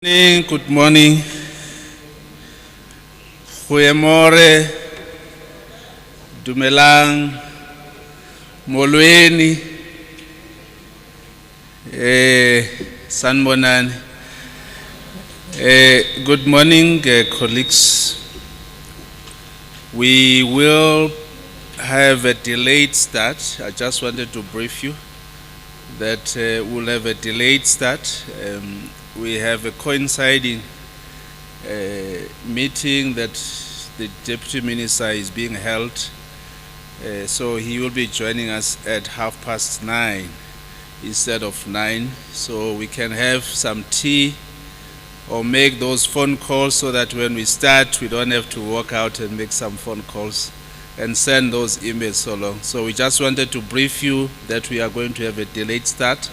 Good morning. Goeiemorgen. Dumelang. Molweni. Sanibonani. Good morning, colleagues. We will have a delayed start. I just wanted to brief you that we'll have a delayed start. We have a coinciding meeting that the Deputy Minister is being held. So he will be joining us at 9:30 instead of 9. So we can have some tea or make those phone calls so that when we start, we don't have to walk out and make some phone calls and send those emails so long. So we just wanted to brief you that we are going to have a delayed start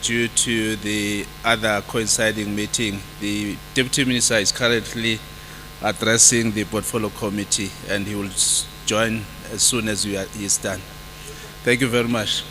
due to the other coinciding meeting. The Deputy Minister is currently addressing the Portfolio Committee and he will join as soon as he is done. Thank you very much.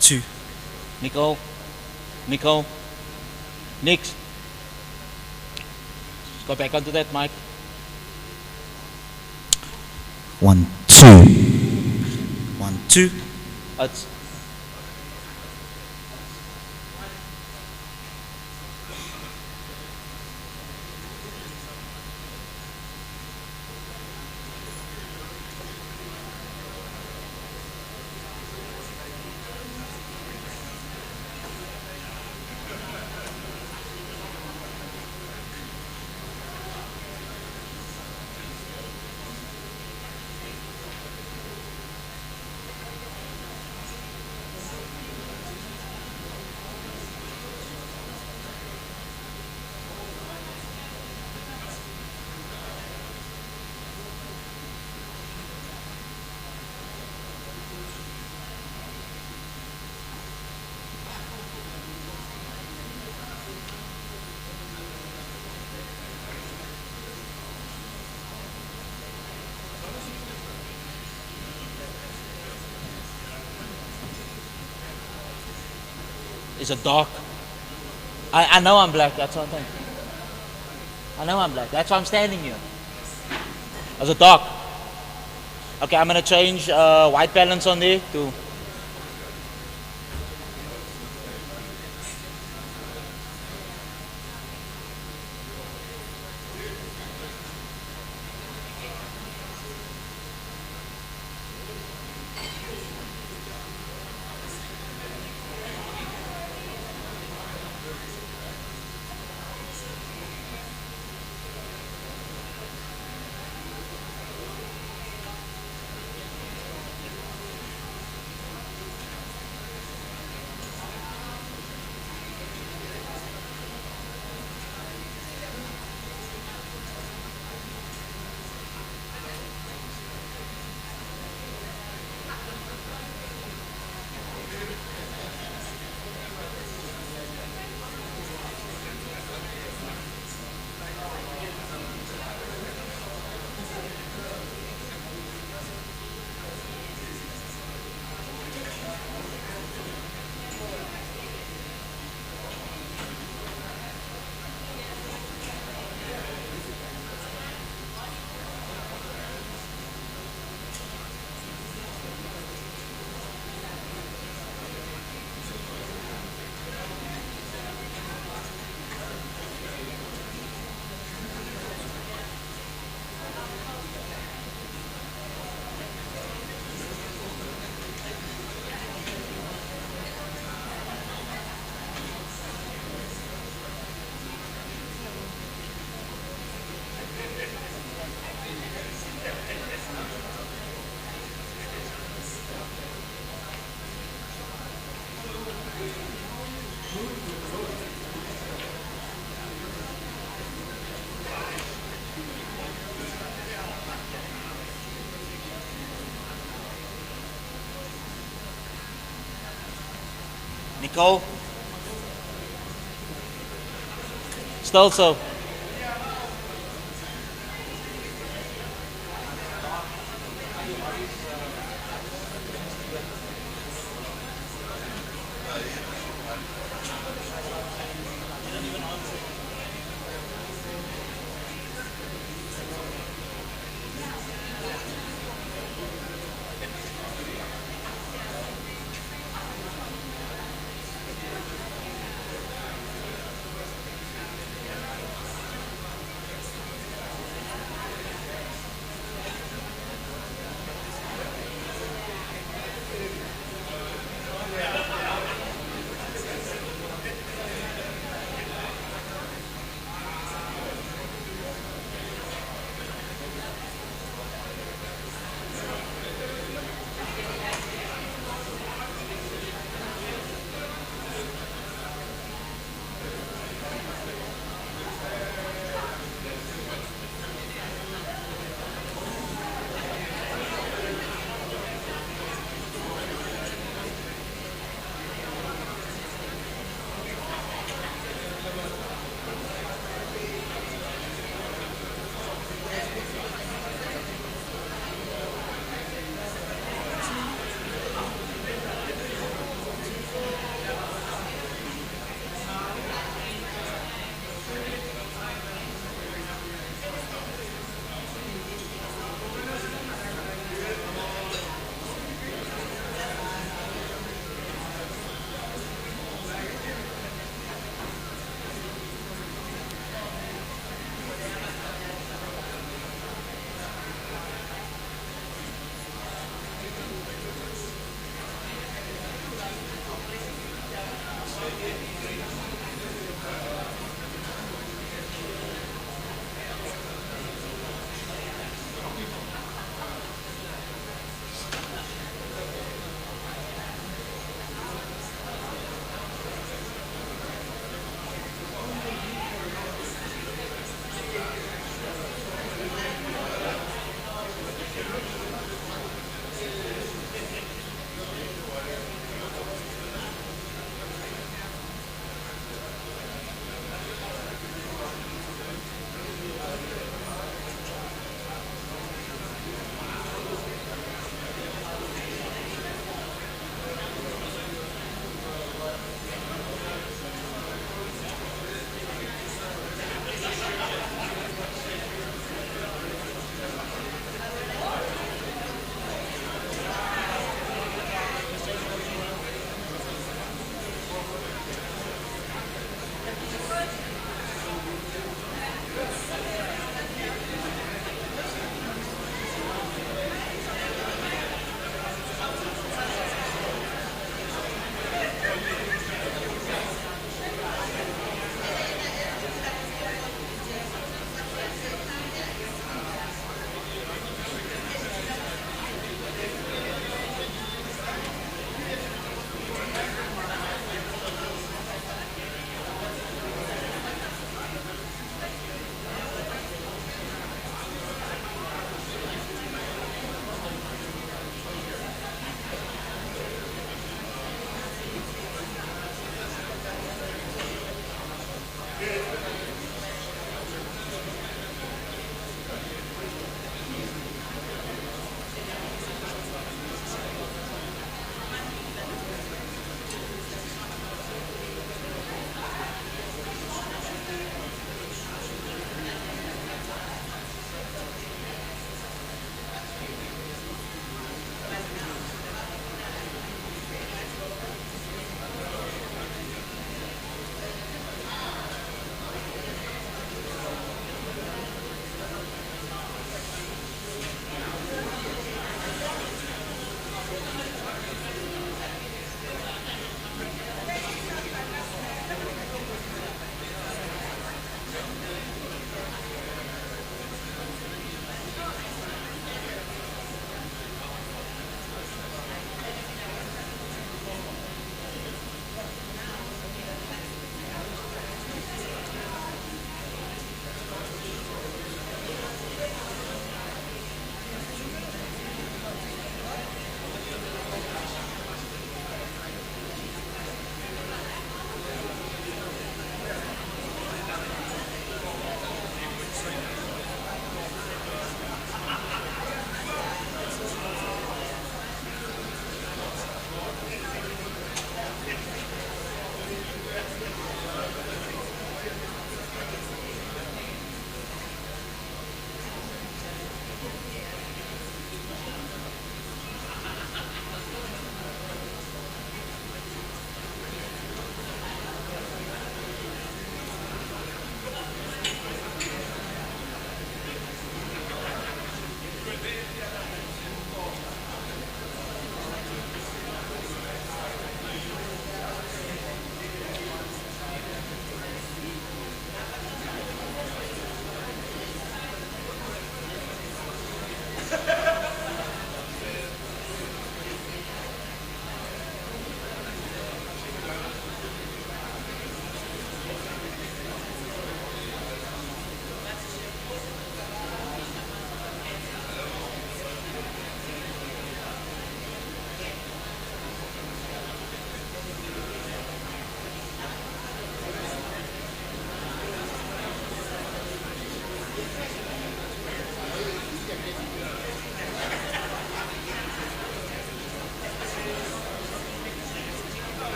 Two. Nico, Nix. Go back onto that mic. 1, 2. 1, 2. It's a dark. I know I'm black, that's what I'm saying. I know I'm black, that's why I'm standing here. It's a dark. Okay, I'm gonna change white balance on there to Nicole? Still so.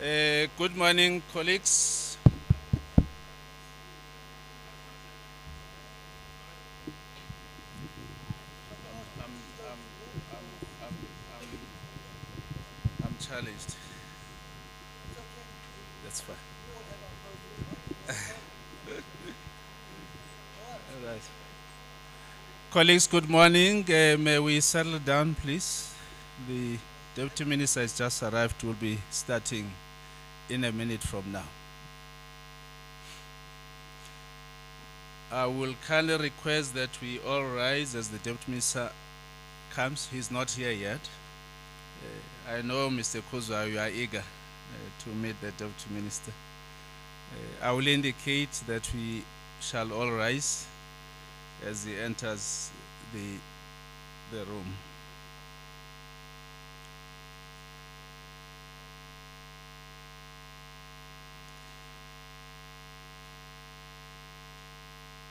Good morning, colleagues. I'm challenged. That's fine. All right. Colleagues, good morning. May we settle down, please? The Deputy Minister has just arrived. We'll be starting in a minute from now. I will kindly request that we all rise as the Deputy Minister comes. He's not here yet. I know, Mr. Kuzwa, you are eager to meet the Deputy Minister. I will indicate that we shall all rise as he enters the room.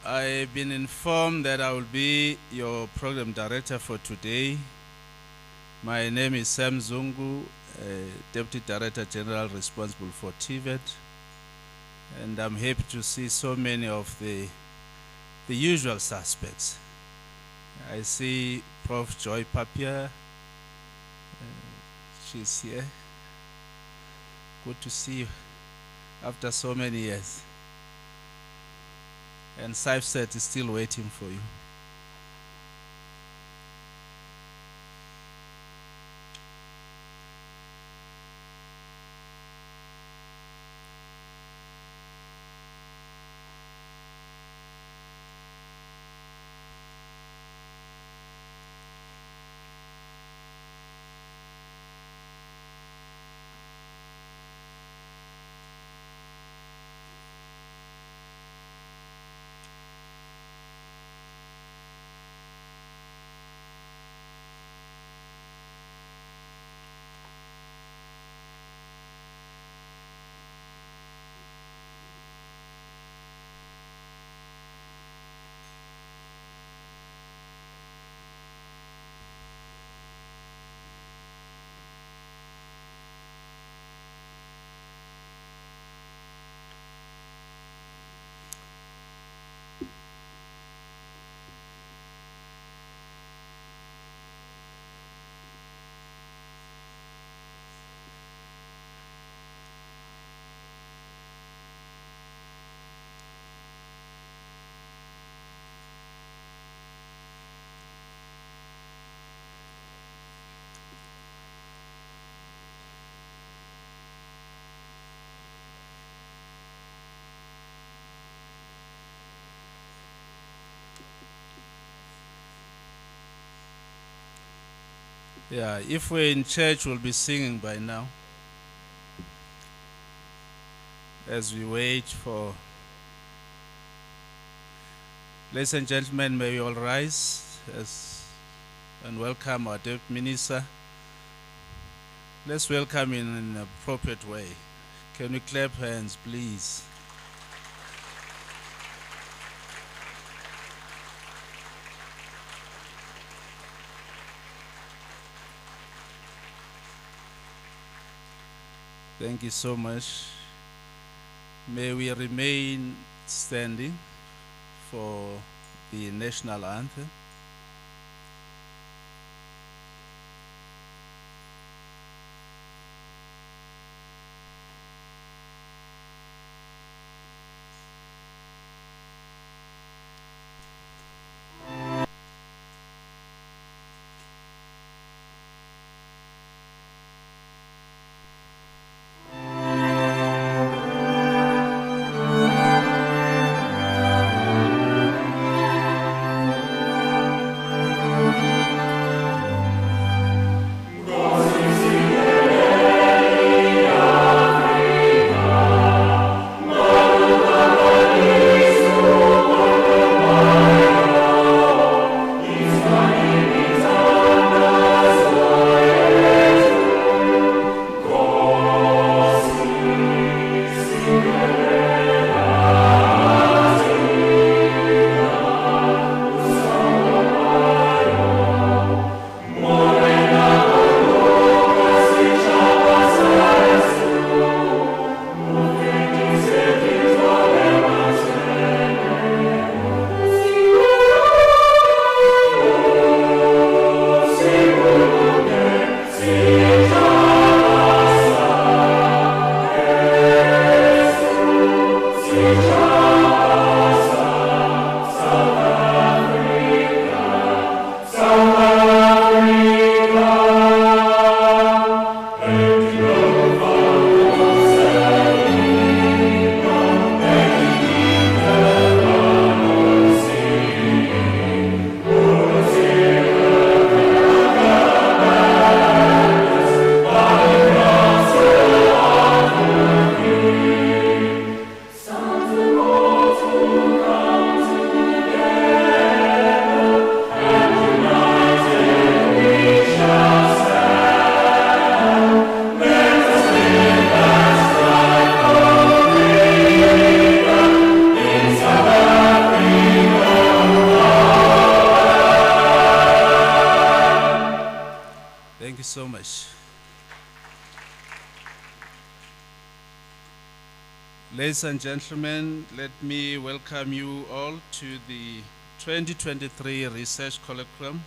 I've been informed that I will be your program director for today. My name is Sam Zungu, Deputy Director General responsible for TVET, and I'm happy to see so many of the usual suspects. I see Prof. Joy Papier, she's here. Good to see you after so many years. And Saifset is still waiting for you. Yeah, if we're in church, we'll be singing by now. As we wait for... Ladies and gentlemen, may we all rise and welcome our Deputy Minister. Let's welcome him in an appropriate way. Can we clap hands, please? Thank you so much. May we remain standing for the national anthem. Ladies and gentlemen, let me welcome you all to the 2023 Research Colloquium,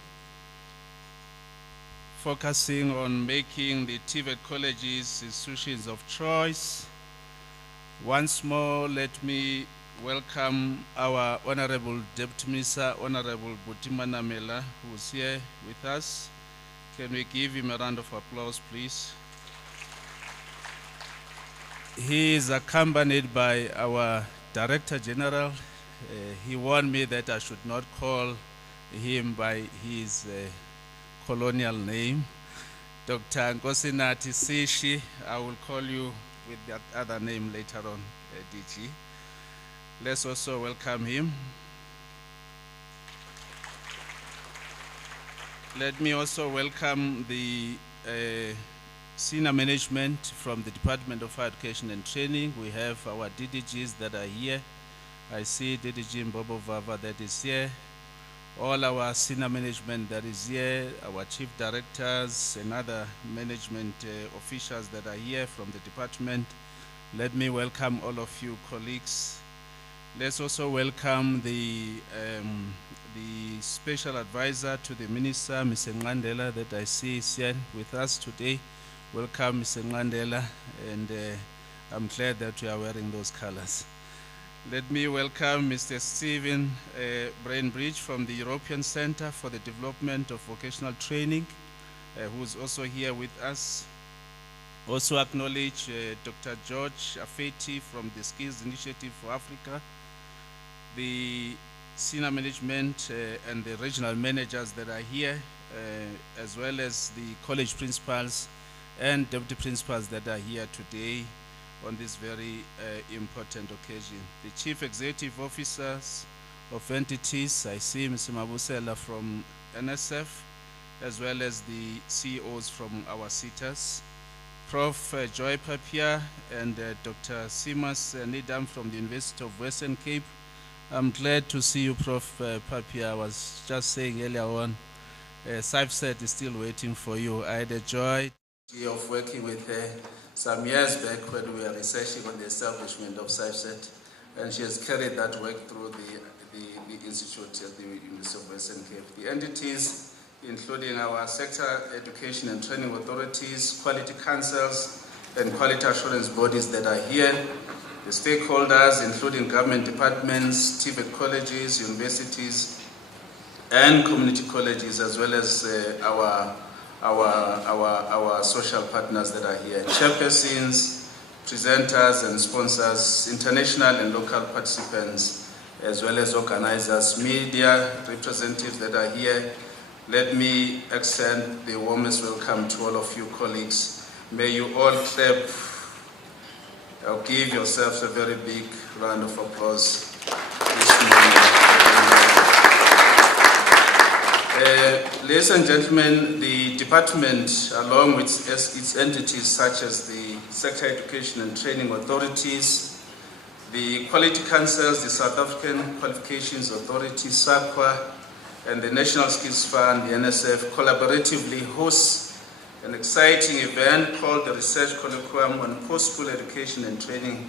focusing on making the TVET colleges institutions of choice. Once more, let me welcome our Honorable Deputy Minister, Honorable Butimana Mela, who is here with us. Can we give him a round of applause, please? He is accompanied by our Director General. He warned me that I should not call him by his colonial name. Dr. Nkosinathi Sishi, I will call you with that other name later on, DG. Let's also welcome him. Let me also welcome the senior management from the Department of Higher Education and Training. We have our DDGs that are here. I see DDG Mbobo Vava that is here. All our senior management that is here, our chief directors and other management officials that are here from the department. Let me welcome all of you colleagues. Let's also welcome the special advisor to the minister, Mr. Ngandela, that I see is here with us today. Welcome, Mr. Ngandela, and I'm glad that you are wearing those colors. Let me welcome Mr. Stephen Brainbridge from the European Center for the Development of Vocational Training, who is also here with us. Also acknowledge Dr. George Afeti from the Skills Initiative for Africa, the senior management and the regional managers that are here, as well as the college principals and deputy principals that are here today on this very important occasion. The chief executive officers of entities, I see Mr. Mabusela from NSF, as well as the CEOs from our SITAs, Prof. Joy Papia and Dr. Simas Nidam from the University of Western Cape. I'm glad to see you, Prof. Papia. I was just saying earlier on, SAFSET is still waiting for you. I had a joy of working with her some years back when we were researching on the establishment of SAFSET, and she has carried that work through the institute at the University of Western Cape. The entities, including our sector education and training authorities, quality councils, and quality assurance bodies that are here, the stakeholders, including government departments, TVET colleges, universities, and community colleges, as well as our social partners that are here, chairpersons, presenters and sponsors, international and local participants, as well as organizers, media representatives that are here. Let me extend the warmest welcome to all of you colleagues. May you all clap or give yourselves a very big round of applause this morning. Ladies and gentlemen, the department, along with its entities such as the Sector Education and Training Authorities, the Quality Councils, the South African Qualifications Authority, SAQA, and the National Skills Fund, the NSF, collaboratively hosts an exciting event called the Research Colloquium on Post-School Education and Training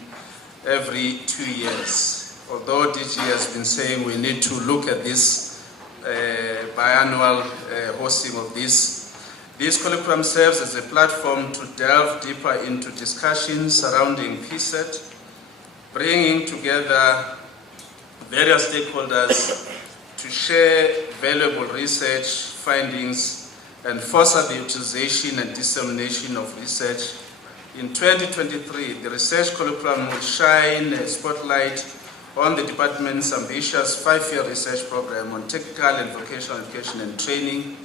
every 2 years. Although DG has been saying we need to look at this biannual hosting of this colloquium serves as a platform to delve deeper into discussions surrounding PSET, bringing together various stakeholders to share valuable research findings and foster the utilization and dissemination of research. In 2023, the Research Colloquium will shine a spotlight on the department's ambitious 5-year research program on technical and vocational education and training.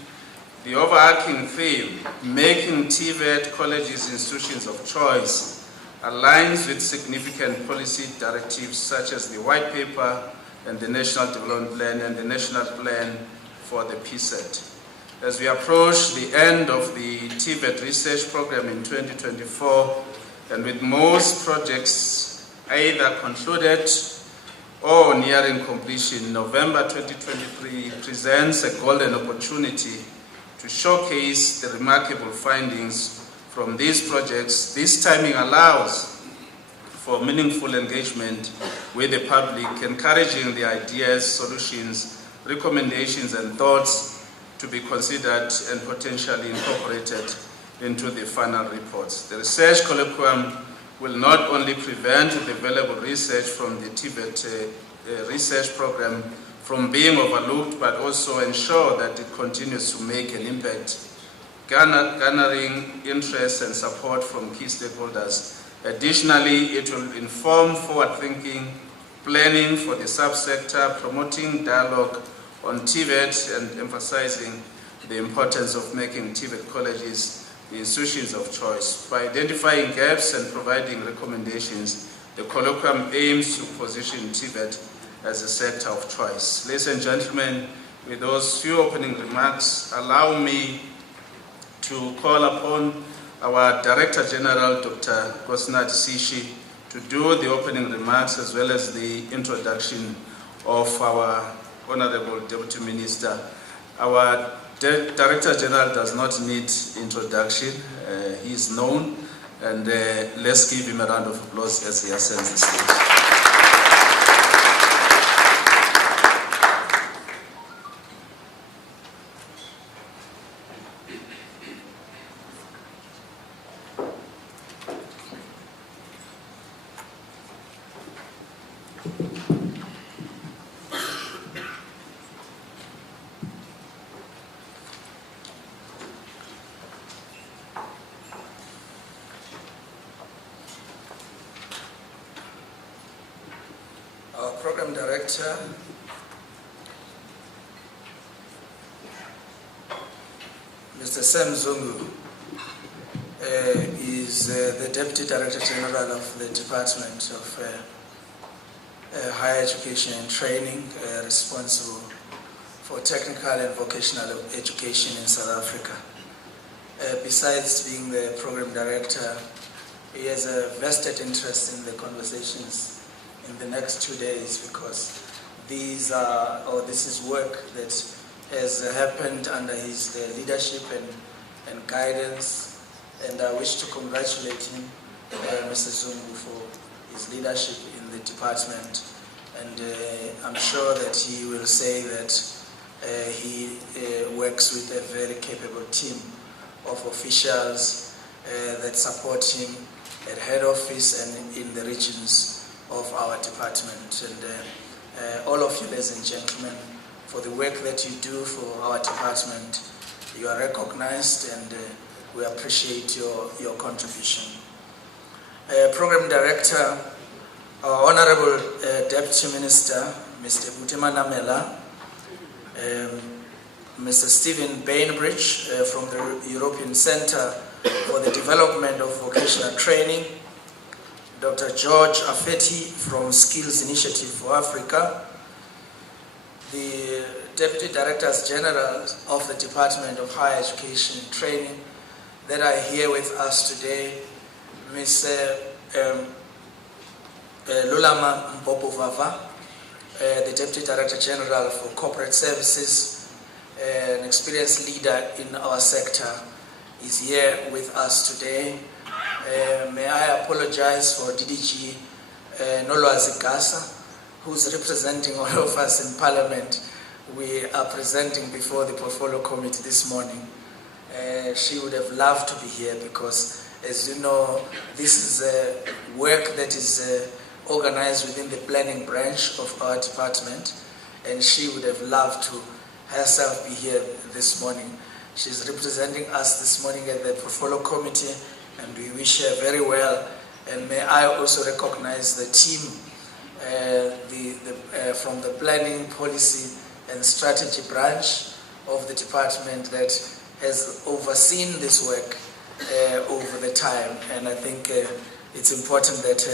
The overarching theme, making TVET colleges institutions of choice, aligns with significant policy directives such as the White Paper and the National Development Plan and the National Plan for the PSET. As we approach the end of the TVET research program in 2024, and with most projects either concluded or nearing completion, November 2023 presents a golden opportunity to showcase the remarkable findings from these projects. This timing allows for meaningful engagement with the public, encouraging the ideas, solutions, recommendations, and thoughts to be considered and potentially incorporated into the final reports. The research colloquium will not only prevent the valuable research from the Tibet research program from being overlooked, but also ensure that it continues to make an impact, garnering interest and support from key stakeholders. Additionally, it will inform forward-thinking planning for the subsector, promoting dialogue on Tibet and emphasizing the importance of making Tibet colleges the institutions of choice. By identifying gaps and providing recommendations, the colloquium aims to position Tibet as a sector of choice. Ladies and gentlemen, with those few opening remarks, allow me to call upon our Director General, Dr. Gosnat Sishi, to do the opening remarks as well as the introduction of our Honorable Deputy Minister. Our Director General does not need introduction. He is known, and let's give him a round of applause as he ascends the stage. Our Program Director, Mr. Sam Zungu, is the Deputy Director General of the Department of Higher Education and Training, responsible for technical and vocational education in South Africa. Besides being the Program Director, he has a vested interest in the conversations in the next 2 days, because this is work that has happened under his leadership and guidance, and I wish to congratulate him, Mr. Zungu, for his leadership in the department, and I'm sure that he will say that he works with a very capable team of officials that support him at head office and in the regions of our department. And all of you, ladies and gentlemen, for the work that you do for our department, you are recognized, and we appreciate your contribution. Program Director, our Honorable Deputy Minister, Mr. Butima Namela, Mr. Stephen Bainbridge from the European Center for the Development of Vocational Training, Dr. George Afeti from Skills Initiative for Africa, the Deputy Directors General of the Department of Higher Education and Training that are here with us today, Ms. Lulama Mbobovava, the Deputy Director General for Corporate Services, an experienced leader in our sector, is here with us today. May I apologize for DDG Nolwazi Gasa, who's representing all of us in Parliament. We are presenting before the Portfolio Committee this morning. She would have loved to be here because, as you know, this is work that is organized within the planning branch of our department, and she would have loved to herself be here this morning. She's representing us this morning at the Portfolio Committee, and we wish her very well. And may I also recognize the team from the Planning, Policy and Strategy branch of the department that has overseen this work over the time. And I think it's important that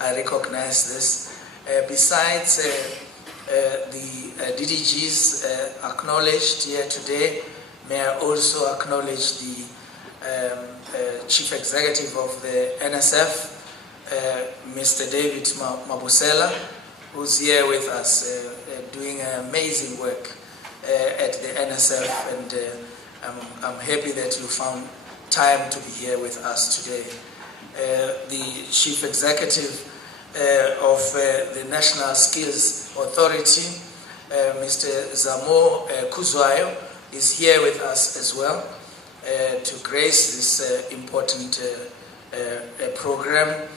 I recognize this. Besides the DDGs acknowledged here today, may I also acknowledge the Chief Executive of the NSF, Mr. David Mabusela, who's here with us, doing amazing work at the NSF, and I'm happy that you found time to be here with us today. The Chief Executive of the National Skills Authority, Mr. Zamo Kuzwayo, is here with us as well to grace this important program.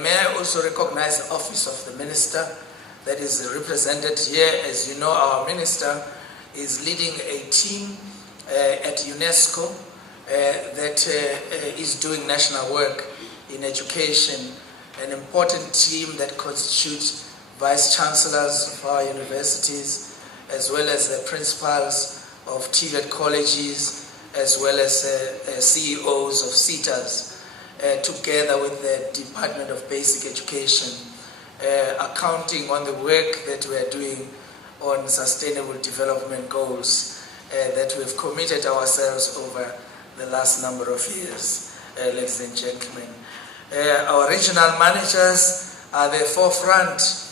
May I also recognize the Office of the Minister that is represented here. As you know, our Minister is leading a team at UNESCO that is doing national work in education, an important team that constitutes Vice Chancellors of our universities, as well as the principals of TVET colleges, as well as CEOs of CETAs, together with the Department of Basic Education, accounting on the work that we are doing on sustainable development goals that we've committed ourselves over the last number of years, ladies and gentlemen. Our regional managers are the forefront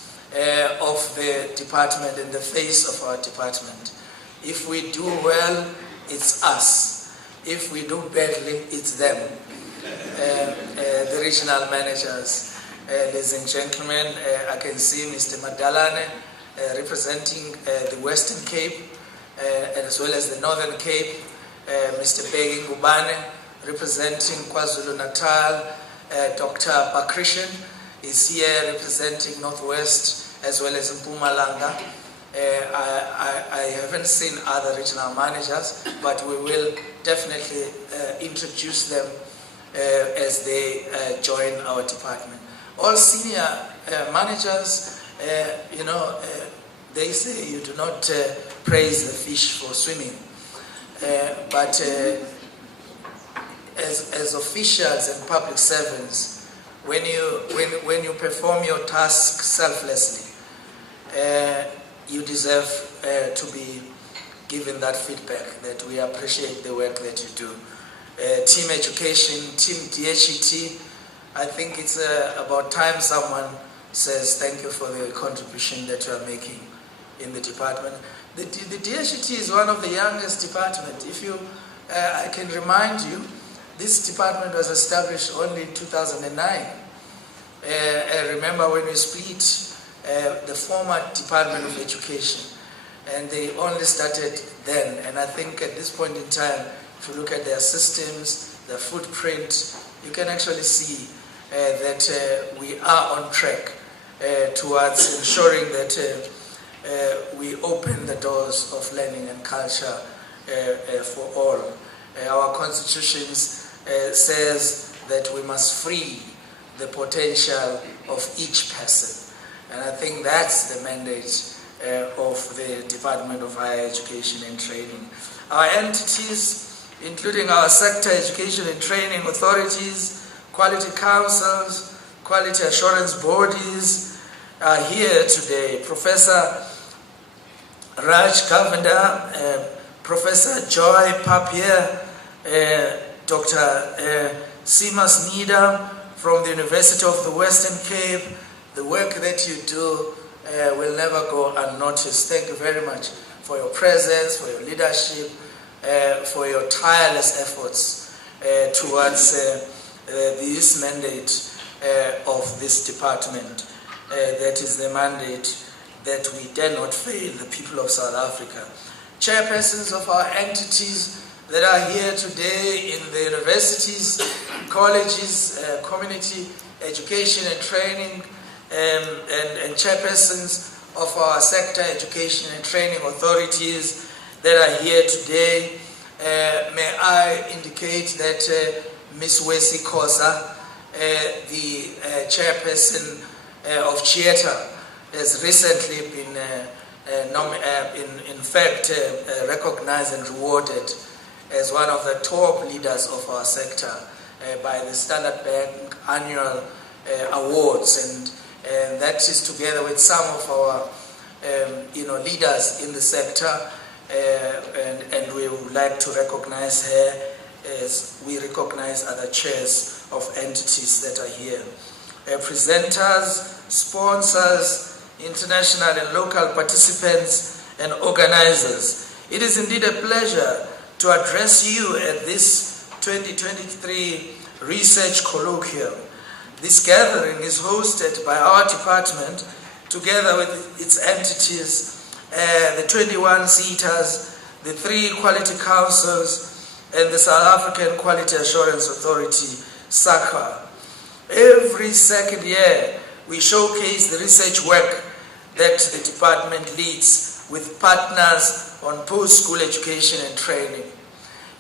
of the department and the face of our department. If we do well, it's us. If we do badly, it's them. The regional managers. Ladies and gentlemen, I can see Mr. Madalane representing the Western Cape as well as the Northern Cape, Mr. Begi Ngubane representing KwaZulu-Natal, Dr. Bakrishan is here representing Northwest as well as Mpumalanga. I haven't seen other regional managers, but we will definitely introduce them as they join our department. All senior managers, they say you do not praise the fish for swimming, but as officials and public servants, when you perform your task selflessly, you deserve to be given that feedback that we appreciate the work that you do. Team education, team DHET, I think it's about time someone says thank you for the contribution that you are making in the department. The DHET is one of the youngest departments. If you, I can remind you, this department was established only in 2009. I remember when we split the former Department of Education, and they only started then. And I think at this point in time, if you look at their systems, their footprint, you can actually see that we are on track towards ensuring that we open the doors of learning and culture for all. Our constitution says that we must free the potential of each person. And I think that's the mandate of the Department of Higher Education and Training. Our entities, including our sector education and training authorities, quality councils, quality assurance bodies, are here today. Professor Raj Kavanda, Professor Joy Papier, Dr. Simas Nida from the University of the Western Cape. The work that you do will never go unnoticed. Thank you very much for your presence, for your leadership, for your tireless efforts towards this mandate of this department. That is the mandate that we dare not fail the people of South Africa. Chairpersons of our entities that are here today in the universities, colleges, community education and training, and chairpersons of our sector education and training authorities that are here today. May I indicate that Ms. Wesi Khoza, the chairperson of CHIETA, has recently been in fact recognized and rewarded as one of the top leaders of our sector by the Standard Bank annual awards, and that is together with some of our leaders in the sector, and we would like to recognize her as we recognize other chairs of entities that are here. Presenters, sponsors, international and local participants and organizers. It is indeed a pleasure to address you at this 2023 Research Colloquium. This gathering is hosted by our department together with its entities, the 21 SETAs, the 3 quality councils, and the South African Quality Assurance Authority, SAQA. Every second year, we showcase the research work that the department leads with partners on post-school education and training.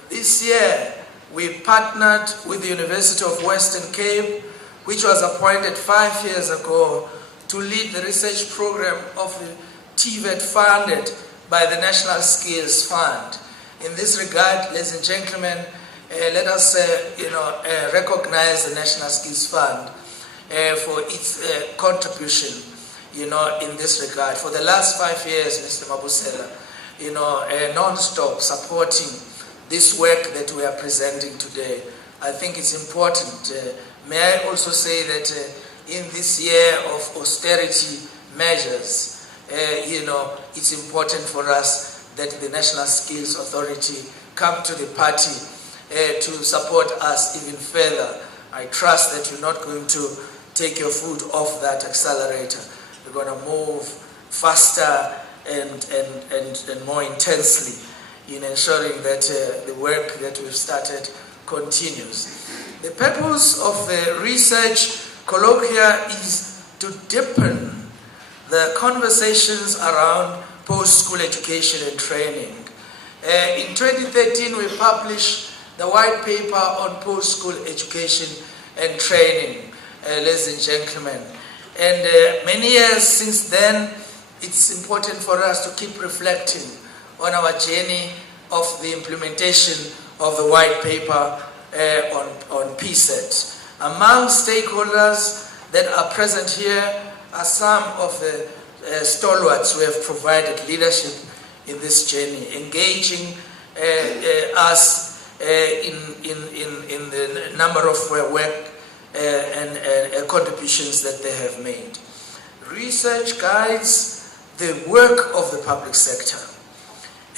This year, we partnered with the University of Western Cape, which was appointed 5 years ago to lead the research program of the TVET funded by the National Skills Fund. In this regard, ladies and gentlemen, let us recognize the National Skills Fund for its contribution, in this regard. For the last 5 years, Mr. Mabusela, non-stop supporting this work that we are presenting today. I think it's important. May I also say that in this year of austerity measures, it's important for us that the National Skills Authority come to the party to support us even further. I trust that you're not going to take your foot off that accelerator. You're going to move faster and more intensely in ensuring that the work that we've started continues. The purpose of the research colloquia is to deepen the conversations around post-school education and training. In 2013, we published the white paper on post-school education and training, ladies and gentlemen. And many years since then, it's important for us to keep reflecting on our journey of the implementation of the white paper on PSET. Among stakeholders that are present here are some of the stalwarts who have provided leadership in this journey, engaging us in the number of work and contributions that they have made. Research guides the work of the public sector,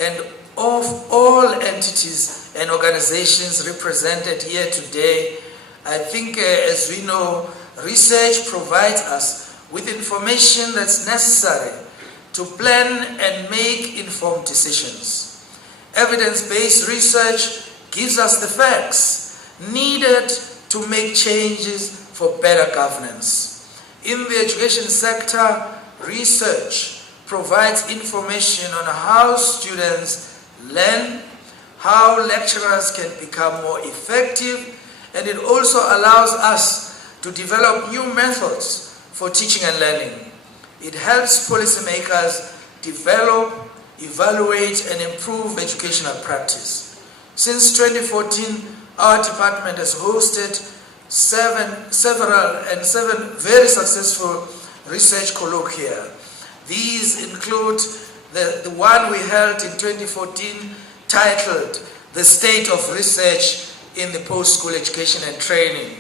and of all entities and organizations represented here today. I think, as we know, research provides us with information that's necessary to plan and make informed decisions. Evidence-based research gives us the facts needed to make changes for better governance. In the education sector, research provides information on how students learn, how lecturers can become more effective, and it also allows us to develop new methods for teaching and learning. It helps policymakers develop, evaluate, and improve educational practice. Since 2014, our department has hosted seven very successful research colloquia. These include the one we held in 2014 titled The State of Research in the Post-School Education and Training.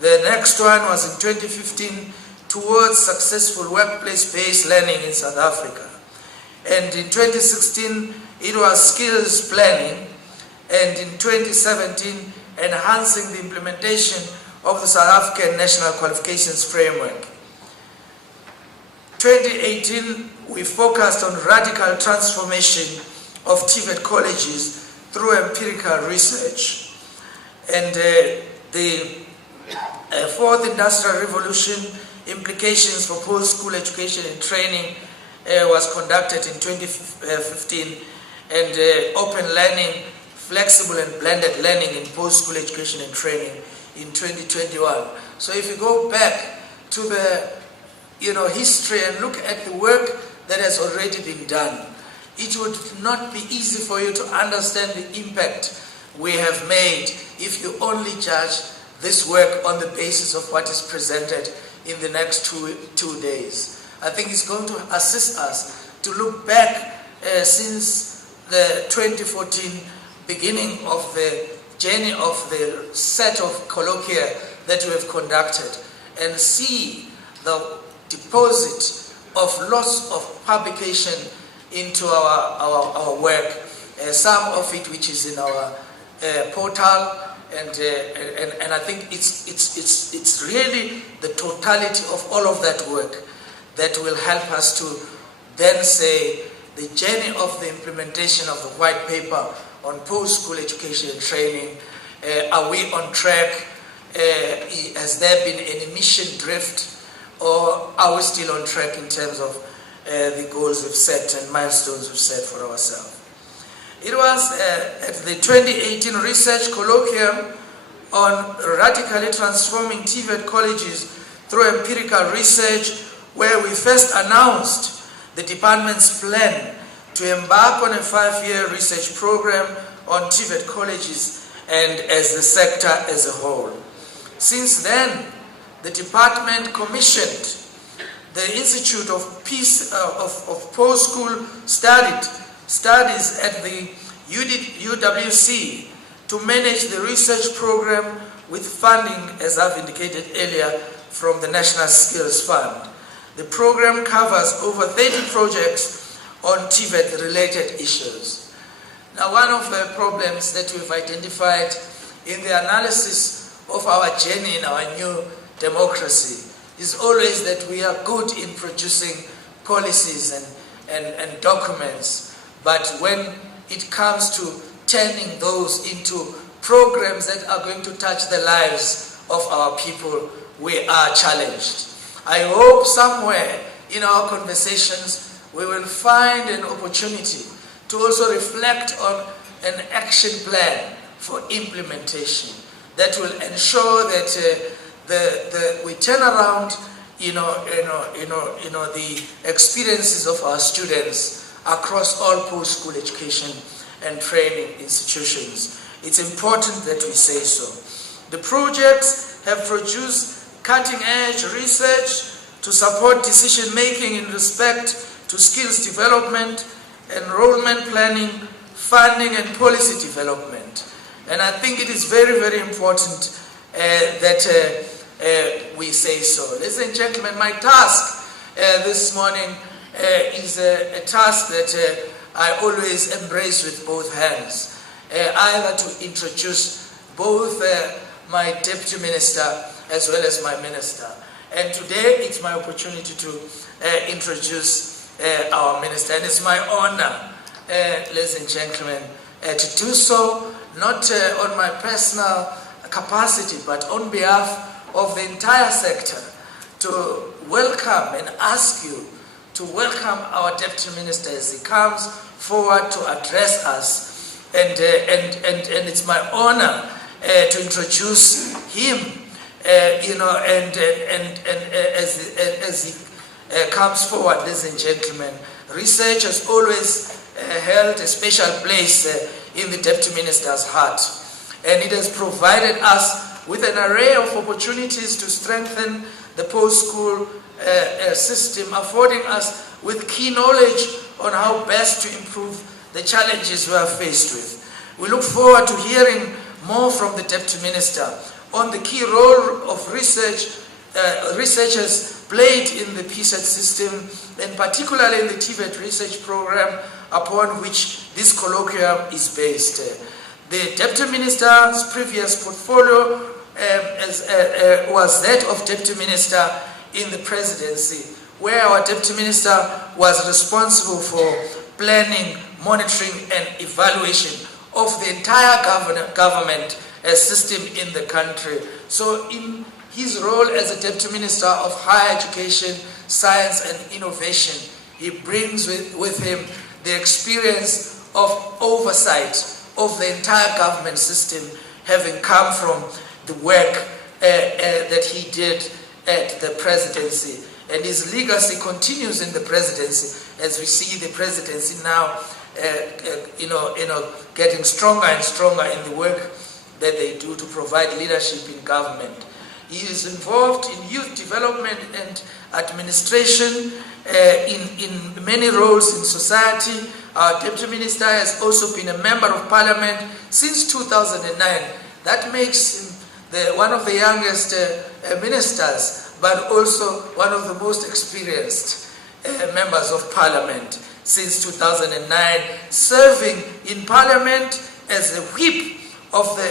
The next one was in 2015 towards successful workplace-based learning in South Africa. And in 2016, it was skills planning. And in 2017, enhancing the implementation of the South African National Qualifications Framework. 2018, we focused on radical transformation of TVET colleges through empirical research. And the fourth industrial revolution, implications for post-school education and training, was conducted in 2015, and open learning, flexible and blended learning in post-school education and training in 2021. So if you go back to the history and look at the work that has already been done, it would not be easy for you to understand the impact we have made if you only judge this work on the basis of what is presented in the next two days. I think it's going to assist us to look back since the 2014 beginning of the journey of the set of colloquia that we have conducted and see the deposit of lots of publication into our work, some of it which is in our portal, And I think it's really the totality of all of that work that will help us to then say the journey of the implementation of the white paper on post-school education and training. Are we on track? Has there been any mission drift, or are we still on track in terms of the goals we've set and milestones we've set for ourselves? It was at the 2018 Research Colloquium on radically transforming TVET colleges through empirical research, where we first announced the department's plan to embark on a 5-year research program on TVET colleges and as the sector as a whole. Since then, the department commissioned the Institute of Post-School Studies at the UWC to manage the research program with funding, as I've indicated earlier, from the National Skills Fund. The program covers over 30 projects on TVET-related issues. Now, one of the problems that we've identified in the analysis of our journey in our new democracy is always that we are good in producing policies and documents, but when it comes to turning those into programs that are going to touch the lives of our people, we are challenged. I hope somewhere in our conversations we will find an opportunity to also reflect on an action plan for implementation that will ensure that we turn around, the experiences of our students across all post-school education and training institutions. It's important that we say so. The projects have produced cutting-edge research to support decision-making in respect to skills development, enrollment planning, funding, and policy development. And I think it is very, very important that we say so. Ladies and gentlemen, my task this morning is a task that I always embrace with both hands, either to introduce both my deputy minister as well as my minister. And today it's my opportunity to introduce our minister, and it's my honor, ladies and gentlemen, to do so, not on my personal capacity, but on behalf of the entire sector, to welcome and ask you to welcome our deputy minister as he comes forward to address us. And it's my honor to introduce him, as he comes forward, ladies and gentlemen. Research has always held a special place in the deputy minister's heart, and it has provided us with an array of opportunities to strengthen the post-school system, affording us with key knowledge on how best to improve the challenges we are faced with. We look forward to hearing more from the deputy minister on the key role of researchers played in the PSET system, and particularly in the TVET research program upon which this colloquium is based. The deputy minister's previous portfolio was that of deputy minister in the presidency, where our deputy minister was responsible for planning, monitoring, and evaluation of the entire government system in the country. So in his role as a deputy minister of higher education, science, and innovation, he brings with him the experience of oversight of the entire government system, having come from the work that he did at the presidency. And his legacy continues in the presidency, as we see the presidency now getting stronger and stronger in the work that they do to provide leadership in government. He is involved in youth development and administration in many roles in society. Our deputy minister has also been a member of parliament since 2009. That makes him one of the youngest ministers, but also one of the most experienced members of parliament since 2009, serving in parliament as a whip of the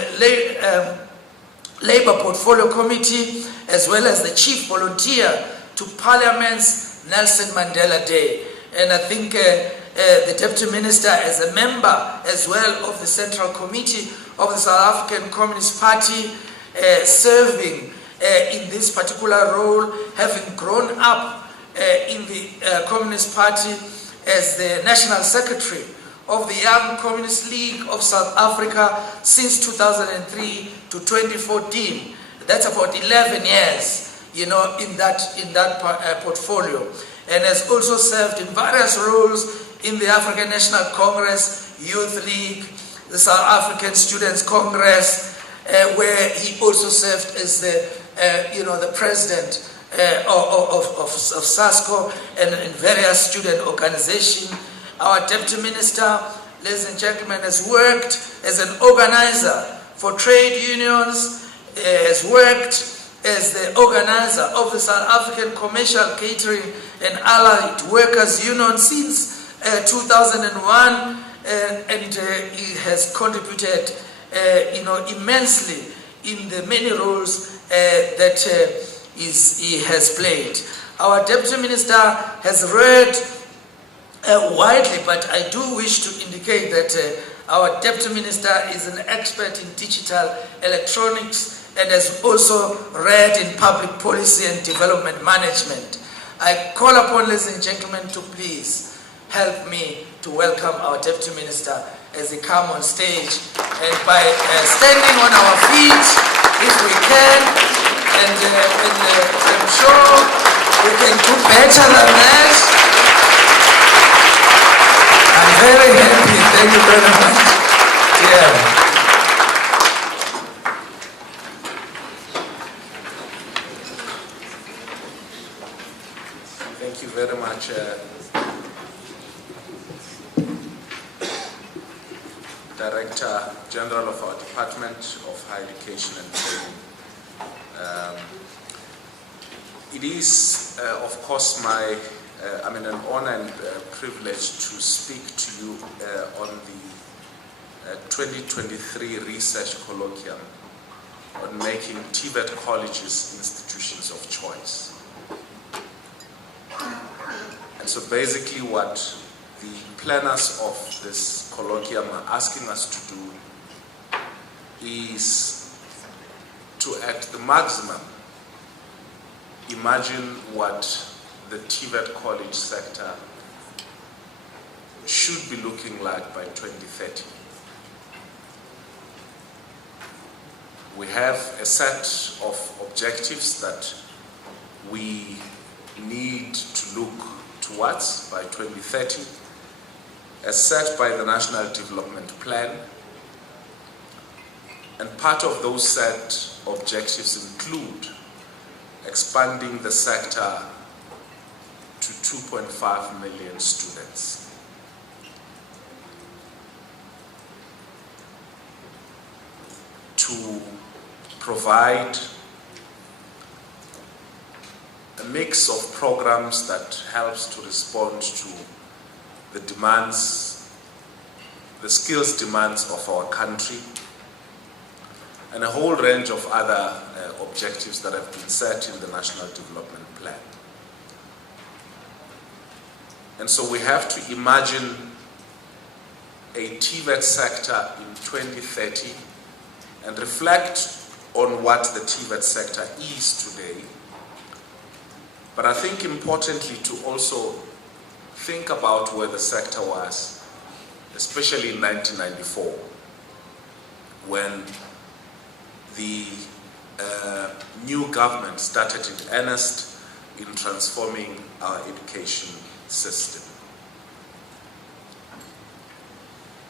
Labour Portfolio Committee, as well as the Chief Volunteer to Parliament's Nelson Mandela Day. And I think the Deputy Minister, as a member as well of the Central Committee of the South African Communist Party, serving in this particular role, having grown up in the Communist Party as the National Secretary of the Young Communist League of South Africa since 2003 to 2014. That's about 11 years, you know, in that portfolio, and has also served in various roles in the African National Congress, Youth League, the South African Students Congress, where he also served as the president of SASCO and various student organizations. Our Deputy Minister, ladies and gentlemen, has worked as an organizer for trade unions, has worked as the organizer of the South African Commercial Catering and Allied Workers Union since 2001, and he has contributed immensely in the many roles that he has played. Our Deputy Minister has read widely, but I do wish to indicate that our Deputy Minister is an expert in digital electronics and has also read in public policy and development management. I call upon, ladies and gentlemen, to please help me to welcome our Deputy Minister as he come on stage, and by standing on our feet, if we can, and I'm sure we can do better than that. I'm very happy. Thank you very much. Yeah. Thank you very much, Director General of our Department of Higher Education and Training. It is, of course, an honor and privilege to speak to you on the 2023 Research Colloquium on making TVET colleges institutions of choice. And so basically what the planners of this colloquium are asking us to do is to, at the maximum, imagine what the TVET college sector should be looking like by 2030. We have a set of objectives that we need to look towards by 2030, as set by the National Development Plan. And part of those set objectives include expanding the sector to 2.5 million students. To provide a mix of programs that helps to respond to the demands, the skills demands of our country, and a whole range of other objectives that have been set in the National Development Plan. And so we have to imagine a TVET sector in 2030 and reflect on what the TVET sector is today. But I think importantly to also think about where the sector was, especially in 1994, when the new government started in earnest in transforming our education system.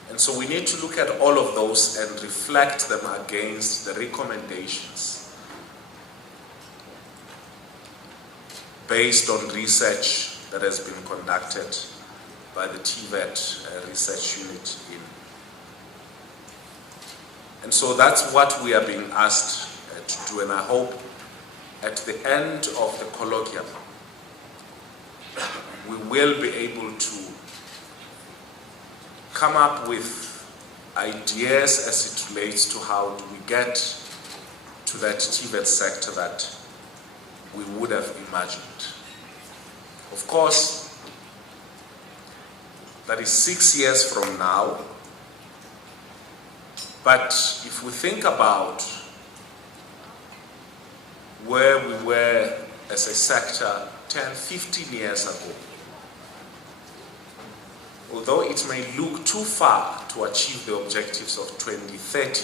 And so we need to look at all of those and reflect them against the recommendations based on research that has been conducted by the TVET research unit in. And so that's what we are being asked to do, and I hope at the end of the colloquium we will be able to come up with ideas as it relates to how do we get to that TVET sector that we would have imagined. Of course, that is 6 years from now, but if we think about where we were as a sector 10, 15 years ago, although it may look too far to achieve the objectives of 2030,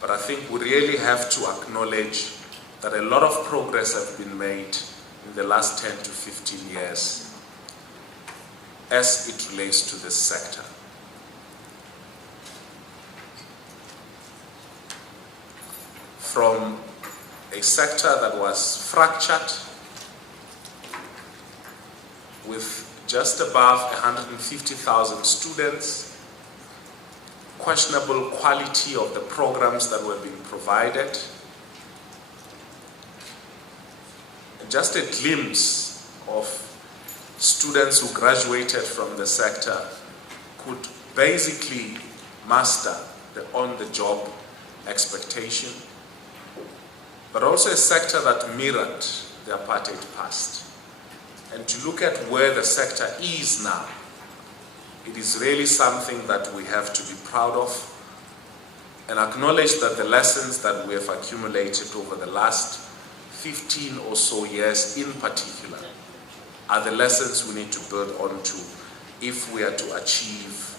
but I think we really have to acknowledge that a lot of progress has been made in the last 10 to 15 years as it relates to this sector. From a sector that was fractured with just above 150,000 students, questionable quality of the programs that were being provided, and just a glimpse of students who graduated from the sector could basically master the on-the-job expectation, but also a sector that mirrored the apartheid past. And to look at where the sector is now, it is really something that we have to be proud of and acknowledge that the lessons that we have accumulated over the last 15 or so years in particular are the lessons we need to build onto if we are to achieve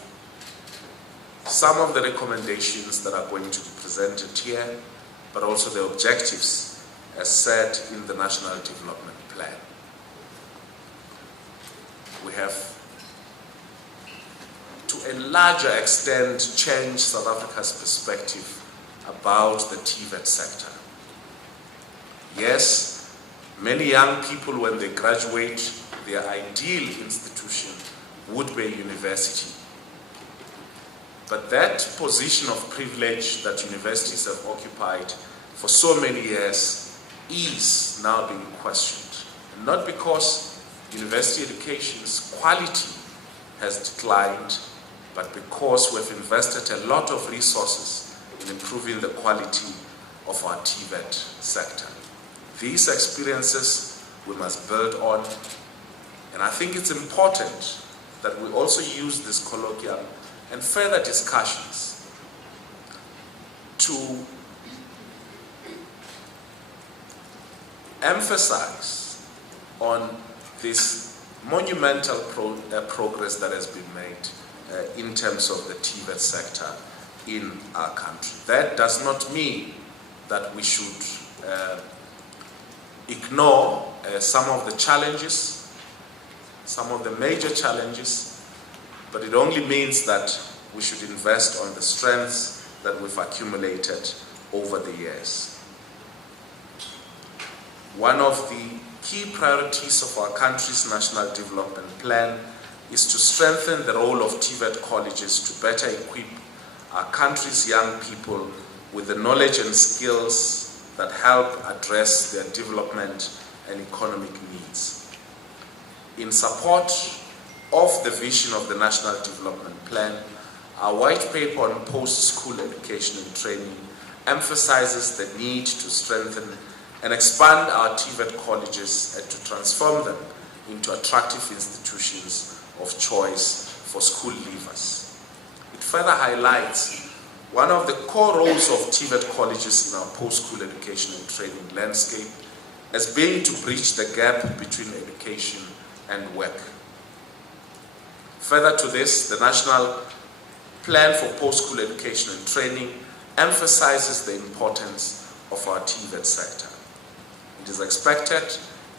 some of the recommendations that are going to be presented here, but also the objectives as set in the National Development Plan. We have, to a larger extent, changed South Africa's perspective about the TVET sector. Yes, many young people, when they graduate, their ideal institution would be a university. But that position of privilege that universities have occupied for so many years is now being questioned. And not because university education's quality has declined, but because we've invested a lot of resources in improving the quality of our TVET sector. These experiences we must build on, and I think it's important that we also use this colloquium and further discussions to emphasize on this monumental progress that has been made in terms of the TVET sector in our country. That does not mean that we should ignore some of the challenges, some of the major challenges, but it only means that we should invest on the strengths that we've accumulated over the years. One of the key priorities of our country's National Development Plan is to strengthen the role of TVET colleges to better equip our country's young people with the knowledge and skills that help address their development and economic needs. In support of the vision of the National Development Plan, our white paper on post-school education and training emphasizes the need to strengthen and expand our TVET colleges and to transform them into attractive institutions of choice for school leavers. It further highlights one of the core roles of TVET colleges in our post-school education and training landscape as being to bridge the gap between education and work. Further to this, the National Plan for Post-School Education and Training emphasizes the importance of our TVET sector. It is expected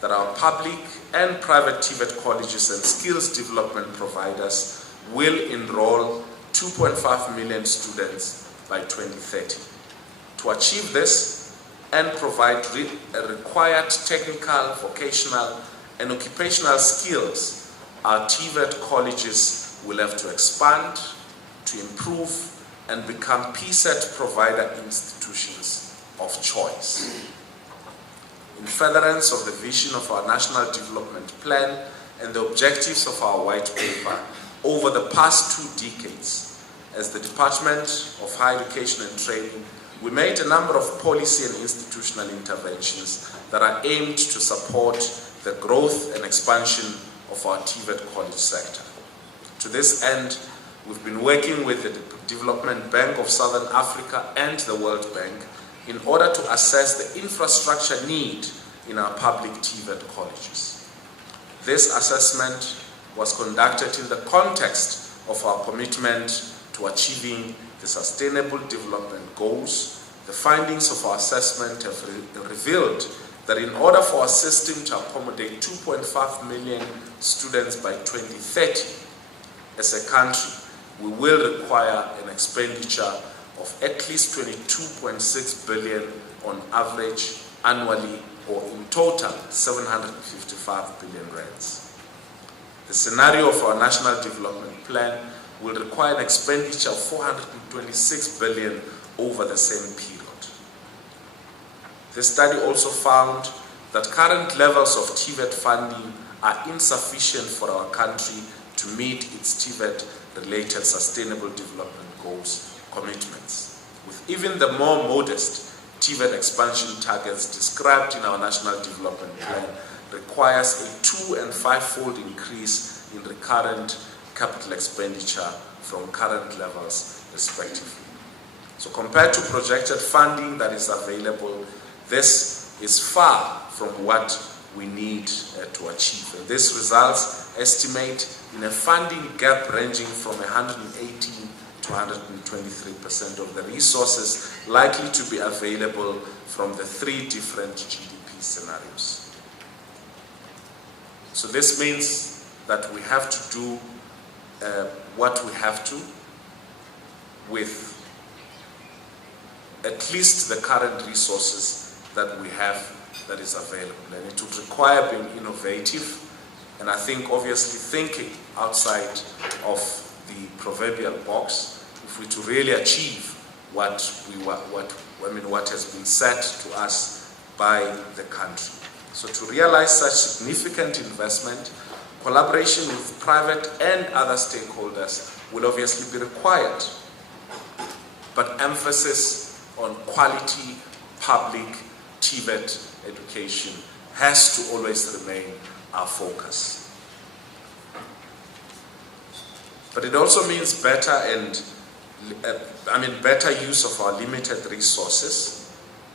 that our public and private TVET colleges and skills development providers will enroll 2.5 million students by 2030. To achieve this and provide required technical, vocational, and occupational skills, our TVET colleges will have to expand, to improve, and become PSET provider institutions of choice. In furtherance of the vision of our National Development Plan and the objectives of our white paper, over the past 2 decades, as the Department of Higher Education and Training, we made a number of policy and institutional interventions that are aimed to support the growth and expansion of our TVET college sector. To this end, we've been working with the Development Bank of Southern Africa and the World Bank in order to assess the infrastructure need in our public TVET colleges. This assessment was conducted in the context of our commitment to achieving the Sustainable Development Goals. The findings of our assessment have revealed that in order for our system to accommodate 2.5 million students by 2030, as a country, we will require an expenditure of at least 22.6 billion on average annually, or in total 755 billion rands. The scenario of our National Development Plan will require an expenditure of 426 billion over the same period. The study also found that current levels of TVET funding are insufficient for our country to meet its TVET-related Sustainable Development Goals commitments, with even the more modest TVET expansion targets described in our National Development Plan requires a 2- and 5-fold increase in recurrent capital expenditure from current levels, respectively. So compared to projected funding that is available, this is far from what we need to achieve. And this results, estimate, in a funding gap ranging from 118 to 123% of the resources likely to be available from the 3 different GDP scenarios. So this means that we have to do what we have to with at least the current resources that we have that is available. And it would require being innovative, and I think obviously thinking outside of the proverbial box if we to really achieve what has been set to us by the country. So to realize such significant investment, collaboration with private and other stakeholders will obviously be required, but emphasis on quality public TVET education has to always remain our focus. But it also means better use of our limited resources,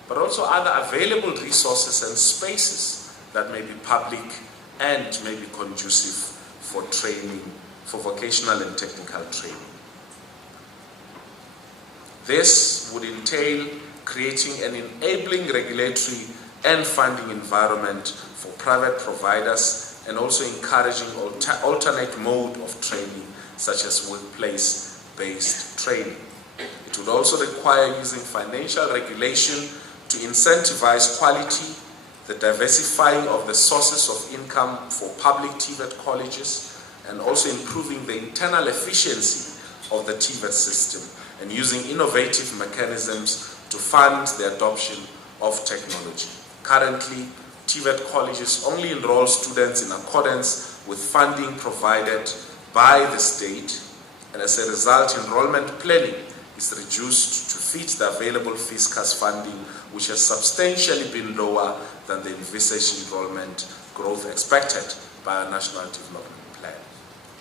but also other available resources and spaces that may be public and may be conducive for training, for vocational and technical training. This would entail creating an enabling regulatory and funding environment for private providers, and also encouraging alternate mode of training, such as workplace-based training. It would also require using financial regulation to incentivize quality, the diversifying of the sources of income for public TVET colleges, and also improving the internal efficiency of the TVET system, and using innovative mechanisms to fund the adoption of technology. Currently, TVET colleges only enroll students in accordance with funding provided by the state, and as a result, enrollment planning is reduced to fit the available fiscal funding, which has substantially been lower than the envisaged enrollment growth expected by our National Development Plan.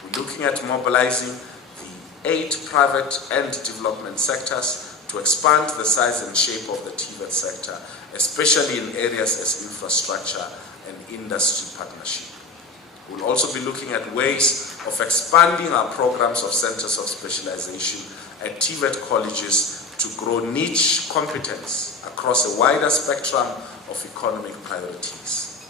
We're looking at mobilizing the 8 private and development sectors to expand the size and shape of the TVET sector, especially in areas as infrastructure and industry partnership. We'll also be looking at ways of expanding our programs of centers of specialization at TVET colleges to grow niche competence across a wider spectrum of economic priorities.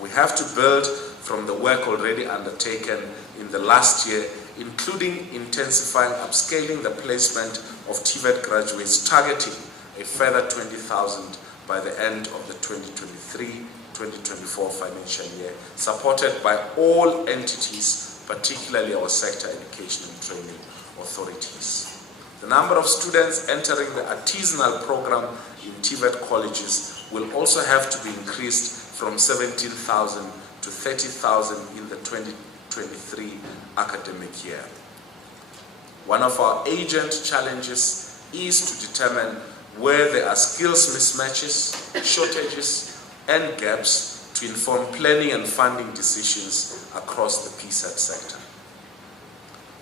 We have to build from the work already undertaken in the last year, including intensifying upscaling the placement of TVET graduates, targeting a further 20,000 by the end of the 2023-2024 financial year, supported by all entities, particularly our sector education and training authorities. The number of students entering the artisanal program in TVET colleges will also have to be increased from 17,000 to 30,000 in the 2023 academic year. One of our agent challenges is to determine where there are skills mismatches, shortages, and gaps to inform planning and funding decisions across the PSAT sector.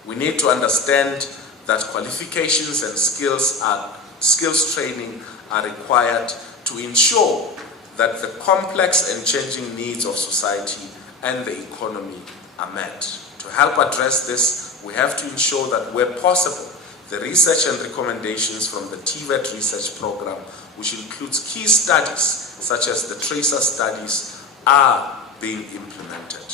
We need to understand that qualifications and skills training are required to ensure that the complex and changing needs of society and the economy are met. To help address this, we have to ensure that where possible, the research and recommendations from the TVET research program, which includes key studies such as the tracer studies, are being implemented.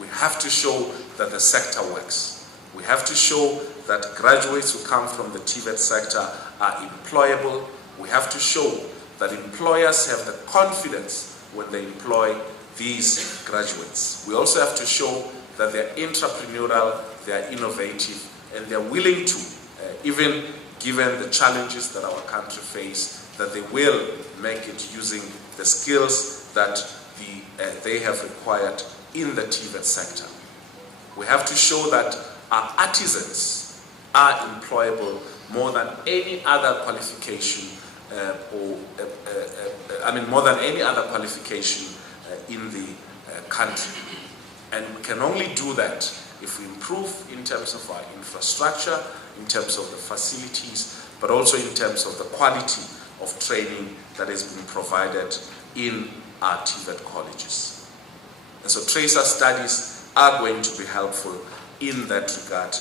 We have to show that the sector works. We have to show that graduates who come from the TVET sector are employable. We have to show that employers have the confidence when they employ these graduates. We also have to show that they're entrepreneurial, they're innovative, and they're willing to, even given the challenges that our country face, that they will make it using the skills that they have required in the TVET sector. We have to show that our artisans are employable more than any other qualification, more than any other qualification in the country. And we can only do that if we improve in terms of our infrastructure, in terms of the facilities, but also in terms of the quality of training that is being provided in our TVET colleges. And so tracer studies are going to be helpful in that regard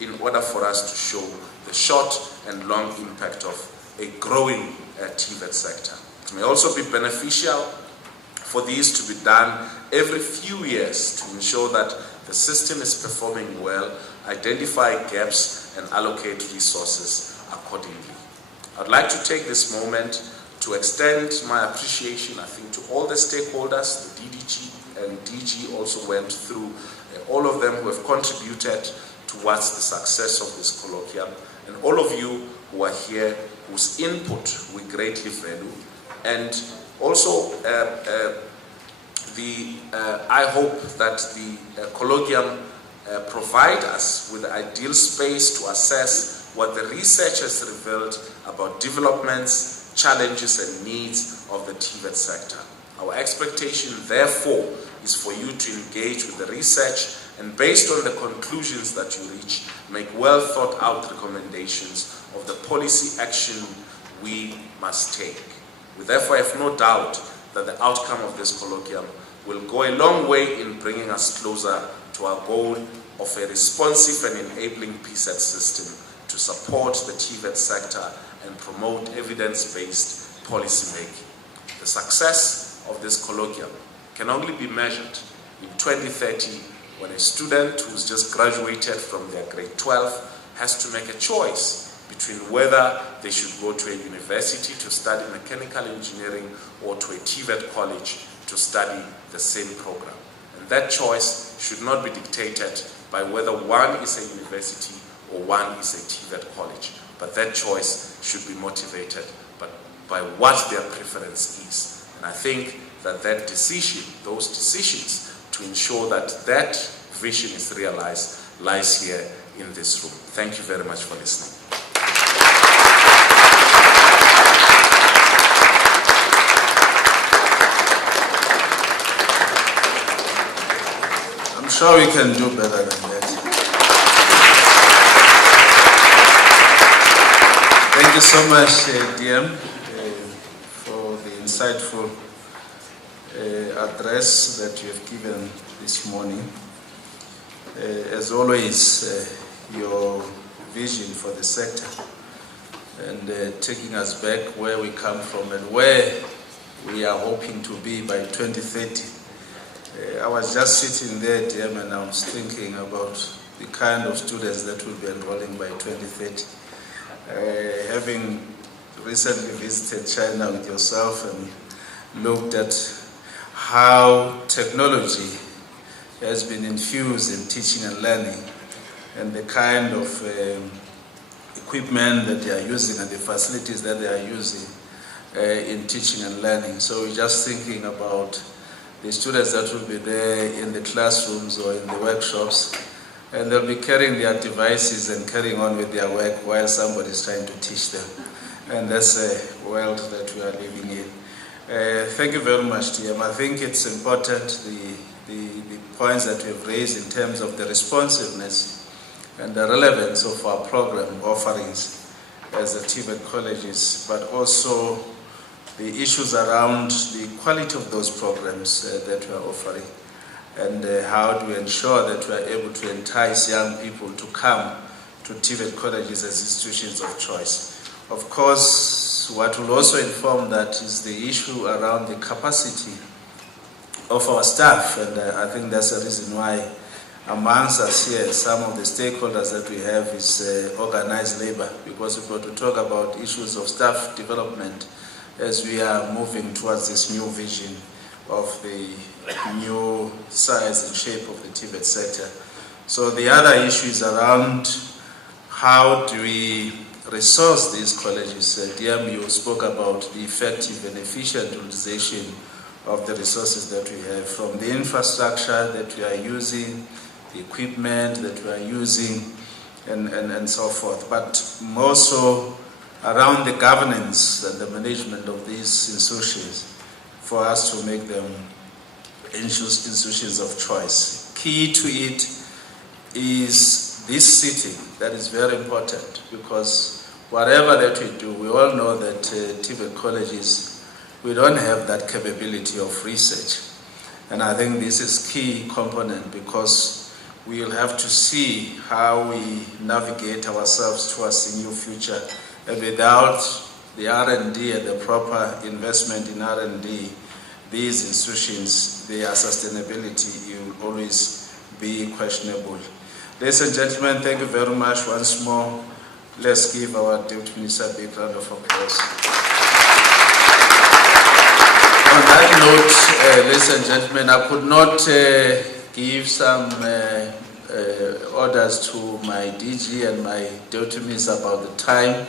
in order for us to show the short and long impact of a growing TVET sector. It may also be beneficial for these to be done every few years to ensure that the system is performing well, identify gaps, and allocate resources accordingly. I'd like to take this moment to extend my appreciation, I think, to all the stakeholders. The DDG and DG also went through, all of them who have contributed towards the success of this colloquium, and all of you who are here whose input we greatly value. And also, I hope that the colloquium provide us with the ideal space to assess what the research has revealed about developments, challenges, and needs of the TVET sector. Our expectation, therefore, is for you to engage with the research and, based on the conclusions that you reach, make well thought out recommendations of the policy action we must take. We therefore have no doubt that the outcome of this colloquium will go a long way in bringing us closer to our goal of a responsive and enabling PSAT system to support the TVET sector and promote evidence-based policy making. The success of this colloquium can only be measured in 2030 when a student who's just graduated from their grade 12 has to make a choice between whether they should go to a university to study mechanical engineering or to a TVET college to study the same program. And that choice should not be dictated by whether one is a university or one is a TVET college, but that choice should be motivated by what their preference is. And I think that those decisions to ensure that that vision is realized lies here in this room. Thank you very much for listening. I'm sure we can do better than that. Thank you so much, DM, for the insightful address that you have given this morning. As always, your vision for the sector and taking us back where we come from and where we are hoping to be by 2030. I was just sitting there, DM, and I was thinking about the kind of students that will be enrolling by 2030. Having recently visited China with yourself and looked at how technology has been infused in teaching and learning and the kind of equipment that they are using and the facilities that they are using in teaching and learning. So we're just thinking about the students that will be there in the classrooms or in the workshops, and they'll be carrying their devices and carrying on with their work while somebody is trying to teach them. And that's a world that we are living in. Thank you very much, TM. I think it's important, the points that we've raised in terms of the responsiveness and the relevance of our program offerings as the TVET colleges, but also the issues around the quality of those programs that we are offering, and how do we ensure that we are able to entice young people to come to TVET colleges as institutions of choice. Of course, what will also inform that is the issue around the capacity of our staff, and I think that's the reason why amongst us here, some of the stakeholders that we have is organized labor, because we've got to talk about issues of staff development as we are moving towards this new vision of the new size and shape of the TVET sector. So the other issue is around how do we resource these colleges. DMU spoke about the effective and efficient utilization of the resources that we have, from the infrastructure that we are using, the equipment that we are using, and so forth. But more so around the governance and the management of these institutions for us to make them institutions of choice. Key to it is this sitting. That is very important, because whatever that we do, we all know that TVET colleges, we don't have that capability of research. And I think this is key component, because we will have to see how we navigate ourselves towards the new future. And without the R&D and the proper investment in R&D, these institutions, their sustainability will always be questionable. Ladies and gentlemen, thank you very much once more. Let's give our Deputy Minister a big round of applause. On that note, ladies and gentlemen, I could not give some orders to my DG and my Deputy Minister about the time.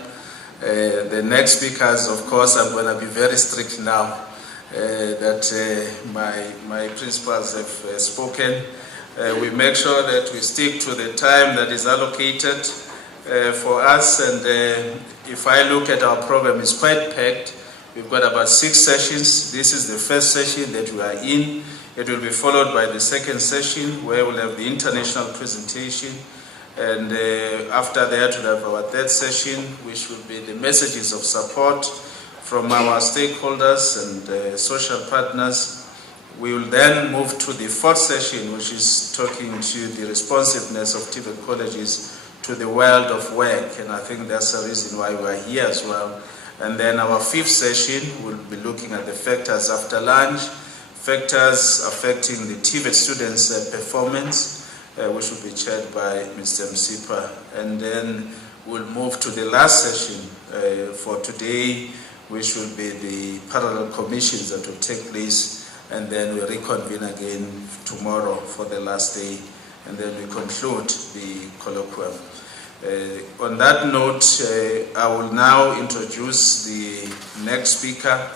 The next speakers, of course, I'm going to be very strict now that my principals have spoken. We make sure that we stick to the time that is allocated for us, and if I look at our program, it's quite packed. We've got about 6 sessions. This is the first session that we are in. It will be followed by the second session, where we'll have the international presentation, and after that we'll have our third session, which will be the messages of support from our stakeholders and social partners. We will then move to the fourth session, which is talking to the responsiveness of TVET colleges to the world of work, and I think that's the reason why we are here as well. And then our fifth session will be looking at the factors after lunch, factors affecting the TVET students' performance, which will be chaired by Mr. Msipa. And then we'll move to the last session for today, which will be the parallel commissions that will take place, and then we'll reconvene again tomorrow for the last day, and then we conclude the colloquium. On that note, I will now introduce the next speaker,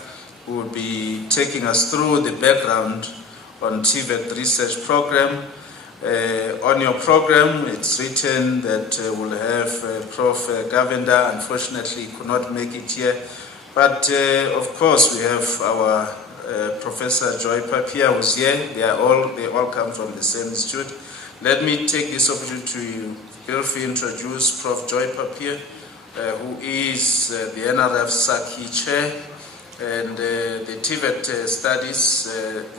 who will be taking us through the background on TVET research program. On your program, it's written that we'll have Prof. Govender. Unfortunately, could not make it here, but of course we have our Professor Joy Papier, who's here. They all come from the same institute. Let me take this opportunity to briefly introduce Prof. Joy Papier, who is the NRF Saki Chair, and the TVET studies,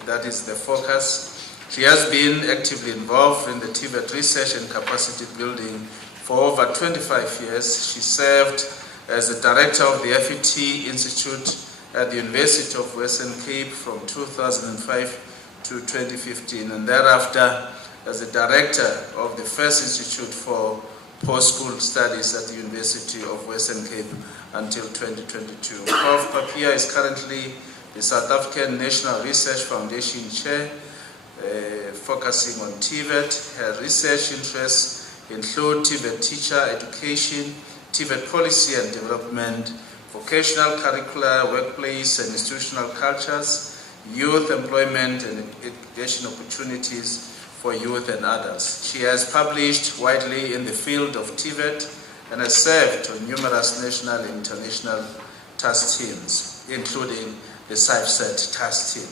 that is the focus. She has been actively involved in the TVET research and capacity building for over 25 years. She served as the director of the FET Institute at the University of Western Cape from 2005 to 2015, and thereafter as the director of the First Institute for Post-School Studies at the University of Western Cape until 2022. Prof. Papier is currently the South African National Research Foundation Chair, focusing on TVET. Her research interests include TVET teacher education, TVET policy and development, vocational curricula, workplace and institutional cultures, youth employment and education opportunities for youth and adults. She has published widely in the field of TVET and has served on numerous national and international task teams, including the CIFSET task team.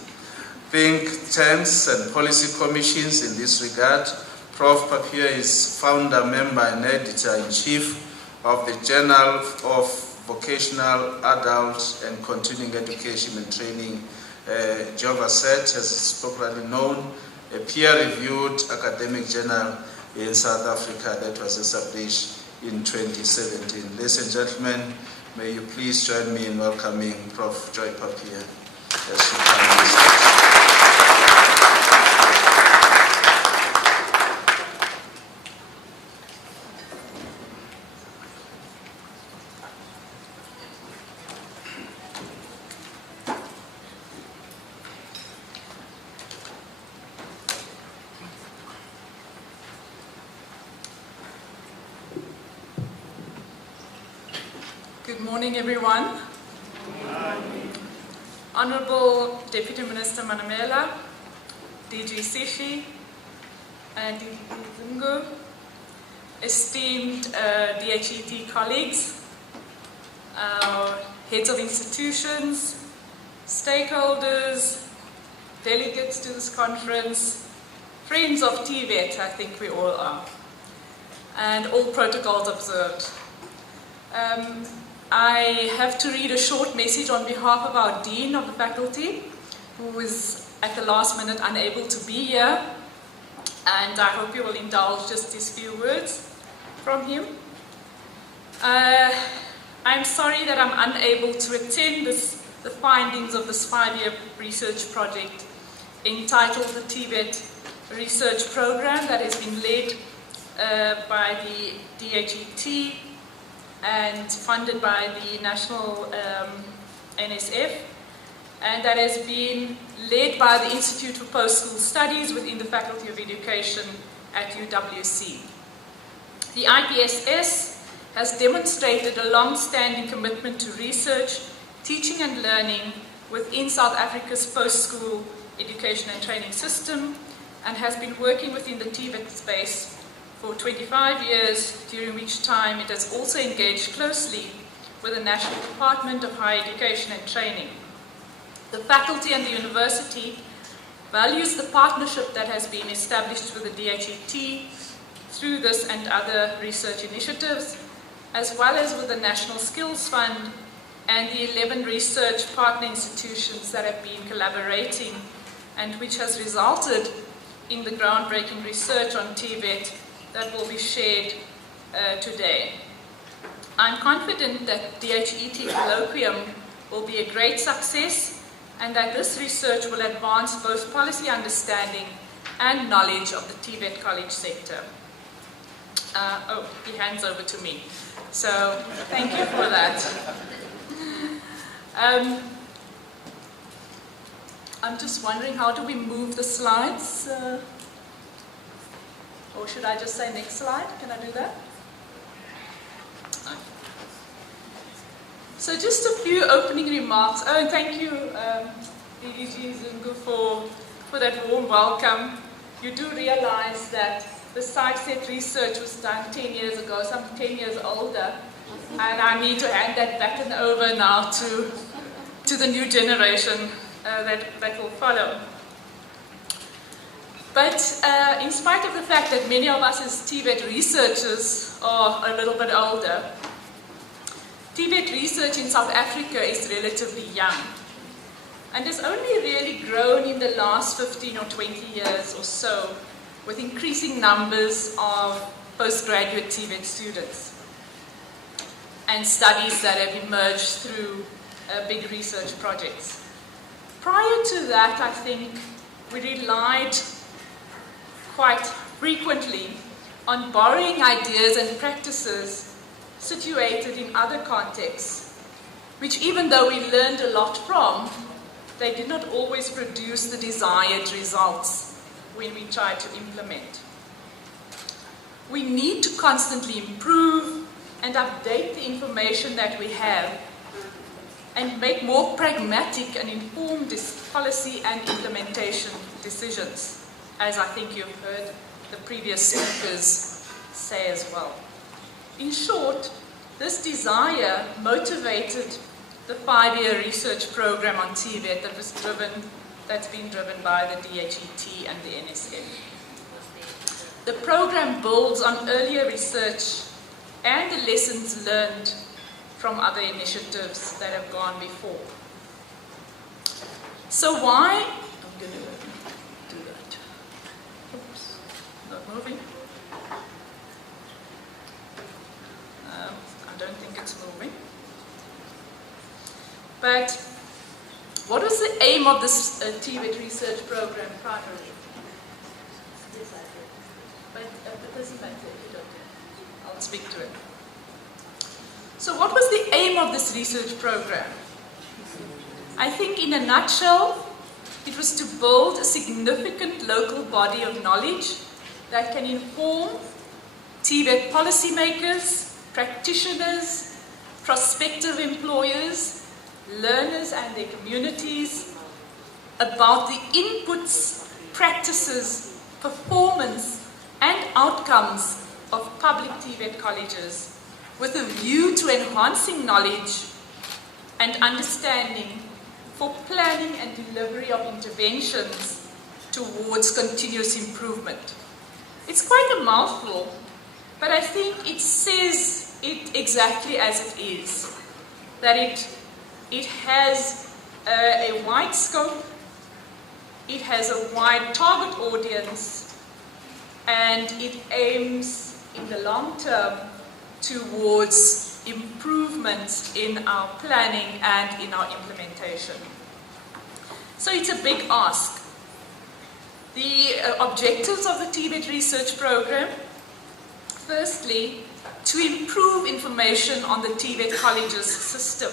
Think tanks and policy commissions in this regard. Prof. Papier is founder, member, and editor-in-chief of the Journal of Vocational, Adult, and Continuing Education and Training, VOCATIONAL, as it's popularly known, a peer-reviewed academic journal in South Africa that was established in 2017. Ladies and gentlemen, may you please join me in welcoming Prof. Joy Papier as she comes. Good morning, everyone. Honorable Deputy Minister Manamela, DG Sishi, and DG Zungu, esteemed DHET colleagues, heads of institutions, stakeholders, delegates to this conference, friends of TVET, I think we all are, and all protocols observed. I have to read a short message on behalf of our Dean of the faculty, who is at the last minute unable to be here, and I hope you will indulge just these few words from him. I'm sorry that I'm unable to attend the findings of this 5-year research project entitled the TVET Research Program that has been led by the DHET and funded by the National NSF, and that has been led by the Institute for Post-School Studies within the Faculty of Education at UWC. The IPSS has demonstrated a long-standing commitment to research, teaching and learning within South Africa's post-school education and training system, and has been working within the TVET space for 25 years, during which time it has also engaged closely with the National Department of Higher Education and Training. The faculty and the university values the partnership that has been established with the DHET through this and other research initiatives, as well as with the National Skills Fund and the 11 research partner institutions that have been collaborating, and which has resulted in the groundbreaking research on TVET that will be shared today. I'm confident that DHET Colloquium will be a great success, and that this research will advance both policy understanding and knowledge of the TVET college sector. He hands over to me. So thank you for that. I'm just wondering, how do we move the slides? Or should I just say next slide? Can I do that? So just a few opening remarks. Oh, and thank you, DG Zungu, for that warm welcome. You do realize that the CIFSET research was done 10 years ago, so I'm 10 years older, and I need to hand that baton over now to the new generation that will follow. But in spite of the fact that many of us as TVET researchers are a little bit older, TVET research in South Africa is relatively young, and has only really grown in the last 15 or 20 years or so, with increasing numbers of postgraduate TVET students and studies that have emerged through big research projects. Prior to that, I think we relied quite frequently on borrowing ideas and practices situated in other contexts, which, even though we learned a lot from, they did not always produce the desired results when we tried to implement. We need to constantly improve and update the information that we have and make more pragmatic and informed policy and implementation decisions as I think you've heard the previous speakers say as well. In short, this desire motivated the 5-year research program on TVET that's been driven by the DHET and the NSM. The program builds on earlier research and the lessons learned from other initiatives that have gone before. So why? I'm going to do that. Oops, not moving. I don't think it's moving. But what was the aim of this TVET research program primarily? But it doesn't matter if you don't. I'll speak to it. So what was the aim of this research program? I think in a nutshell, it was to build a significant local body of knowledge that can inform TVET policymakers, practitioners, prospective employers, learners and their communities about the inputs, practices, performance and outcomes of public TVET colleges with a view to enhancing knowledge and understanding for planning and delivery of interventions towards continuous improvement. It's quite a mouthful, but I think it says it exactly as it is, that it has a wide scope, it has a wide target audience, and it aims in the long term towards improvements in our planning and in our implementation. So it's a big ask. The objectives of the TVET research program: firstly, to improve information on the TVET colleges system,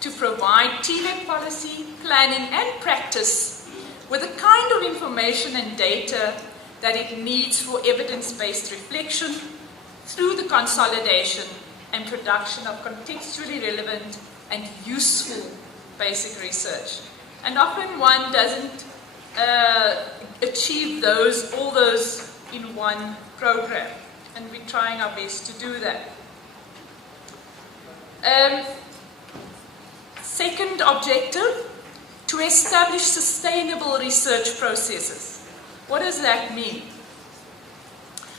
to provide TVET policy, planning and practice with the kind of information and data that it needs for evidence-based reflection through the consolidation and production of contextually relevant and useful basic research. And often one doesn't achieve all those in one program, and we're trying our best to do that. Second objective, to establish sustainable research processes. What does that mean?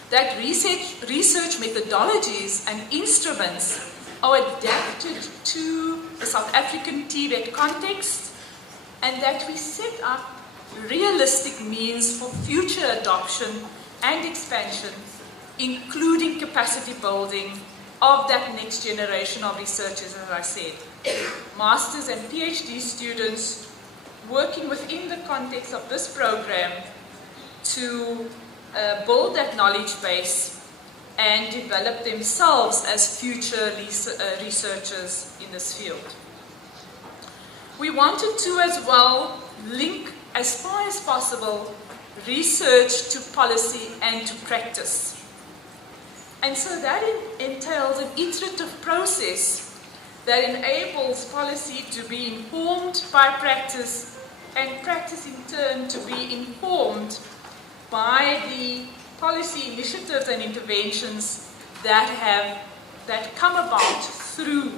That research methodologies and instruments are adapted to the South African TVET context, and that we set up realistic means for future adoption and expansion, including capacity building of that next generation of researchers, as I said. Masters and PhD students working within the context of this program to build that knowledge base and develop themselves as future researchers in this field. We wanted to as well link as far as possible research to policy and to practice. And so that entails an iterative process that enables policy to be informed by practice and practice in turn to be informed by the policy initiatives and interventions that come about through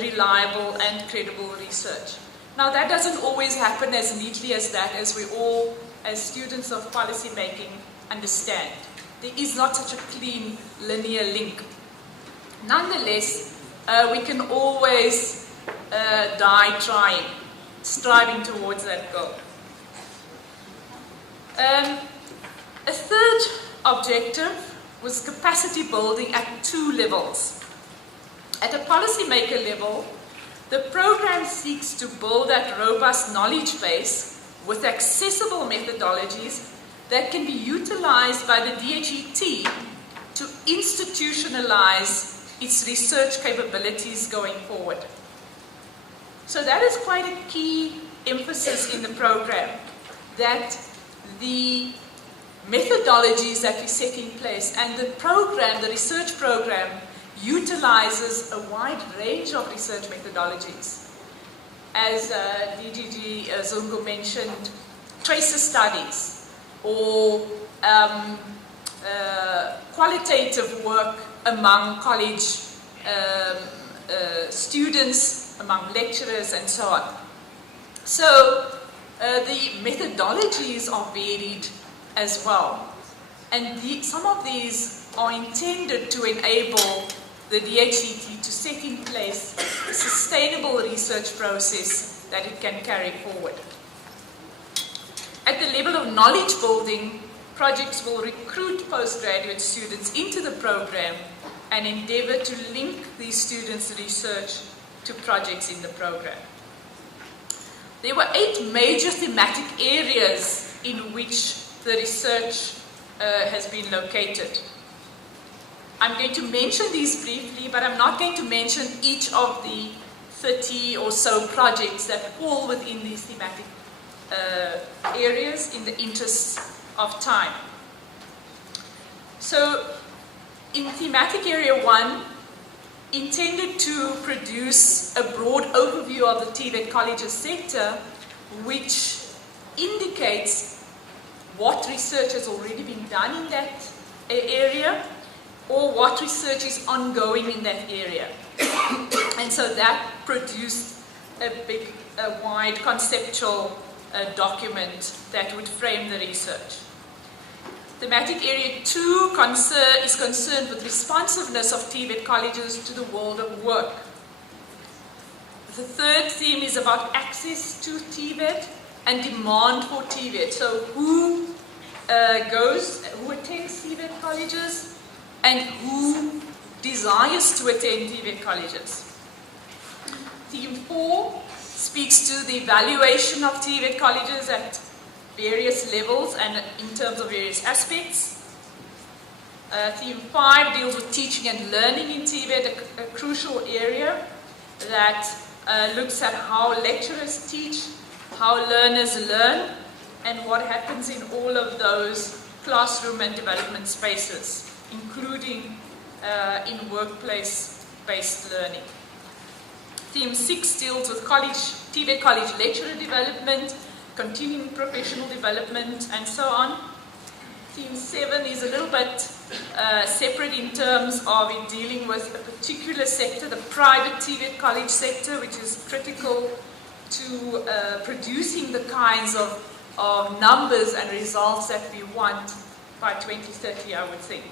reliable and credible research. Now that doesn't always happen as neatly as that, as we all, as students of policy making, understand. There is not such a clean linear link. Nonetheless, we can always die trying, striving towards that goal. A third objective was capacity building at 2 levels. At a policymaker level, the program seeks to build that robust knowledge base with accessible methodologies that can be utilized by the DHET to institutionalize its research capabilities going forward. So that is quite a key emphasis in the program, that the methodologies that we set in place and the program, the research program, utilizes a wide range of research methodologies. As DGG Zungu mentioned, tracer studies or qualitative work among college students, among lecturers, and so on. So the methodologies are varied as well. And some of these are intended to enable the DHCT to set in place a sustainable research process that it can carry forward. At the level of knowledge building, projects will recruit postgraduate students into the program and endeavor to link these students' research to projects in the program. There were 8 major thematic areas in which the research has been located. I'm going to mention these briefly, but I'm not going to mention each of the 30 or so projects that fall within these thematic areas in the interest of time. So, in thematic area 1, intended to produce a broad overview of the TVET colleges sector, which indicates what research has already been done in that area or what research is ongoing in that area. And so that produced a wide conceptual document that would frame the research. Thematic area 2 is concerned with responsiveness of TVET colleges to the world of work. The third theme is about access to TVET and demand for TVET. So who attends TVET colleges and who desires to attend TVET colleges. Theme 4 speaks to the evaluation of TVET colleges at various levels and in terms of various aspects. Theme 5 deals with teaching and learning in TVET, a crucial area that looks at how lecturers teach, how learners learn, and what happens in all of those classroom and development spaces, including in workplace-based learning. Theme 6 deals with TVET college lecturer development, continuing professional development, and so on. Theme 7 is a little bit separate in terms of it dealing with a particular sector, the private TVET college sector, which is critical to producing the kinds of numbers and results that we want by 2030, I would think.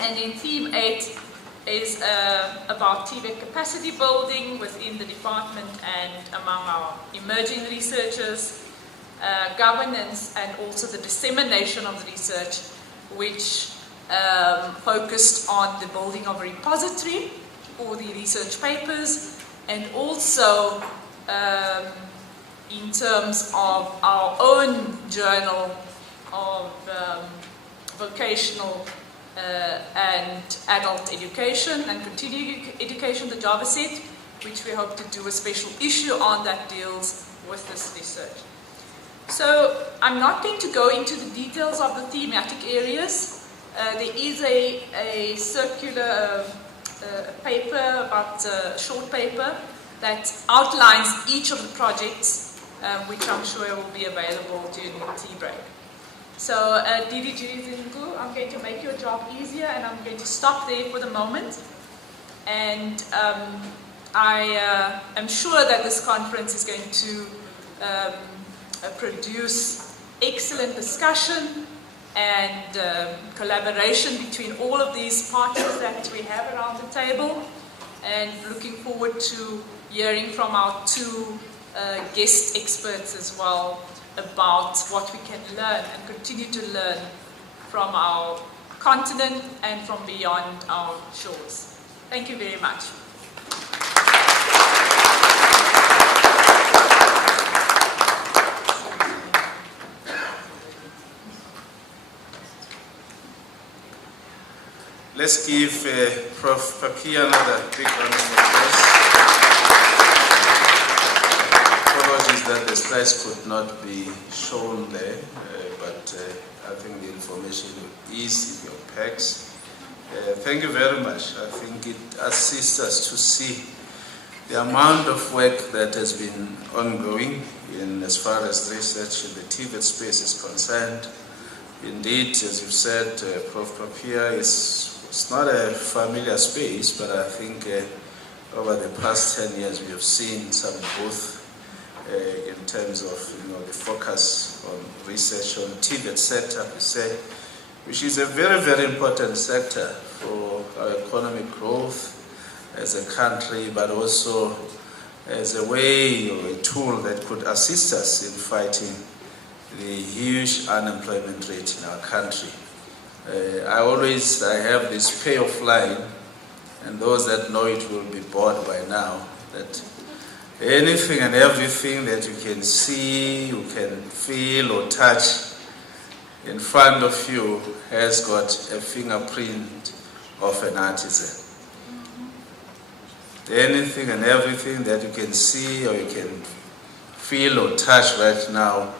And then Theme 8 is about TVET capacity building within the department and among our emerging researchers, governance, and also the dissemination of the research, which focused on the building of a repository for the research papers, and also in terms of our own journal of vocational and adult education and continuing education, the Java set, which we hope to do a special issue on that deals with this research. So I'm not going to go into the details of the thematic areas. There is a circular paper, about a short paper, that outlines each of the projects, which I'm sure will be available during the tea break. So, DDG Zingu, I'm going to make your job easier, and I'm going to stop there for the moment. And I am sure that this conference is going to produce excellent discussion and collaboration between all of these parties that we have around the table, and looking forward to hearing from our 2 guest experts as well about what we can learn and continue to learn from our continent and from beyond our shores. Thank you very much. Let's give Prof. Papi another big round of applause. Apologies that the slides could not be shown there, but I think the information is in your packs. Thank you very much. I think it assists us to see the amount of work that has been ongoing in as far as research in the TVET space is concerned. Indeed, as you've said, Prof. Papia, it's not a familiar space, but I think over the past 10 years we have seen some growth in terms of the focus on research on TVET sector per se, which is a very, very important sector for our economic growth as a country, but also as a way or a tool that could assist us in fighting the huge unemployment rate in our country. I have this payoff line, and those that know it will be bored by now, that anything and everything that you can see, you can feel or touch in front of you has got a fingerprint of an artisan. Anything and everything that you can see or you can feel or touch right now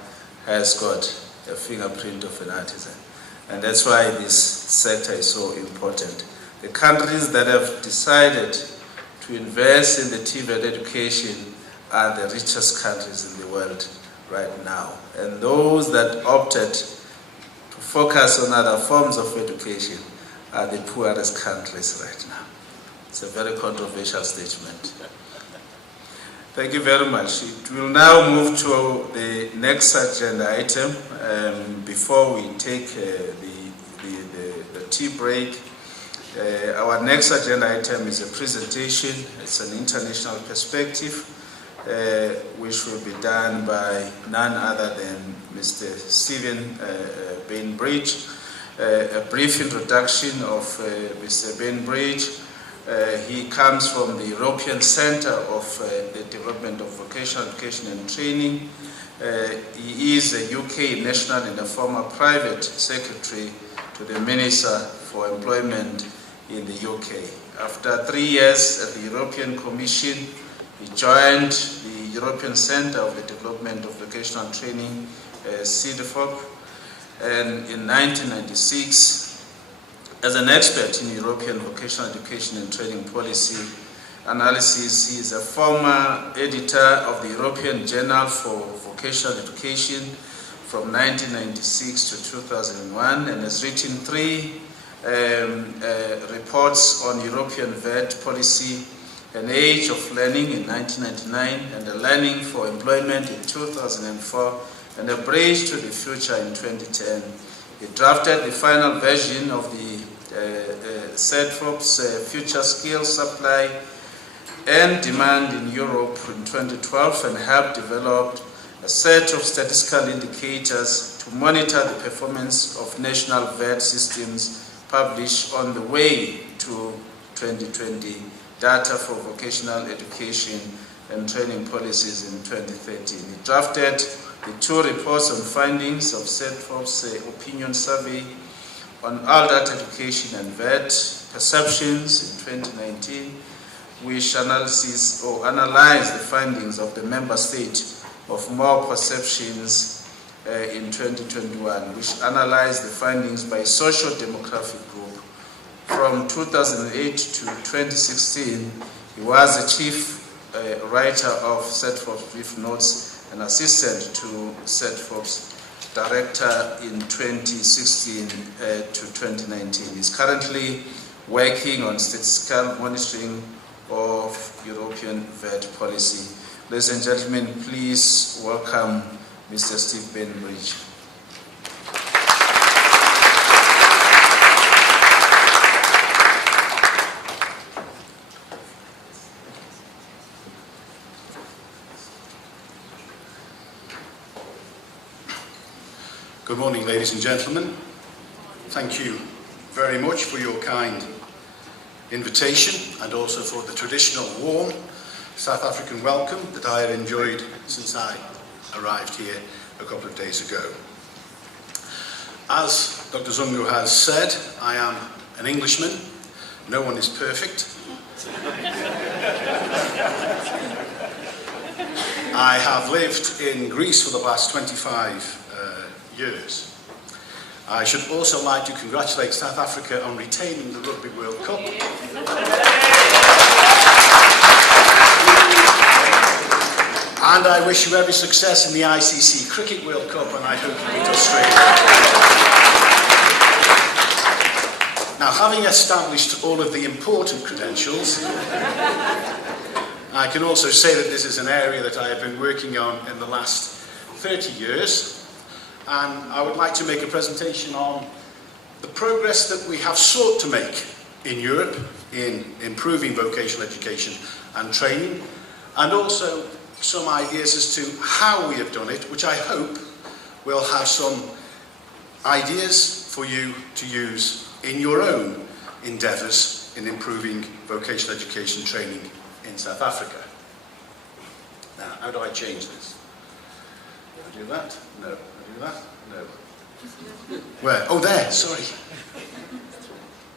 has got a fingerprint of an artisan. And that's why this sector is so important. The countries that have decided to invest in the TVET education are the richest countries in the world right now. And those that opted to focus on other forms of education are the poorest countries right now. It's a very controversial statement. Thank you very much. It will now move to the next agenda item. Before we take the tea break, our next agenda item is a presentation. It's an international perspective, which will be done by none other than Mr. Stephen Bainbridge. A brief introduction of Mr. Bainbridge. He comes from the European Center of the Development of Vocational Education and Training. He is a UK national and a former private secretary to the Minister for Employment in the UK. After 3 years at the European Commission, he joined the European Center of the Development of Vocational Training, CDFOP, and in 1996, as an expert in European vocational education and training policy analysis, he is a former editor of the European Journal for Vocational Education from 1996 to 2001 and has written 3 reports on European VET policy, An Age of Learning in 1999 and a Learning for Employment in 2004 and A Bridge to the Future in 2010. He drafted the final version of the CEDFOP's Future Skills Supply and Demand in Europe in 2012 and helped develop a set of statistical indicators to monitor the performance of national VET systems published on the way to 2020 data for vocational education and training policies in 2013. He drafted the 2 reports on findings of CEDFOP's opinion survey on adult education and VET perceptions in 2019, which analyzed the findings of the member state of more perceptions in 2021, which analyzed the findings by social demographic group. From 2008 to 2016, he was the chief writer of CEDFOP's brief notes and assistant to CEDFOP's director in 2016 to 2019. He's currently working on statistical monitoring of European VET policy. Ladies and gentlemen, please welcome Mr. Steve Bainbridge. Good morning, ladies and gentlemen. Thank you very much for your kind invitation and also for the traditional warm South African welcome that I have enjoyed since I arrived here a couple of days ago. As Dr. Zungu has said, I am an Englishman. No one is perfect. I have lived in Greece for the last 25 years. I should also like to congratulate South Africa on retaining the Rugby World Cup. And I wish you every success in the ICC Cricket World Cup, and I hope you beat Australia. Now, having established all of the important credentials, I can also say that this is an area that I have been working on in the last 30 years, and I would like to make a presentation on the progress that we have sought to make in Europe in improving vocational education and training, and also some ideas as to how we have done it, which I hope will have some ideas for you to use in your own endeavours in improving vocational education training in South Africa. Now, how do I change this? Do I do that? No. Do I do that? No. Where? Oh, there, sorry.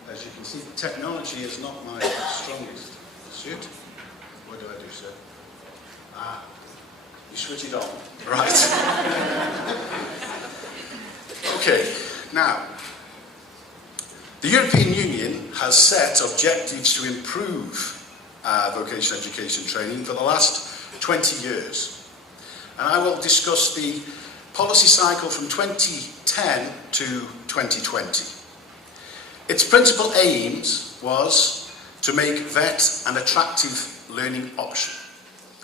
As you can see, technology is not my strongest suit. What do I do, sir? Ah, you switch it on. Right. Okay, now, the European Union has set objectives to improve vocational education training for the last 20 years. And I will discuss the policy cycle from 2010 to 2020. Its principal aims was to make VET an attractive learning option,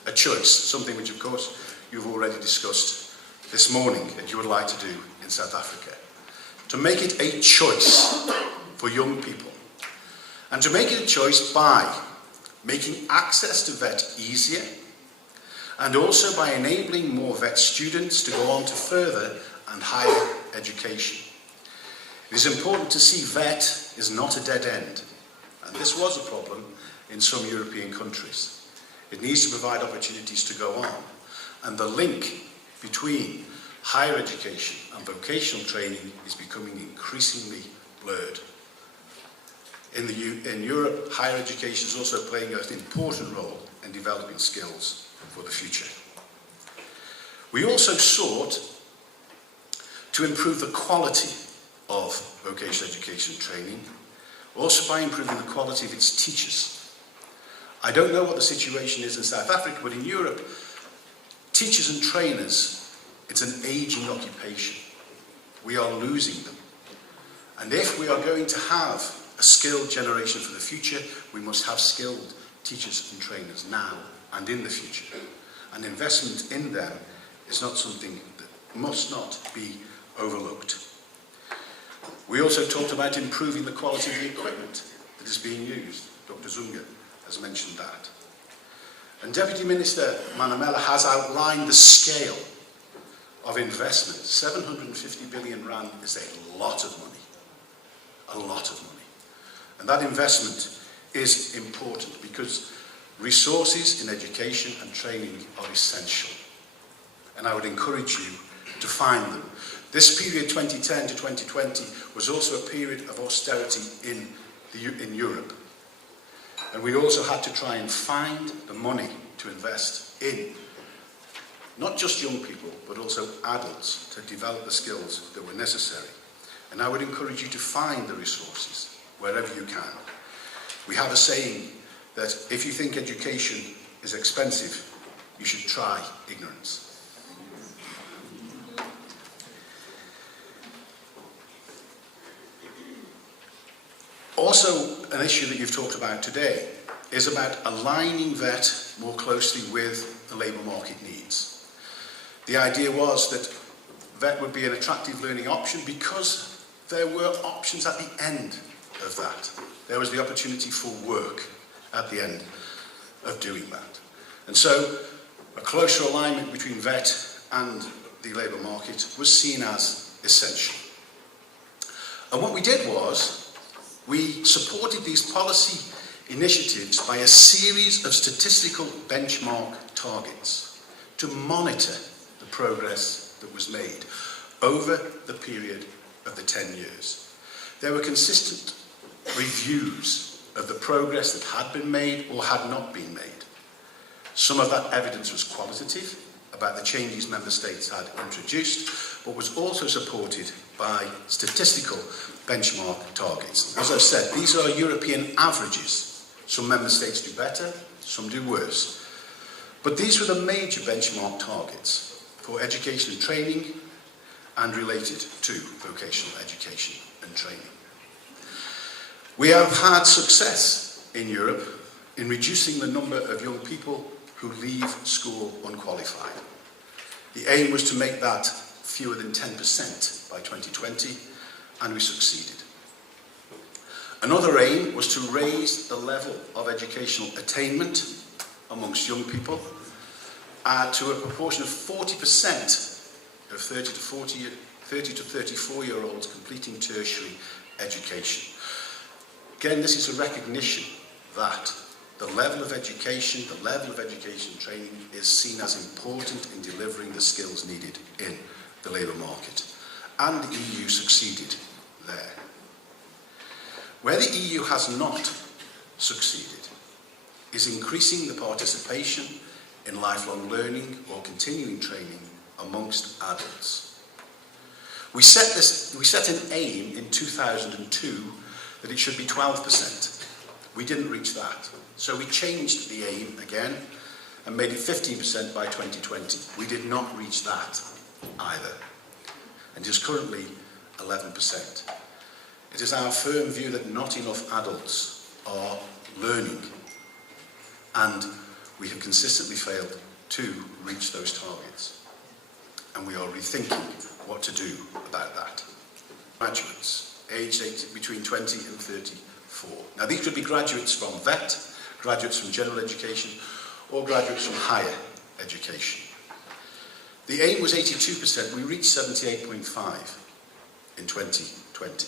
a choice, something which of course you've already discussed this morning and you would like to do in South Africa. To make it a choice for young people, and to make it a choice by making access to VET easier, and also by enabling more VET students to go on to further and higher education. It is important to see VET is not a dead end, and this was a problem in some European countries. It needs to provide opportunities to go on, and the link between higher education and vocational training is becoming increasingly blurred. In Europe, higher education is also playing an important role in developing skills for the future. We also sought to improve the quality of vocational education training, also by improving the quality of its teachers. I don't know what the situation is in South Africa, but in Europe, teachers and trainers, it's an aging occupation. We are losing them. And if we are going to have a skilled generation for the future, we must have skilled teachers and trainers now and in the future. And investment in them is not something that must not be overlooked. We also talked about improving the quality of the equipment that is being used. Dr. Zunga has mentioned that. And Deputy Minister Manamela has outlined the scale of investment. 750 billion rand is a lot of money. A lot of money. And that investment is important because resources in education and training are essential. And I would encourage you to find them. This period, 2010 to 2020, was also a period of austerity in Europe. And we also had to try and find the money to invest in not just young people, but also adults to develop the skills that were necessary. And I would encourage you to find the resources wherever you can. We have a saying that if you think education is expensive, you should try ignorance. Also, an issue that you've talked about today is about aligning VET more closely with the labour market needs. The idea was that VET would be an attractive learning option because there were options at the end of that. There was the opportunity for work at the end of doing that. And so a closer alignment between VET and the labour market was seen as essential. And what we did was we supported these policy initiatives by a series of statistical benchmark targets to monitor the progress that was made over the period of the 10 years. There were consistent reviews of the progress that had been made or had not been made. Some of that evidence was qualitative about the changes member states had introduced, but was also supported by statistical benchmark targets. As I've said, these are European averages. Some member states do better, some do worse. But these were the major benchmark targets for education and training and related to vocational education and training. We have had success in Europe in reducing the number of young people who leave school unqualified. The aim was to make that fewer than 10% by 2020, and we succeeded. Another aim was to raise the level of educational attainment amongst young people to a proportion of 40% of 30 to 34-year-olds completing tertiary education. Again, this is a recognition that the level of education training is seen as important in delivering the skills needed in the labour market. And the EU succeeded there. Where the EU has not succeeded is increasing the participation in lifelong learning or continuing training amongst adults. We set an aim in 2002 that it should be 12%. We didn't reach that. So we changed the aim again and made it 15% by 2020. We did not reach that either. And it is currently 11%. It is our firm view that not enough adults are learning, and we have consistently failed to reach those targets. And we are rethinking what to do about that. Graduates, aged between 20 and 34. Now these could be graduates from VET, graduates from general education, or graduates from higher education. The aim was 82%, we reached 78.5% in 2020.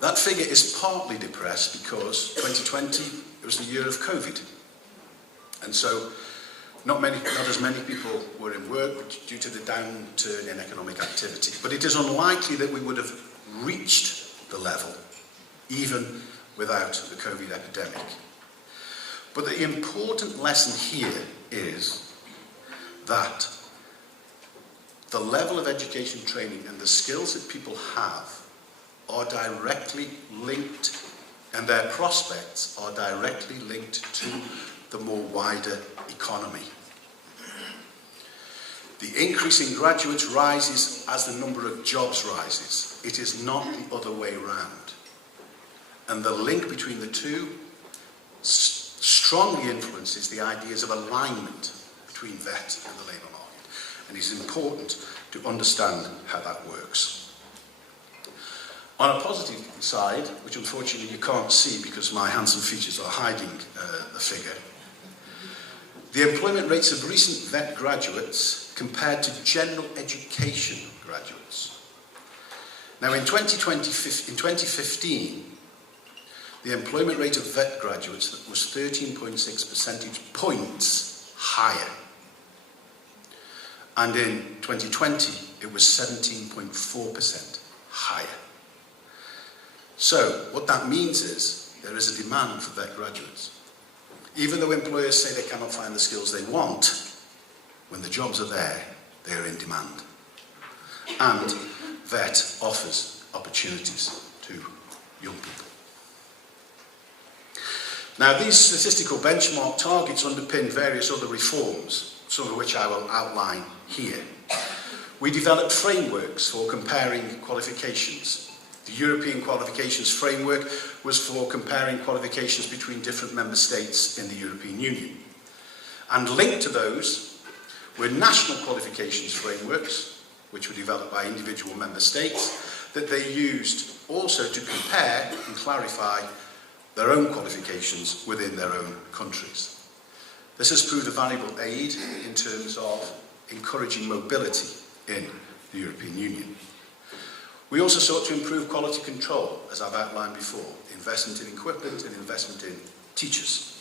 That figure is partly depressed because 2020 it was the year of COVID. And so not as many people were in work due to the downturn in economic activity. But it is unlikely that we would have reached the level even without the COVID epidemic. But the important lesson here is that the level of education training and the skills that people have are directly linked, and their prospects are directly linked to the more wider economy. The increase in graduates rises as the number of jobs rises. It is not the other way round. And the link between the two strongly influences the ideas of alignment between VET and the labour market. And it is important to understand how that works. On a positive side, which unfortunately you can't see because my handsome features are hiding the figure, the employment rates of recent VET graduates compared to general education graduates. Now in 2015, the employment rate of VET graduates was 13.6 percentage points higher. And in 2020, it was 17.4% higher. So what that means is there is a demand for VET graduates. Even though employers say they cannot find the skills they want, when the jobs are there, they are in demand. And VET offers opportunities to young people. Now, these statistical benchmark targets underpin various other reforms, some of which I will outline here. We developed frameworks for comparing qualifications. The European Qualifications Framework was for comparing qualifications between different member states in the European Union. And linked to those were national qualifications frameworks, which were developed by individual member states, that they used also to compare and clarify their own qualifications within their own countries. This has proved a valuable aid in terms of encouraging mobility in the European Union. We also sought to improve quality control, as I've outlined before, investment in equipment and investment in teachers.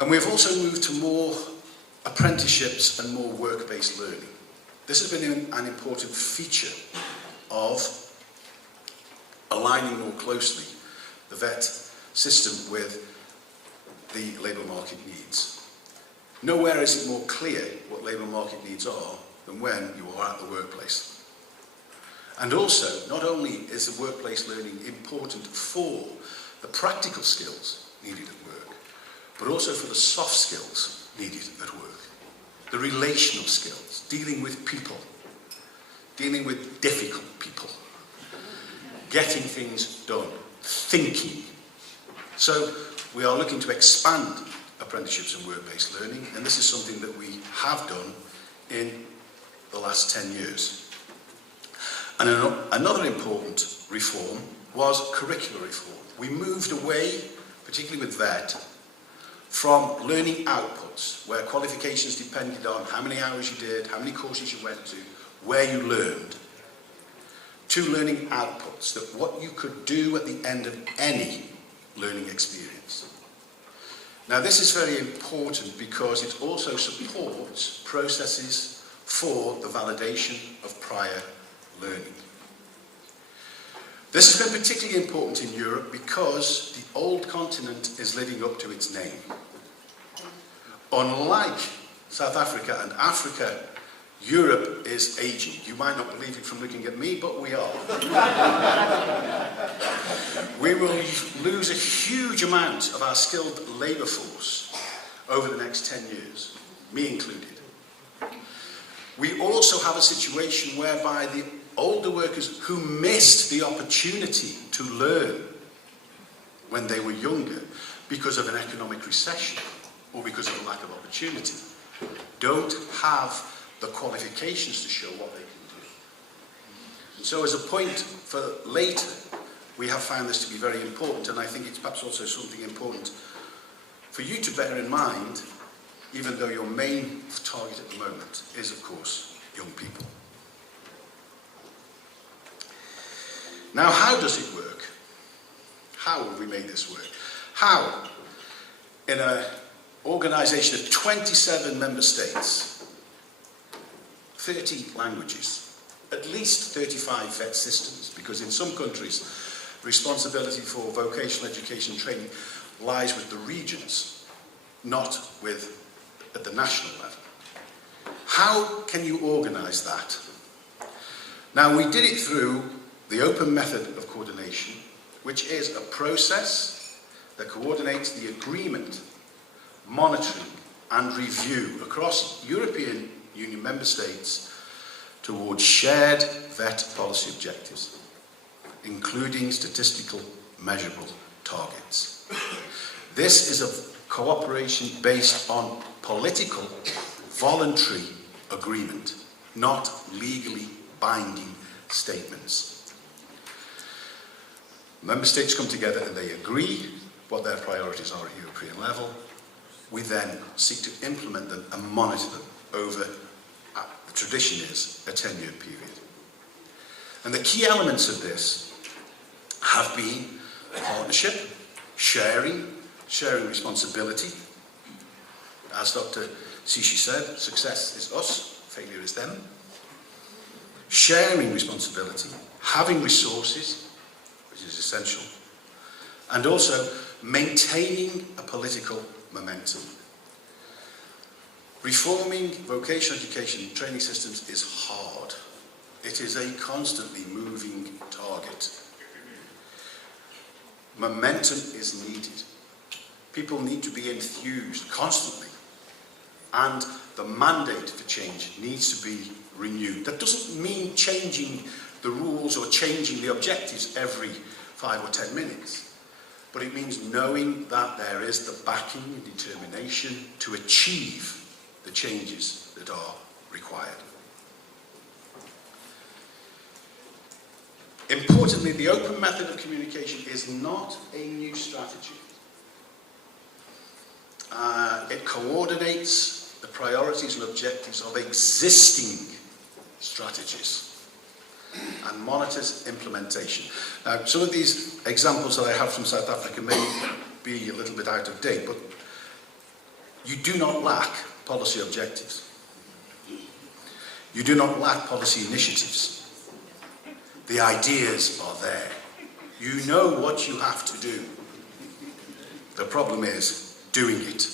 And we've also moved to more apprenticeships and more work-based learning. This has been an important feature of aligning more closely the VET system with the labour market needs. Nowhere is it more clear what labour market needs are than when you are at the workplace. And also, not only is the workplace learning important for the practical skills needed at work, but also for the soft skills needed at work. The relational skills, dealing with people, dealing with difficult people, getting things done, thinking. So we are looking to expand apprenticeships and work-based learning, and this is something that we have done in the last 10 years. And another important reform was curricular reform. We moved away, particularly with VET, from learning outputs, where qualifications depended on how many hours you did, how many courses you went to, where you learned, to learning outputs, that what you could do at the end of any learning experience. Now this is very important because it also supports processes for the validation of prior learning. This has been particularly important in Europe because the old continent is living up to its name. Unlike South Africa and Africa, Europe is aging. You might not believe it from looking at me, but we are. We will lose a huge amount of our skilled labour force over the next 10 years, me included. We also have a situation whereby the older workers who missed the opportunity to learn when they were younger because of an economic recession or because of a lack of opportunity don't have the qualifications to show what they can do. And so as a point for later, we have found this to be very important, and I think it's perhaps also something important for you to bear in mind, even though your main target at the moment is, of course, young people. Now, how does it work? How have we made this work? How? In an organisation of 27 member states, 30 languages, at least 35 VET systems, because in some countries, responsibility for vocational education training lies with the regions, not at the national level. How can you organise that? Now, we did it through the open method of coordination, which is a process that coordinates the agreement, monitoring and review across European Union member states towards shared VET policy objectives, including statistical measurable targets. This is a cooperation based on political, voluntary agreement, not legally binding statements. Member states come together and they agree what their priorities are at European level. We then seek to implement them and monitor them over, the tradition is, a 10-year period. And the key elements of this have been partnership, sharing responsibility. As Dr. Sishi said, success is us, failure is them. Sharing responsibility, having resources, which is essential, and also maintaining a political momentum. Reforming vocational education training systems is hard. It is a constantly moving target. Momentum is needed. People need to be enthused constantly. And the mandate for change needs to be renewed. That doesn't mean changing the rules or changing the objectives every 5 or 10 minutes. But it means knowing that there is the backing and determination to achieve the changes that are required. Importantly, the open method of communication is not a new strategy. It coordinates the priorities and objectives of existing strategies and monitors implementation. Now, some of these examples that I have from South Africa may be a little bit out of date, but you do not lack policy objectives. You do not lack policy initiatives. The ideas are there. You know what you have to do. The problem is doing it.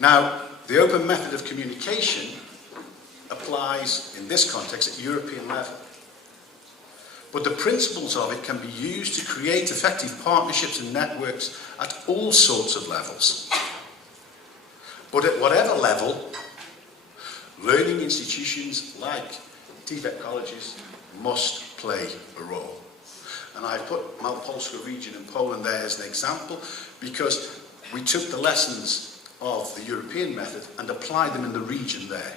Now, the open method of communication applies in this context at European level. But the principles of it can be used to create effective partnerships and networks at all sorts of levels. But at whatever level, learning institutions like TVET colleges must play a role. And I put Małopolska region in Poland there as an example because we took the lessons of the European method and applied them in the region there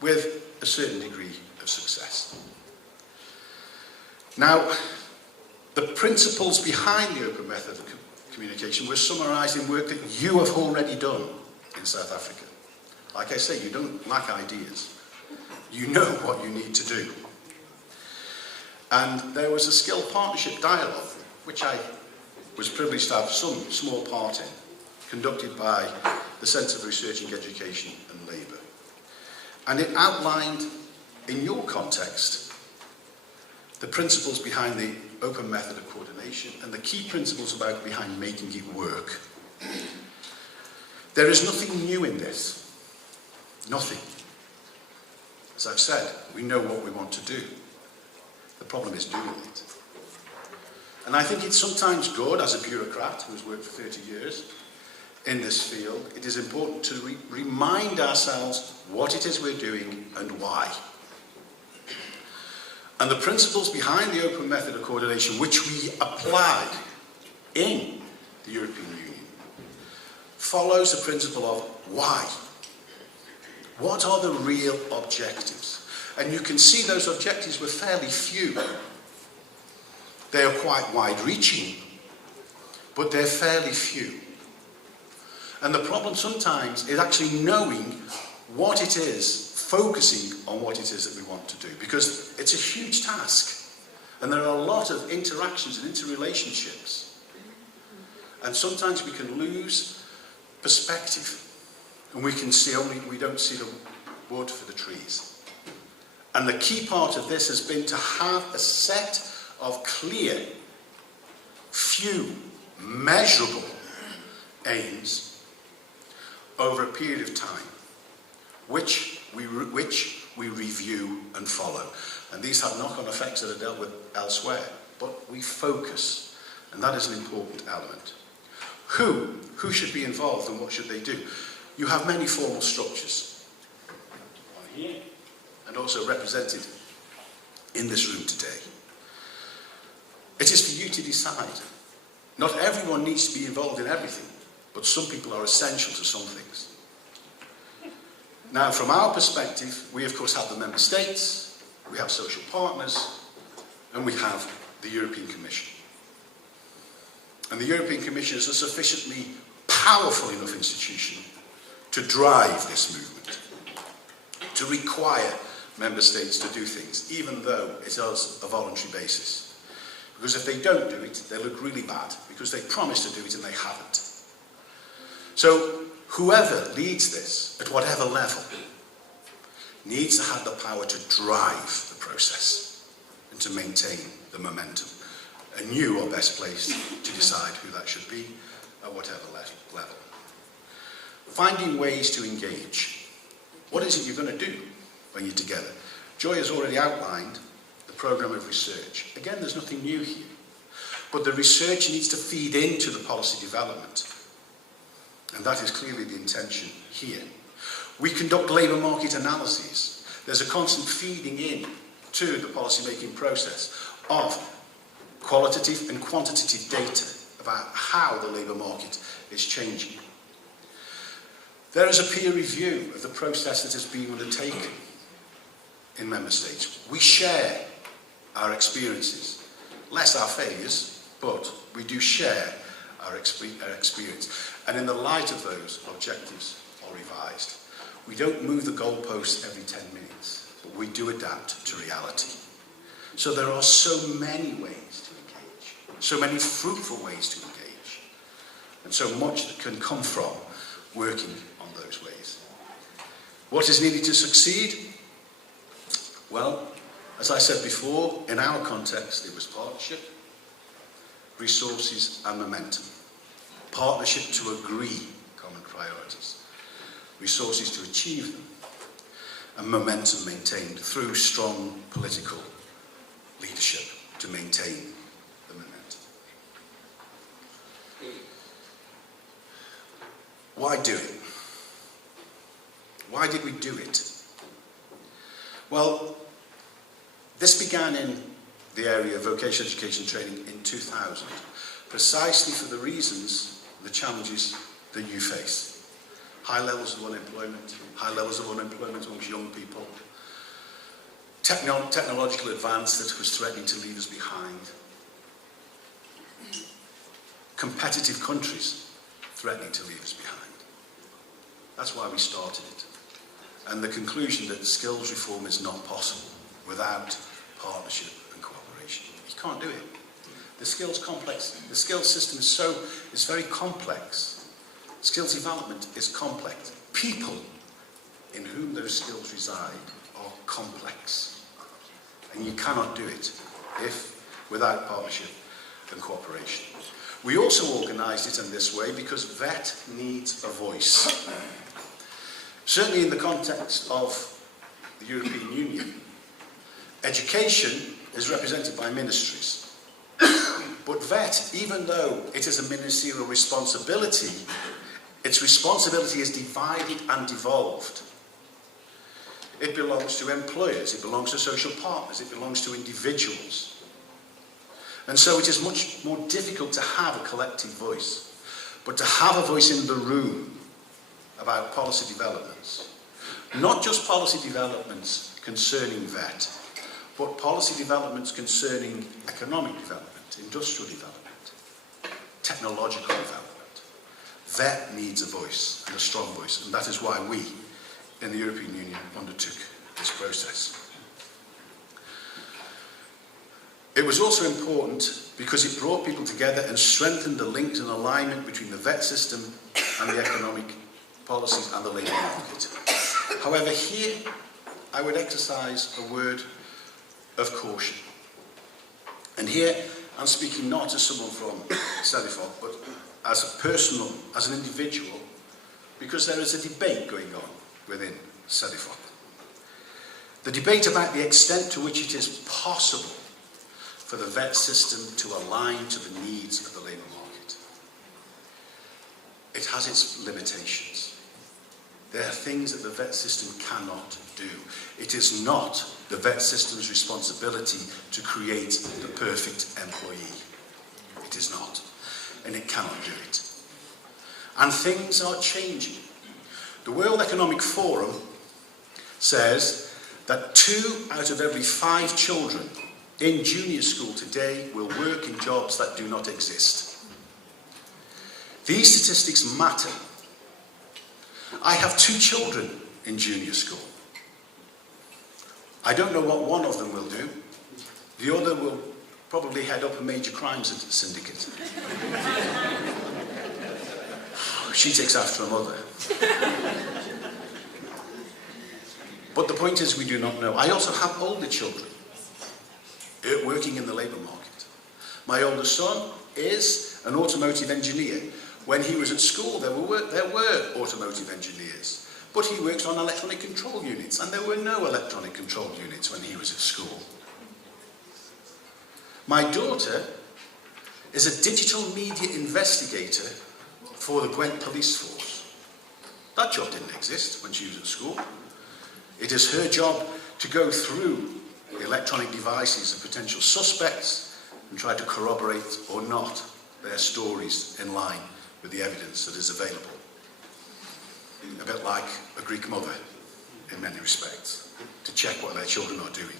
with a certain degree of success. Now, the principles behind the open method of communication were summarised in work that you have already done in South Africa. Like I say, you don't lack ideas. You know what you need to do. And there was a skill partnership dialogue, which I was privileged to have some small part in, conducted by the Centre for Research in Education and Labour. And it outlined, in your context, the principles behind the open method of coordination and the key principles behind making it work. There is nothing new in this. Nothing. As I've said, we know what we want to do. The problem is doing it. And I think it's sometimes good, as a bureaucrat who's worked for 30 years in this field, it is important to remind ourselves what it is we're doing and why. And the principles behind the open method of coordination, which we applied in the European Union, follows the principle of why. What are the real objectives? And you can see those objectives were fairly few. They are quite wide-reaching, but they're fairly few. And the problem sometimes is actually knowing what it is, focusing on what it is that we want to do, because it's a huge task. And there are a lot of interactions and interrelationships. And sometimes we can lose perspective. And we don't see the wood for the trees. And the key part of this has been to have a set of clear, few, measurable aims over a period of time, which we review and follow. And these have knock-on effects that are dealt with elsewhere, but we focus, and that is an important element. Who should be involved and what should they do? You have many formal structures on here and also represented in this room today. It is for you to decide. Not everyone needs to be involved in everything, but some people are essential to some things. Now, from our perspective, we of course have the member states, we have social partners, and we have the European Commission. And the European Commission is a sufficiently powerful enough institution to drive this movement, to require member states to do things, even though it's on a voluntary basis. Because if they don't do it, they look really bad, because they promised to do it and they haven't. So whoever leads this, at whatever level, needs to have the power to drive the process and to maintain the momentum. And you are best placed to decide who that should be at whatever level. Finding ways to engage. What is it you're going to do when you're together? Joy has already outlined the programme of research. Again, there's nothing new here. But the research needs to feed into the policy development. And that is clearly the intention here. We conduct labour market analyses. There's a constant feeding in to the policy-making process of qualitative and quantitative data about how the labour market is changing. There is a peer review of the process that has been undertaken in member states. We share our experiences, less our failures, but we do share our experience. And in the light of those, objectives are revised. We don't move the goalposts every 10 minutes, but we do adapt to reality. So there are so many ways to engage, so many fruitful ways to engage, and so much that can come from working on those ways. What is needed to succeed? Well, as I said before, in our context, it was partnership, resources and momentum. Partnership to agree common priorities, resources to achieve them, and momentum maintained through strong political leadership to maintain the momentum. Why do it? Why did we do it? Well, this began in the area of vocational education training in 2000, precisely for the reasons, the challenges that you face. High levels of unemployment amongst young people, technological advance that was threatening to leave us behind, competitive countries threatening to leave us behind. That's why we started it. And the conclusion that skills reform is not possible without partnership and cooperation. You can't do it. The skills system is very complex. Skills development is complex. People in whom those skills reside are complex. And you cannot do it without partnership and cooperation. We also organised it in this way because VET needs a voice. Certainly in the context of the European Union, education is represented by ministries. But VET, even though it is a ministerial responsibility, its responsibility is divided and devolved. It belongs to employers, it belongs to social partners, it belongs to individuals. And so it is much more difficult to have a collective voice. But to have a voice in the room about policy developments, not just policy developments concerning VET, but policy developments concerning economic development, industrial development, technological development. VET needs a voice, and a strong voice, and that is why we, in the European Union, undertook this process. It was also important because it brought people together and strengthened the links and alignment between the VET system and the economic policies and the labour market. However, here I would exercise a word of caution. And here I'm speaking not as someone from Sedifog, but as an individual, because there is a debate going on within Sedifog. The debate about the extent to which it is possible for the VET system to align to the needs of the labour market. It has its limitations. There are things that the VET system cannot do. It is not the VET system's responsibility to create the perfect employee. It is not. And it cannot do it. And things are changing. The World Economic Forum says that 2 out of every 5 children in junior school today will work in jobs that do not exist. These statistics matter. I have 2 children in junior school. I don't know what one of them will do. The other will probably head up a major crime syndicate. She takes after her mother. But the point is, we do not know. I also have older children working in the labour market. My older son is an automotive engineer. When he was at school, there were automotive engineers, but he works on electronic control units, and there were no electronic control units when he was at school. My daughter is a digital media investigator for the Gwent Police Force. That job didn't exist when she was at school. It is her job to go through the electronic devices of potential suspects and try to corroborate or not their stories in line with the evidence that is available. A bit like a Greek mother in many respects, to check what their children are doing.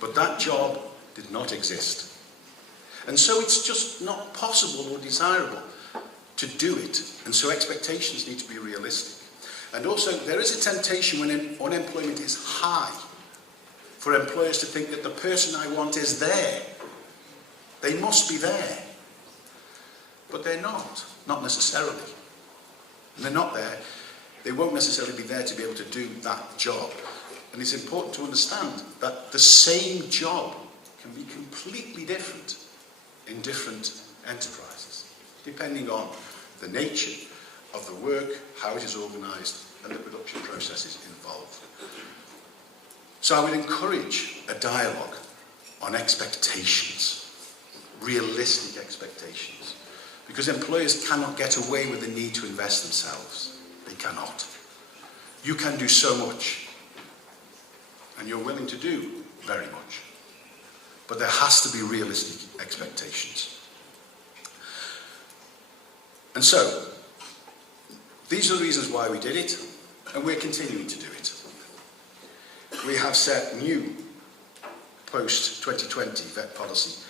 But that job did not exist. And so it's just not possible or desirable to do it. And so expectations need to be realistic. And also there is a temptation when unemployment is high for employers to think that the person I want is there. They must be there. But they're not necessarily. And they're not there. They won't necessarily be there to be able to do that job. And it's important to understand that the same job can be completely different in different enterprises, depending on the nature of the work, how it is organised, and the production processes involved. So I would encourage a dialogue on expectations, realistic expectations. Because employers cannot get away with the need to invest themselves. They cannot. You can do so much, and you're willing to do very much. But there has to be realistic expectations. And so, these are the reasons why we did it, and we're continuing to do it. We have set new post-2020 vet policy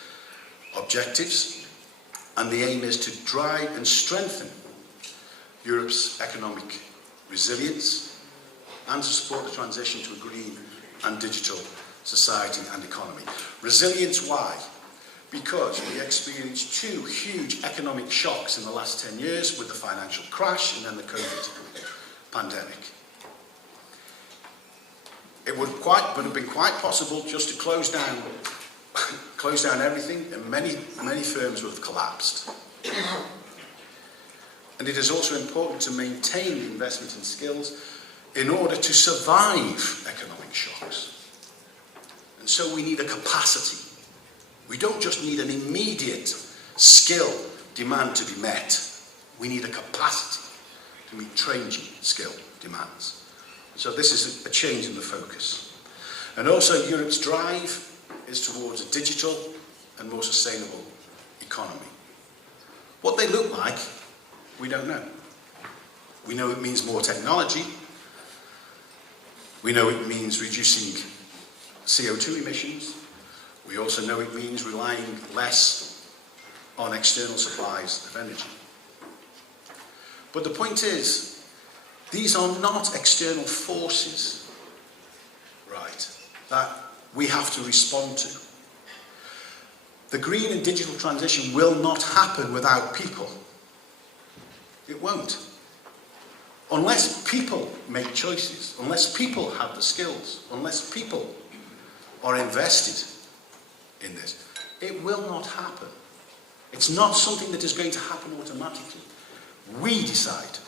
objectives, and the aim is to drive and strengthen Europe's economic resilience and to support the transition to a green and digital society and economy. Resilience, why? Because we experienced two huge economic shocks in the last 10 years with the financial crash and then the COVID pandemic. It would have been quite possible just to close down everything, and many firms would have collapsed. And it is also important to maintain the investment in skills in order to survive economic shocks. And so we need a capacity. We don't just need an immediate skill demand to be met. We need a capacity to meet changing skill demands. So this is a change in the focus. And also Europe's drive is towards a digital and more sustainable economy. What they look like, we don't know. We know it means more technology. We know it means reducing CO2 emissions. We also know it means relying less on external supplies of energy. But the point is, these are not external forces, right, that we have to respond to. The green and digital transition will not happen without people. It won't. Unless people make choices, unless people have the skills, unless people are invested in this, it will not happen. It's not something that is going to happen automatically. We decide.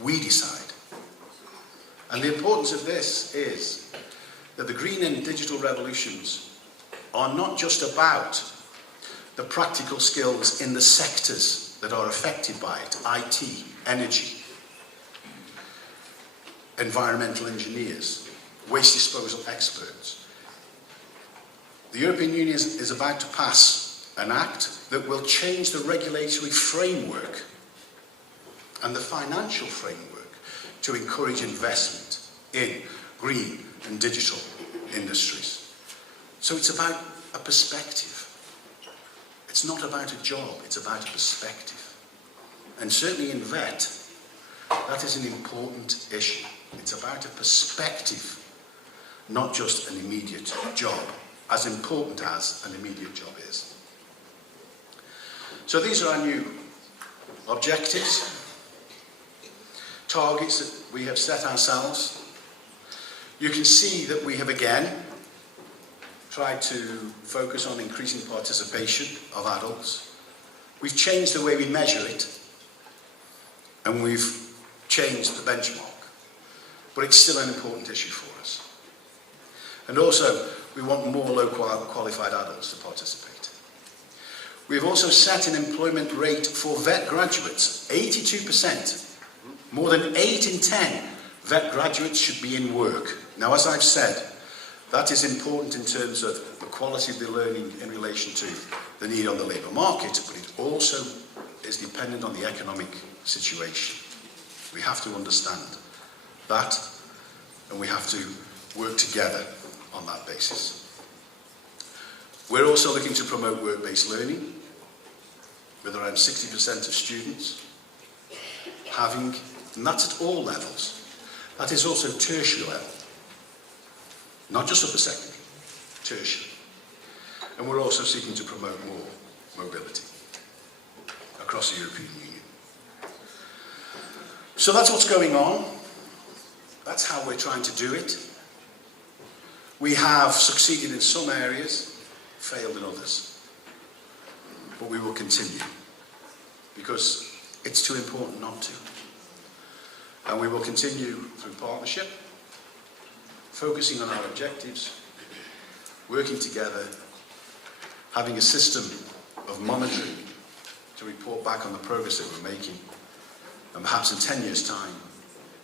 We decide. And the importance of this is that the green and digital revolutions are not just about the practical skills in the sectors that are affected by it, IT, energy, environmental engineers, waste disposal experts. The European Union is about to pass an act that will change the regulatory framework and the financial framework to encourage investment in green and digital industries. So it's about a perspective. It's not about a job, it's about a perspective. And certainly in VET, that is an important issue. It's about a perspective, not just an immediate job, as important as an immediate job is. So these are our new objectives, targets that we have set ourselves. You can see that we have again tried to focus on increasing participation of adults. We've changed the way we measure it, and we've changed the benchmark. But it's still an important issue for us. And also, we want more low qualified adults to participate. We've also set an employment rate for VET graduates, 82%. More than 8 in 10 VET graduates should be in work. Now, as I've said, that is important in terms of the quality of the learning in relation to the need on the labour market, but it also is dependent on the economic situation. We have to understand that, and we have to work together on that basis. We're also looking to promote work-based learning, with around 60% of students having, and that's at all levels. That is also tertiary level, not just upper secondary, tertiary. And we're also seeking to promote more mobility across the European Union. So that's what's going on. That's how we're trying to do it. We have succeeded in some areas, failed in others. But we will continue, because it's too important not to. And we will continue through partnership, focusing on our objectives, working together, having a system of monitoring to report back on the progress that we're making, and perhaps in 10 years' time,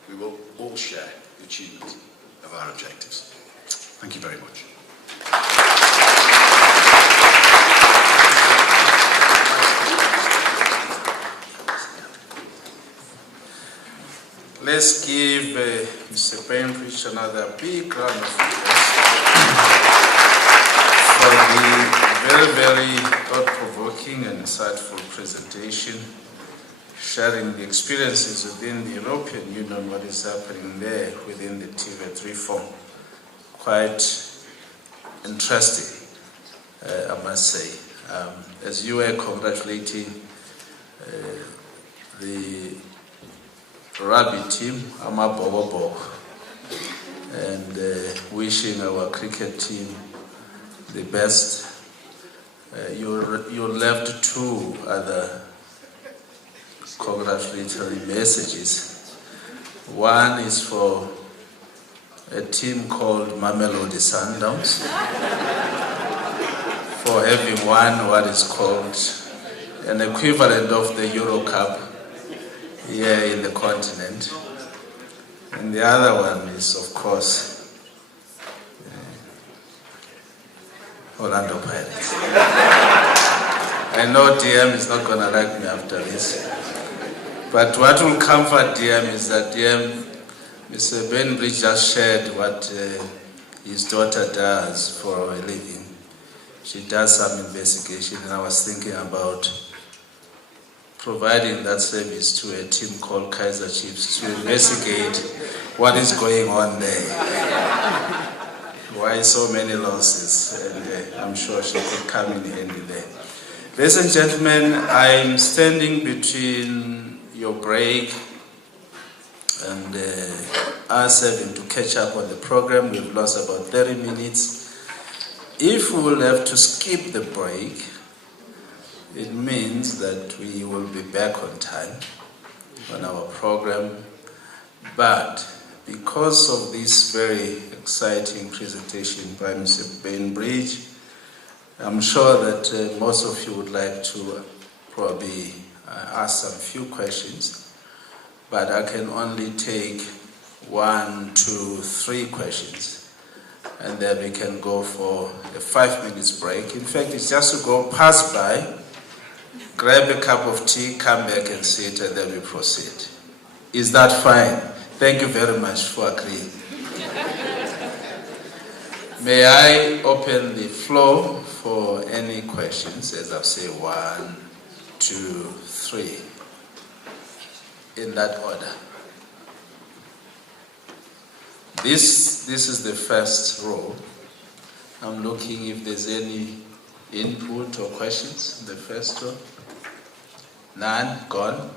we will all share the achievement of our objectives. Thank you very much. Let's give Mr. Bainbridge another big round of applause for the very, very thought-provoking and insightful presentation, sharing the experiences within the European Union, what is happening there within the TVET reform. Quite interesting, I must say. As you were congratulating the rugby team, Amabobo, and wishing our cricket team the best. You left two other congratulatory messages. One is for a team called Mamelodi Sundowns for having won what is called an equivalent of the Euro Cup here in the continent. And the other one is, of course, Orlando Pirates. I know DM is not going to like me after this. But what will comfort DM is that DM, Mr. Bainbridge just shared what his daughter does for a living. She does some investigation, and I was thinking about providing that service to a team called Kaiser Chiefs to investigate what is going on there. Why so many losses? And I'm sure she could come in handy there. Ladies and gentlemen, I'm standing between your break and us having to catch up on the program. We've lost about 30 minutes. If we will have to skip the break, it means that we will be back on time on our program. But because of this very exciting presentation by Mr. Bainbridge, I'm sure that most of you would like to probably ask some few questions, but I can only take 1, 2, 3 questions, and then we can go for a 5 minutes break. In fact, it's just to go pass by, grab a cup of tea, come back and sit, and then we proceed. Is that fine? Thank you very much for agreeing. May I open the floor for any questions, as I say 1, 2, 3, in that order. This is the first row. I'm looking if there's any input or questions in the first row. None? Gone?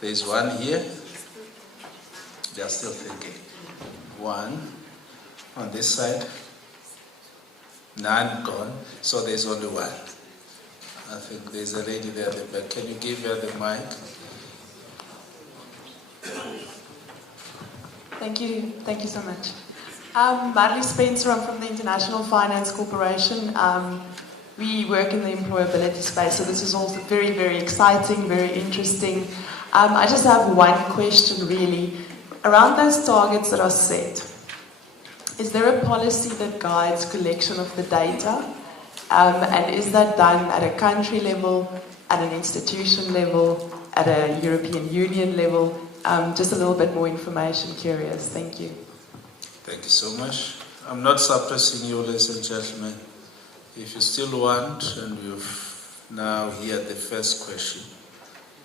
There's one here. They're still thinking. One on this side. None? Gone. So there's only one. I think there's a lady there at the back. Can you give her the mic? Thank you so much. Marley Spencer, I'm from the International Finance Corporation. We work in the employability space, so this is also very, very exciting, very interesting. I just have one question really. Around those targets that are set, is there a policy that guides collection of the data? And is that done at a country level, at an institution level, at a European Union level? Just a little bit more information, curious. Thank you. Thank you so much. I'm not suppressing you, ladies and gentlemen. If you still want, and you've now heard the first question,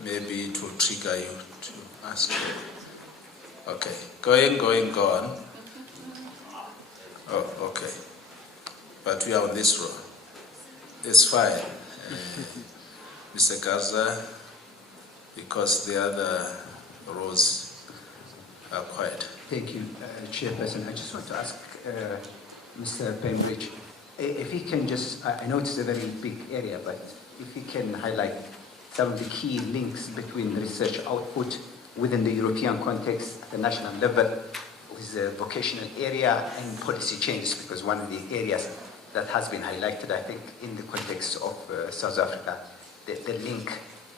maybe it will trigger you to ask. Okay, go on. Oh, okay. But we are on this row. It's fine. Mr. Gaza, because the other rows are quiet. Thank you, Chairperson. I just want to ask Mr. Bainbridge, if he can just, I know it's a very big area, but if he can highlight some of the key links between the research output within the European context, at the national level, with the vocational area and policy changes, because one of the areas that has been highlighted, I think, in the context of South Africa, the link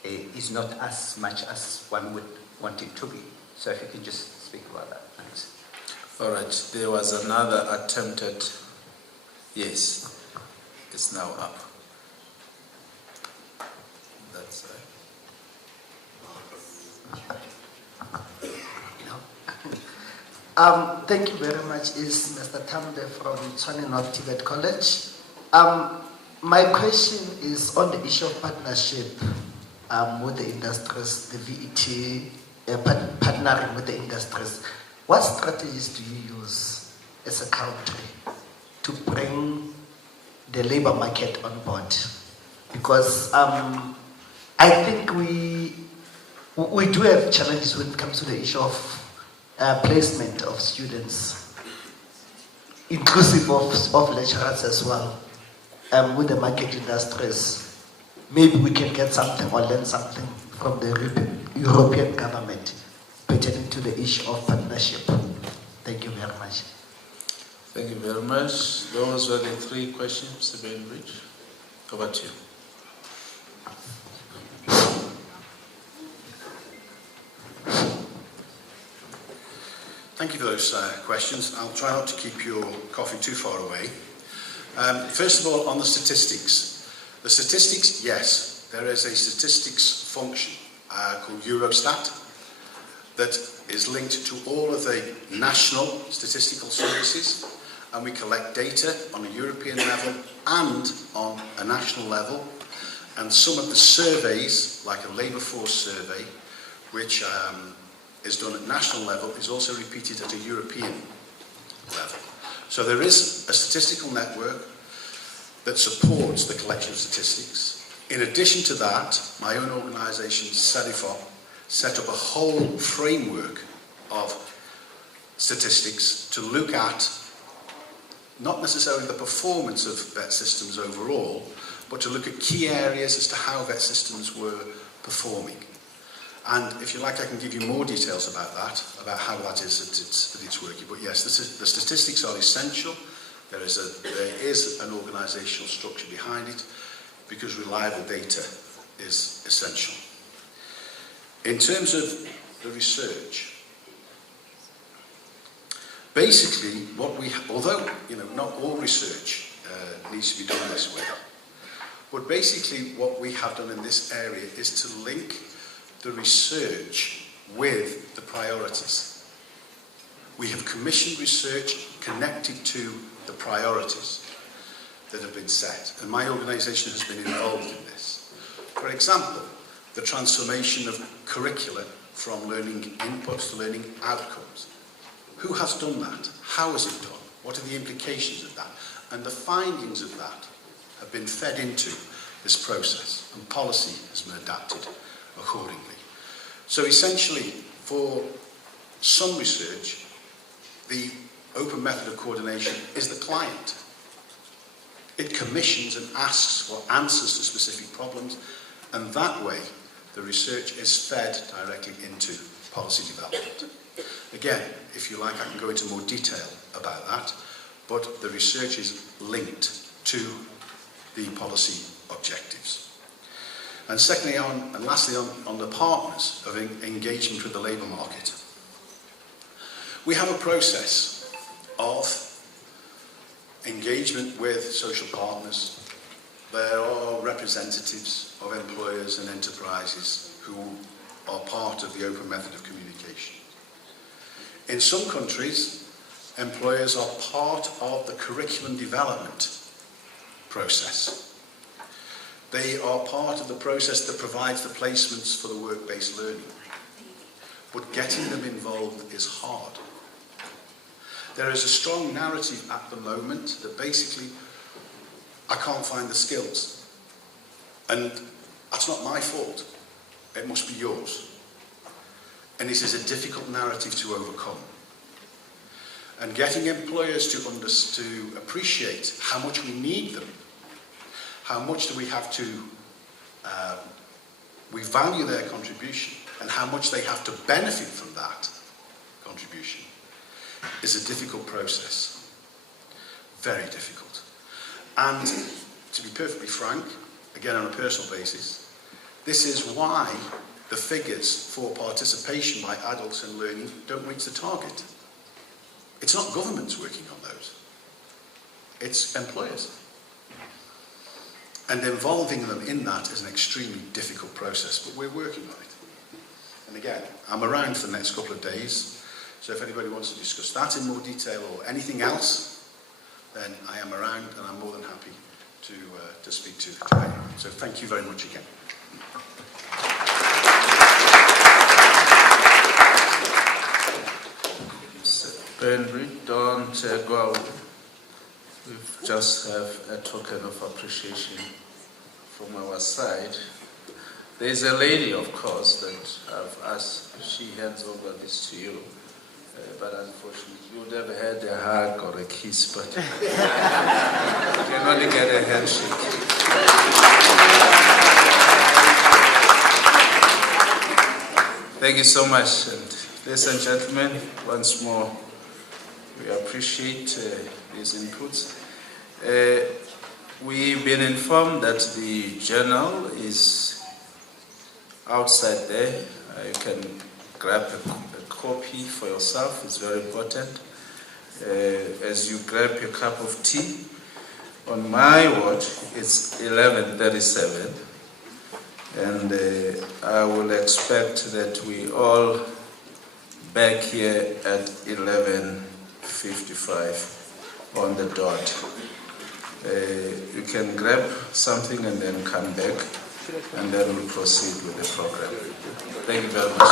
is not as much as one would want it to be. So if you could just speak about that, thanks. All right, there was another attempted, yes, it's now up. That's right. Thank you very much. Is Mr. Tamde from Tshwane North Tibet College. My question is on the issue of partnership with the industries, the VET, partnering with the industries. What strategies do you use as a country to bring the labor market on board? Because I think we do have challenges when it comes to the issue of placement of students, inclusive of lecturers as well, with the market industries. Maybe we can get something or learn something from the European government pertaining to the issue of partnership. Thank you very much. Thank you very much. Those were the 3 questions, Mr. Bainbridge. Over to you. Thank you for those questions. I'll try not to keep your coffee too far away. First of all, on the statistics. The statistics, yes, there is a statistics function called Eurostat that is linked to all of the national statistical services, and we collect data on a European level and on a national level. And some of the surveys, like a labour force survey, which is done at national level, is also repeated at a European level. So there is a statistical network that supports the collection of statistics. In addition to that, my own organisation, CEDIFOP, set up a whole framework of statistics to look at not necessarily the performance of vet systems overall, but to look at key areas as to how vet systems were performing. And if you like, I can give you more details about that, about how that is that it's working. But yes, the statistics are essential. There is an organisational structure behind it, because reliable data is essential. In terms of the research, basically although not all research needs to be done this way, but basically what we have done in this area is to link the research with the priorities. We have commissioned research connected to the priorities that have been set, and my organisation has been involved in this. For example, the transformation of curricula from learning inputs to learning outcomes. Who has done that? How is it done? What are the implications of that? And the findings of that have been fed into this process, and policy has been adapted accordingly. So essentially, for some research, the open method of coordination is the client. It commissions and asks for answers to specific problems, and that way the research is fed directly into policy development. Again, if you like, I can go into more detail about that, but the research is linked to the policy objectives. And secondly, and lastly, on the partners of engagement with the labour market. We have a process of engagement with social partners. There are representatives of employers and enterprises who are part of the open method of communication. In some countries, employers are part of the curriculum development process. They are part of the process that provides the placements for the work-based learning. But getting them involved is hard. There is a strong narrative at the moment that basically, I can't find the skills. And that's not my fault. It must be yours. And this is a difficult narrative to overcome. And getting employers to appreciate how much we need them, how much do we have to, we value their contribution, and how much they have to benefit from that contribution, is a difficult process. Very difficult. And to be perfectly frank, again on a personal basis, this is why the figures for participation by adults in learning don't reach the target. It's not governments working on those. It's employers. And involving them in that is an extremely difficult process, but we're working on it. And again, I'm around for the next couple of days, so if anybody wants to discuss that in more detail or anything else, then I am around and I'm more than happy to speak to anyone. So thank you very much again. Benry, don't go. We just have a token of appreciation from our side. There's a lady, of course, that I've asked if she hands over this to you, but unfortunately you would have had a hug or a kiss, but you can only get a handshake. Thank you so much, and ladies and gentlemen, once more, we appreciate these inputs. We've been informed that the journal is outside there. You can grab a copy for yourself. It's very important. As you grab your cup of tea, on my watch, it's 11:37. And I will expect that we all back here at 11:55 on the dot. You can grab something and then come back, and then we'll proceed with the program. Thank you very much.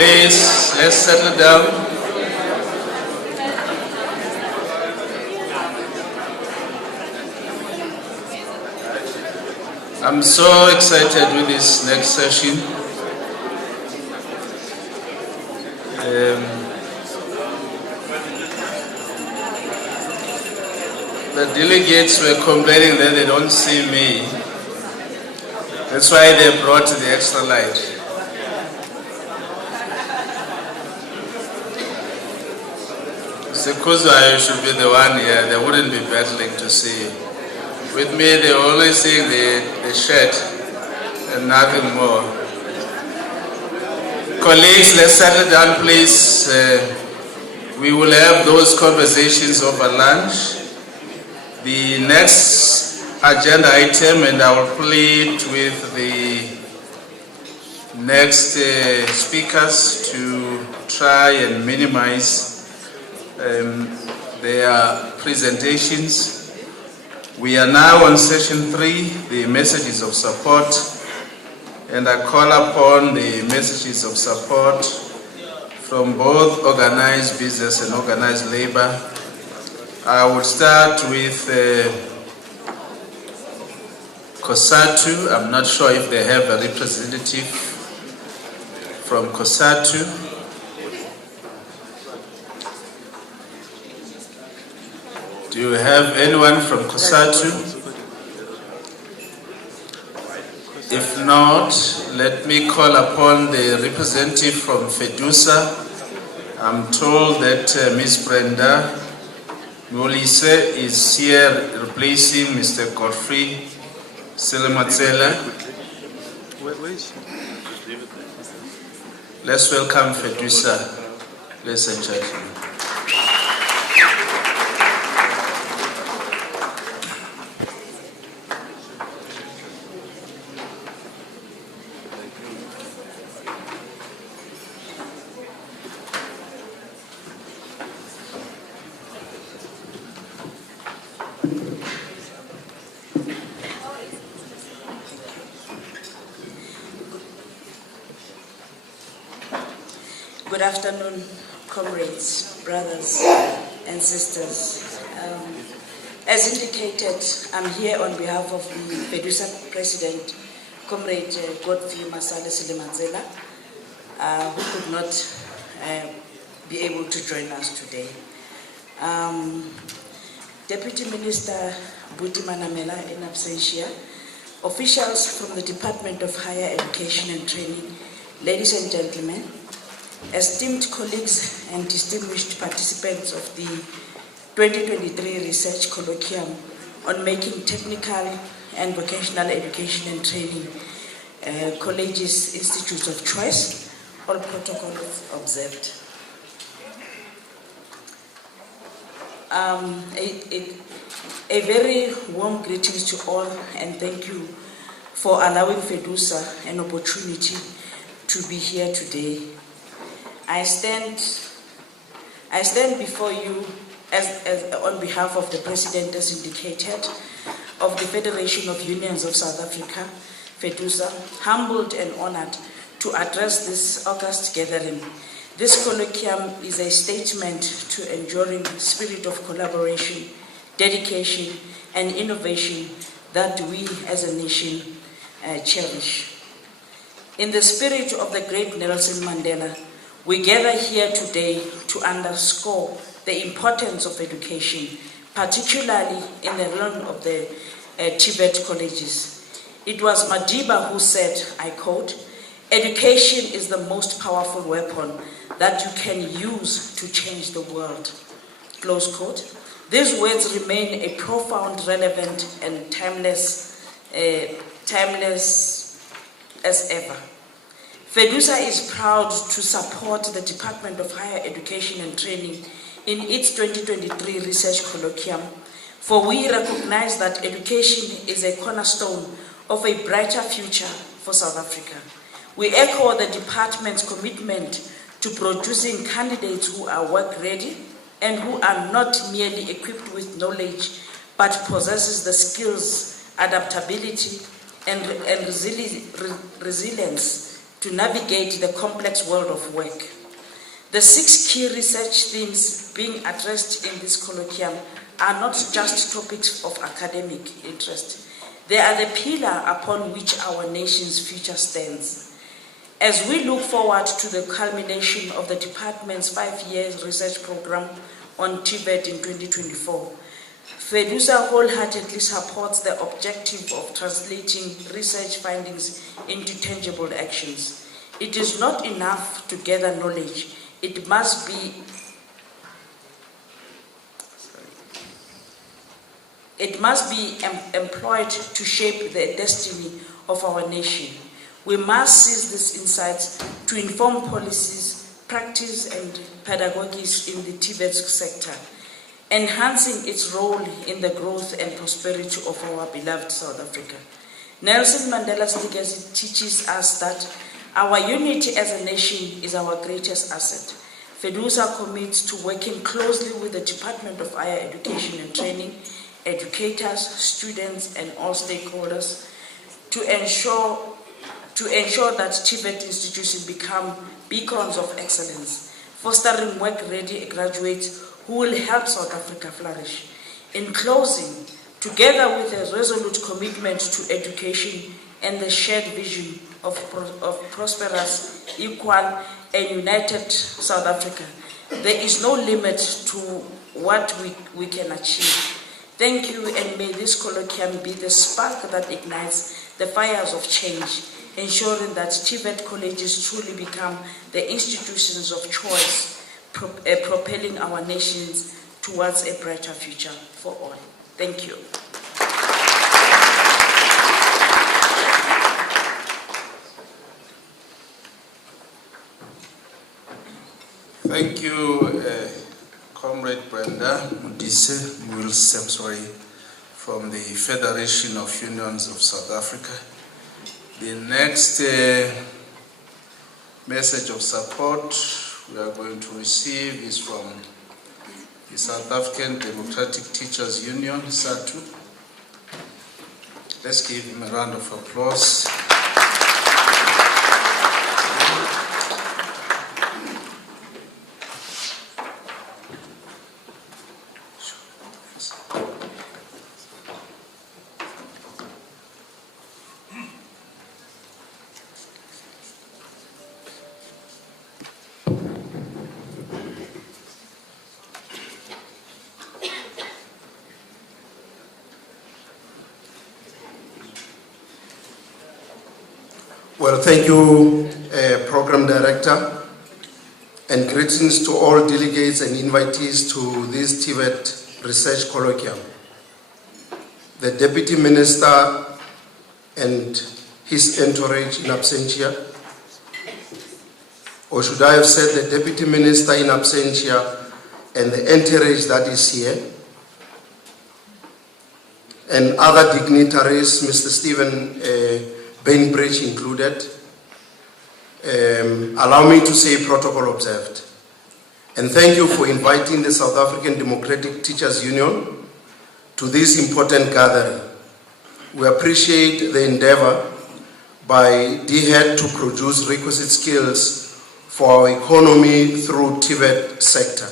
Please, let's settle down. I'm so excited with this next session. The delegates were complaining that they don't see me. That's why they brought the extra light. Sekuzwayo should be the one here. They wouldn't be battling to see you. With me, they're only seeing the shirt and nothing more. Colleagues, let's settle down, please. We will have those conversations over lunch. The next agenda item, and I will plead with the next speakers to try and minimize their presentations. We are now on session 3, the messages of support, and I call upon the messages of support from both organized business and organized labor. I will start with COSATU. I'm not sure if they have a representative from COSATU. Do you have anyone from COSATU? If not, let me call upon the representative from FEDUSA. I'm told that Ms. Brenda Molise is here replacing Mr. Godfrey Selematsela. Let's welcome FEDUSA, ladies and gentlemen. Good afternoon, comrades, brothers, and sisters. As indicated, I'm here on behalf of the FEDUSA President, Comrade Godfrey Masale Selematsela, who could not be able to join us today. Deputy Minister Buti Manamela in absentia, officials from the Department of Higher Education and Training, ladies and gentlemen, esteemed colleagues and distinguished participants of the 2023 Research Colloquium on Making Technical and Vocational Education and Training Colleges Institutes of Choice, all protocols observed. A very warm greetings to all, and thank you for allowing FEDUSA an opportunity to be here today. I stand before you as on behalf of the President, as indicated, of the Federation of Unions of South Africa, FEDUSA, humbled and honored to address this august gathering. This colloquium is a statement to enduring spirit of collaboration, dedication, and innovation that we as a nation cherish. In the spirit of the great Nelson Mandela, we gather here today to underscore the importance of education, particularly in the realm of the Tibet colleges. It was Madiba who said, I quote, "Education is the most powerful weapon that you can use to change the world," close quote. These words remain a profound, relevant, and timeless as ever. FEDUSA is proud to support the Department of Higher Education and Training in its 2023 Research Colloquium, for we recognize that education is a cornerstone of a brighter future for South Africa. We echo the department's commitment to producing candidates who are work-ready and who are not merely equipped with knowledge, but possesses the skills, adaptability, and resilience to navigate the complex world of work. The 6 key research themes being addressed in this colloquium are not just topics of academic interest. They are the pillar upon which our nation's future stands. As we look forward to the culmination of the department's 5-year research program on Tibet in 2024, FEDUSA wholeheartedly supports the objective of translating research findings into tangible actions. It is not enough to gather knowledge. It must be employed to shape the destiny of our nation. We must seize these insights to inform policies, practice, and pedagogies in the Tibet sector, enhancing its role in the growth and prosperity of our beloved South Africa. Nelson Mandela's legacy teaches us that our unity as a nation is our greatest asset. FEDUSA commits to working closely with the Department of Higher Education and Training, educators, students, and all stakeholders to ensure that Tibet institutions become beacons of excellence, fostering work-ready graduates who will help South Africa flourish. In closing, together with a resolute commitment to education and the shared vision of prosperous, equal, and united South Africa, there is no limit to what we can achieve. Thank you, and may this colloquium be the spark that ignites the fires of change, ensuring that Tibet colleges truly become the institutions of choice, propelling our nations towards a brighter future for all. Thank you. Thank you, Comrade Brenda Mudise, I'm sorry, from the Federation of Unions of South Africa. The next message of support we are going to receive is from the South African Democratic Teachers Union, SATU. Let's give him a round of applause. Well, thank you, Program Director, and greetings to all delegates and invitees to this Tibet Research Colloquium. The Deputy Minister and his entourage in absentia, or should I have said the Deputy Minister in absentia and the entourage that is here, and other dignitaries, Mr. Stephen Bainbridge included. Allow me to say protocol observed. And thank you for inviting the South African Democratic Teachers Union to this important gathering. We appreciate the endeavor by DHED to produce requisite skills for our economy through Tibet sector.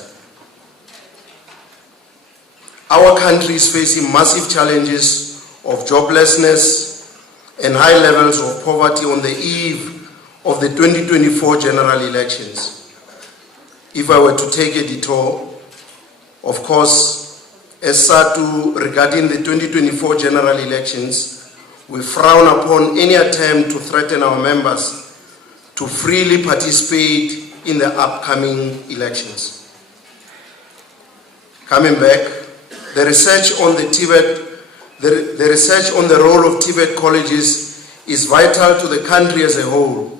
Our country is facing massive challenges of joblessness and high levels of poverty on the eve of the 2024 general elections. If I were to take a detour, of course, as SATU regarding the 2024 general elections, we frown upon any attempt to threaten our members to freely participate in the upcoming elections. Coming back, the research on the research on the role of Tibet colleges is vital to the country as a whole.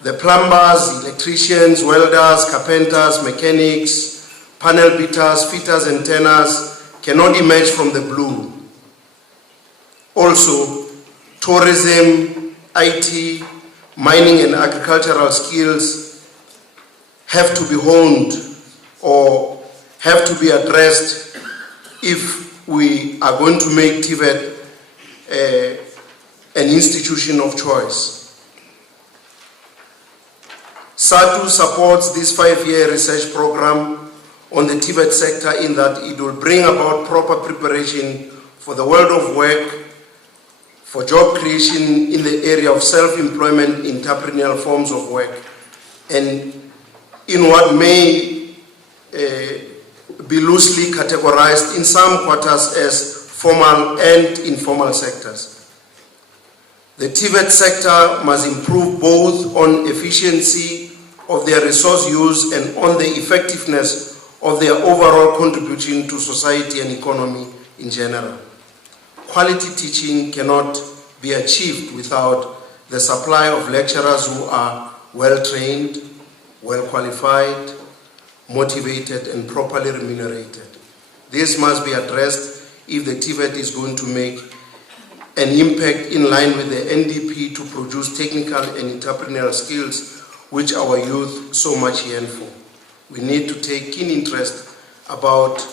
The plumbers, electricians, welders, carpenters, mechanics, panel beaters, fitters and tanners cannot emerge from the blue. Also, tourism, IT, mining and agricultural skills have to be honed or have to be addressed if we are going to make Tibet an institution of choice. SATU supports this 5-year research program on the TVET sector in that it will bring about proper preparation for the world of work, for job creation in the area of self-employment, entrepreneurial forms of work, and in what may be loosely categorized in some quarters as formal and informal sectors. The TVET sector must improve both on efficiency of their resource use and on the effectiveness of their overall contribution to society and economy in general. Quality teaching cannot be achieved without the supply of lecturers who are well-trained, well-qualified, motivated, and properly remunerated. This must be addressed if the TVET is going to make an impact in line with the NDP to produce technical and entrepreneurial skills which our youth so much yearn for. We need to take keen interest about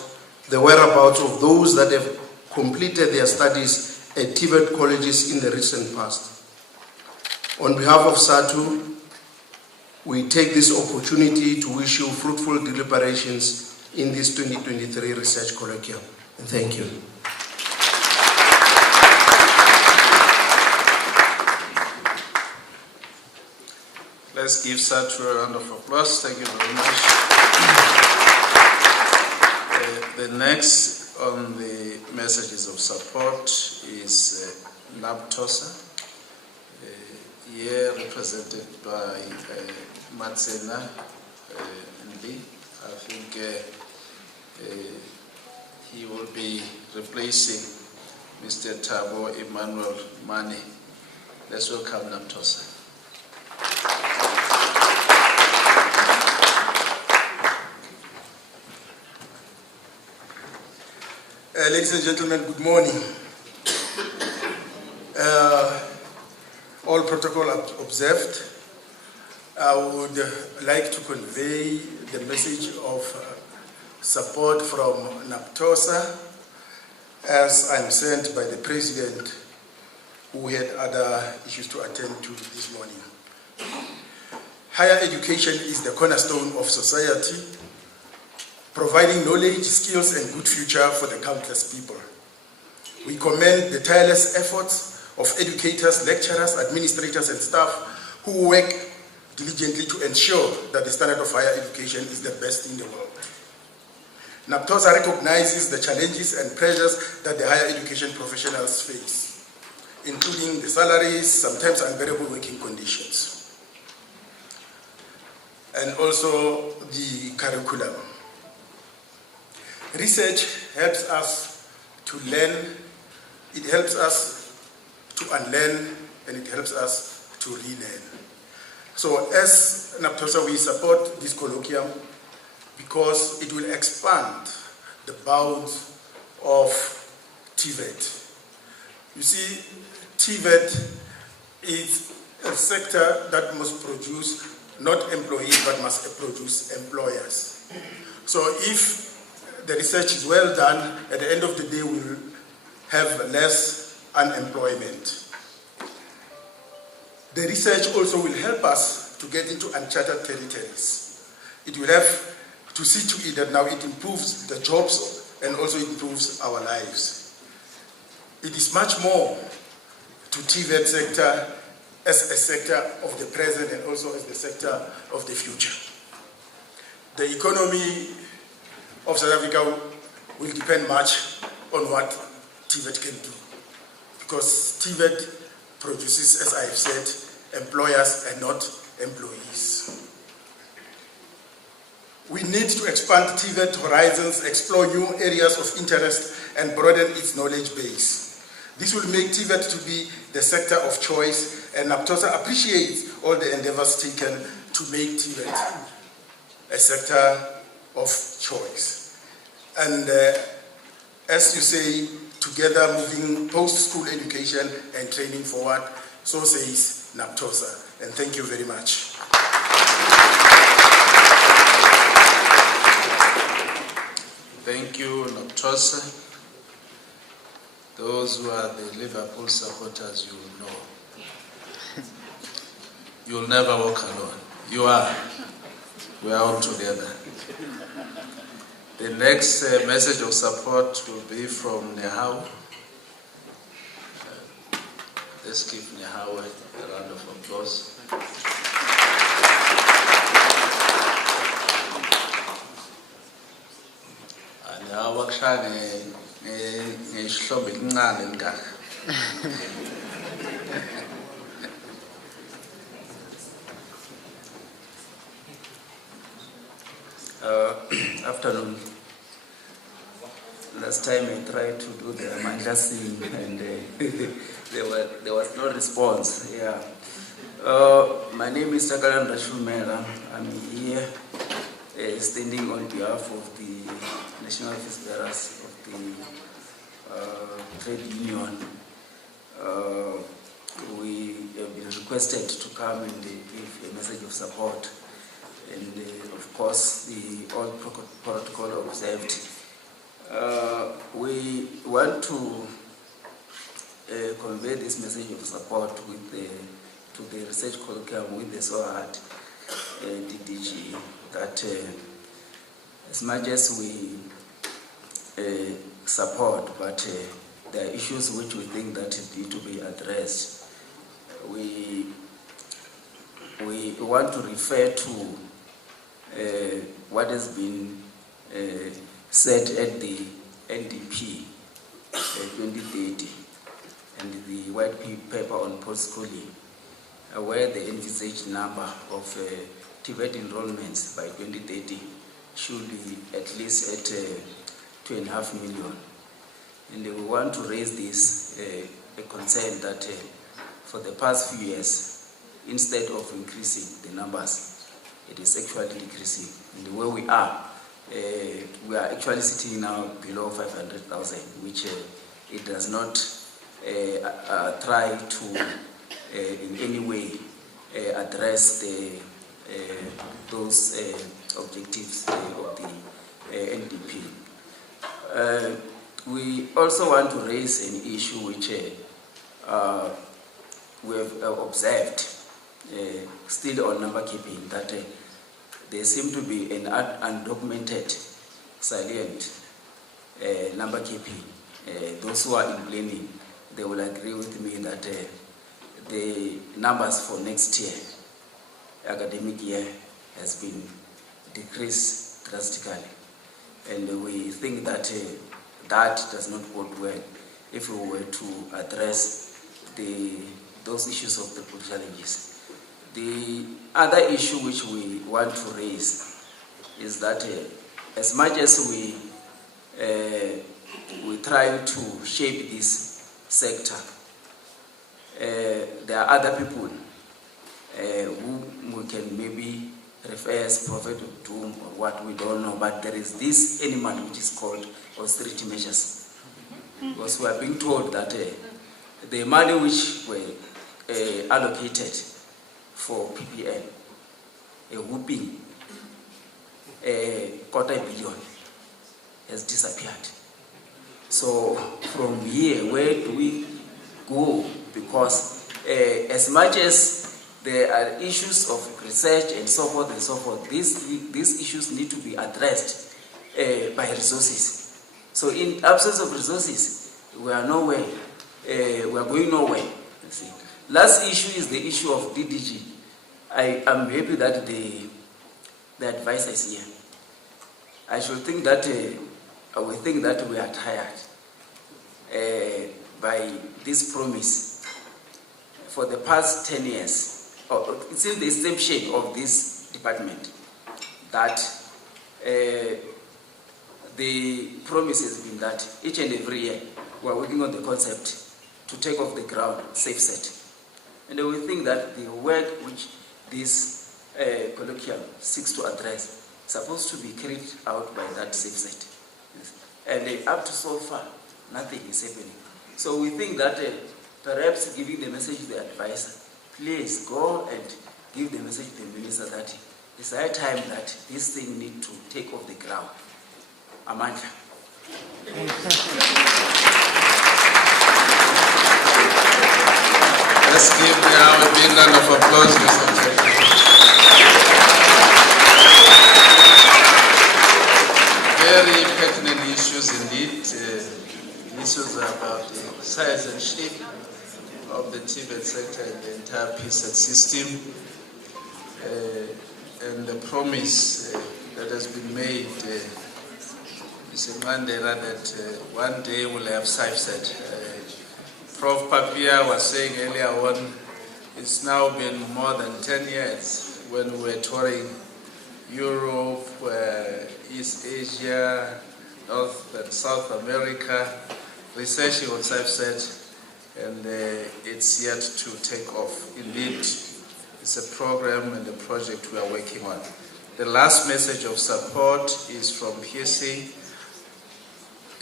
the whereabouts of those that have completed their studies at TVET colleges in the recent past. On behalf of SATU, we take this opportunity to wish you fruitful deliberations in this 2023 research colloquium. And thank you. Let's give SATU a round of applause. Thank you very much. The next on the messages of support is NAPTOSA, here represented by Matsena Ndi. I think he will be replacing Mr. Thabo Emmanuel Mane. Let's welcome NAPTOSA. Ladies and gentlemen, good morning. All protocol observed. I would like to convey the message of support from NAPTOSA as I'm sent by the President, who had other issues to attend to this morning. Higher education is the cornerstone of society, providing knowledge, skills, and good future for the countless people. We commend the tireless efforts of educators, lecturers, administrators, and staff who work diligently to ensure that the standard of higher education is the best in the world. NAPTOSA recognizes the challenges and pressures that the higher education professionals face, including the salaries, sometimes unbearable working conditions, and also the curriculum. Research helps us to learn, it helps us to unlearn, and it helps us to relearn. So as NAPTOSA, we support this colloquium because it will expand the bounds of TVET. You see, TVET is a sector that must produce not employees, but must produce employers. So if the research is well done, at the end of the day we will have less unemployment. The research also will help us to get into uncharted territories. It will have to see to it that now it improves the jobs and also improves our lives. It is much more to TVET sector as a sector of the present and also as the sector of the future. The economy of South Africa will depend much on what TVET can do, because TVET produces, as I have said, employers and not employees. We need to expand TVET horizons, explore new areas of interest, and broaden its knowledge base. This will make TVET to be the sector of choice, and NAPTOSA appreciates all the endeavors taken to make TVET a sector of choice. And as you say, together moving post-school education and training forward, so says NAPTOSA. And thank you very much. Thank you, NAPTOSA. Those who are the Liverpool supporters, you will know. You'll never walk alone. You are. We are all together. The next message of support will be from Nehau. Let's give Nehau a round of applause. Nehau wakushaya ngesihlobo elincane elikaka. Afternoon. Last time I tried to do the Mandla scene and there was no response. Yeah. My name is Takalan Rashumera. I'm here standing on behalf of the National Office Bearers of the Trade Union. We have been requested to come and give a message of support. And of course, the all protocol observed. We want to convey this message of support to the research colloquium with the SOHAD DDG that as much as we support, but there are issues which we think that need to be addressed. We want to refer to what has been said at the NDP 2030 and the white paper on post-schooling, where the envisaged number of TVET enrollments by 2030 should be at least at 2.5 million. And we want to raise this a concern that for the past few years, instead of increasing the numbers, it is actually decreasing. And where we are actually sitting now below 500,000, which it does not try to in any way address those objectives of the NDP. We also want to raise an issue which we have observed still on number keeping, that there seem to be an undocumented salient number keeping. Those who are in planning, they will agree with me that the numbers for next year, academic year, has been decreased drastically. And we think that that does not bode well if we were to address those issues of the challenges. The other issue which we want to raise is that as much as we try to shape this sector, there are other people who we can maybe refer as prophet of doom or what, we don't know, but there is this element which is called austerity measures. Because we are being told that the money which were allocated for PPN, a whooping $250 million, has disappeared. So from here, where do we go? Because as much as there are issues of research and so forth, these issues need to be addressed by resources. So in absence of resources, we are nowhere. We are going nowhere. You see. Last issue is the issue of DDG. I am happy that the advisor is here. I should think that we think that we are tired by this promise. For the past 10 years, it's in the same shape of this department, that the promise has been that each and every year we are working on the concept to take off the ground safe set. And we think that the work which this colloquium seeks to address is supposed to be carried out by that safe set. Yes. And up to so far, nothing is happening. So we think that perhaps giving the message to the advisor, please go and give the message to the minister that it's high time that this thing needs to take off the ground. Amanda. Let's give now a big round of applause. Very pertinent issues indeed. Issues about the size and shape of the TVET sector and the entire PSET system. And the promise that has been made is a Mandela that one day we'll have SAFSET. Prof. Papia was saying earlier on, it's now been more than 10 years when we were touring Europe, East Asia, North and South America, researching on SAFSET, and it's yet to take off. Indeed, it's a program and a project we are working on. The last message of support is from PSA.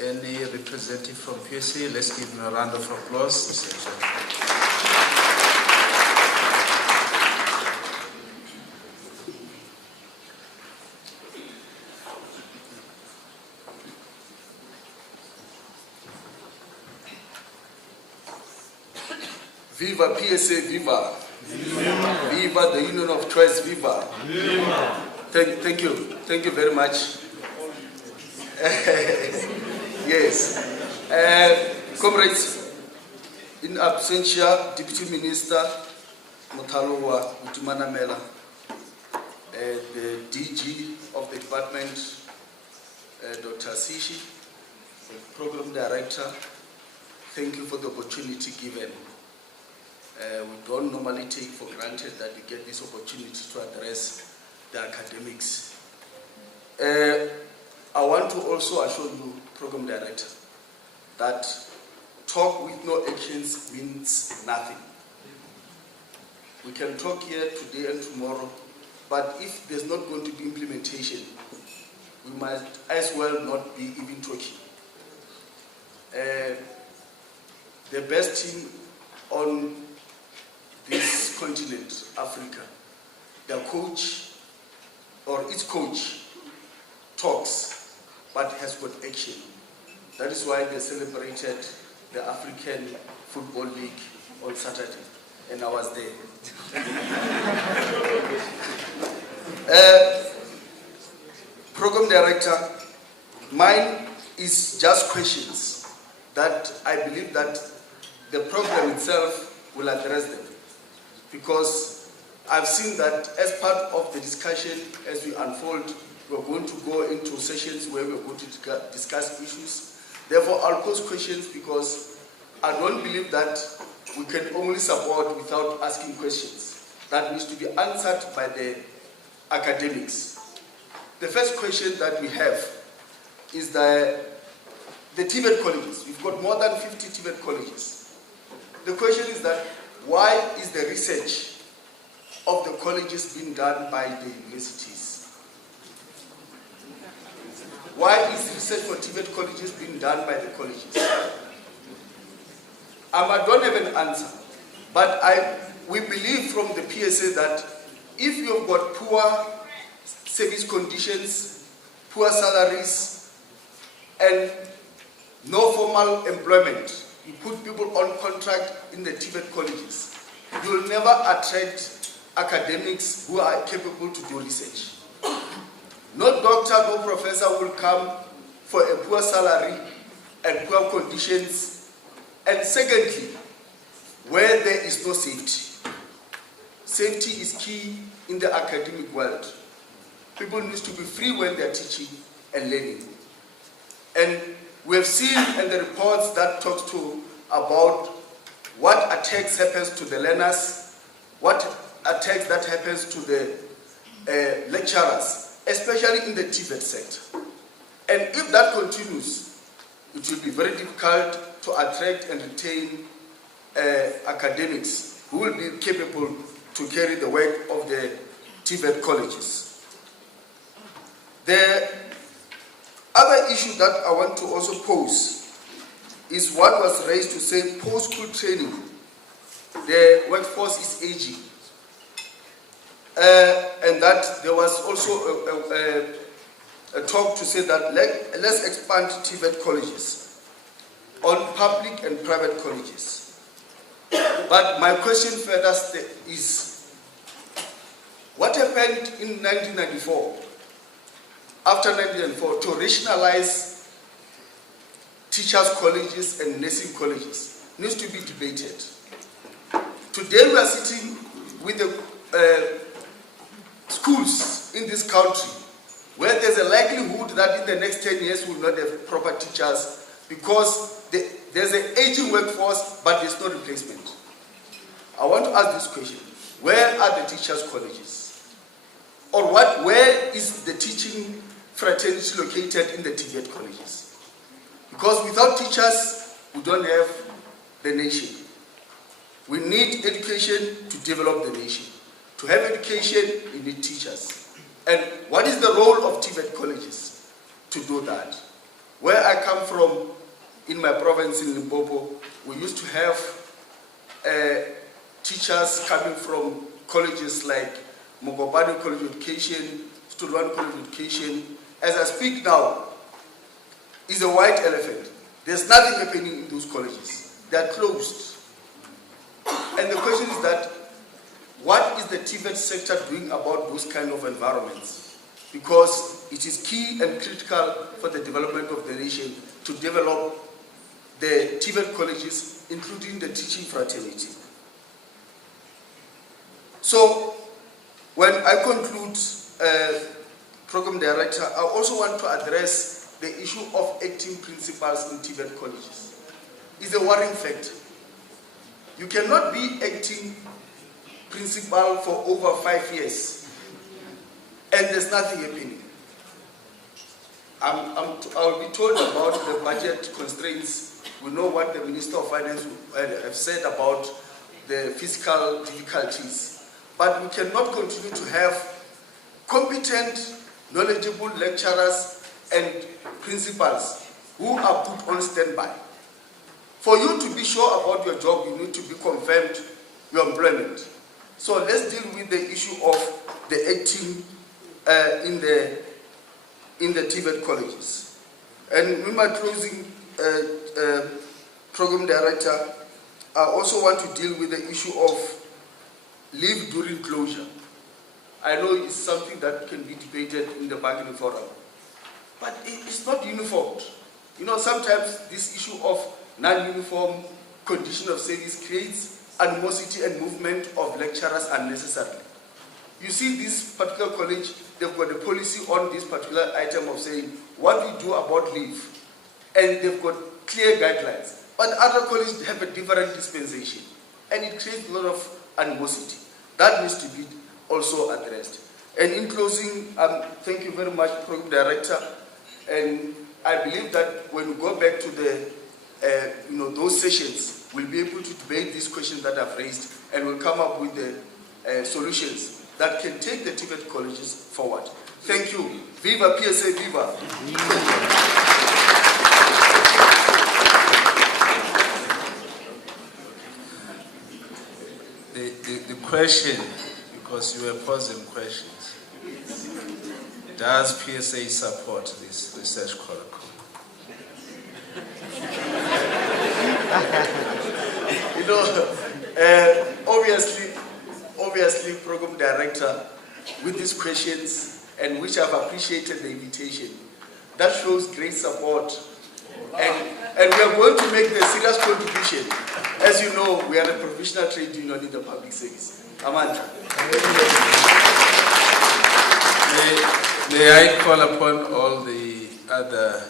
Any representative from PSA? Let's give him a round of applause. Viva PSA, viva. Viva. Viva the Union of Trades, viva. Viva. Thank you very much. Yes. Comrades, in absentia, Deputy Minister Motalowa Utimanamela, the DG of the department, Dr. Sishi, the Program Director, thank you for the opportunity given. We don't normally take for granted that we get this opportunity to address the academics. I want to also assure you, Program Director, that talk with no actions means nothing. We can talk here today and tomorrow, but if there's not going to be implementation, we might as well not be even talking. The best team on this continent, Africa, their coach or its coach talks but has got action. That is why they celebrated the African Football League on Saturday, and I was there. Program Director, mine is just questions that I believe that the program itself will address them, because I've seen that as part of the discussion as we unfold, we're going to go into sessions where we're going to discuss issues. Therefore, I'll pose questions because I don't believe that we can only support without asking questions. That needs to be answered by the academics. The first question that we have is the TVET colleges. We've got more than 50 TVET colleges. The question is that why is the research of the colleges being done by the universities? Why is research for TVET colleges being done by the colleges? I don't have an answer, but we believe from the PSA that if you've got poor service conditions, poor salaries, and no formal employment, you put people on contract in the TVET colleges, you will never attract academics who are capable to do research. No doctor, no professor will come for a poor salary and poor conditions. And secondly, where there is no safety. Safety is key in the academic world. People need to be free when they're teaching and learning. And we have seen in the reports that talk to about what attacks happens to the learners, what attacks that happens to the lecturers, especially in the TVET sector. And if that continues, it will be very difficult to attract and retain academics who will be capable to carry the weight of the TVET colleges. The other issue that I want to also pose is what was raised to say post-school training. The workforce is aging. And that there was also a talk to say that let's expand TVET colleges on public and private colleges. But my question further is, What happened in 1994, after 1994, to rationalize teachers' colleges and nursing colleges needs to be debated. Today we are sitting with the schools in this country where there's a likelihood that in the next 10 years we will not have proper teachers because there's an aging workforce but there's no replacement. I want to ask this question. Where are the teachers' colleges? Or where is the teaching fraternity located in the TVET colleges? Because without teachers, we don't have the nation. We need education to develop the nation. To have education, you need teachers. And what is the role of TVET colleges to do that? Where I come from, in my province in Limpopo, we used to have teachers coming from colleges like Mokopane College of Education, Stolwan College of Education. As I speak now, is a white elephant. There's nothing happening in those colleges. They are closed. And the question is that, what is the TVET sector doing about those kind of environments? Because it is key and critical for the development of the nation to develop the TVET colleges, including the teaching fraternity. So, when I conclude, Program Director, I also want to address the issue of acting principals in TVET colleges. It's a worrying fact. You cannot be acting principal for over 5 years and there's nothing happening. I'll be told about the budget constraints. We know what the Minister of Finance have said about the fiscal difficulties. But we cannot continue to have competent, knowledgeable lecturers and principals who are put on standby. For you to be sure about your job, you need to be confirmed your employment. So let's deal with the issue of the acting in the TVET colleges. And in my closing, Program Director, I also want to deal with the issue of leave during closure. I know it's something that can be debated in the bargaining forum, but it's not uniform. You know, sometimes this issue of non-uniform condition of service creates animosity and movement of lecturers unnecessarily. You see, this particular college, they've got a policy on this particular item of saying what we do about leave, and they've got clear guidelines. But other colleges have a different dispensation, and it creates a lot of animosity. That needs to be also addressed. And in closing, thank you very much, Program Director. And I believe that when we go back to the, those sessions, we'll be able to debate these questions that I've raised, and we'll come up with the solutions that can take the TVET colleges forward. Thank you. Viva PSA, viva! The question, because you were posing questions, does PSA support this research colloquium? Obviously, Program Director, with these questions, and which I've appreciated the invitation, that shows great support. And we are going to make the serious contribution. As you know, we are a professional trade union in the public service. Amanda. May I call upon all the other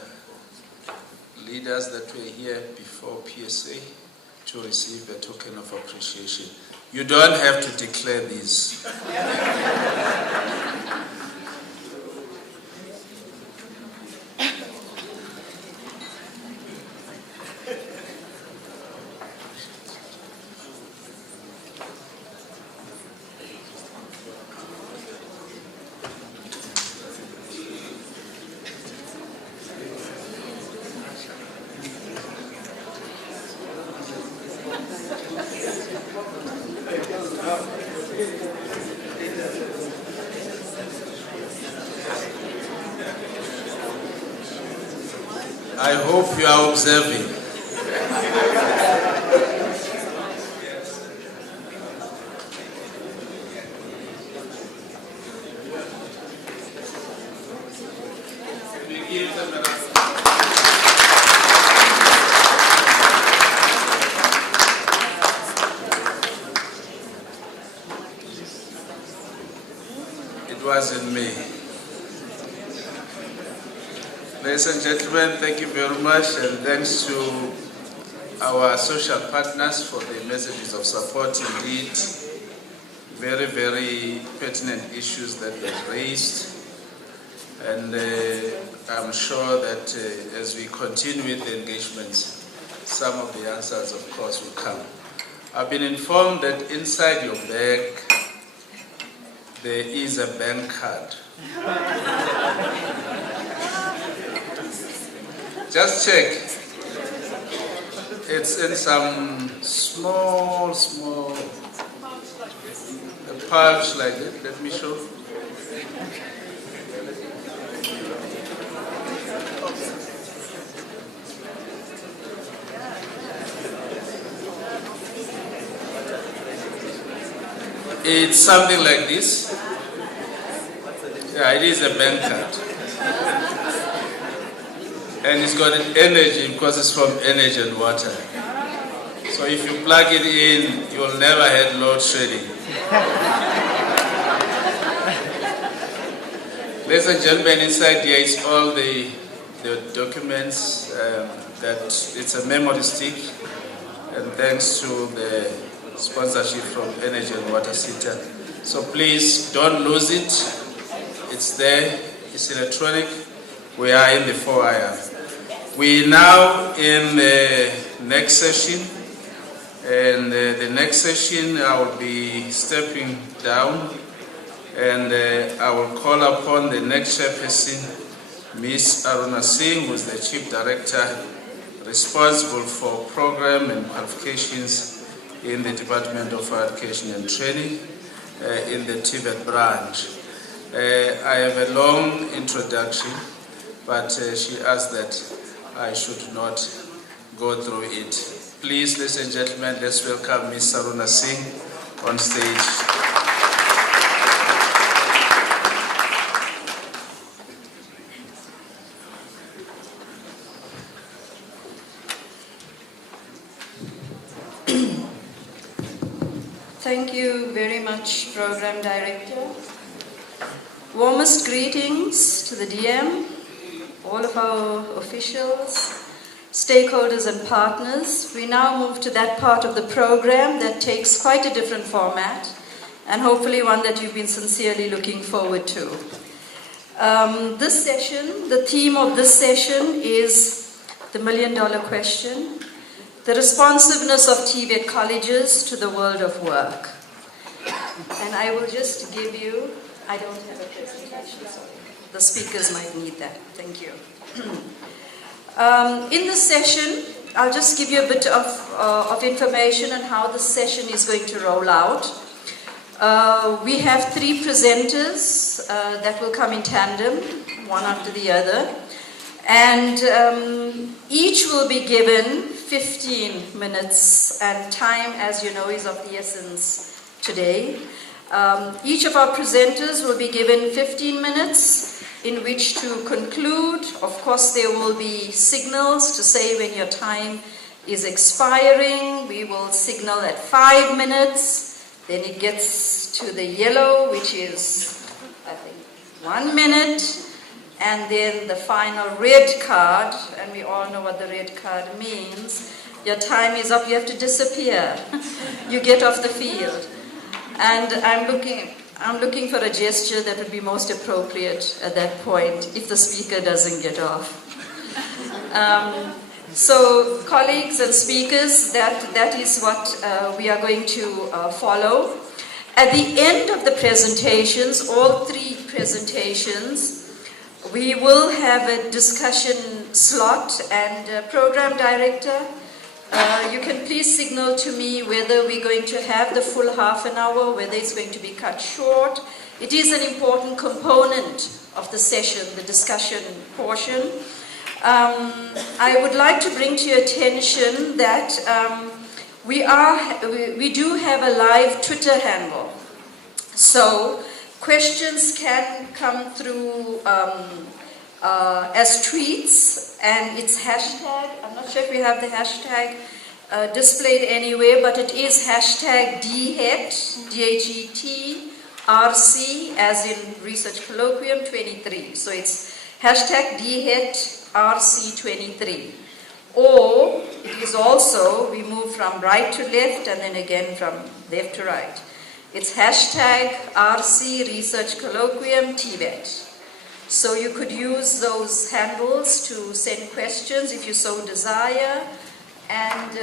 leaders that were here before PSA to receive a token of appreciation. You don't have to declare these. I hope you are observing. wasn't me. Ladies and gentlemen, thank you very much, and thanks to our social partners for the messages of support. Indeed, very, very pertinent issues that were raised. And I'm sure that as we continue with the engagements, some of the answers, of course, will come. I've been informed that inside your bag, there is a bank card. Just check. It's in some small pouch like that. Let me show. It's something like this. Yeah, it is a bank card. And it's got an energy because it's from energy and water. So if you plug it in, you'll never have load shedding. Ladies and gentlemen, inside here is all the documents that it's a memory stick, and thanks to the sponsorship from Energy and Water Sector. So please don't lose it. It's there. It's electronic. We are in the 4IR. We now in the next session, and the next session I will be stepping down, and I will call upon the next chairperson, Ms. Aruna Singh, who is the Chief Director responsible for program and qualifications in the Department of Education and Training in the TVET branch. I have a long introduction, but she asked that I should not go through it. Please, ladies and gentlemen, let's welcome Ms. Aruna Singh on stage. Thank you very much, Program Director. Warmest greetings to the DM, all of our officials, stakeholders and partners. We now move to that part of the program that takes quite a different format, and hopefully one that you've been sincerely looking forward to. This session, the theme of this session is the $1 million question: the responsiveness of TVET colleges to the world of work. And I will just give you, I don't have a presentation, sorry. The speakers might need that. Thank you. In this session, I'll just give you a bit of information on how the session is going to roll out. We have 3 presenters that will come in tandem, one after the other. And each will be given 15 minutes, and time, as you know, is of the essence today. Each of our presenters will be given 15 minutes in which to conclude. Of course, there will be signals to say when your time is expiring. We will signal at 5 minutes, then it gets to the yellow, which is, I think, 1 minute. And then the final red card, and we all know what the red card means. Your time is up, you have to disappear. You get off the field. And I'm looking for a gesture that would be most appropriate at that point if the speaker doesn't get off. So colleagues and speakers, that is what we are going to follow. At the end of the presentations, all 3 presentations, we will have a discussion slot, and Program Director, you can please signal to me whether we're going to have the full half an hour, whether it's going to be cut short. It is an important component of the session, the discussion portion. I would like to bring to your attention that we do have a live Twitter handle. So questions can come through as tweets, and it's hashtag. I'm not sure if we have the hashtag displayed anywhere, but it is hashtag DHET, DHET RC, as in Research Colloquium 23. So it's hashtag DHET-RC23. Or it is also, we move from right to left and then again from left to right. It's hashtag RC Research Colloquium TVET. So you could use those handles to send questions if you so desire. And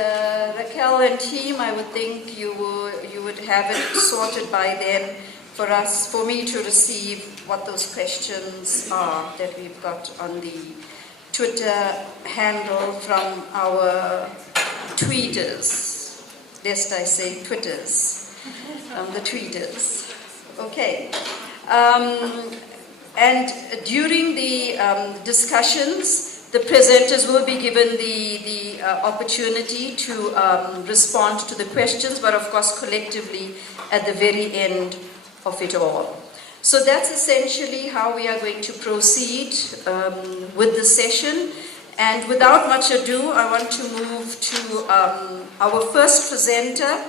Raquel and team, I would think you would have it sorted by then for me to receive what those questions are that we've got on the Twitter handle from our tweeters. Lest I say Twitters. The tweeters. Okay. And during the discussions, the presenters will be given the opportunity to respond to the questions, but of course collectively at the very end of it all. So that's essentially how we are going to proceed with the session. And without much ado, I want to move to our first presenter,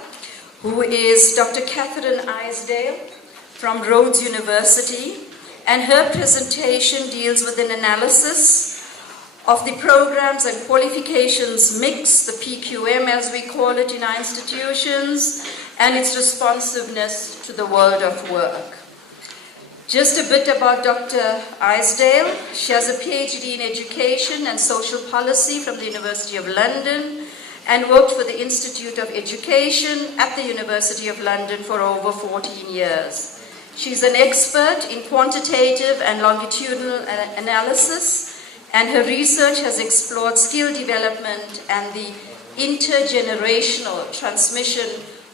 who is Dr. Catherine Isdale from Rhodes University. And her presentation deals with an analysis of the programs and qualifications mix, the PQM as we call it in our institutions, and its responsiveness to the world of work. Just a bit about Dr. Isdale. She has a PhD in Education and Social Policy from the University of London and worked for the Institute of Education at the University of London for over 14 years. She's an expert in quantitative and longitudinal analysis, and her research has explored skill development and the intergenerational transmission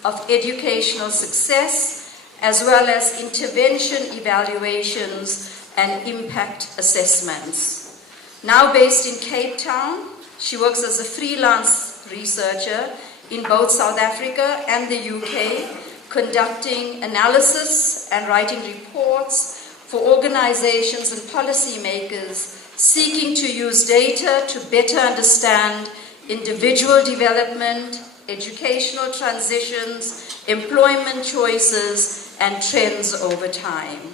of educational success, as well as intervention evaluations and impact assessments. Now based in Cape Town, she works as a freelance researcher in both South Africa and the UK, conducting analysis and writing reports for organizations and policymakers seeking to use data to better understand individual development, educational transitions, employment choices, and trends over time.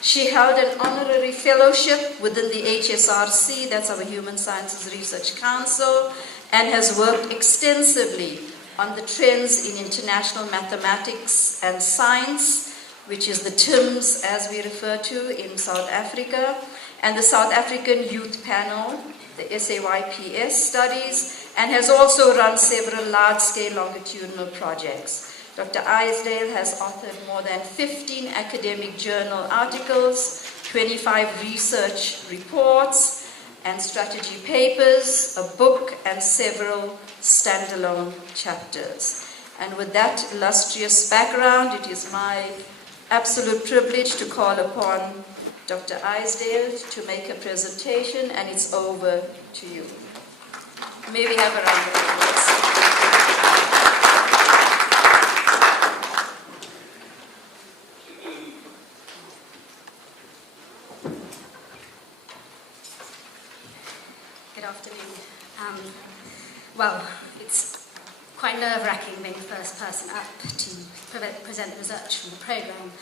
She held an honorary fellowship within the HSRC, that's our Human Sciences Research Council, and has worked extensively on the trends in international mathematics and science, which is the TIMS as we refer to in South Africa, and the South African Youth Panel, the SAYPS studies, and has also run several large-scale longitudinal projects. Dr. Isdale has authored more than 15 academic journal articles, 25 research reports and strategy papers, a book, and several standalone chapters. And with that illustrious background, it is my absolute privilege to call upon Dr. Isdale to make a presentation, and it's over to you. May we have a round of applause. Good afternoon. Well, it's quite nerve-wracking being the first person up to present the research from the programme.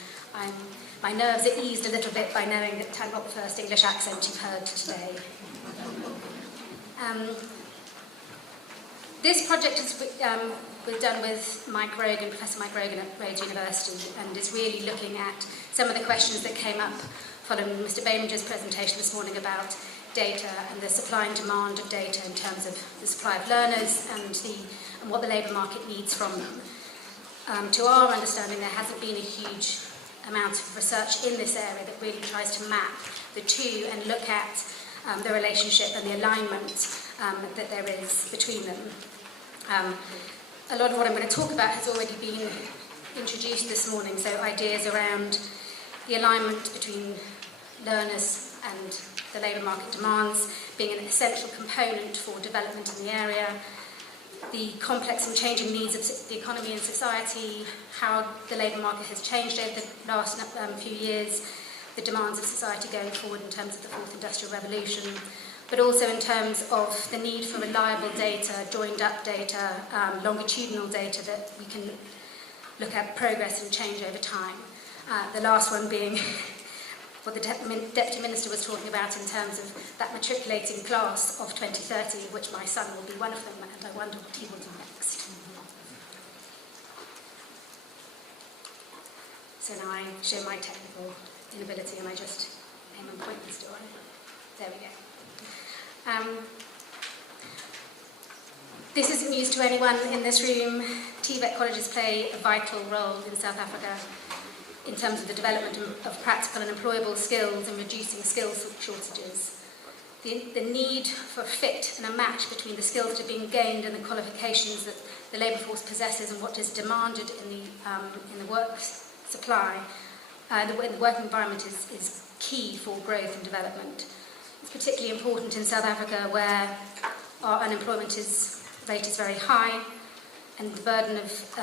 My nerves are eased a little bit by knowing that I'm not the first English accent you've heard today. This project was done with Mike Rogan, Professor Mike Rogan at Rhodes University, and is really looking at some of the questions that came up following Mr. Bainbridge's presentation this morning about data and the supply and demand of data in terms of the supply of learners and what the labour market needs from them. To our understanding, there hasn't been a huge amount of research in this area that really tries to map the two and look at the relationship and the alignment that there is between them. A lot of what I'm going to talk about has already been introduced this morning, so ideas around the alignment between learners and the labour market demands being an essential component for development in the area, the complex and changing needs of the economy and society, how the labour market has changed over the last few years, the demands of society going forward in terms of the fourth industrial revolution, but also in terms of the need for reliable data, joined up data, longitudinal data that we can look at progress and change over time. The last one being what the Deputy Minister was talking about in terms of that matriculating class of 2030, which my son will be one of them, and I wonder what he will do next. So now I show my technical inability, and I just aim and point this door. There we go. This isn't news to anyone in this room. TVET colleges play a vital role in South Africa in terms of the development of practical and employable skills and reducing skills shortages. The need for a fit and a match between the skills that are being gained and the qualifications that the labour force possesses and what is demanded in the work supply, the working environment is key for growth and development. It's particularly important in South Africa where our unemployment rate is very high, and the burden of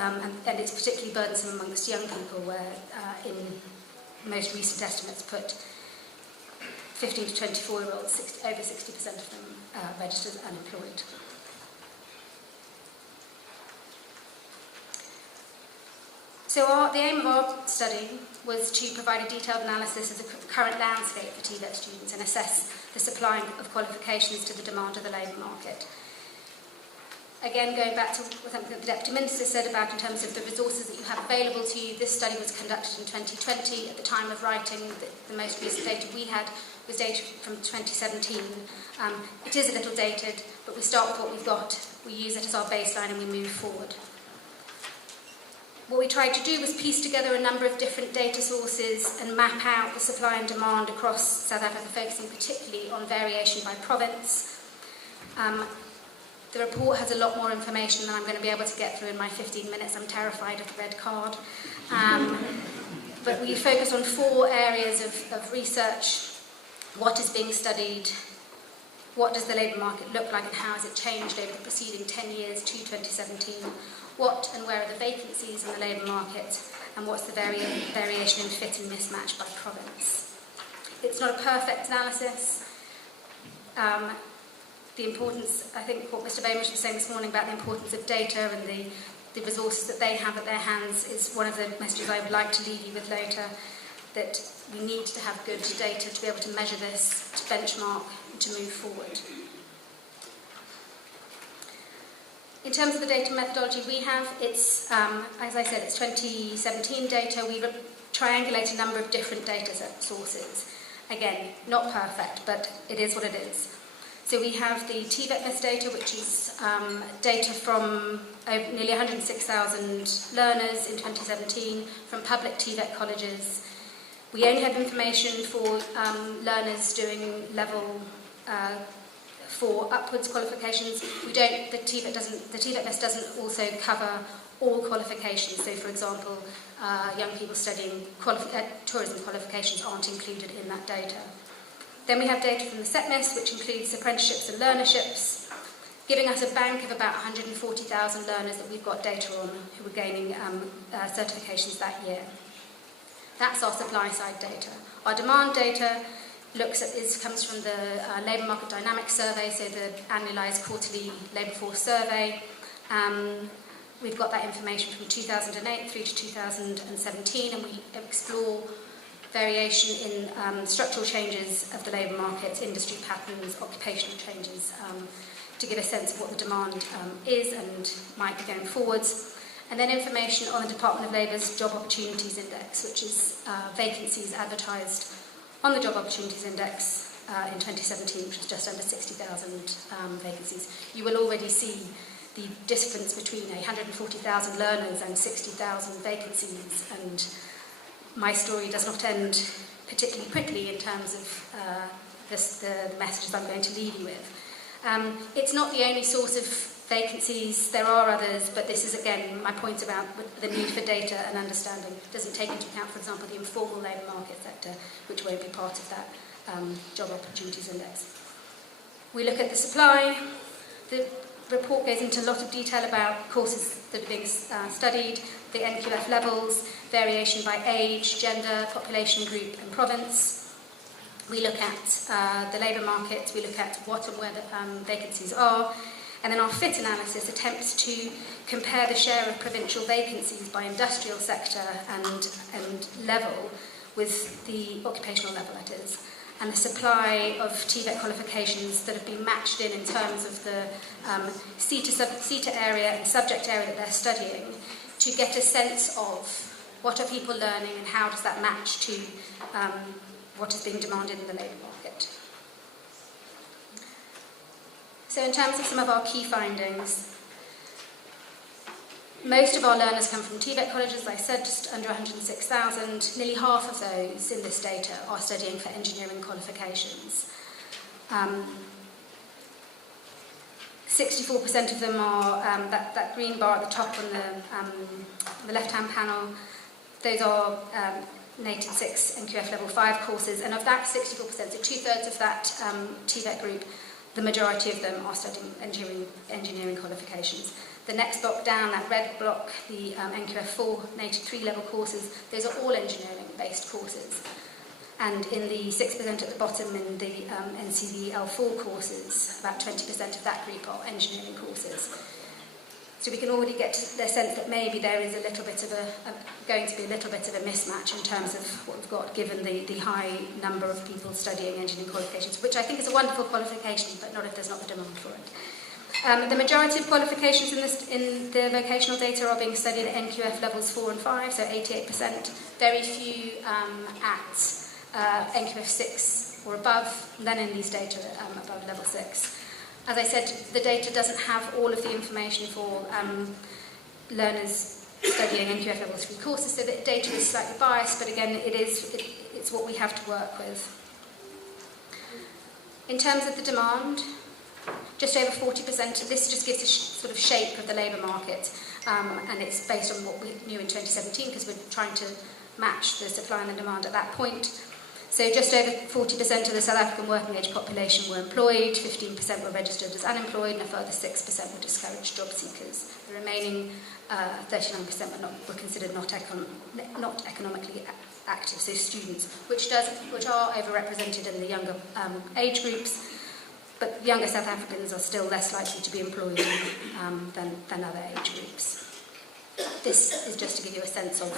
and it's particularly burdensome amongst young people, where in most recent estimates put 15 to 24-year-olds, over 60% of them registered unemployed. So the aim of our study was to provide a detailed analysis of the current landscape for TVET students and assess the supply of qualifications to the demand of the labour market. Again, going back to something that the Deputy Minister said about in terms of the resources that you have available to you, this study was conducted in 2020. At the time of writing, the most recent data we had was data from 2017. It is a little dated, but we start with what we've got. We use it as our baseline and we move forward. What we tried to do was piece together a number of different data sources and map out the supply and demand across South Africa, focusing particularly on variation by province. The report has a lot more information than I'm going to be able to get through in my 15 minutes. I'm terrified of the red card. But we focus on 4 areas of research. What is being studied? What does the labour market look like and how has it changed over the preceding 10 years to 2017? What and where are the vacancies in the labour market? And what's the variation in fit and mismatch by province? It's not a perfect analysis. The importance, I think what Mr. Bainbridge was saying this morning about the importance of data and the resources that they have at their hands is one of the messages I would like to leave you with later, that we need to have good data to be able to measure this, to benchmark, and to move forward. In terms of the data methodology we have, it's, as I said, it's 2017 data. We triangulate a number of different data sources. Again, not perfect, but it is what it is. So we have the TVET data, which is data from nearly 106,000 learners in 2017 from public TVET colleges. We only have information for learners doing level 4 upwards qualifications. The TVET list doesn't also cover all qualifications. So, for example, young people studying tourism qualifications aren't included in that data. Then we have data from the SETMIS, which includes apprenticeships and learnerships, giving us a bank of about 140,000 learners that we've got data on who were gaining certifications that year. That's our supply side data. Our demand data comes from the Labour Market Dynamics Survey, so the annualised quarterly labour force survey. We've got that information from 2008 through to 2017, and we explore variation in structural changes of the labour market, industry patterns, occupational changes, to give a sense of what the demand is and might be going forwards. And then information on the Department of Labour's Job Opportunities Index, which is vacancies advertised on the Job Opportunities Index in 2017, which was just under 60,000 vacancies. You will already see the difference between 140,000 learners and 60,000 vacancies, and my story does not end particularly quickly in terms of the messages I'm going to leave you with. It's not the only source of vacancies, there are others, but this is again my point about the need for data and understanding. It doesn't take into account, for example, the informal labour market sector, which won't be part of that Job Opportunities Index. We look at the supply. The report goes into a lot of detail about courses that are being studied, the NQF levels, variation by age, gender, population group and province. We look at the labour market, we look at what and where the vacancies are, and then our fit analysis attempts to compare the share of provincial vacancies by industrial sector and level with the occupational level, that is, and the supply of TVET qualifications that have been matched in terms of the CETA area and subject area that they're studying, to get a sense of what are people learning and how does that match to what is being demanded in the labour market. So in terms of some of our key findings, most of our learners come from TVET colleges, as I said, just under 106,000. Nearly half of those in this data are studying for engineering qualifications. 64% of them are, that green bar at the top on the left-hand panel, those are Native 6 NQF Level 5 courses, and of that 64%, so two-thirds of that TVET group, the majority of them are studying engineering qualifications. The next block down, that red block, the NQF 4 Native 3 level courses, those are all engineering-based courses. And in the 6% at the bottom in the NCV L4 courses, about 20% of that group are engineering courses. So we can already get the sense that maybe there is a little bit of going to be a little bit of a mismatch in terms of what we've got, given the high number of people studying engineering qualifications, which I think is a wonderful qualification, but not if there's not the demand for it. The majority of qualifications in the vocational data are being studied at NQF levels 4 and 5, so 88%. Very few at NQF 6 or above, and then in these data above level 6. As I said, the data doesn't have all of the information for learners studying NQF level 3 courses, so the data is slightly biased, but again, it's what we have to work with. In terms of the demand, just over 40%, this just gives a sort of shape of the labour market, and it's based on what we knew in 2017, because we're trying to match the supply and the demand at that point. So just over 40% of the South African working age population were employed, 15% were registered as unemployed, and a further 6% were discouraged job seekers. The remaining 39% were considered not economically active, so students, which are overrepresented in the younger age groups, but younger South Africans are still less likely to be employed than other age groups. This is just to give you a sense of,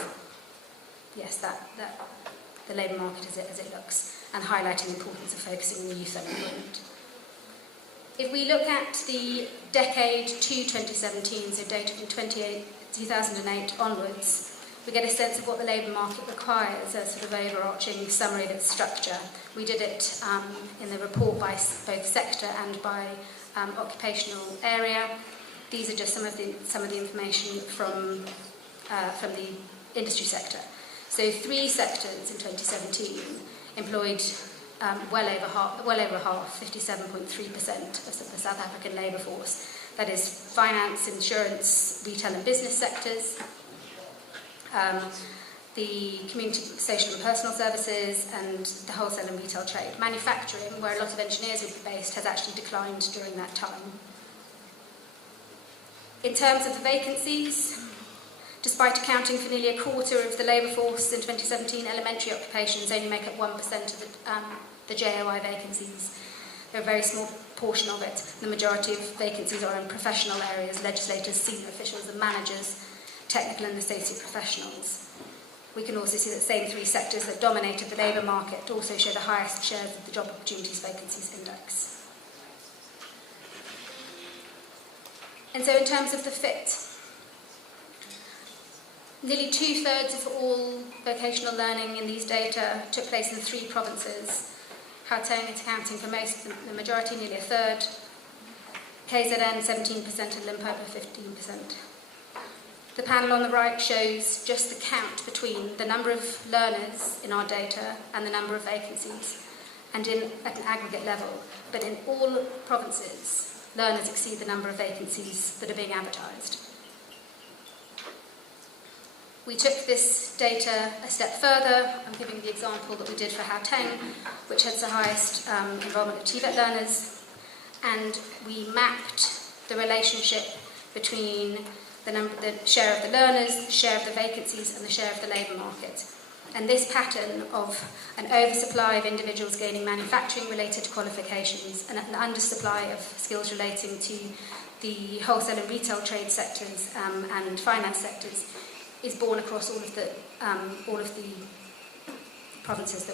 yes, that the labour market as it looks, and highlighting the importance of focusing on youth unemployment. If we look at the decade to 2017, so data from 2008 onwards, we get a sense of what the labour market requires, a sort of overarching summary of its structure. We did it in the report by both sector and by occupational area. These are just some of the information from the industry sector. So 3 sectors in 2017 employed well over half, 57.3% of the South African labour force. That is finance, insurance, retail and business sectors, the community, social and personal services, and the wholesale and retail trade. Manufacturing, where a lot of engineers would be based, has actually declined during that time. In terms of the vacancies, despite accounting for nearly a quarter of the labour force in 2017, elementary occupations only make up 1% of the JOI vacancies. They're a very small portion of it. The majority of vacancies are in professional areas, legislators, senior officials and managers, technical and associate professionals. We can also see that the same 3 sectors that dominated the labour market also show the highest shares of the Job Opportunities Vacancies Index. And so in terms of the fit, nearly 2/3 of all vocational learning in these data took place in 3 provinces. Gauteng accounting for most, the majority, nearly a third. KZN 17% and Limpopo 15%. The panel on the right shows just the count between the number of learners in our data and the number of vacancies, and at an aggregate level. But in all provinces, learners exceed the number of vacancies that are being advertised. We took this data a step further. I'm giving the example that we did for Gauteng, which has the highest enrollment of TVET learners, and we mapped the relationship between the share of the learners, the share of the vacancies, and the share of the labour market. And this pattern of an oversupply of individuals gaining manufacturing-related qualifications and an undersupply of skills relating to the wholesale and retail trade sectors and finance sectors is borne across all of the provinces,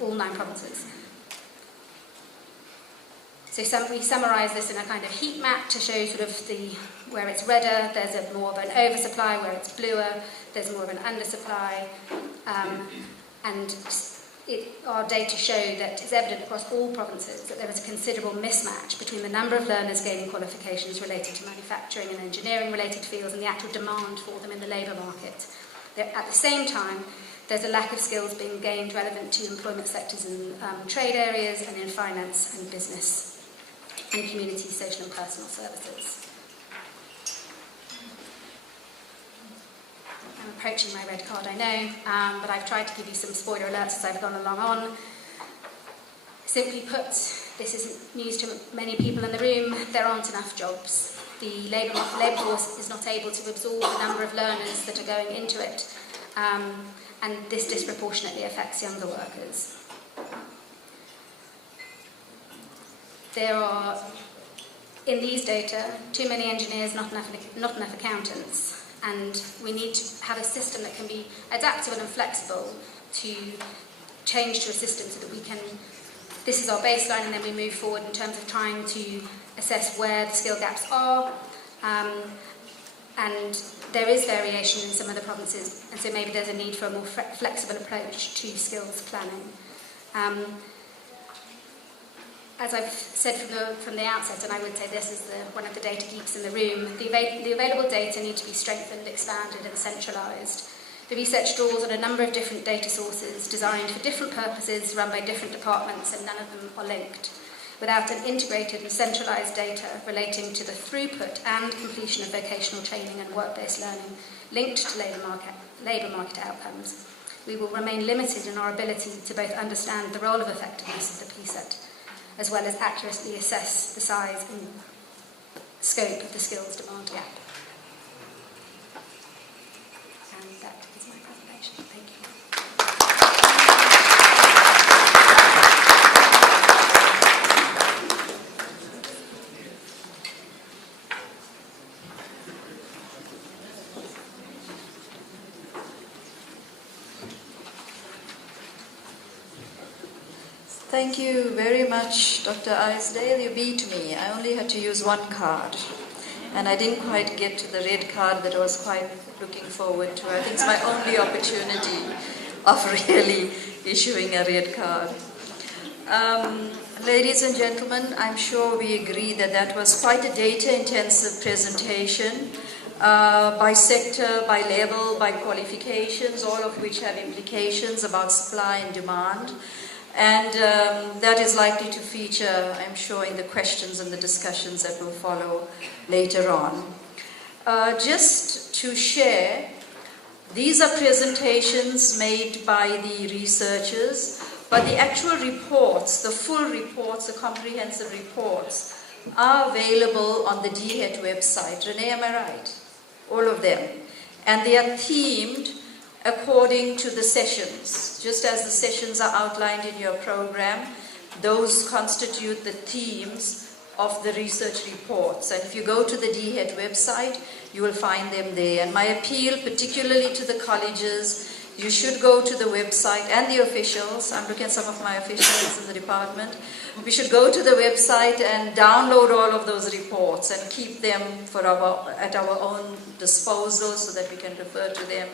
all 9 provinces. So we summarise this in a kind of heat map to show sort of where it's redder, there's more of an oversupply, where it's bluer, there's more of an undersupply, and our data show that it's evident across all provinces that there is a considerable mismatch between the number of learners gaining qualifications related to manufacturing and engineering related fields and the actual demand for them in the labour market. At the same time, there's a lack of skills being gained relevant to employment sectors in trade areas and in finance and business and community, social and personal services. I'm approaching my red card, I know, but I've tried to give you some spoiler alerts as I've gone along on. Simply put, this isn't news to many people in the room, there aren't enough jobs. The labour force is not able to absorb the number of learners that are going into it, and this disproportionately affects younger workers. There are, in these data, too many engineers, not enough accountants. And we need to have a system that can be adaptable and flexible to change to a system so that we can, this is our baseline, and then we move forward in terms of trying to assess where the skill gaps are. And there is variation in some of the provinces, and so maybe there's a need for a more flexible approach to skills planning. As I've said from the outset, and I would say this is one of the data geeks in the room, the available data need to be strengthened, expanded and centralised. The research draws on a number of different data sources designed for different purposes, run by different departments, and none of them are linked. Without an integrated and centralised data relating to the throughput and completion of vocational training and work-based learning linked to labour market outcomes, we will remain limited in our ability to both understand the role of effectiveness of the PSET, as well as accurately assess the size and scope of the skills demand gap. And that is my presentation. Thank you. Thank you very much, Dr. Isdale. You beat me. I only had to use 1 card. And I didn't quite get to the red card that I was quite looking forward to. I think it's my only opportunity of really issuing a red card. Ladies and gentlemen, I'm sure we agree that that was quite a data-intensive presentation by sector, by level, by qualifications, all of which have implications about supply and demand. And that is likely to feature, I'm sure, in the questions and the discussions that will follow later on. Just to share, these are presentations made by the researchers, but the actual reports, the full reports, the comprehensive reports, are available on the DHET website. Renee, am I right? All of them. And they are themed according to the sessions. Just as the sessions are outlined in your program, those constitute the themes of the research reports. And if you go to the DHET website, you will find them there. And my appeal, particularly to the colleges, you should go to the website, and the officials, I'm looking at some of my officials in the department, we should go to the website and download all of those reports and keep them at our own disposal so that we can refer to them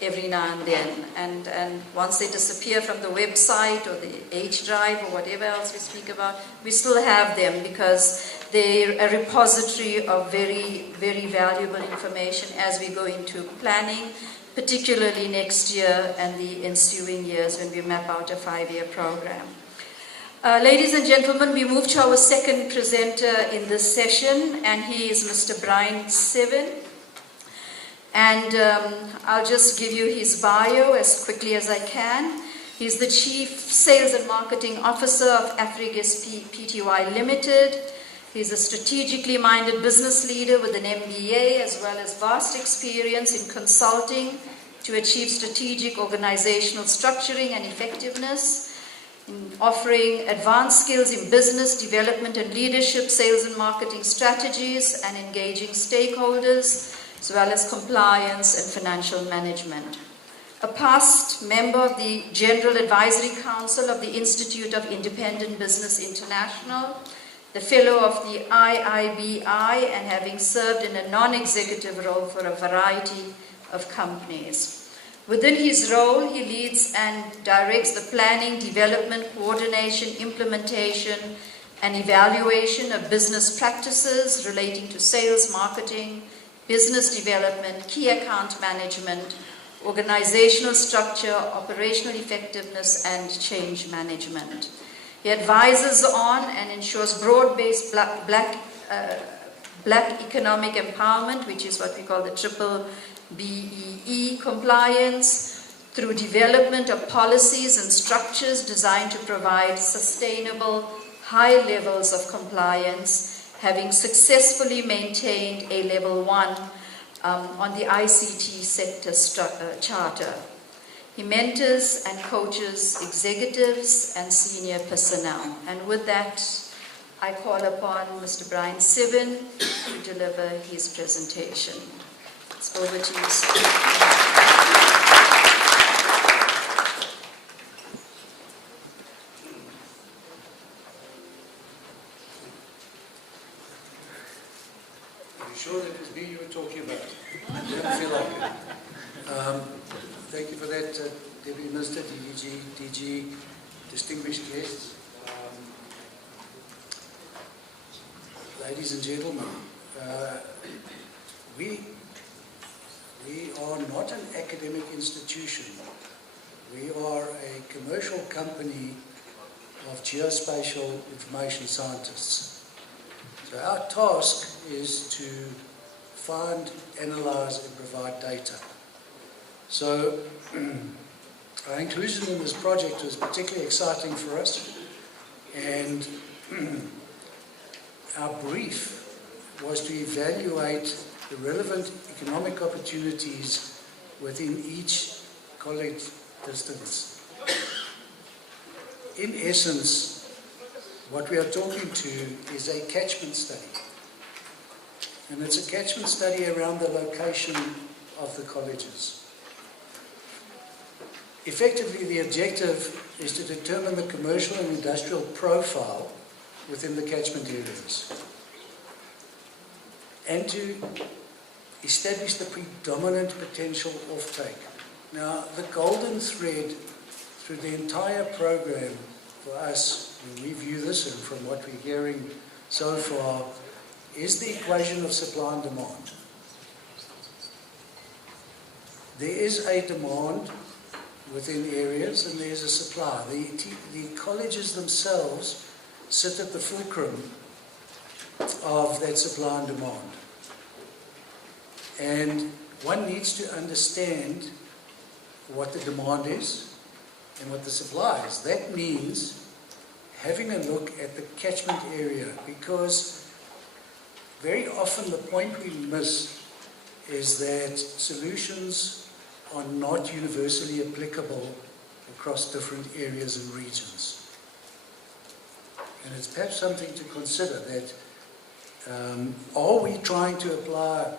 every now and then. And once they disappear from the website or the H drive or whatever else we speak about, we still have them because they're a repository of very, very valuable information as we go into planning, particularly next year and the ensuing years when we map out a 5-year program. Ladies and gentlemen, we move to our second presenter in this session, and he is Mr. Brian Seven. And I'll just give you his bio as quickly as I can. He's the Chief Sales and Marketing Officer of Afrigus Pty Limited. He's a strategically minded business leader with an MBA as well as vast experience in consulting to achieve strategic organizational structuring and effectiveness. in offering advanced skills in business development and leadership, sales and marketing strategies, and engaging stakeholders, as well as compliance and financial management. A past member of the General Advisory Council of the Institute of Independent Business International, the fellow of the IIBI, and having served in a non-executive role for a variety of companies. Within his role, he leads and directs the planning, development, coordination, implementation, and evaluation of business practices relating to sales, marketing, business development, key account management, organizational structure, operational effectiveness, and change management. He advises on and ensures broad-based black economic empowerment, which is what we call the triple BEE compliance, through development of policies and structures designed to provide sustainable high levels of compliance, having successfully maintained a level 1 on the ICT sector charter. He mentors and coaches executives and senior personnel. And with that, I call upon Mr. Brian Sibin to deliver his presentation. It's over to you, sir. Are you sure that was me you were talking about? I don't feel like it. Thank you for that, Deputy Minister, DG, distinguished guests. Ladies and gentlemen, we are not an academic institution. We are a commercial company of geospatial information scientists. So our task is to find, analyze, and provide data. So our inclusion in this project was particularly exciting for us, and our brief was to evaluate the relevant economic opportunities within each college distance. In essence, what we are talking to is a catchment study. And it's a catchment study around the location of the colleges. Effectively, the objective is to determine the commercial and industrial profile within the catchment areas and to establish the predominant potential offtake. Now, the golden thread through the entire program for us, when we view this and from what we're hearing so far, is the equation of supply and demand. There is a demand within areas and there's a supply. The colleges themselves sit at the fulcrum of that supply and demand. And one needs to understand what the demand is and what the supply is. That means having a look at the catchment area, because very often the point we miss is that solutions are not universally applicable across different areas and regions. And it's perhaps something to consider that are we trying to apply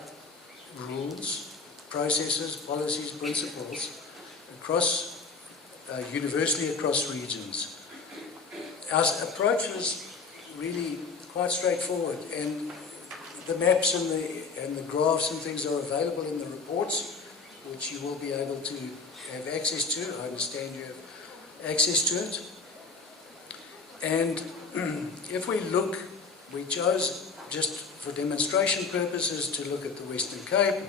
rules, processes, policies, principles across universally across regions? Our approach was really quite straightforward, and the maps and the graphs and things are available in the reports, which you will be able to have access to. I understand you have access to it. And if we look, we chose just for demonstration purposes to look at the Western Cape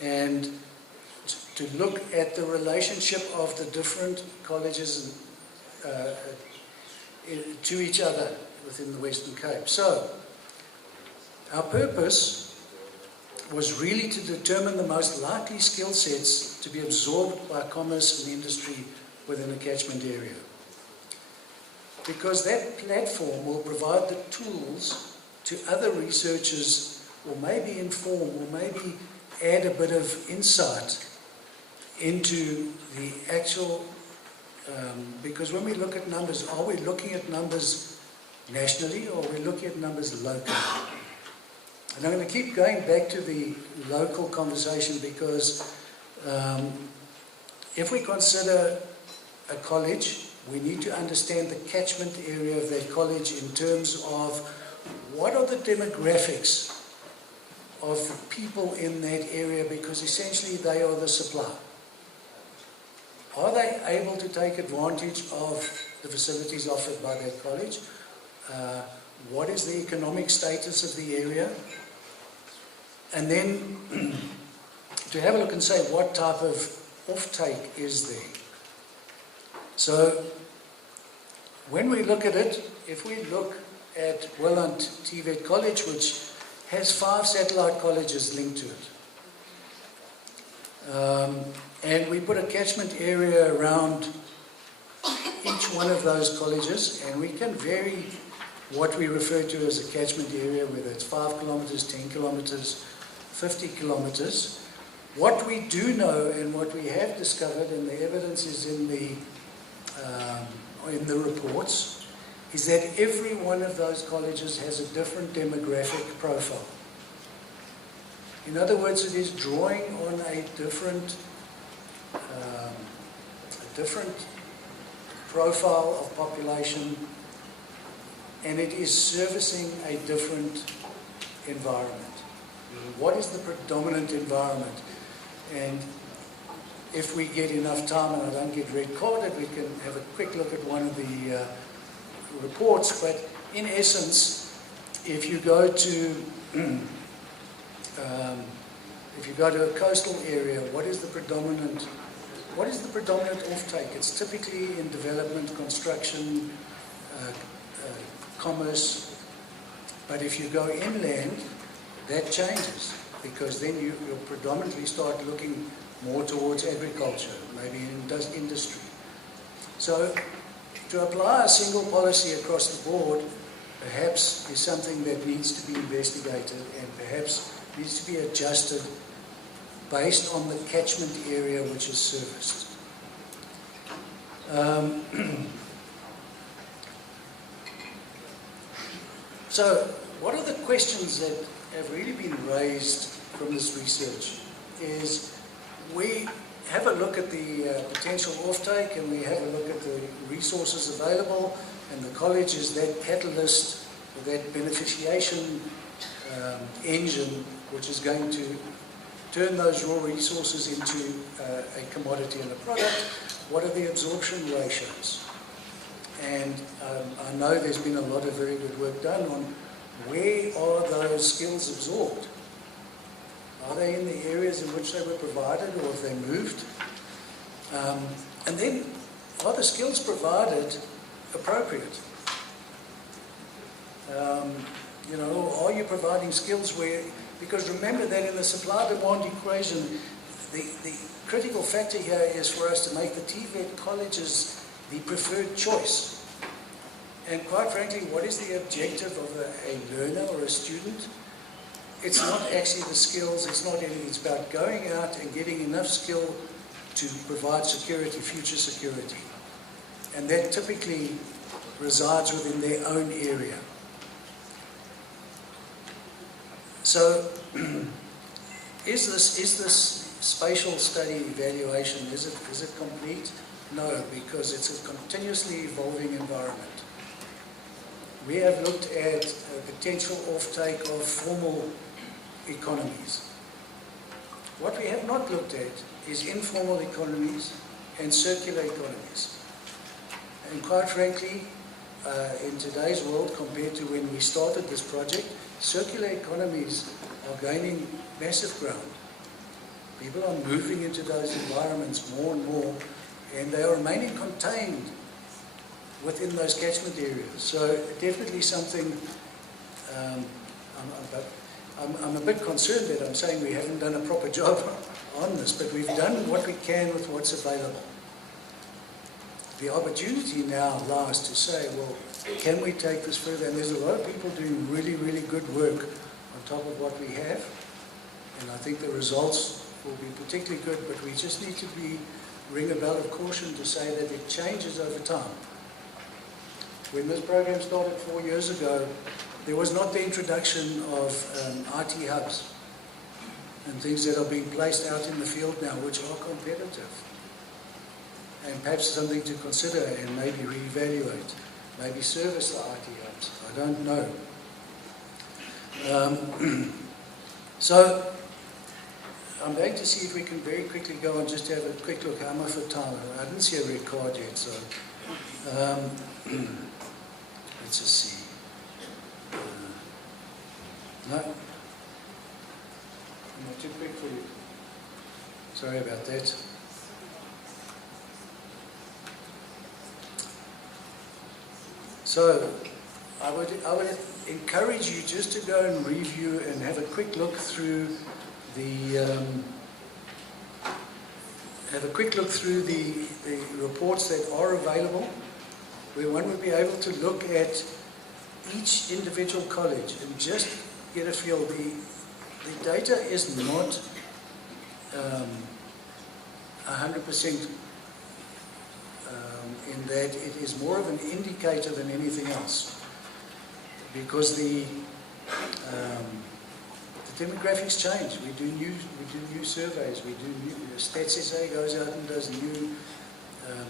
and to look at the relationship of the different colleges to each other within the Western Cape. So our purpose was really to determine the most likely skill sets to be absorbed by commerce and industry within a catchment area. Because that platform will provide the tools to other researchers, or maybe inform, or maybe add a bit of insight into the actual Because when we look at numbers, are we looking at numbers nationally or are we looking at numbers locally? And I'm going to keep going back to the local conversation because if we consider a college, we need to understand the catchment area of that college in terms of what are the demographics of the people in that area, because essentially they are the supply. Are they able to take advantage of the facilities offered by that college? What is the economic status of the area? And then to have a look and say what type of offtake is there. So when we look at it, if we look at Welland TVET College, which has 5 satellite colleges linked to it, and we put a catchment area around each one of those colleges, and we can vary what we refer to as a catchment area, whether it's 5 kilometers, 10 kilometers, 50 kilometers. What we do know and what we have discovered, and the evidence is in the reports, is that every one of those colleges has a different demographic profile. In other words, it is drawing on a different profile of population, and it is servicing a different environment. What is the predominant environment? And if we get enough time and I don't get red carded, we can have a quick look at one of the reports. But in essence, if you go to a coastal area, what is the predominant offtake? It's typically in development, construction, commerce. But if you go inland, that changes, because then you predominantly start looking more towards agriculture, maybe industry. So to apply a single policy across the board perhaps is something that needs to be investigated and perhaps needs to be adjusted based on the catchment area which is serviced. So what are the questions that have really been raised from this research is we have a look at the potential offtake and we have a look at the resources available, and the college is that catalyst, or that beneficiation engine which is going to turn those raw resources into a commodity and a product. What are the absorption ratios? And I know there's been a lot of very good work done on where are those skills absorbed? Are they in the areas in which they were provided, or have they moved? And then, are the skills provided appropriate? Are you providing skills where, because remember that in the supply-demand equation, the critical factor here is for us to make the TVET colleges the preferred choice. And quite frankly, what is the objective of a learner or a student? It's not actually the skills, it's not anything, it's about going out and getting enough skill to provide security, future security. And that typically resides within their own area. So, is this spatial study evaluation, is it complete? No, because it's a continuously evolving environment. We have looked at a potential offtake of formal economies. What we have not looked at is informal economies and circular economies. And quite frankly, in today's world, compared to when we started this project, circular economies are gaining massive ground. People are moving into those environments more and more, and they are remaining contained within those catchment areas. So definitely something, I'm a bit concerned that I'm saying we haven't done a proper job on this, but we've done what we can with what's available. The opportunity now lies to say, well, can we take this further? And there's a lot of people doing really, really good work on top of what we have, and I think the results will be particularly good, but we just need to be ring a bell of caution to say that it changes over time. When this program started 4 years ago, there was not the introduction of IT hubs and things that are being placed out in the field now, which are competitive. And perhaps something to consider and maybe reevaluate. Maybe service the IT hubs. I don't know. So, I'm going to see if we can very quickly go and just have a quick look. How am I for time? I didn't see a red card yet, so let's just see. No? I'm not too quick for you. Sorry about that. So, I would encourage you just to go and review and have a quick look through the reports that are available, where one would be able to look at each individual college and just get a feel. The data is not 100% in that it is more of an indicator than anything else, because the demographics change. We do new surveys. We do new, Stats SA goes out and does new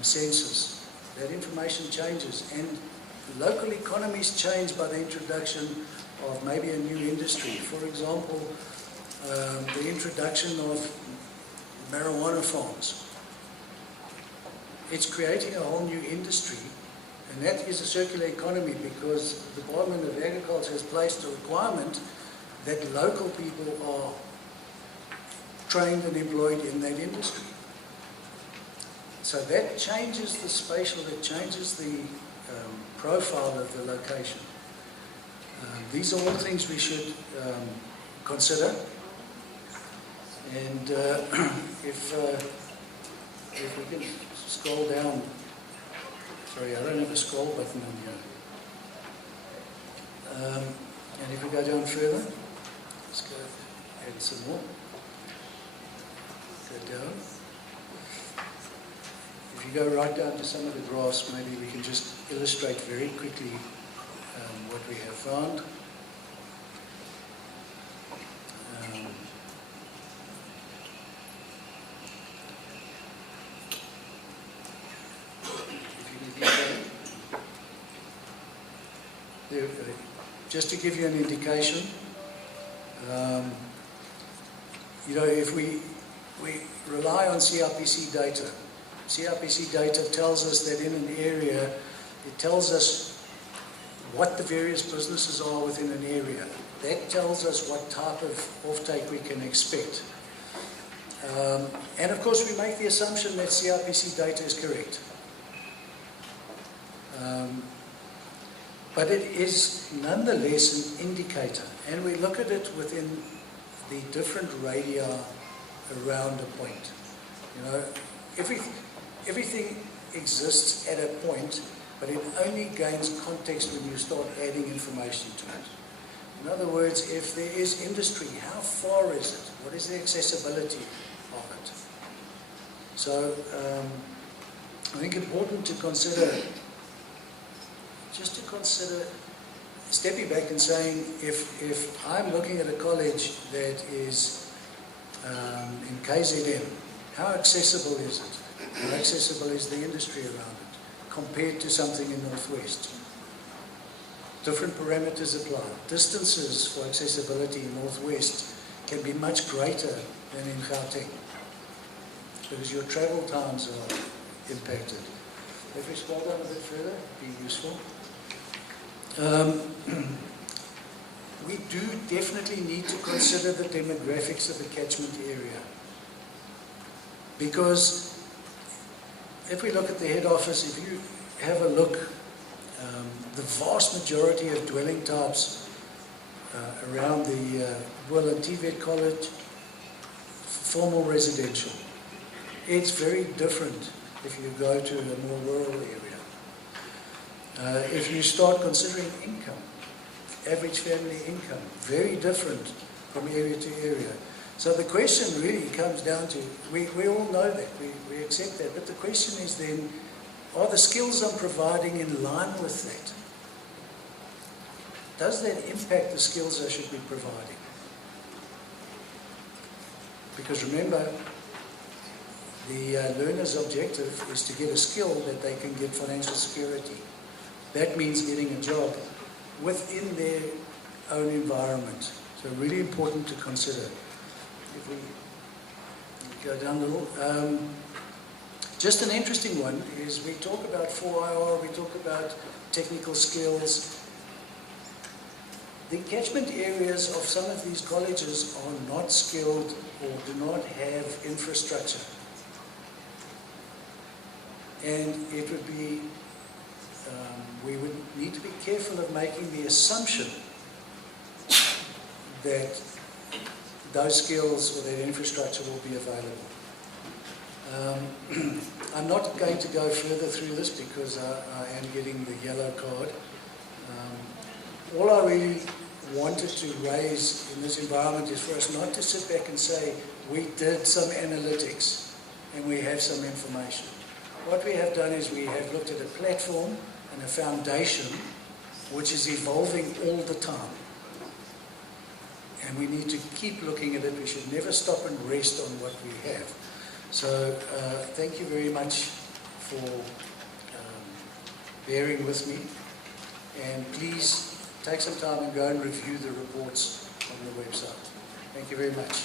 census. That information changes, and local economies change by the introduction of maybe a new industry. For example, the introduction of marijuana farms. It's creating a whole new industry, and that is a circular economy, because the Department of Agriculture has placed a requirement that local people are trained and employed in that industry. So that changes the spatial, it changes the profile of the location. These are all things we should consider. And if we can scroll down, sorry, I don't have a scroll button on here. And if we go down further, let's go add some more. Go down. If you go right down to some of the graphs, maybe we can just illustrate very quickly what we have found. Just to give you an indication, you know, if we rely on CRPC data, CRPC data tells us that in an area, it tells us what the various businesses are within an area. That tells us what type of offtake we can expect. And of course, we make the assumption that CRPC data is correct. But it is nonetheless an indicator, and we look at it within the different radii around a point. You know, everything exists at a point, but it only gains context when you start adding information to it. In other words, if there is industry, how far is it? What is the accessibility of it? So I think important to consider, just to consider stepping back and saying, if I'm looking at a college that is in KZN, how accessible is it? How accessible is the industry around it compared to something in Northwest? Different parameters apply. Distances for accessibility in Northwest can be much greater than in Gauteng, because your travel times are impacted. If we scroll down a bit further, it'd be useful. We do definitely need to consider the demographics of the catchment area, because if we look at the head office, if you have a look, the vast majority of dwelling types around the Will and TVET College, formal residential. It's very different if you go to a more rural area. If you start considering income, average family income, very different from area to area. So the question really comes down to, we all know that, we accept that, but the question is then, are the skills I'm providing in line with that? Does that impact the skills I should be providing? Because remember, the learner's objective is to get a skill that they can get financial security. That means getting a job within their own environment. So really important to consider. If we go down a little. Just an interesting one is we talk about 4IR, we talk about technical skills. The catchment areas of some of these colleges are not skilled or do not have infrastructure. And it would be, we would need to be careful of making the assumption that those skills or that infrastructure will be available. I'm not going to go further through this because I am getting the yellow card. All I really wanted to raise in this environment is for us not to sit back and say, we did some analytics and we have some information. What we have done is we have looked at a platform and a foundation which is evolving all the time. And we need to keep looking at it. We should never stop and rest on what we have. So thank you very much for bearing with me. And please take some time and go and review the reports on the website. Thank you very much.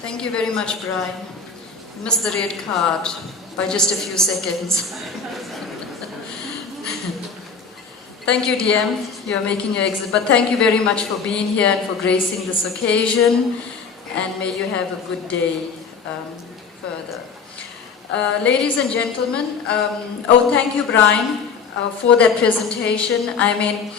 Thank you very much, Brian. You missed the red card by just a few seconds. Thank you, DM. You're making your exit. But thank you very much for being here and for gracing this occasion. And may you have a good day further. Ladies and gentlemen, thank you, Brian, for that presentation. I mean,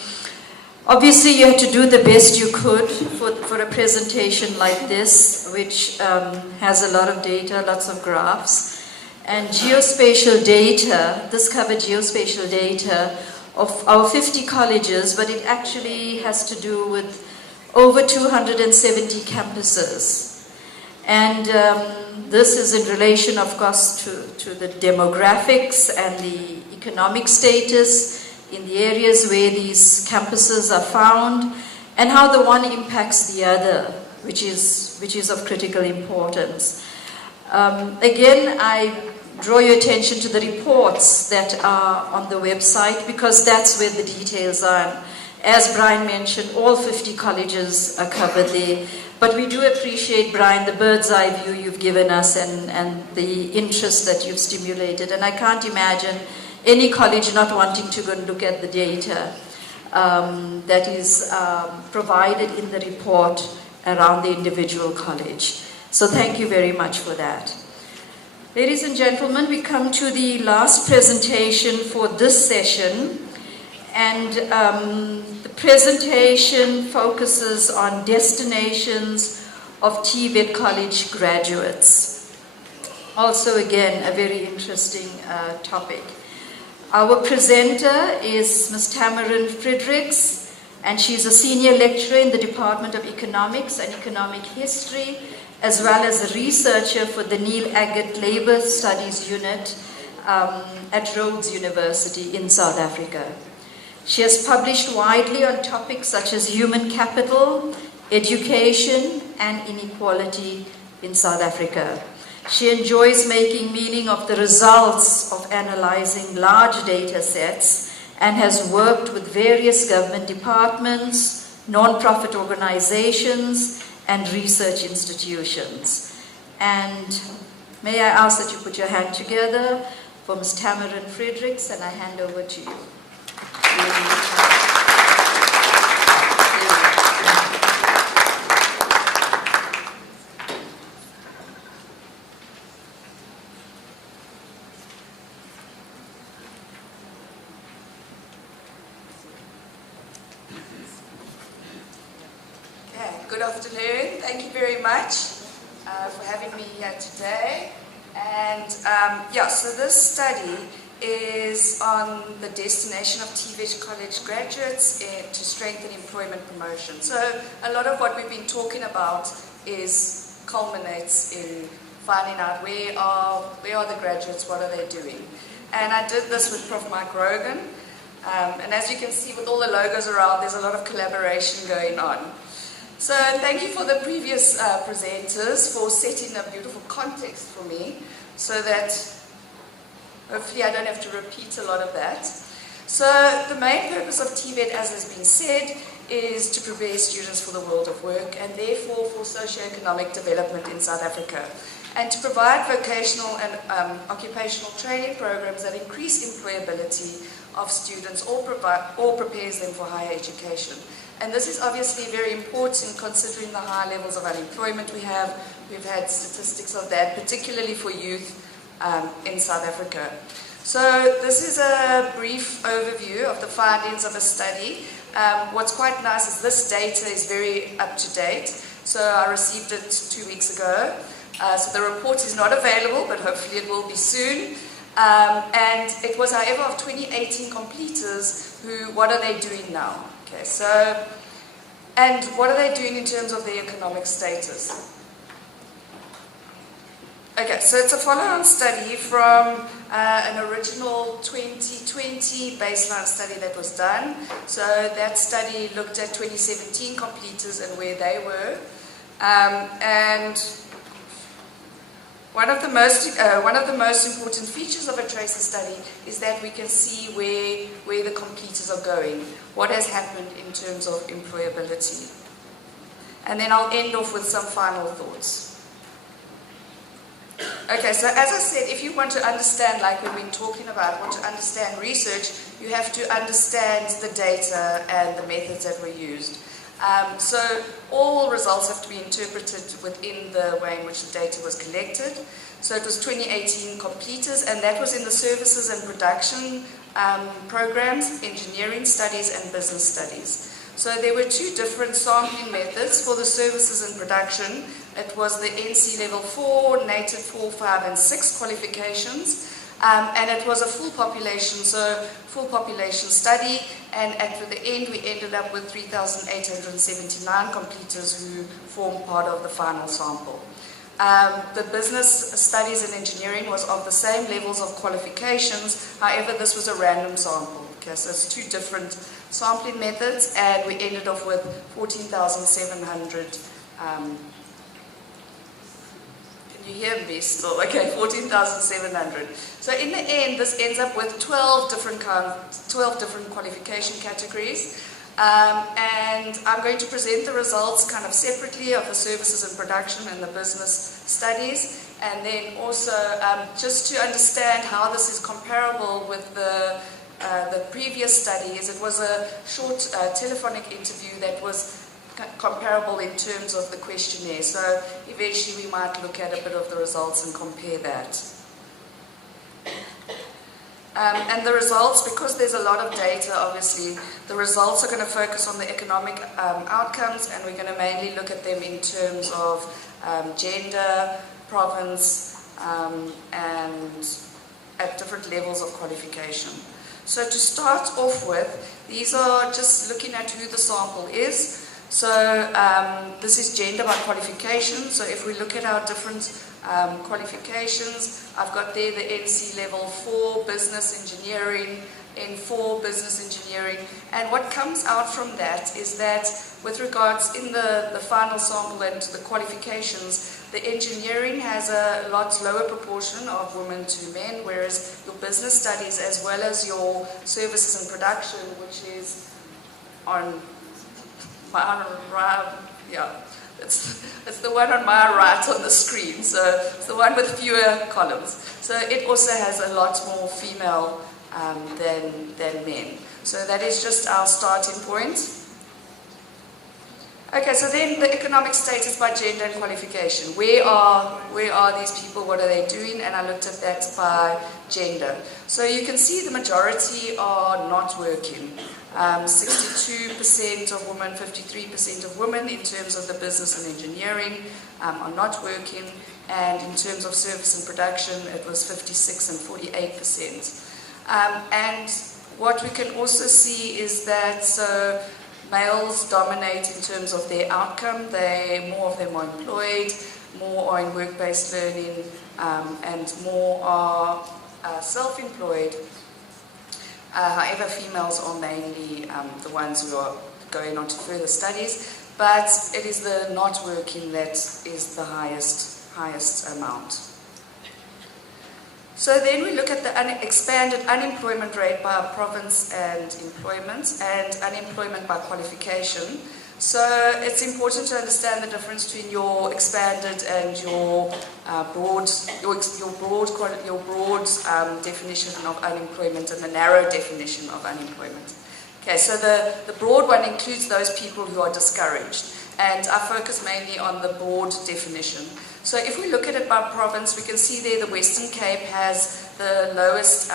obviously you had to do the best you could for a presentation like this, which has a lot of data, lots of graphs. And geospatial data, this covered geospatial data of our 50 colleges, but it actually has to do with over 270 campuses. And this is in relation, of course, to the demographics and the economic status in the areas where these campuses are found, and how the one impacts the other, which is of critical importance. Again, I draw your attention to the reports that are on the website, because that's where the details are. As Brian mentioned, all 50 colleges are covered there. But we do appreciate, Brian, the bird's eye view you've given us and the interest that you've stimulated. And I can't imagine any college not wanting to go and look at the data that is provided in the report around the individual college. So thank you very much for that. Ladies and gentlemen, we come to the last presentation for this session. And the presentation focuses on destinations of TVET college graduates. Also, again, a very interesting topic. Our presenter is Ms. Tamarin Friedrichs, and she's a senior lecturer in the Department of Economics and Economic History, as well as a researcher for the Neil Agate Labour Studies Unit at Rhodes University in South Africa. She has published widely on topics such as human capital, education, and inequality in South Africa. She enjoys making meaning of the results of analyzing large data sets and has worked with various government departments, non-profit organizations, and research institutions. And may I ask that you put your hand together for Ms. Tamarin Friedrichs, and I hand over to you. Good afternoon. Thank you very much for having me here today. And so this study is on the destination of TVET college graduates to strengthen employment promotion. So a lot of what we've been talking about culminates in finding out where are the graduates, what are they doing. And I did this with Prof. Mike Rogan. And as you can see with all the logos around, there's a lot of collaboration going on. So thank you for the previous presenters for setting a beautiful context for me so that hopefully I don't have to repeat a lot of that. So the main purpose of TVET, as has been said, is to prepare students for the world of work and therefore for socio-economic development in South Africa, and to provide vocational and occupational training programs that increase employability of students or prepares them for higher education. And this is obviously very important considering the high levels of unemployment we have. We've had statistics of that, particularly for youth in South Africa. So this is a brief overview of the findings of a study. What's quite nice is this data is very up to date. So I received it 2 weeks ago. So the report is not available, but hopefully it will be soon. And it was, however, of 2018 completers who, what are they doing now? Okay, so, and what are they doing in terms of their economic status? Okay, so it's a follow-on study from an original 2020 baseline study that was done. So that study looked at 2017 completers and where they were. And one of the most important features of a tracer study is that we can see where the completers are going, what has happened in terms of employability. And then I'll end off with some final thoughts. Okay, so as I said, if you want to understand, like we've been talking about, want to understand research, you have to understand the data and the methods that were used. So all results have to be interpreted within the way in which the data was collected. So it was 2018 completers, and that was in the services and production programs, engineering studies and business studies. So there were two different sampling methods for the services and production. It was the NC level 4, native 4, 5 and 6 qualifications. And it was a full population, so full population study, and at the end we ended up with 3,879 completers who formed part of the final sample. The business studies and engineering was of the same levels of qualifications, however this was a random sample. Okay, so it's two different sampling methods, and we ended off with 14,700 you hear me still? Okay, 14,700. So in the end, this ends up with 12 different qualification categories. And I'm going to present the results kind of separately of the services and production and the business studies. And then also just to understand how this is comparable with the previous studies, it was a short telephonic interview that was comparable in terms of the questionnaire. So eventually we might look at a bit of the results and compare that. And the results, because there's a lot of data obviously, the results are going to focus on the economic outcomes, and we're going to mainly look at them in terms of gender, province, and at different levels of qualification. So to start off with, these are just looking at who the sample is. So this is gender by qualification. So if we look at our different qualifications, I've got there the NC level 4 business engineering, N4 business engineering, and what comes out from that is that with regards in the final sample and the qualifications, the engineering has a lot lower proportion of women to men, whereas your business studies as well as your services and production, which is on my right, yeah, it's the one on my right on the screen, so it's the one with fewer columns. So it also has a lot more female than men. So that is just our starting point. Okay, so then the economic status by gender and qualification. Where are these people? What are they doing? And I looked at that by gender. So you can see the majority are not working. 62% of women, 53% of women in terms of the business and engineering are not working, and in terms of service and production it was 56 and 48%. And what we can also see is that males dominate in terms of their outcome. More of them are employed, more are in work-based learning, and more are self-employed. However, females are mainly the ones who are going on to further studies, but it is the not working that is the highest amount. So then we look at the expanded unemployment rate by province and employment, and unemployment by qualification. So it's important to understand the difference between your expanded and your broad definition of unemployment and the narrow definition of unemployment. Okay, so the broad one includes those people who are discouraged, and I focus mainly on the broad definition. So if we look at it by province, we can see there the Western Cape has the lowest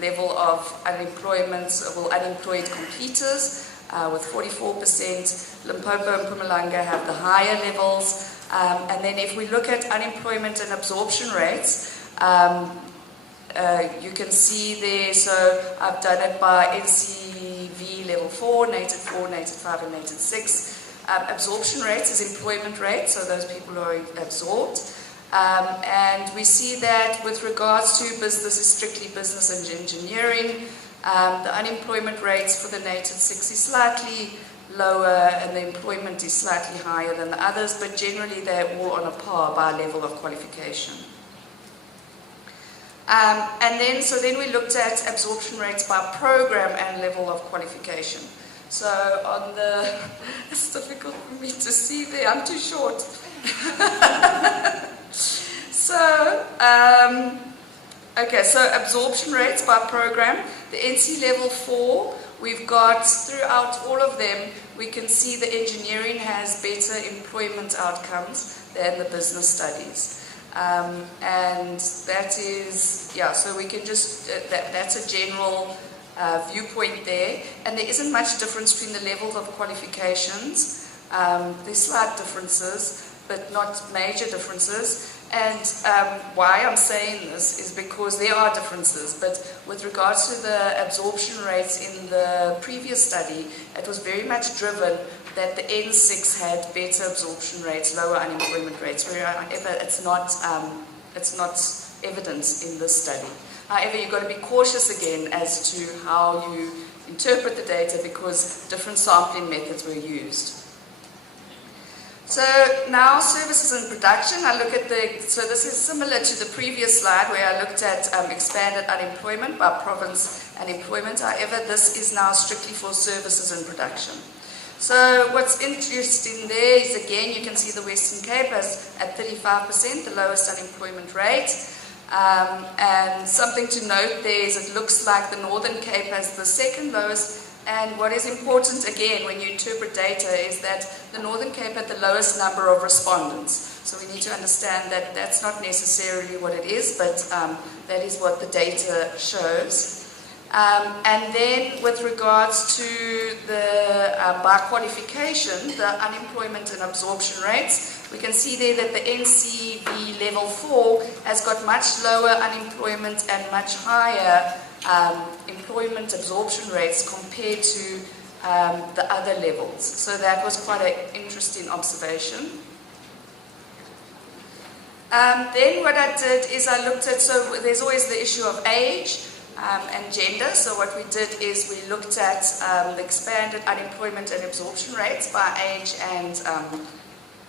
level of unemployment, unemployed completers, with 44%. Limpopo and Mpumalanga have the higher levels. And then if we look at unemployment and absorption rates, you can see there, so I've done it by NCV level 4, NATED 4, NATED 5 and NATED 6. Absorption rates is employment rate, so those people are absorbed. And we see that with regards to business, is strictly business and engineering. The unemployment rates for the NATED 6 is slightly lower and the employment is slightly higher than the others, but generally they're all on a par by level of qualification. And then we looked at absorption rates by program and level of qualification. So on the, it's difficult for me to see there, I'm too short. Okay, so absorption rates by program. The NC level 4, we've got throughout all of them, we can see the engineering has better employment outcomes than the business studies. And that is, yeah, so we can just, that's a general viewpoint there. And there isn't much difference between the levels of qualifications. There's slight differences, but not major differences. And why I'm saying this is because there are differences, but with regards to the absorption rates in the previous study, it was very much driven that the N6 had better absorption rates, lower unemployment rates, however it's not evidence in this study. However, you've got to be cautious again as to how you interpret the data because different sampling methods were used. So now services and production, I look at so this is similar to the previous slide where I looked at expanded unemployment by province and employment. However, this is now strictly for services and production. So what's interesting there is, again, you can see the Western Cape has at 35%, the lowest unemployment rate. And something to note there is it looks like the Northern Cape has the second lowest. And what is important, again, when you interpret data is that the Northern Cape had the lowest number of respondents. So we need to understand that that's not necessarily what it is, but that is what the data shows. And then with regards to the by qualification, the unemployment and absorption rates, we can see there that the NCV level 4 has got much lower unemployment and much higher employment absorption rates compared to the other levels. So that was quite an interesting observation. Then what I did is I looked at, so there's always the issue of age and gender. So what we did is we looked at the expanded unemployment and absorption rates by age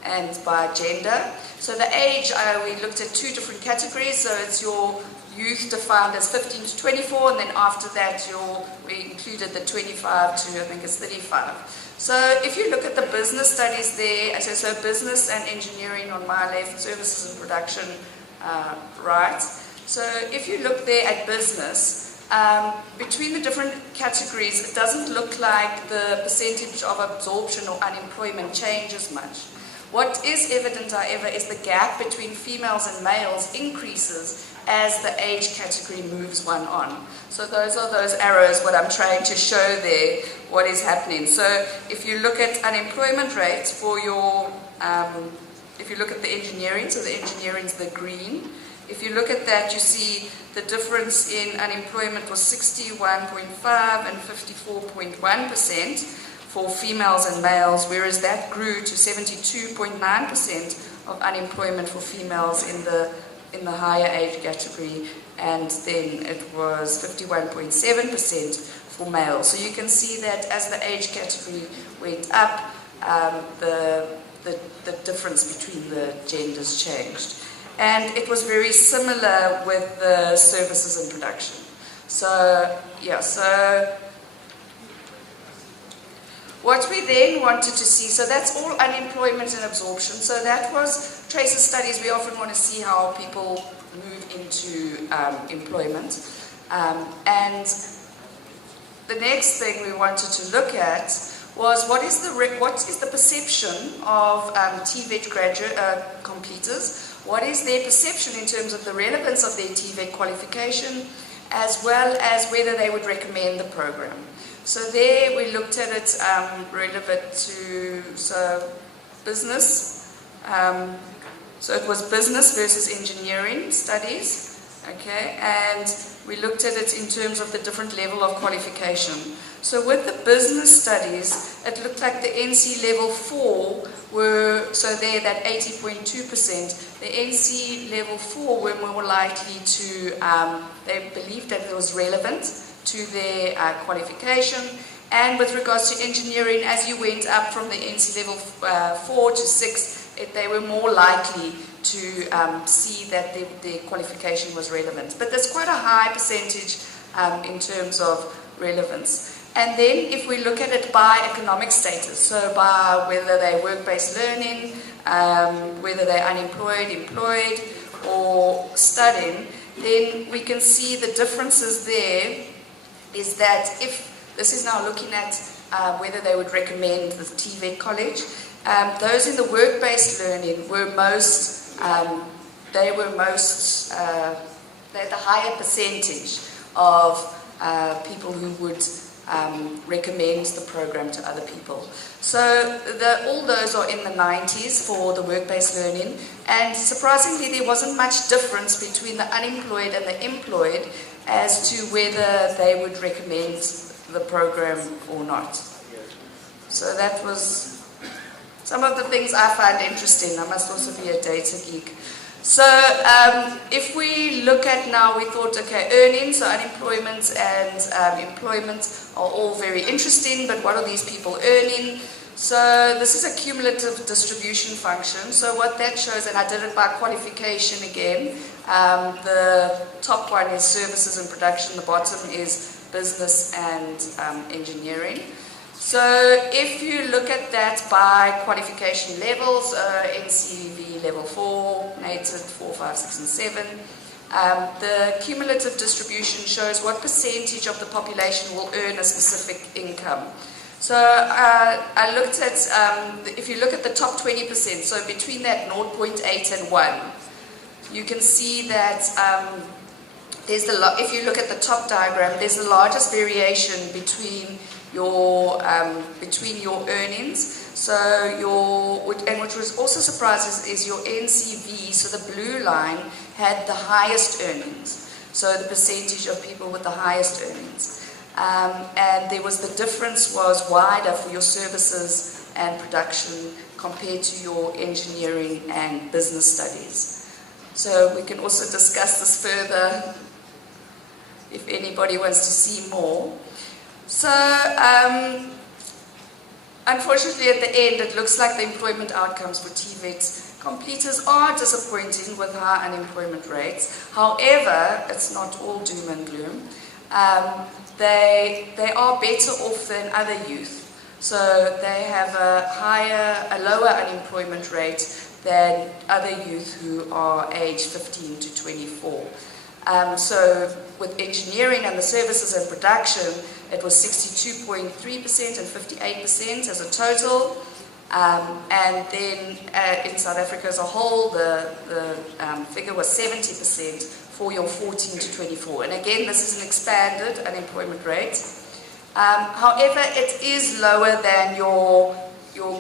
and by gender. So the age, we looked at two different categories. So it's your youth defined as 15 to 24, and then after that we included the 25 to, I think it's 35. So if you look at the business studies there, so business and engineering on my left, services and production right. So if you look there at business, between the different categories, it doesn't look like the percentage of absorption or unemployment changes much. What is evident, however, is the gap between females and males increases as the age category moves one on. So those are those arrows, what I'm trying to show there, what is happening. So if you look at unemployment rates for your, if you look at the engineering, so the engineering is the green. If you look at that, you see the difference in unemployment was 61.5 and 54.1% for females and males, whereas that grew to 72.9% of unemployment for females in the higher age category, and then it was 51.7% for males. So you can see that as the age category went up, the difference between the genders changed. And it was very similar with the services and production. So, yeah, so what we then wanted to see, so that's all unemployment and absorption. So that was traces studies. We often want to see how people move into employment. And the next thing we wanted to look at was what is the perception of TVET completers. What is their perception in terms of the relevance of their TVET qualification, as well as whether they would recommend the program. So there we looked at it relevant to business. So it was business versus engineering studies, okay, and we looked at it in terms of the different level of qualification. So with the business studies, it looked like the NC level 4 were, so there that 80.2%, the NC level 4 were more likely to, they believed that it was relevant to their qualification. And with regards to engineering, as you went up from the NC level 4 to 6, they were more likely to see that their qualification was relevant. But there's quite a high percentage in terms of relevance. And then if we look at it by economic status, so by whether they're work-based learning, whether they're unemployed, employed, or studying, then we can see the differences there is that if, this is now looking at whether they would recommend the TVET college, those in the work-based learning were most, they had the higher percentage of people who would recommend the program to other people. So all those are in the 90s for the work-based learning, and surprisingly there wasn't much difference between the unemployed and the employed as to whether they would recommend the program or not. So that was some of the things I find interesting. I must also be a data geek. So if we look at now, we thought, okay, earnings, so unemployment and employment are all very interesting, but what are these people earning? So this is a cumulative distribution function. So what that shows, and I did it by qualification again, the top one is services and production, the bottom is business and engineering. So if you look at that by qualification levels, NCV level 4, native 4, 5, 6 and 7, the cumulative distribution shows what percentage of the population will earn a specific income. So I looked at, if you look at the top 20%, so between that 0.8 and 1, you can see that there's if you look at the top diagram, there's the largest variation between your earnings. So and what was also surprising is your NCV, so the blue line, had the highest earnings. So the percentage of people with the highest earnings. And there was the difference was wider for your services and production compared to your engineering and business studies. So we can also discuss this further if anybody wants to see more. So unfortunately at the end it looks like the employment outcomes for TVET completers are disappointing with high unemployment rates. However, it's not all doom and gloom. They are better off than other youth. So they have a lower unemployment rate than other youth who are aged 15 to 24. So with engineering and the services and production, it was 62.3% and 58% as a total. And then in South Africa as a whole, the figure was 70% for your 14 to 24. And again, this is an expanded unemployment rate. However, it is lower than your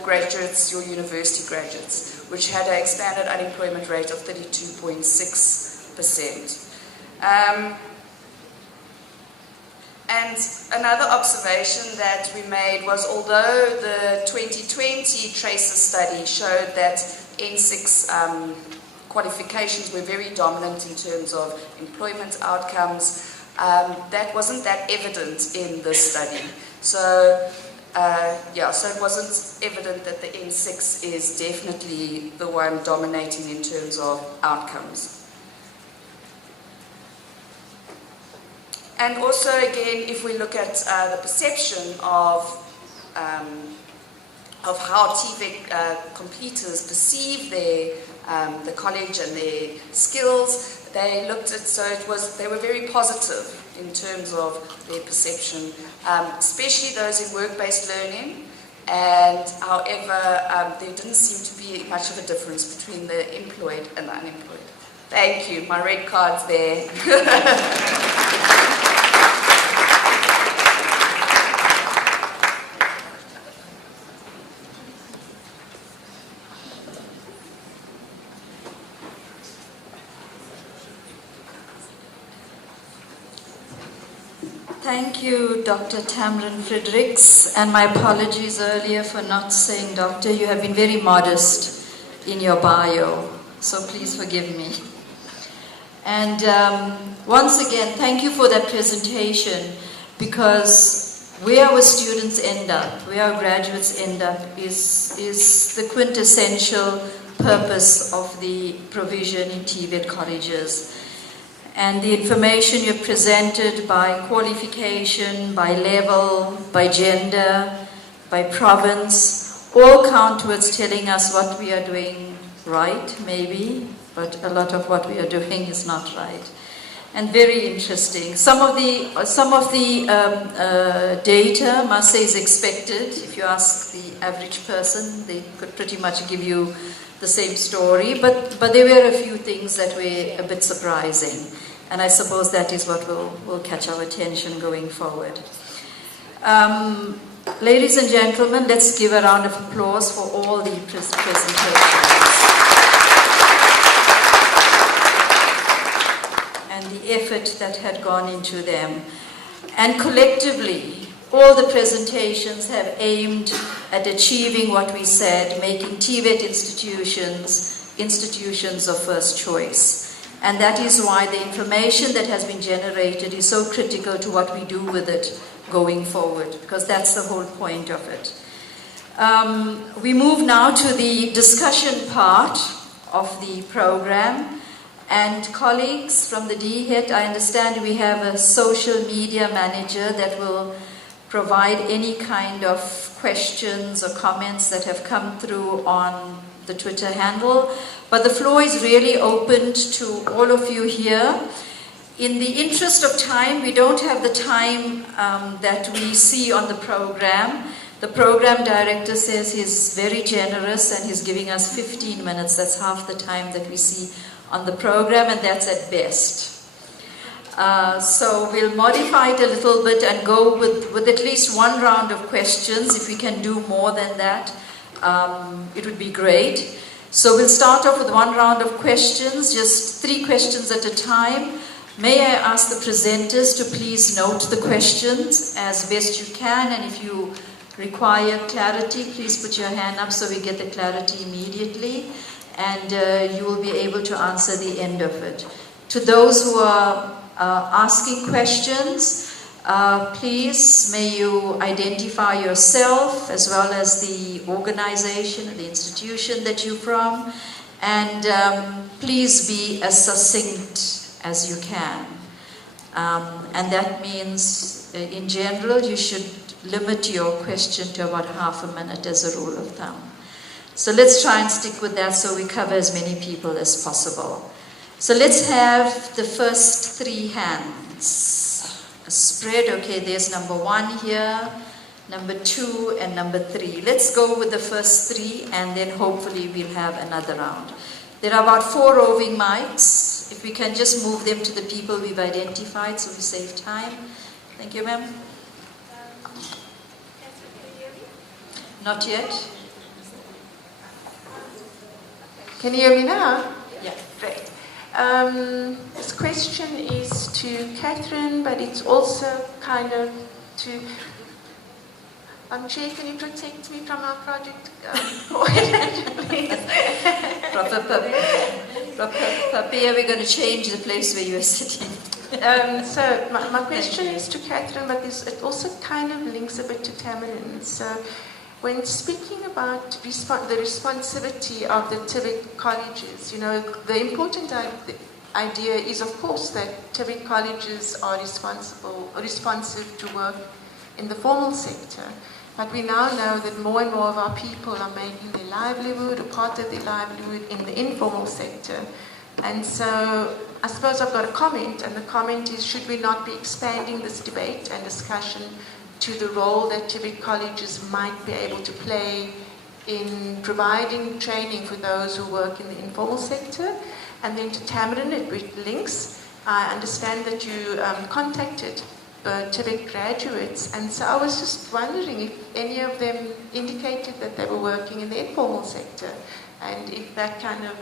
graduates, your university graduates, which had an expanded unemployment rate of 32.6%. And another observation that we made was, although the 2020 Tracer study showed that N6 qualifications were very dominant in terms of employment outcomes, that wasn't that evident in this study. So, so it wasn't evident that the N6 is definitely the one dominating in terms of outcomes. And also, again, if we look at the perception of how TVET completers perceive their the college and their skills, they looked at, they were very positive in terms of their perception, especially those in work-based learning. And however, there didn't seem to be much of a difference between the employed and the unemployed. Thank you. My red card's there. Thank you, Dr. Tamlin Fredericks, and my apologies earlier for not saying doctor. You have been very modest in your bio, so please forgive me. And once again, thank you for that presentation, because where our students end up, where our graduates end up, is the quintessential purpose of the provision in TVET colleges. And the information you presented by qualification, by level, by gender, by province, all count towards telling us what we are doing right, maybe, but a lot of what we are doing is not right. And very interesting. Some of the data, must say, is expected. If you ask the average person, they could pretty much give you the same story, but there were a few things that were a bit surprising, and I suppose that is what will catch our attention going forward. Ladies and gentlemen, let's give a round of applause for all the presentations and the effort that had gone into them. And collectively, all the presentations have aimed at achieving what we said, making TVET institutions of first choice. And that is why the information that has been generated is so critical to what we do with it going forward, because that's the whole point of it. We move now to the discussion part of the program. And colleagues from the DHET, I understand we have a social media manager that will provide any kind of questions or comments that have come through on the Twitter handle. But the floor is really open to all of you here. In the interest of time, we don't have the time that we see on the program. The program director says he's very generous and he's giving us 15 minutes. That's half the time that we see on the program, and that's at best. So we'll modify it a little bit and go with at least one round of questions. If we can do more than that, it would be great. So we'll start off with one round of questions, just 3 questions at a time. May I ask the presenters to please note the questions as best you can, and if you require clarity, please put your hand up so we get the clarity immediately, and you will be able to answer the end of it. To those who are asking questions, please may you identify yourself as well as the organization, the institution that you're from, and please be as succinct as you can. And that means, in general, you should limit your question to about half a minute as a rule of thumb. So let's try and stick with that so we cover as many people as possible. So let's have the first 3 hands. A spread, okay, there's number 1 here, number 2, and number 3. Let's go with the first 3, and then hopefully we'll have another round. There are about 4 roving mics. If we can just move them to the people we've identified so we save time. Thank you, ma'am. Not yet. Can you hear me now? Yeah. Great. This question is to Catherine, but it's also kind of to... Chair, can you protect me from our project coordinator, please? Papia, we're going to change the place where you are sitting. So my question is to Catherine, but it also kind of links a bit to Tamarin. So when speaking about the responsibility of the TVET colleges, you know, the important idea is, of course, that TVET colleges are responsive to work in the formal sector. But we now know that more and more of our people are making their livelihood, or part of their livelihood, in the informal sector. And so I suppose I've got a comment, and the comment is, should we not be expanding this debate and discussion to the role that TVET colleges might be able to play in providing training for those who work in the informal sector? And then to Tamarin, it links. I understand that you contacted TVET graduates, and so I was just wondering if any of them indicated that they were working in the informal sector, and if that kind of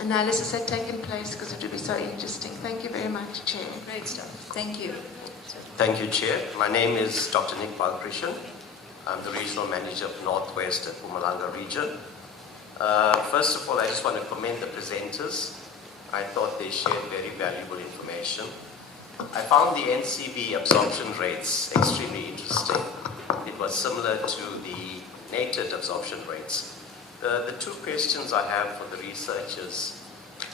analysis had taken place, because it would be so interesting. Thank you very much, Chair. Great stuff. Thank you. Thank you, Chair. My name is Dr. Nick Balkrishan. I'm the Regional Manager of Northwest Mpumalanga Region. First of all, I just want to commend the presenters. I thought they shared very valuable information. I found the NCB absorption rates extremely interesting. It was similar to the NATED absorption rates. The 2 questions I have for the researchers: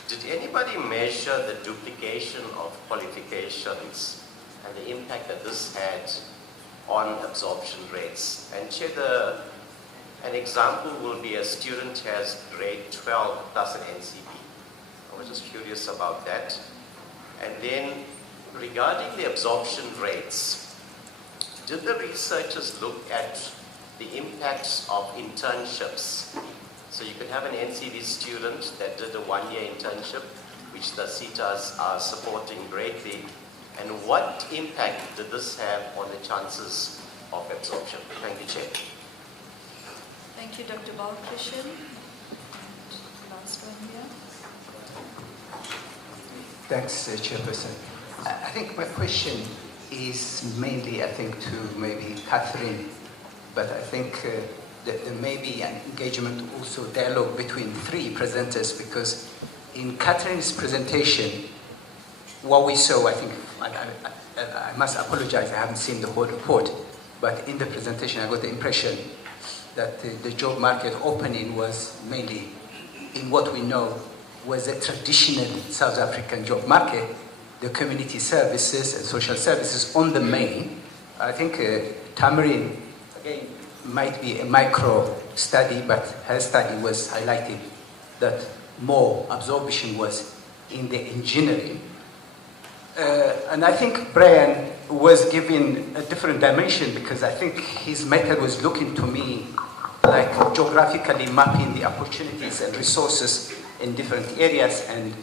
did anybody measure the duplication of qualifications and the impact that this had on absorption rates? And Chair, an example will be a student has grade 12 plus an NCB. I was just curious about that. And then, regarding the absorption rates, did the researchers look at the impacts of internships? So you could have an NCB student that did a 1-year internship, which the CETAs are supporting greatly. And what impact did this have on the chances of absorption? Thank you, Chair. Thank you, Dr. Balkrishan. Last one here. Thanks, Chairperson. I think my question is mainly, to maybe Catherine, but I think that there may be an engagement, also dialogue between 3 presenters, because in Catherine's presentation, what we saw, I think, I must apologize, I haven't seen the whole report, but in the presentation I got the impression that the job market opening was mainly in what we know was a traditional South African job market, the community services and social services on the main. I think Tamarin, again, might be a micro study, but her study was highlighting that more absorption was in the engineering. And I think Brian was given a different dimension, because I think his method was looking to me like geographically mapping the opportunities and resources in different areas, and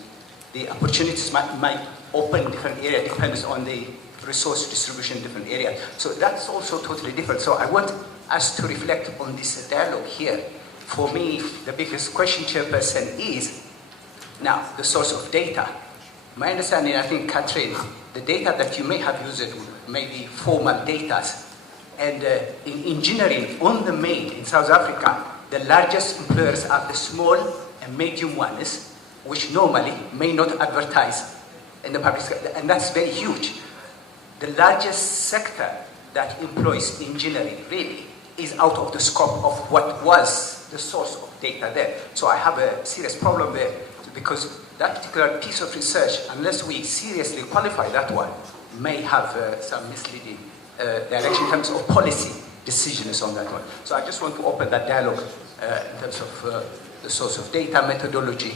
the opportunities might open in different areas depends on the resource distribution in different areas. So that's also totally different. So I want us to reflect on this dialogue here. For me, the biggest question, Chairperson, is now the source of data. My understanding, I think, Catherine, the data that you may have used may be formal data. And in engineering, on the main in South Africa, the largest employers are the small and medium ones, which normally may not advertise in the public sector, and that's very huge. The largest sector that employs engineering really is out of the scope of what was the source of data there. So I have a serious problem there, because that particular piece of research, unless we seriously qualify that one, may have some misleading direction in terms of policy decisions on that one. So I just want to open that dialogue in terms of the source of data methodology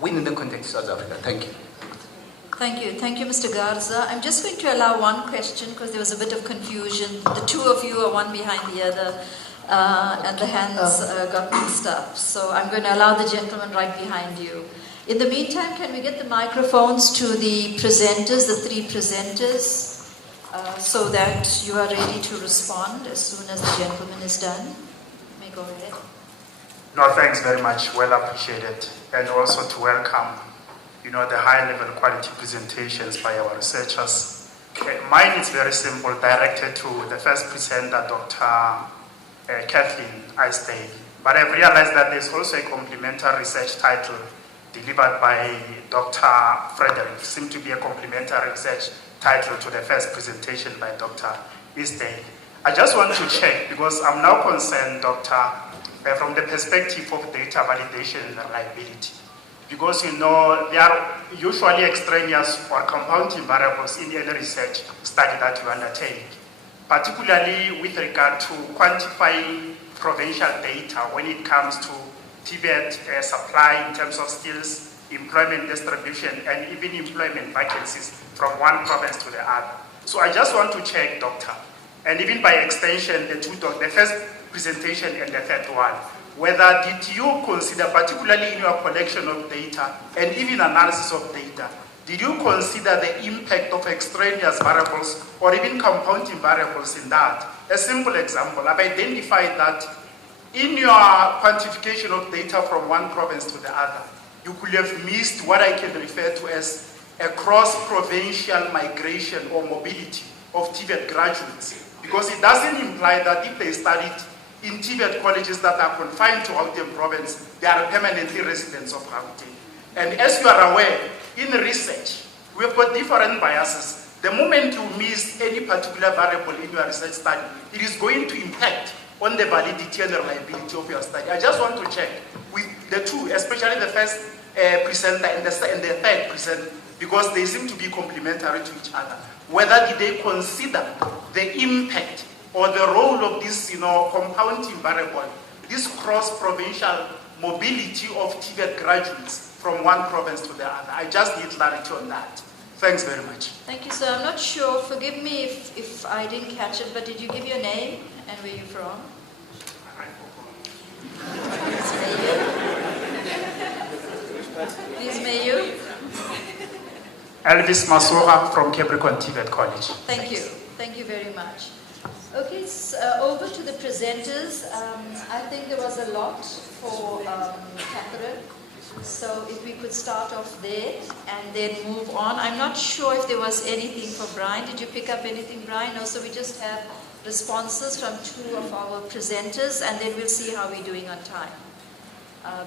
within the context of South Africa. Thank you. Thank you, Mr. Garza. I'm just going to allow one question because there was a bit of confusion. The two of you are one behind the other, and the hands got mixed up. So I'm going to allow the gentleman right behind you. In the meantime, can we get the microphones to the presenters, the three presenters, so that you are ready to respond as soon as the gentleman is done? You may go ahead. No, thanks very much. Well appreciated. And also to welcome, the high-level quality presentations by our researchers. Mine is very simple, directed to the first presenter, Dr. Kathleen Isdale. But I've realized that there's also a complementary research title delivered by Dr. Frederick. Seems to be a complementary research title to the first presentation by Dr. Isdale. I just want to check, because I'm now concerned, Doctor, from the perspective of data validation and reliability. Because there are usually extraneous or compounding variables in any research study that you undertake, particularly with regard to quantifying provincial data when it comes to TVET supply in terms of skills, employment distribution, and even employment vacancies from one province to the other. So I just want to check, Doctor, and even by extension, the first presentation and the third one, whether did you consider, particularly in your collection of data and even analysis of data, did you consider the impact of extraneous variables or even compounding variables in that? A simple example, I've identified that in your quantification of data from one province to the other, you could have missed what I can refer to as a cross-provincial migration or mobility of TVET graduates, because it doesn't imply that if they studied in TVET colleges that are confined to Gauteng province, they are permanently residents of Gauteng. And as you are aware, in research, we've got different biases. The moment you miss any particular variable in your research study, it is going to impact on the validity and the reliability of your study. I just want to check with the two, especially the first presenter and the third presenter, because they seem to be complementary to each other. Whether did they consider the impact or the role of this, compounding variable, this cross-provincial mobility of TVET graduates from one province to the other. I just need clarity on that. Thanks very much. Thank you, sir. I'm not sure, forgive me if I didn't catch it, but did you give your name and where you're from? Please, may you? Elvis Masora from Capricorn TVET College. Thank you. Thank you very much. Okay, over to the presenters. I think there was a lot for Catherine. So if we could start off there and then move on. I'm not sure if there was anything for Brian. Did you pick up anything, Brian? No, so we just have responses from two of our presenters, and then we'll see how we're doing on time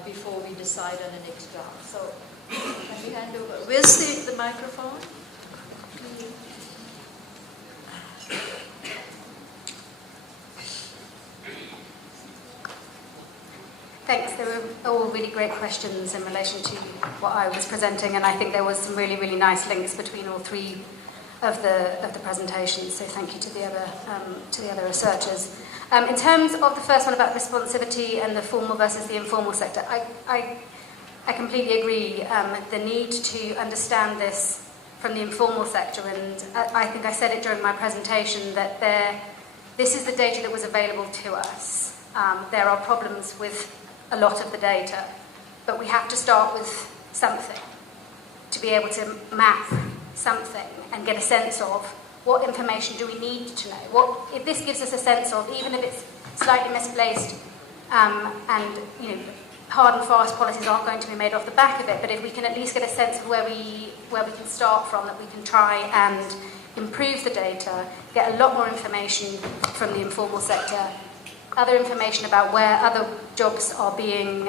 before we decide on the next round. So can we hand over? Where's the microphone? Thanks. There were all really great questions in relation to what I was presenting, and I think there was some really, really nice links between all three of the presentations. So thank you to the other researchers. In terms of the first one about responsivity and the formal versus the informal sector, I completely agree. The need to understand this from the informal sector, and I think I said it during my presentation that this is the data that was available to us. There are problems with a lot of the data, but we have to start with something to be able to map something and get a sense of what information do we need to know. If this gives us a sense of, even if it's slightly misplaced, and hard and fast policies aren't going to be made off the back of it, but if we can at least get a sense of where we can start from, that we can try and improve the data, get a lot more information from the informal sector, other information about where other jobs are being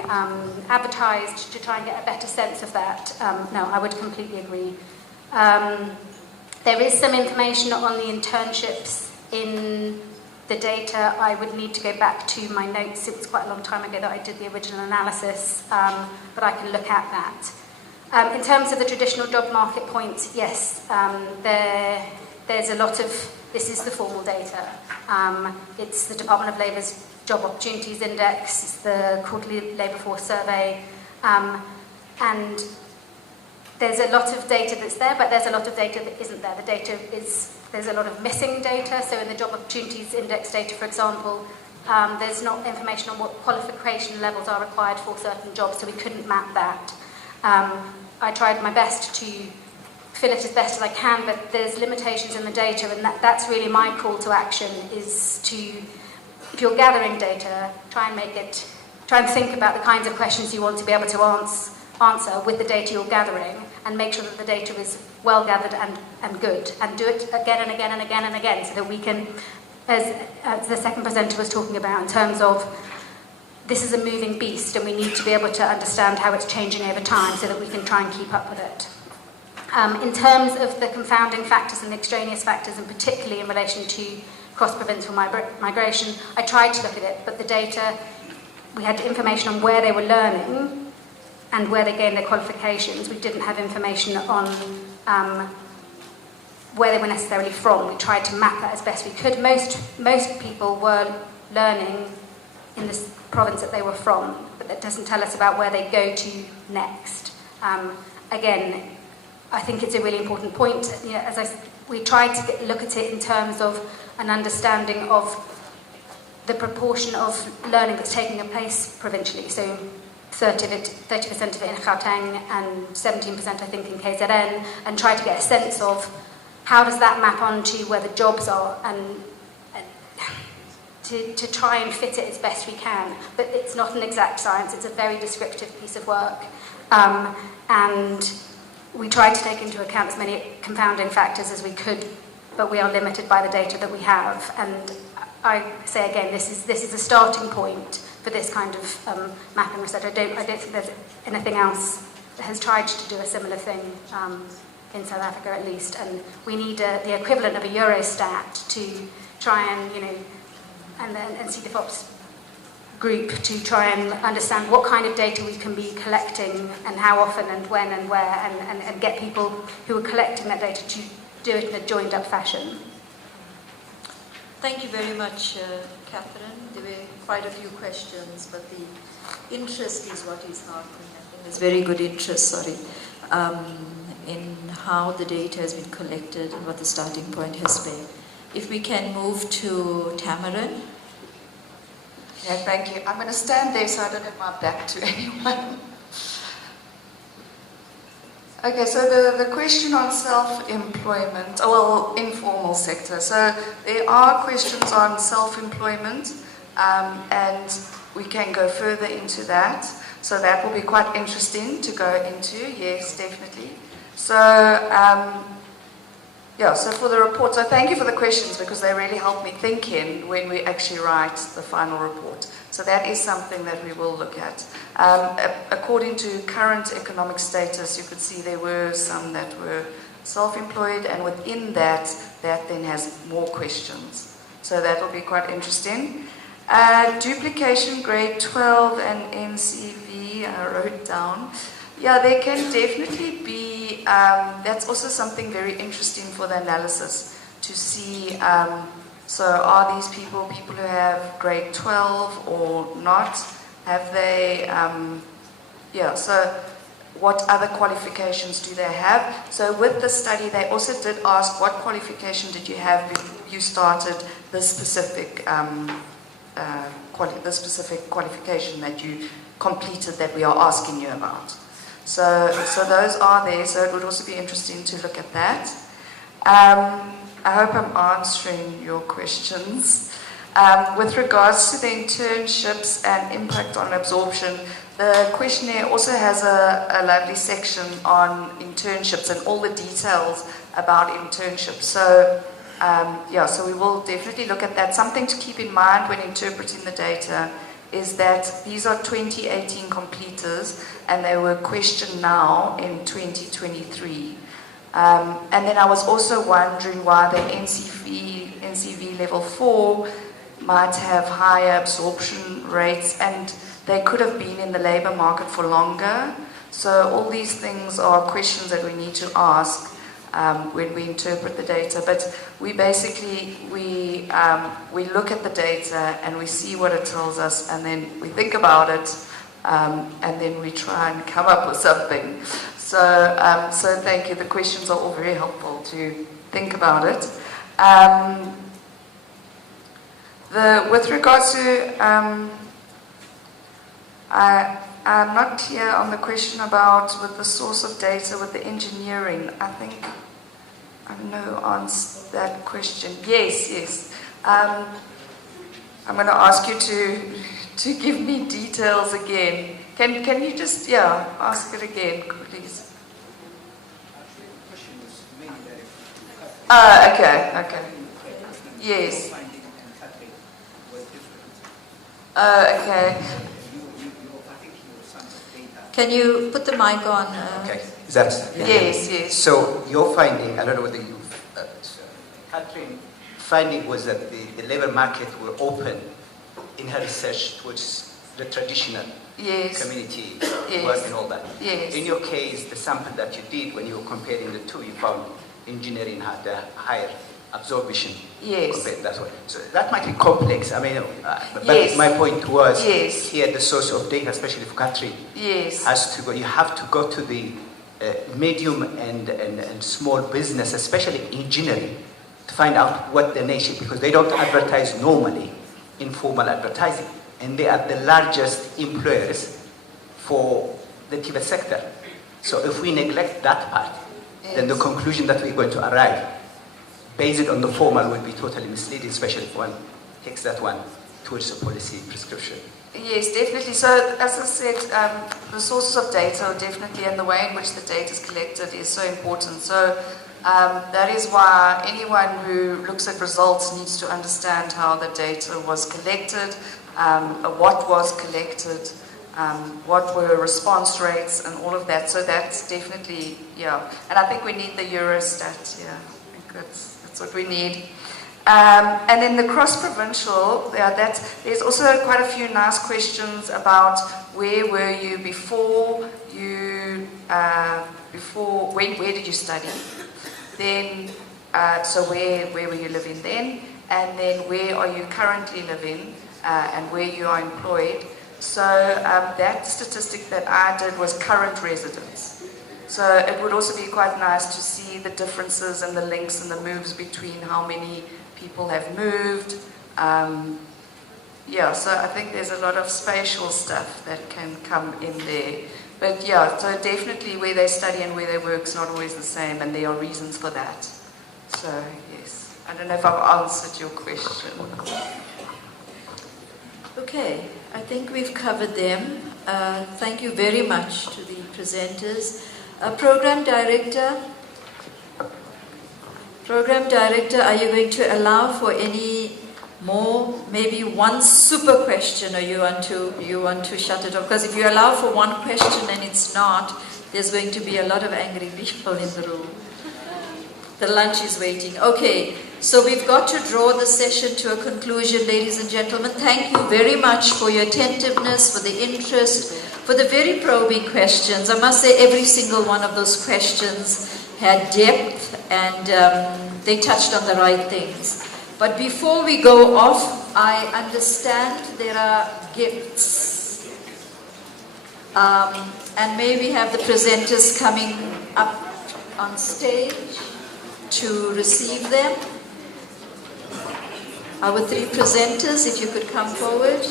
advertised, to try and get a better sense of that. No, I would completely agree. There is some information on the internships in the data. I would need to go back to my notes. It was quite a long time ago that I did the original analysis, but I can look at that. In terms of the traditional job market points, yes, there's a lot of, this is the formal data. It's the Department of Labour's Job Opportunities Index, it's the Quarterly Labour Force Survey, and there's a lot of data that's there, but there's a lot of data that isn't there. There's a lot of missing data. So in the job opportunities index data, for example, there's not information on what qualification levels are required for certain jobs, so we couldn't map that. I tried my best to fill it as best as I can, but there's limitations in the data, and that's really my call to action, is to, if you're gathering data, try and think about the kinds of questions you want to be able to answer with the data you're gathering, and make sure that the data is well gathered and good, and do it again and again and again and again, so that we can, as the second presenter was talking about, in terms of this is a moving beast, and we need to be able to understand how it's changing over time so that we can try and keep up with it. In terms of the confounding factors and the extraneous factors, and particularly in relation to cross-provincial migration, I tried to look at it, but the data, we had information on where they were learning and where they gained their qualifications. We didn't have information on where they were necessarily from. We tried to map that as best we could. Most people were learning in the province that they were from, but that doesn't tell us about where they go to next. Again, I think it's a really important point. You know, we tried to look at it in terms of an understanding of the proportion of learning that's taking place provincially. So 30% of it in Gauteng and 17% I think in KZN, and try to get a sense of how does that map onto where the jobs are, and to try and fit it as best we can. But it's not an exact science, it's a very descriptive piece of work. And we tried to take into account as many confounding factors as we could, but we are limited by the data that we have. And I say again, this is a starting point for this kind of mapping research. I don't think there's anything else that has tried to do a similar thing in South Africa, at least. And we need the equivalent of a Eurostat to try and, you know, and see the FOPS group to try and understand what kind of data we can be collecting and how often and when and where, and get people who are collecting that data to do it in a joined up fashion. Thank you very much, Catherine. There were quite a few questions, but the interest is what is heartening. I think there's very good interest, in how the data has been collected and what the starting point has been. If we can move to Tamarin. Yeah, thank you. I'm going to stand there so I don't have my back to anyone. Okay, so the question on self-employment, well, informal sector. So there are questions on self-employment, and we can go further into that. So that will be quite interesting to go into, yes, definitely. So, yeah, so for the report, so thank you for the questions because they really help me thinking when we actually write the final report. So that is something that we will look at. According to current economic status, you could see there were some that were self-employed, and within that then has more questions. So that will be quite interesting. Duplication grade 12 and NCV, I wrote down. Yeah, there can definitely be, that's also something very interesting for the analysis to see, so are these people who have grade 12 or not? Have they, yeah, so what other qualifications do they have? So with the study, they also did ask what qualification did you have before you started this specific, qualification that you completed that we are asking you about. So those are there, so it would also be interesting to look at that. I hope I'm answering your questions. With regards to the internships and impact on absorption, the questionnaire also has a lovely section on internships and all the details about internships. So, yeah, so we will definitely look at that. Something to keep in mind when interpreting the data is that these are 2018 completers and they were questioned now in 2023. And then I was also wondering why the NCV level 4 might have higher absorption rates, and they could have been in the labour market for longer. So all these things are questions that we need to ask when we interpret the data. But we basically, we look at the data and we see what it tells us, and then we think about it, and then we try and come up with something. So thank you. The questions are all very helpful to think about it. With regards to, I'm not here on the question about with the source of data with the engineering. I think I know answer that question. Yes. I'm going to ask you to give me details again. Can you just ask it again, please? Okay. Yes. Okay. Can you put the mic on? Okay. Is that? Yes. So your finding, I don't know whether you, Catherine, finding was that the labor market were open in her research towards the traditional community work and all that. Yes. In your case, the sample that you did when you were comparing the two, you found engineering had a higher absorption. Yes. That's why. So that might be complex. I mean, but my point was here the source of data, especially for Catherine, has to go. You have to go to the medium and small business, especially engineering, to find out what the nation, because they don't advertise normally, informal advertising, and they are the largest employers for the TVET sector. So if we neglect that part, then the conclusion that we're going to arrive, based on the formal, will be totally misleading, especially if one takes that one towards a policy prescription. Yes, definitely. So, as I said, the sources of data are definitely, and the way in which the data is collected is so important. So, that is why anyone who looks at results needs to understand how the data was collected, what was collected, what were response rates, and all of that. So that's definitely, And I think we need the Eurostat, I think that's what we need. And then the cross-provincial, there's also quite a few nice questions about where were you before you, where did you study? Then, so where were you living then? And then where are you currently living and where you are employed? So that statistic that I did was current residence. So it would also be quite nice to see the differences and the links and the moves between how many people have moved. So I think there's a lot of spatial stuff that can come in there. But so definitely where they study and where they work is not always the same, and there are reasons for that. So yes, I don't know if I've answered your question. Okay, I think we've covered them. Thank you very much to the presenters. Program Director, are you going to allow for any more, maybe one super question, or you want to shut it off? Because if you allow for one question and it's not, there's going to be a lot of angry people in the room. The lunch is waiting. Okay, so we've got to draw the session to a conclusion, ladies and gentlemen. Thank you very much for your attentiveness, for the interest, for the very probing questions. I must say every single one of those questions had depth, and they touched on the right things. But before we go off, I understand there are gifts. And may we have the presenters coming up on stage to receive them. Our three presenters, if you could come forward.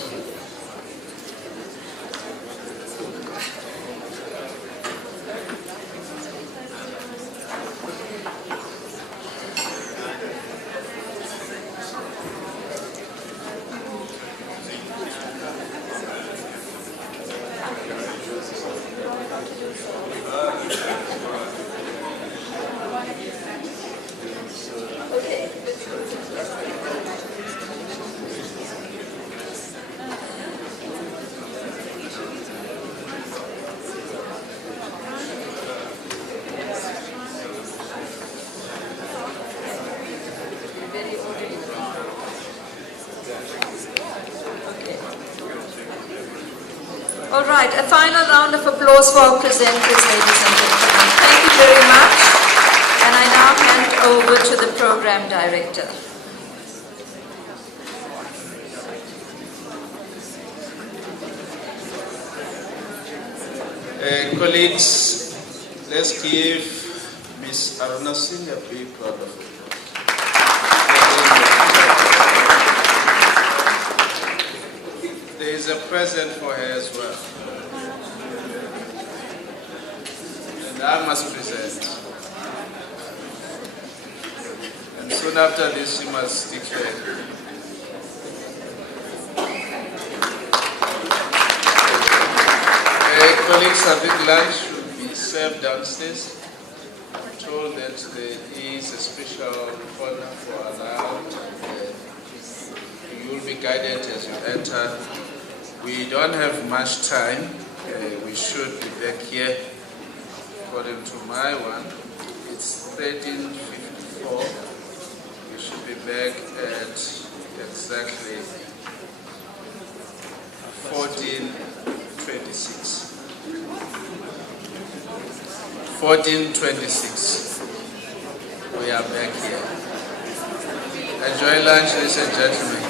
All right, a final round of applause for our presenters, ladies and gentlemen. Thank you very much. And I now hand over to the Program Director. Colleagues, Let's give Miss Aruna Singh a big round of applause. There is a present for her as well. And I must present. And soon after this, she must declare. Colleagues, I think lunch should be served downstairs. I'm told that there is a special corner for allowed. You will be guided as you enter. We don't have much time. We should be back here. According to my one, it's 13:54. We should be back at exactly 14:26. 14:26. We are back here. Enjoy lunch, ladies and gentlemen.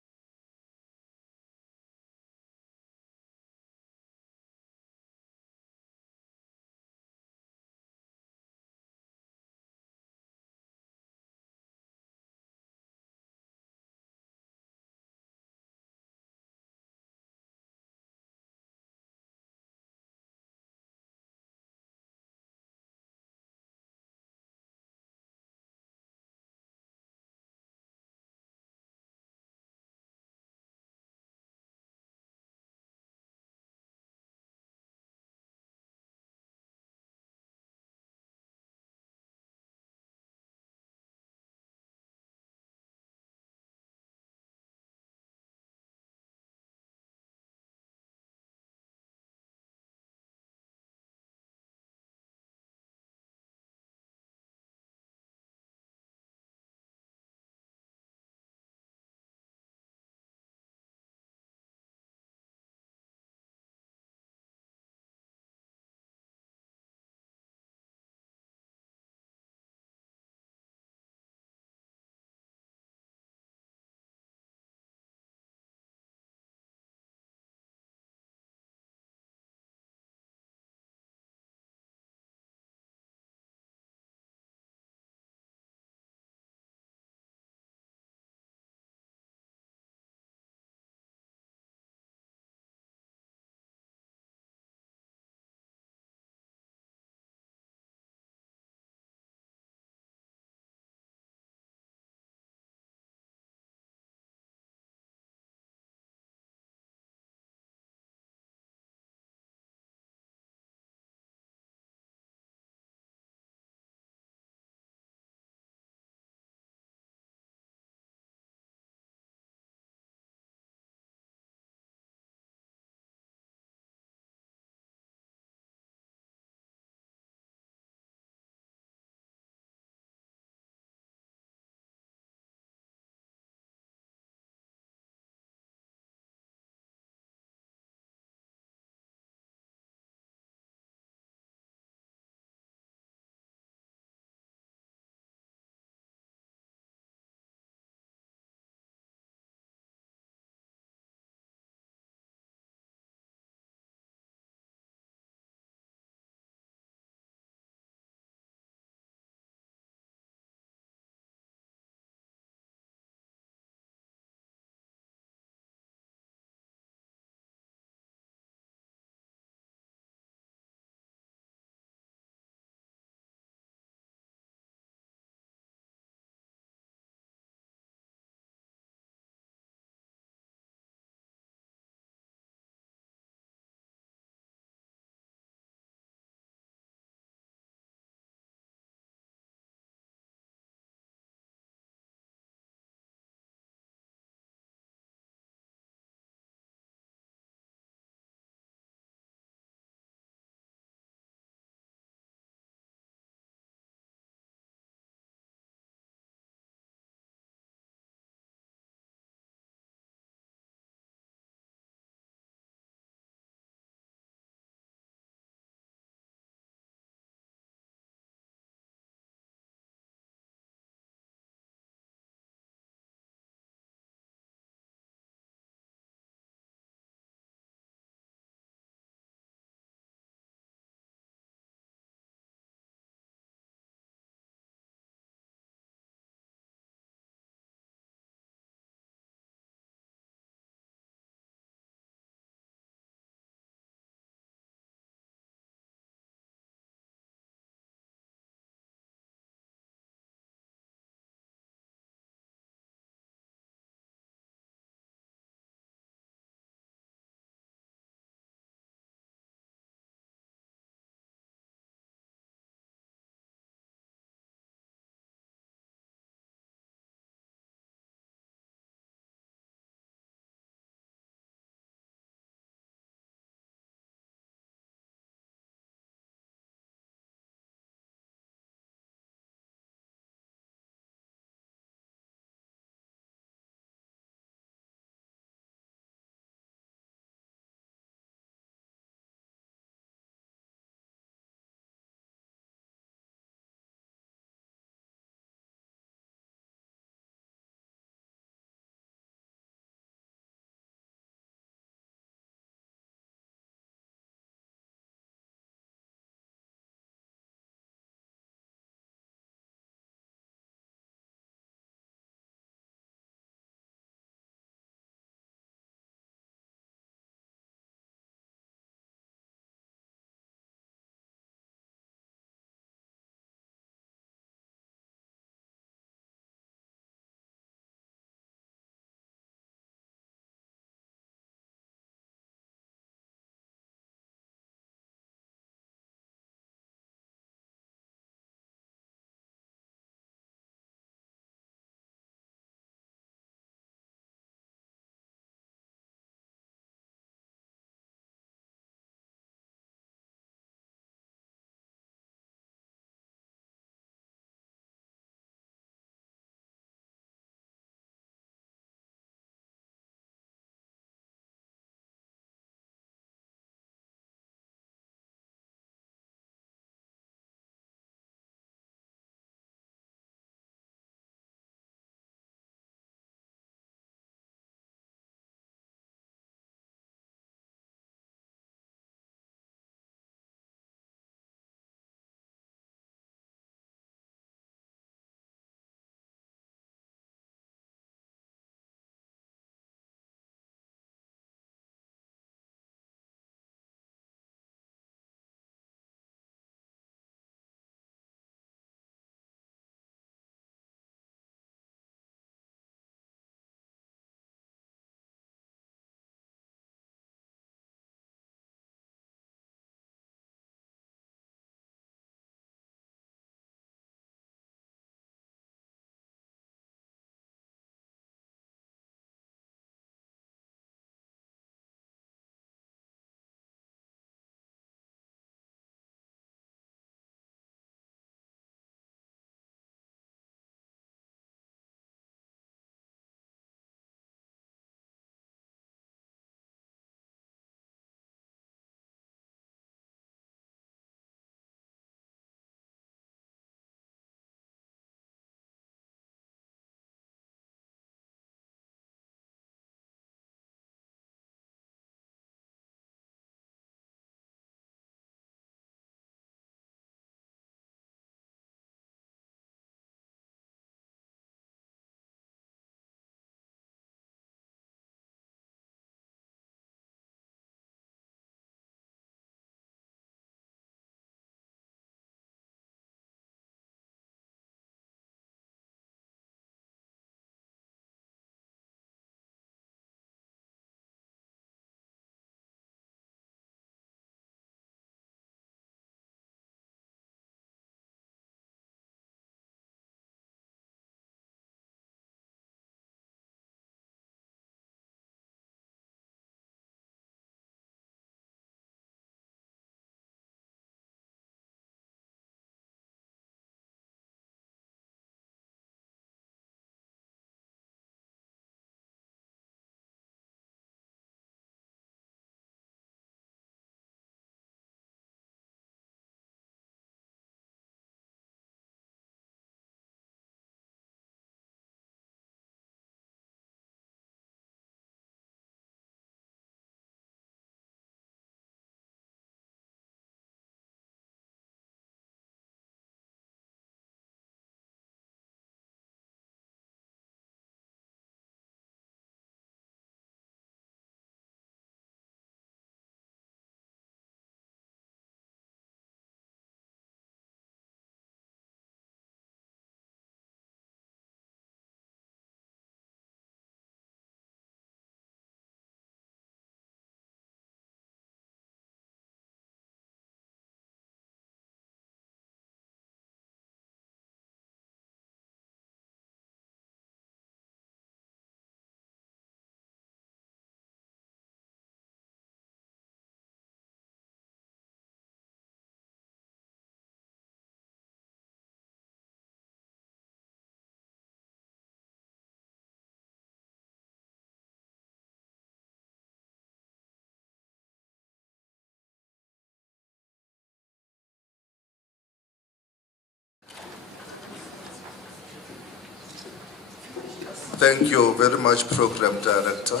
Thank you very much, Program Director.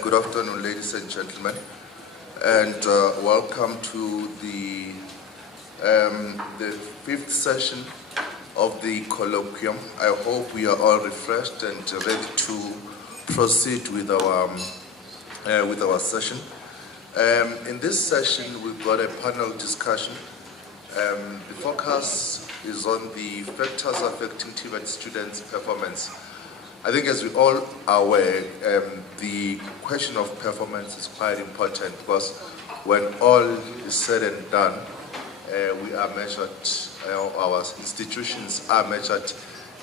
Good afternoon, ladies and gentlemen, and welcome to the fifth session of the colloquium. I hope we are all refreshed and ready to proceed with our session. In this session, we've got a panel discussion. The focus is on the factors affecting TVET students' performance. I think, as we all are aware, the question of performance is quite important, because when all is said and done, we are measured, our institutions are measured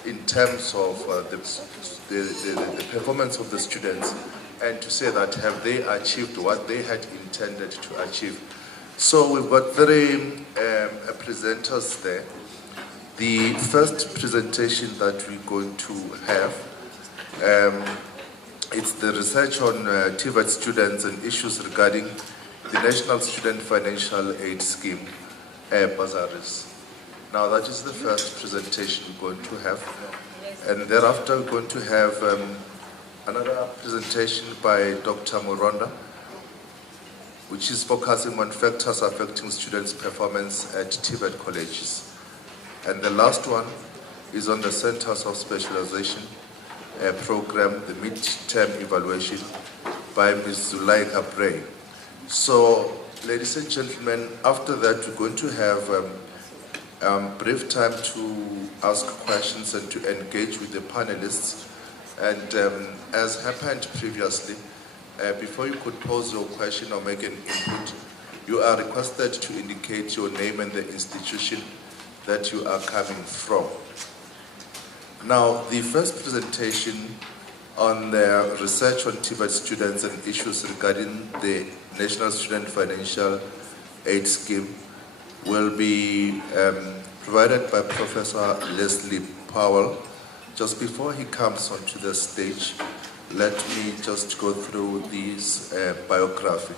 in terms of the performance of the students, and to say that have they achieved what they had intended to achieve. So we've got three presenters there. The first presentation that we're going to have, it's the research on TVET students and issues regarding the National Student Financial Aid Scheme bursaries. Now that is the first presentation we're going to have, and thereafter we're going to have another presentation by Dr. Muronda, which is focusing on factors affecting students' performance at TVET colleges. And the last one is on the Centers of Specialization program, the mid-term evaluation by Ms. Zulaika Bray. So, ladies and gentlemen, after that we're going to have brief time to ask questions and to engage with the panelists. And as happened previously, before you could pose your question or make an input, you are requested to indicate your name and the institution that you are coming from. Now, the first presentation on the research on TVET students and issues regarding the National Student Financial Aid Scheme will be provided by Professor Leslie Powell. Just before he comes onto the stage, let me just go through this biography.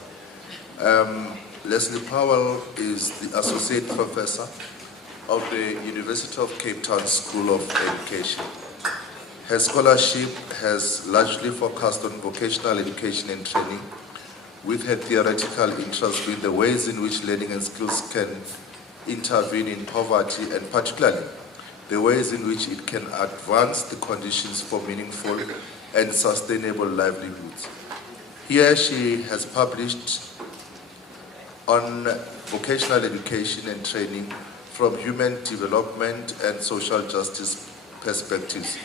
Leslie Powell is the Associate Professor of the University of Cape Town School of Education. Her scholarship has largely focused on vocational education and training, with her theoretical interest being the ways in which learning and skills can intervene in poverty, and particularly the ways in which it can advance the conditions for meaningful and sustainable livelihoods. Here she has published on vocational education and training from human development and social justice perspectives,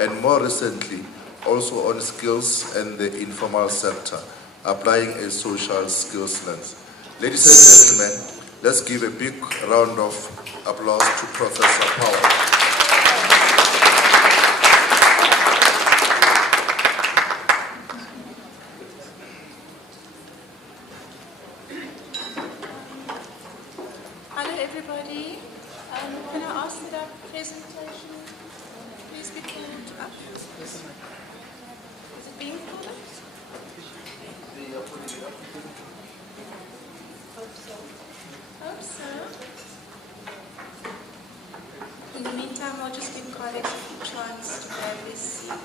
and more recently also on skills and the informal sector, applying a social skills lens. Ladies and gentlemen, let's give a big round of applause to Professor Powell. Hello everybody. Can I ask that our presentation please be pulled up? Is it being pulled up? Hope so. Hope so. In the meantime, I'll just give colleagues a chance to grab his seat.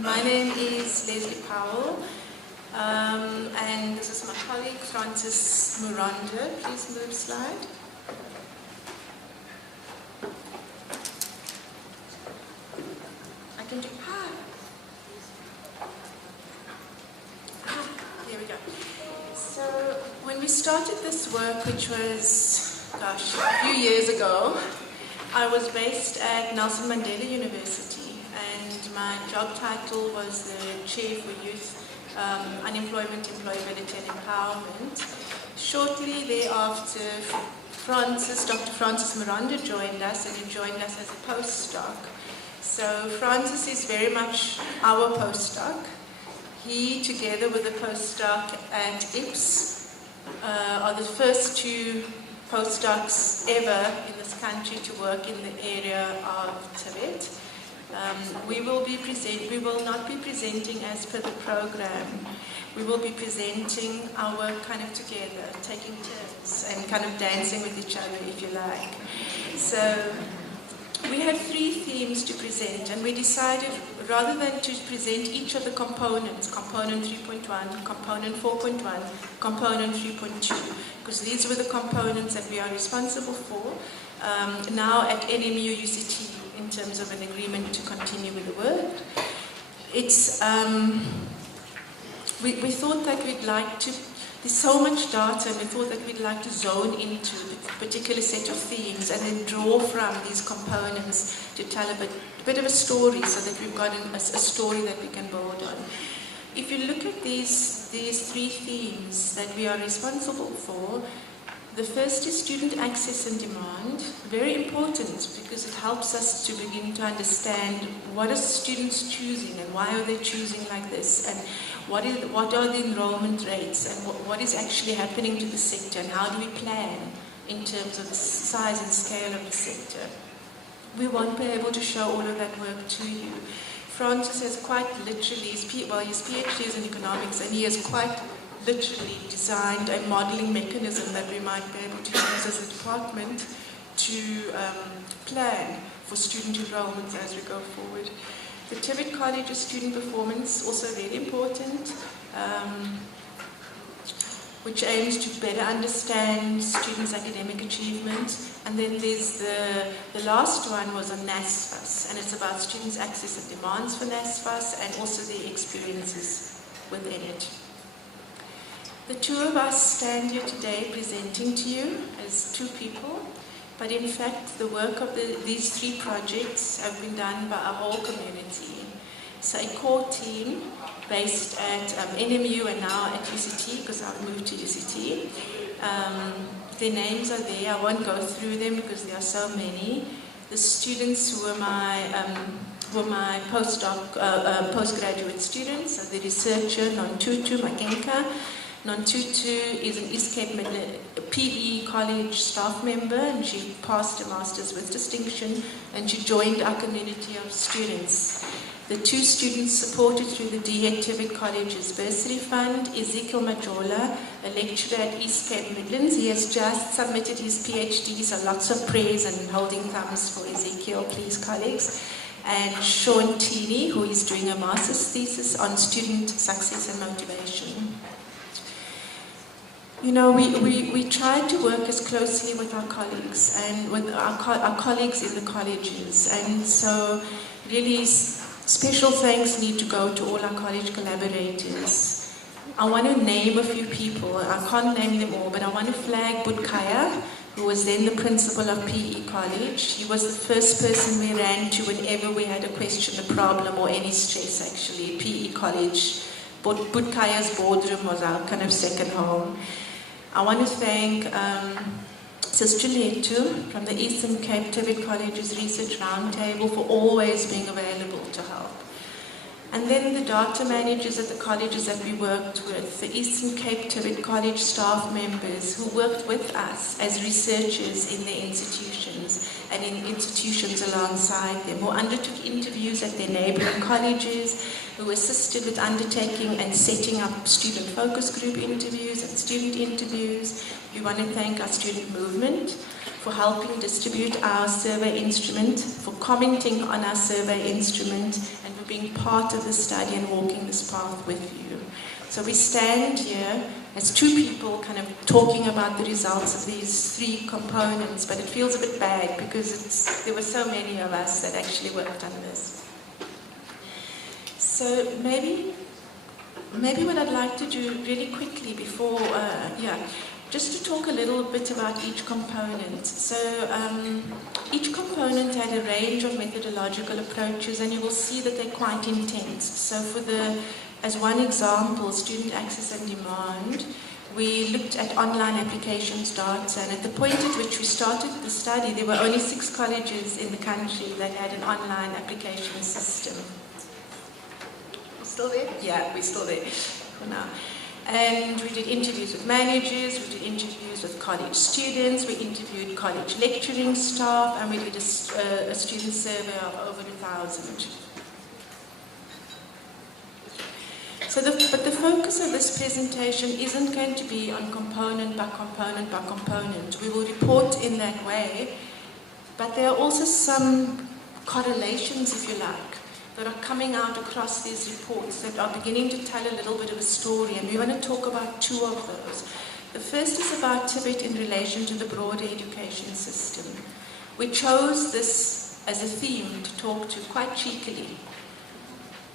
My name is Leslie Powell, and this is my colleague Francis Muronda. Please move slide. I can do, there we go. So when we started this work, which was, gosh, a few years ago, I was based at Nelson Mandela University. My job title was the Chair for Youth Unemployment, Employability and Empowerment. Shortly thereafter, Dr. Francis Muronda joined us, and he joined us as a postdoc. So Francis is very much our postdoc. He, together with a postdoc at IPS, are the first 2 postdocs ever in this country to work in the area of TVET. We will not be presenting as per the program. We will be presenting our work kind of together, taking turns and kind of dancing with each other, if you like. So we have 3 themes to present, and we decided rather than to present each of the components, component 3.1, component 4.1, component 3.2, because these were the components that we are responsible for now at NMU UCT in terms of an agreement to continue with the work. It's, we thought that we'd like to, there's so much data, and we thought that we'd like to zone into a particular set of themes and then draw from these components to tell a bit of a story, so that we've got a story that we can build on. If you look at these 3 themes that we are responsible for, the first is student access and demand. Very important, because it helps us to begin to understand what are students choosing and why are they choosing like this, and what are the enrollment rates, and what is actually happening to the sector, and how do we plan in terms of the size and scale of the sector. We won't be able to show all of that work to you. Francis has quite literally, his PhD is in economics, and he has quite literally designed a modelling mechanism that we might be able to use as a department to plan for student enrollments as we go forward. The TVET College student performance, also really important, which aims to better understand students' academic achievement. And then there's the last one was on NSFAS, and it's about students' access and demands for NSFAS and also their experiences within it. The 2 of us stand here today presenting to you as 2 people, but in fact the work of these 3 projects have been done by our whole community. So a core team based at NMU and now at UCT, because I've moved to UCT. Their names are there. I won't go through them because there are so many. The students who were my postgraduate students, so the researcher Nontutu Makenka. Nontutu is an East Cape PE college staff member, and she passed a master's with distinction, and she joined our community of students. The 2 students supported through the DHET TVET College's bursary fund, Ezekiel Majola, a lecturer at East Cape Midlands. He has just submitted his PhD, so lots of praise and holding thumbs for Ezekiel, please, colleagues. And Sean Teeny, who is doing a master's thesis on student success and motivation. You know, we tried to work as closely with our colleagues and with our colleagues in the colleges, and so really special thanks need to go to all our college collaborators. I want to name a few people. I can't name them all, but I want to flag Budkaya, who was then the principal of PE College. He was the first person we ran to whenever we had a question, a problem, or any stress, actually. PE College. Budkaya's boardroom was our kind of second home. I want to thank Sister Letu from the Eastern Cape TVET College's Research Roundtable for always being available to help. And then the data managers at the colleges that we worked with, the Eastern Cape TVET College staff members who worked with us as researchers in their institutions and in institutions alongside them, who undertook interviews at their neighbouring colleges, who assisted with undertaking and setting up student focus group interviews and student interviews. We want to thank our student movement for helping distribute our survey instrument, for commenting on our survey instrument, and for being part of the study and walking this path with you. So we stand here as 2 people kind of talking about the results of these 3 components, but it feels a bit bad because there were so many of us that actually worked on this. So maybe what I'd like to do really quickly before, just to talk a little bit about each component. So each component had a range of methodological approaches, and you will see that they're quite intense. So as one example, student access and demand, we looked at online applications data, and at the point at which we started the study, there were only 6 colleges in the country that had an online application system. We're still there? Yeah, we're still there for now. And we did interviews with managers, we did interviews with college students, we interviewed college lecturing staff, and we did a student survey of over 1,000. But the focus of this presentation isn't going to be on component by component by component. We will report in that way, but there are also some correlations, if you like, that are coming out across these reports that are beginning to tell a little bit of a story, and we want to talk about two of those. The first is about Tibet in relation to the broader education system. We chose this as a theme to talk to quite cheekily,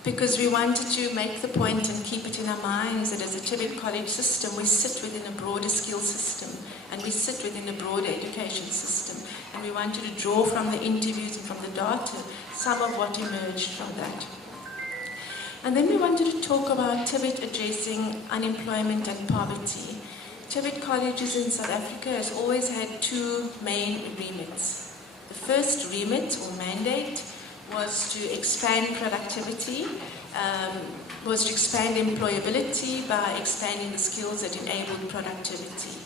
because we wanted to make the point and keep it in our minds that as a Tibet college system, we sit within a broader skill system, and we sit within a broader education system, and we wanted to draw from the interviews and from the data some of what emerged from that. And then we wanted to talk about Tibet addressing unemployment and poverty. Tibet colleges in South Africa has always had two main remits. The first remit or mandate was to expand productivity, was to expand employability by expanding the skills that enabled productivity.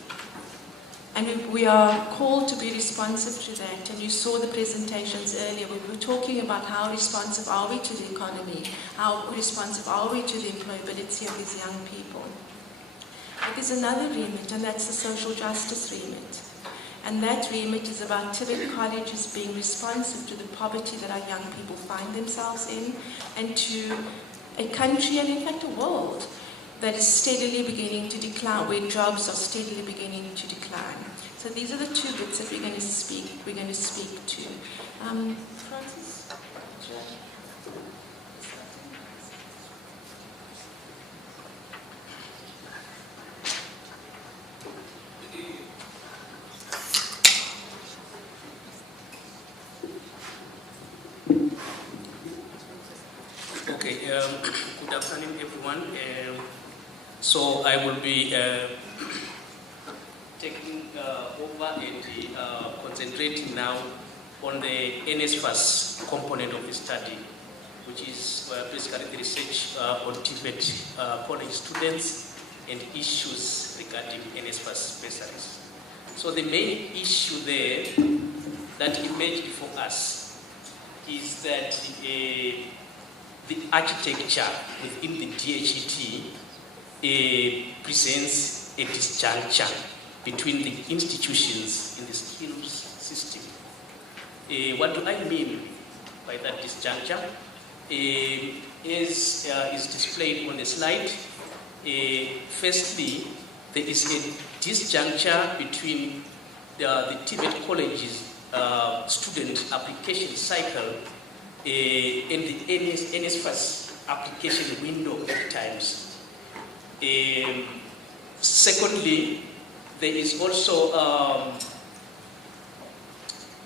And we are called to be responsive to that. And you saw the presentations earlier. We were talking about how responsive are we to the economy, how responsive are we to the employability of these young people. But there's another remit, and that's the social justice remit. And that remit is about Tibet colleges being responsive to the poverty that our young people find themselves in, and to a country and in fact a world that is steadily beginning to decline, where jobs are steadily beginning to decline. So these are the two bits that we're going to speak to. Francis? Okay, good afternoon everyone. So I will be taking over and concentrating now on the NSFAS component of the study, which is basically the research on Tibet college students and issues regarding NSFAS bursaries. So the main issue there that emerged for us is that the architecture within the DHET presents a disjuncture between the institutions in the skills system. What do I mean by that disjuncture? As is displayed on the slide, firstly, there is a disjuncture between the Tibet college's student application cycle and the NSFAS application window at times. Secondly, there is also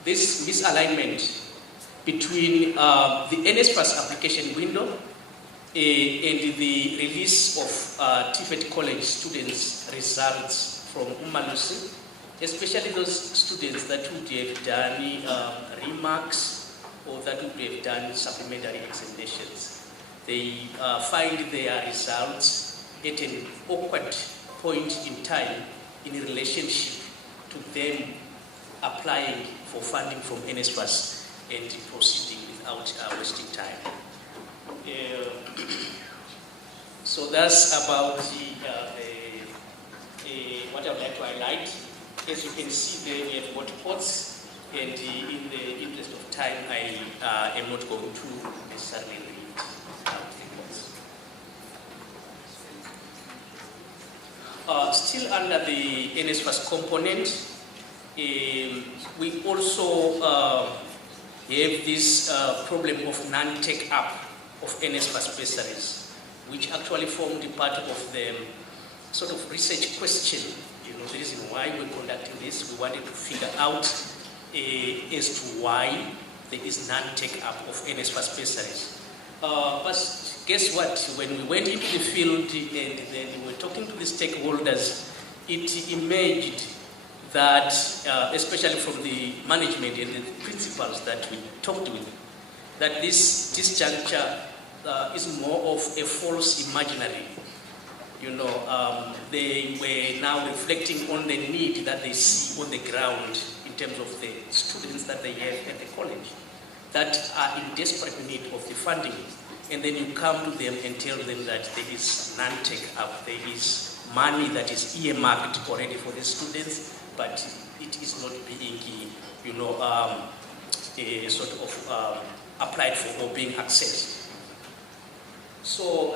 this misalignment between the NSFAS application window and the release of Tibet college students' results from Umalusi, especially those students that would have done remarks or that would have done supplementary examinations. They find their results at an awkward point in time in relationship to them applying for funding from NSFAS and proceeding without wasting time. So that's about what I would like to highlight. As you can see there, we have got pots, and in the interest of time, I am not going to necessarily read the pots. Still under the NSFAS component, we also have this problem of non-take-up of NSFAS bursaries, which actually formed part of the sort of research question. You know, the reason why we're conducting this, we wanted to figure out as to why there is non-take-up of NSFAS bursaries. But guess what? When we went into the field and then we were talking to the stakeholders, it emerged that, especially from the management and the principals that we talked with, that this disjuncture is more of a false imaginary. they were now reflecting on the need that they see on the ground in terms of the students that they have at the college that are in desperate need of the funding. And then you come to them and tell them that there is non-take-up, there is money that is earmarked already for the students, but it is not being, applied for or being accessed. So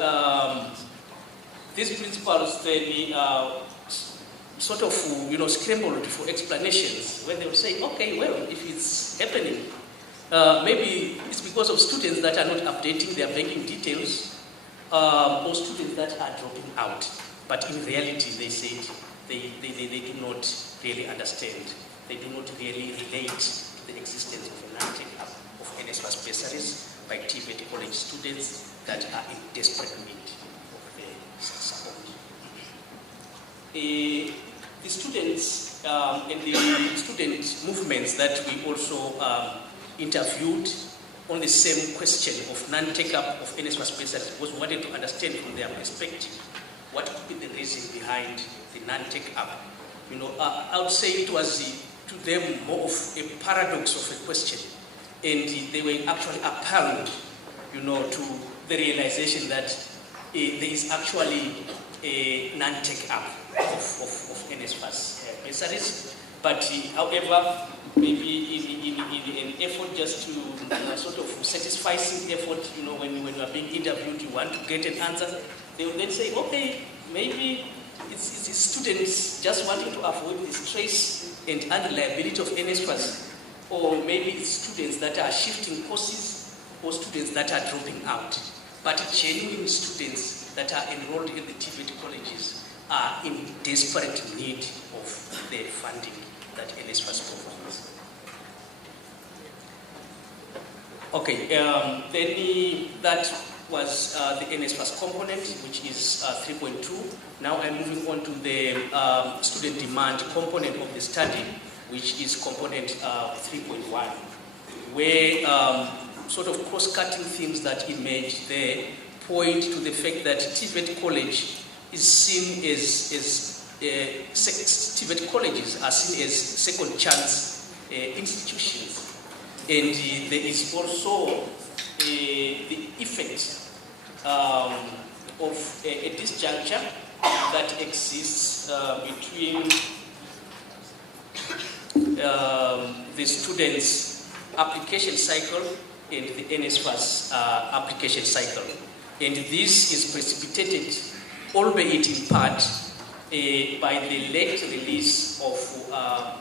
these principals then scrambled for explanations where they would say, okay, well, if it's happening, maybe it's because of students that are not updating their banking details or students that are dropping out. But in reality, they said they do not really understand. They do not really relate to the existence of a non-take-up of NSFAS bursaries by TVET college students that are in desperate need of the support. The students and the student movements that we also interviewed on the same question of non-take-up of NSFAS bursaries was wanted to understand from their perspective what could be the reason behind the non-take-up. I would say it was to them more of a paradox of a question, and they were actually appalled, to the realization that there is actually a non-take-up of NSFAS bursaries. But however, maybe in an effort just to sort of satisfy some effort, when you are being interviewed, you want to get an answer, they will then say, okay, maybe it's students just wanting to avoid the stress and unreliability of NSFAS, or maybe it's students that are shifting courses, or students that are dropping out. But genuine students that are enrolled in the TVET colleges are in desperate need of the funding that NSFAS provides. Okay, then that was the NSFAS component, which is 3.2. Now I'm moving on to the student demand component of the study, which is component 3.1, where sort of cross-cutting themes that emerge there point to the fact that TVET college is seen as TVET colleges are seen as second chance institutions, and there is also the effect of a disjuncture that exists between the students' application cycle and the NSFAS application cycle. And this is precipitated, albeit in part, by the late release of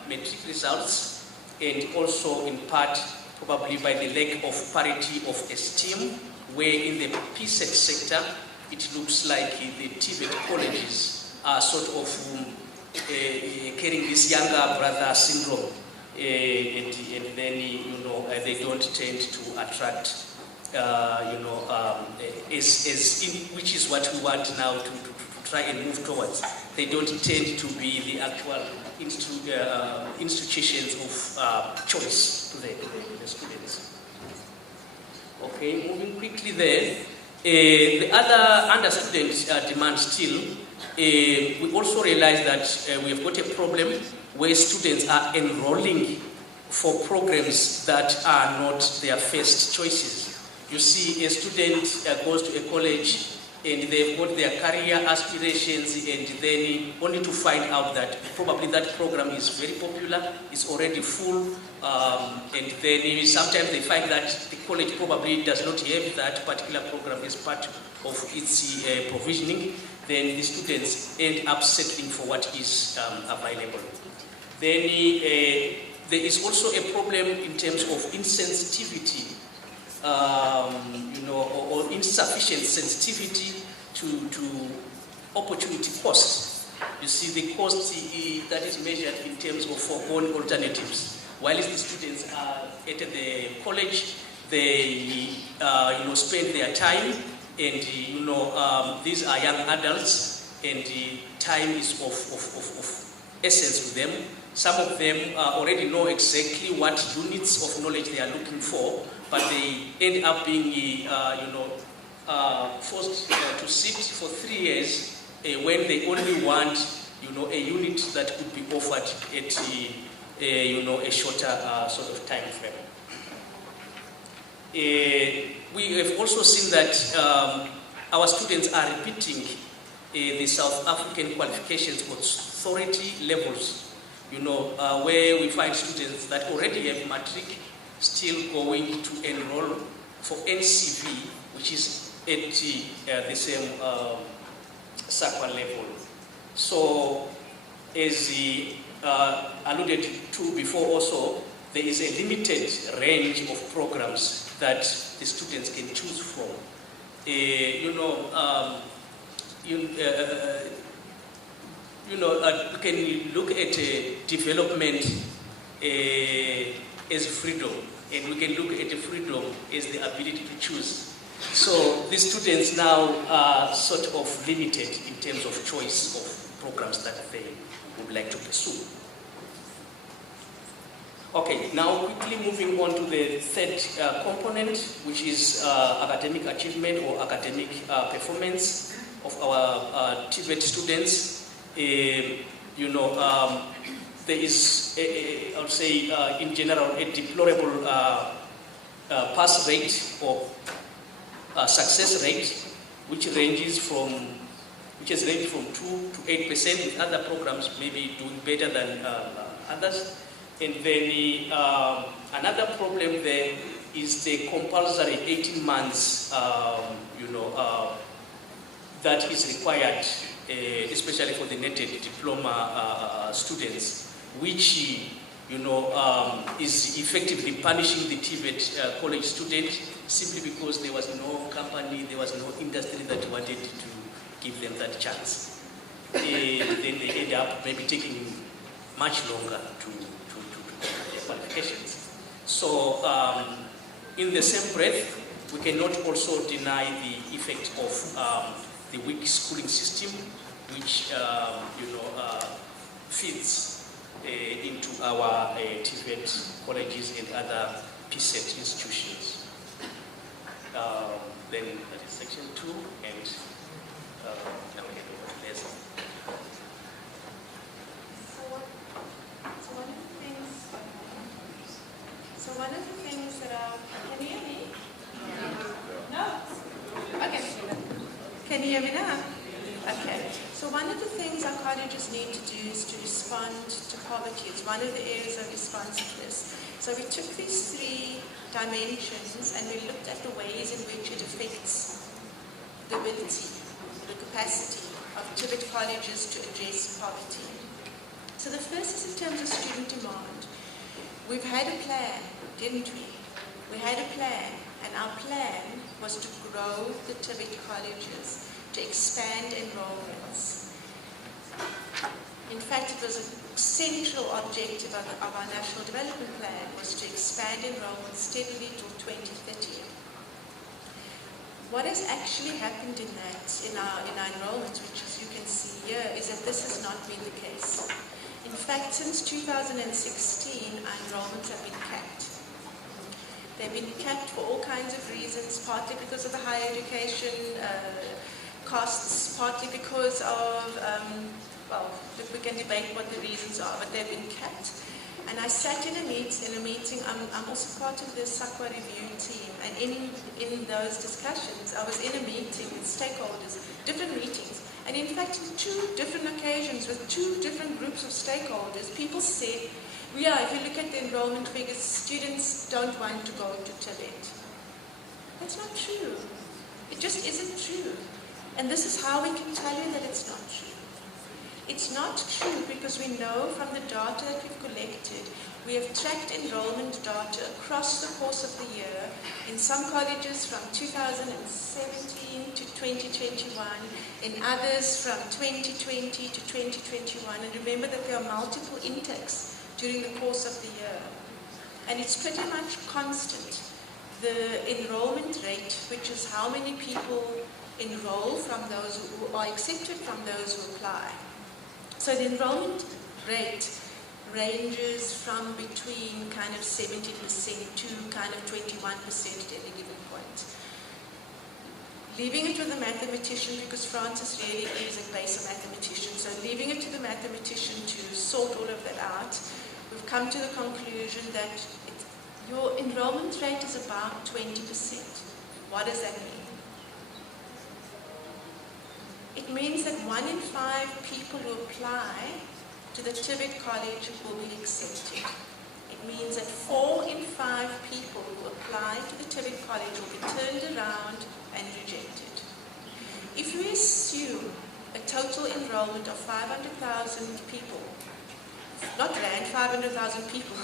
metric results, and also in part probably by the lack of parity of esteem, where in the PSET sector it looks like the TVET colleges are sort of carrying this younger brother syndrome, and then they don't tend to attract, which is what we want now to try and move towards. They don't tend to be the actual institutions of choice to the students. Okay, moving quickly there. The other under student demand still, we also realize that we have got a problem where students are enrolling for programs that are not their first choices. You see, a student goes to a college and they've got their career aspirations, and then only to find out that probably that program is very popular, it's already full, and then sometimes they find that the college probably does not have that particular program as part of its provisioning. Then the students end up settling for what is available. Then there is also a problem in terms of insensitivity, or insufficient sensitivity to opportunity cost. You see, the cost that is measured in terms of foregone alternatives. While the students are at the college, they spend their time, and these are young adults, and time is of essence to them. Some of them already know exactly what units of knowledge they are looking for, but they end up being forced to sit for 3 years when they only want, a unit that could be offered at, a shorter sort of time frame. We have also seen that our students are repeating the South African qualifications authority levels, where we find students that already have matric still going to enroll for NCV, which is at the same SAQA level. So, as alluded to before also, there is a limited range of programs that the students can choose from. You can look at development as freedom, and we can look at freedom as the ability to choose. So these students now are sort of limited in terms of choice of programs that they would like to pursue. Okay, now quickly moving on to the third component, which is academic achievement or academic performance of our TVET students. There is, I would say, in general, a deplorable pass rate or success rate, which ranges from 2 to 8%, with other programs maybe doing better than others. And then another problem there is the compulsory 18 months, that is required, especially for the netted diploma students, which is effectively punishing the TVET college student simply because there was no company, there was no industry that wanted to give them that chance. Then they end up maybe taking much longer to their qualifications. So, in the same breath, we cannot also deny the effect of the weak schooling system, which feeds into our TVET colleges and other PSET institutions. Then that is section 2, and now we hand over to Leslie. So one of the things that can you hear me? No? Okay. Can you hear me now? Okay. So one of the things our colleges need to do is to respond to poverty. It's one of the areas of responsiveness. So we took these 3 dimensions and we looked at the ways in which it affects the ability, the capacity of TVET colleges to address poverty. So the first is in terms of student demand. We've had a plan, didn't we? We had a plan, and our plan was to grow the TVET colleges, to expand enrollments. In fact, it was a central objective of our National Development Plan, was to expand enrollment steadily till 2030. What has actually happened in our enrollments, which as you can see here, is that this has not been the case. In fact, since 2016, our enrollments have been capped. They've been capped for all kinds of reasons, partly because of the higher education costs, partly because of, we can debate what the reasons are, but they've been capped. And I sat in a meeting, I'm also part of the SAQA review team, and in those discussions, I was in a meeting with stakeholders, different meetings, and in fact, in 2 different occasions with 2 different groups of stakeholders, people said, if you look at the enrollment figures, students don't want to go to TVET. That's not true. It just isn't true. And this is how we can tell you that it's not true. It's not true because we know from the data that we've collected, we have tracked enrollment data across the course of the year, in some colleges from 2017 to 2021, in others from 2020 to 2021, and remember that there are multiple intakes during the course of the year. And it's pretty much constant. The enrollment rate, which is how many people enroll from those who are accepted from those who apply. So the enrollment rate ranges from between kind of 70% to kind of 21% at any given point. Leaving it with the mathematician, because Francis really is a base mathematician, so leaving it to the mathematician to sort all of that out, we've come to the conclusion that your enrollment rate is about 20%. What does that mean? It means that 1 in 5 people who apply to the TVET college will be accepted. It means that 4 in 5 people who apply to the TVET college will be turned around and rejected. If we assume a total enrollment of 500,000 people, not rand, 500,000 people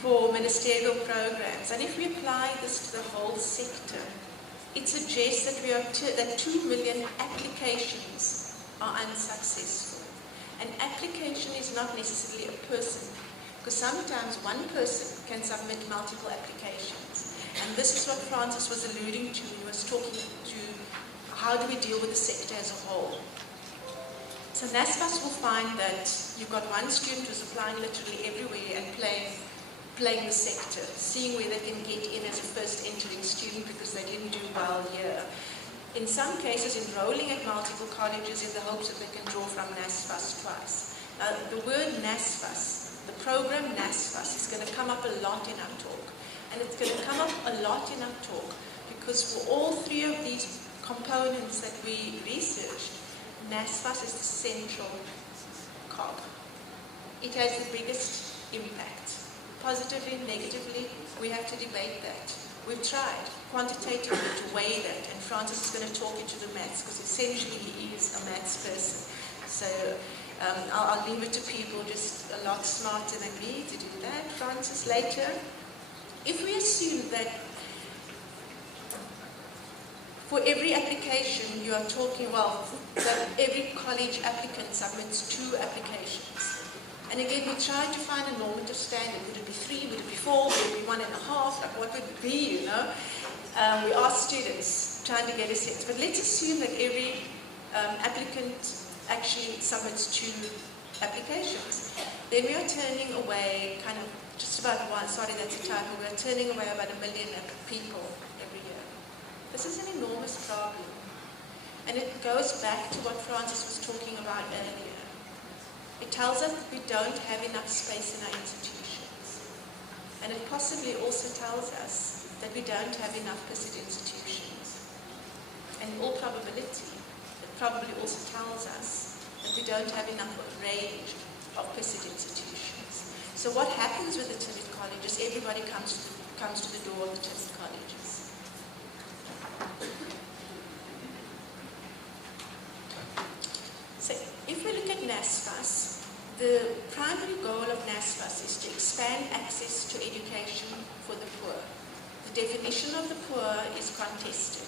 for ministerial programs, and if we apply this to the whole sector, it suggests that that 2 million applications are unsuccessful. An application is not necessarily a person, because sometimes one person can submit multiple applications. And this is what Francis was alluding to. He was talking to how do we deal with the sector as a whole. So NSFAS will find that you've got one student who's applying literally everywhere and playing the sector, seeing where they can get in as a first entering student because they didn't do well here. In some cases, enrolling at multiple colleges in the hopes that they can draw from NSFAS twice. Now, the word NSFAS, the program NSFAS, is going to come up a lot in our talk. And it's going to come up a lot in our talk because for all 3 of these components that we researched, NSFAS is the central cog. It has the biggest impact. Positively, negatively, we have to debate that. We've tried quantitatively to weigh that, and Francis is going to talk you to the maths because essentially he is a maths person. So I'll leave it to people just a lot smarter than me to do that. Francis, later. If we assume that for every application you are talking, that every college applicant submits 2 applications. And again, we try to find a normative standard. Would it be 3? Would it be 4? Would it be 1.5? Like what would it be, you know? We ask students, trying to get a sense. But let's assume that every applicant actually submits 2 applications. Then we are turning away kind of just about that's a typo, we are turning away about 1 million people every year. This is an enormous problem. And it goes back to what Francis was talking about earlier. It tells us that we don't have enough space in our institutions. And it possibly also tells us that we don't have enough PISIT institutions. And in all probability, it probably also tells us that we don't have enough range of PISIT institutions. So what happens with the TVET colleges? Everybody comes to the door of the TVET colleges. So if we look at NSFAS, the primary goal of NSFAS is to expand access to education for the poor. The definition of the poor is contested.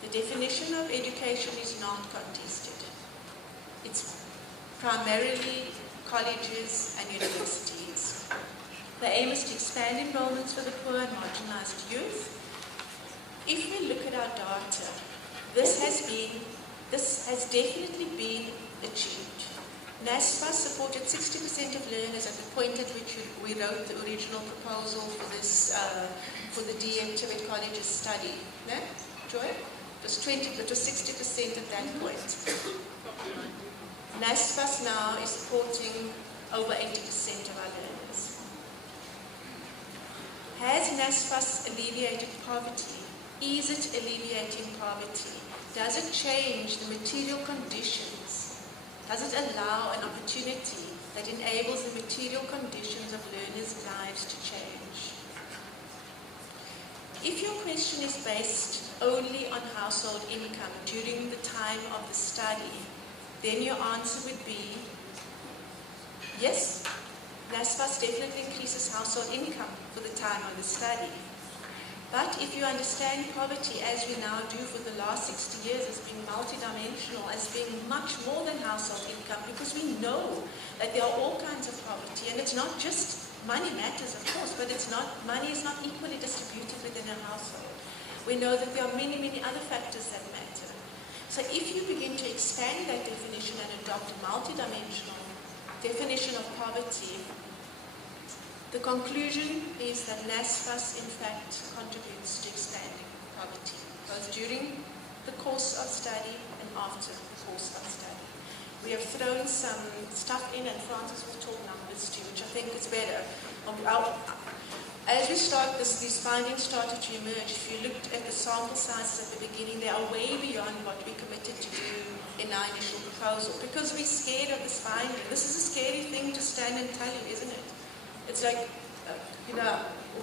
The definition of education is not contested. It's primarily colleges and universities. The aim is to expand enrollments for the poor and marginalized youth. If we look at our data, this has definitely been achieved. NSFAS supported 60% of learners at the point at which we wrote the original proposal for this, for the DM TVET colleges study. No? Joy? It was 60% at that point. NSFAS now is supporting over 80% of our learners. Has NSFAS alleviated poverty? Is it alleviating poverty? Does it change the material conditions? Does it allow an opportunity that enables the material conditions of learners' lives to change? If your question is based only on household income during the time of the study, then your answer would be yes, NSFAS definitely increases household income for the time of the study. But if you understand poverty, as we now do for the last 60 years, as being multidimensional, as being much more than household income, because we know that there are all kinds of poverty, and it's not just money matters, of course, but money is not equally distributed within a household. We know that there are many, many other factors that matter. So if you begin to expand that definition and adopt a multidimensional definition of poverty, the conclusion is that NSFAS, in fact, contributes to expanding poverty, both during the course of study and after the course of study. We have thrown some stuff in, and Francis will talk numbers too, which I think is better. As we start these findings started to emerge. If you looked at the sample sizes at the beginning, they are way beyond what we committed to do in our initial proposal, because we're scared of this finding. This is a scary thing to stand and tell you, isn't it? It's like,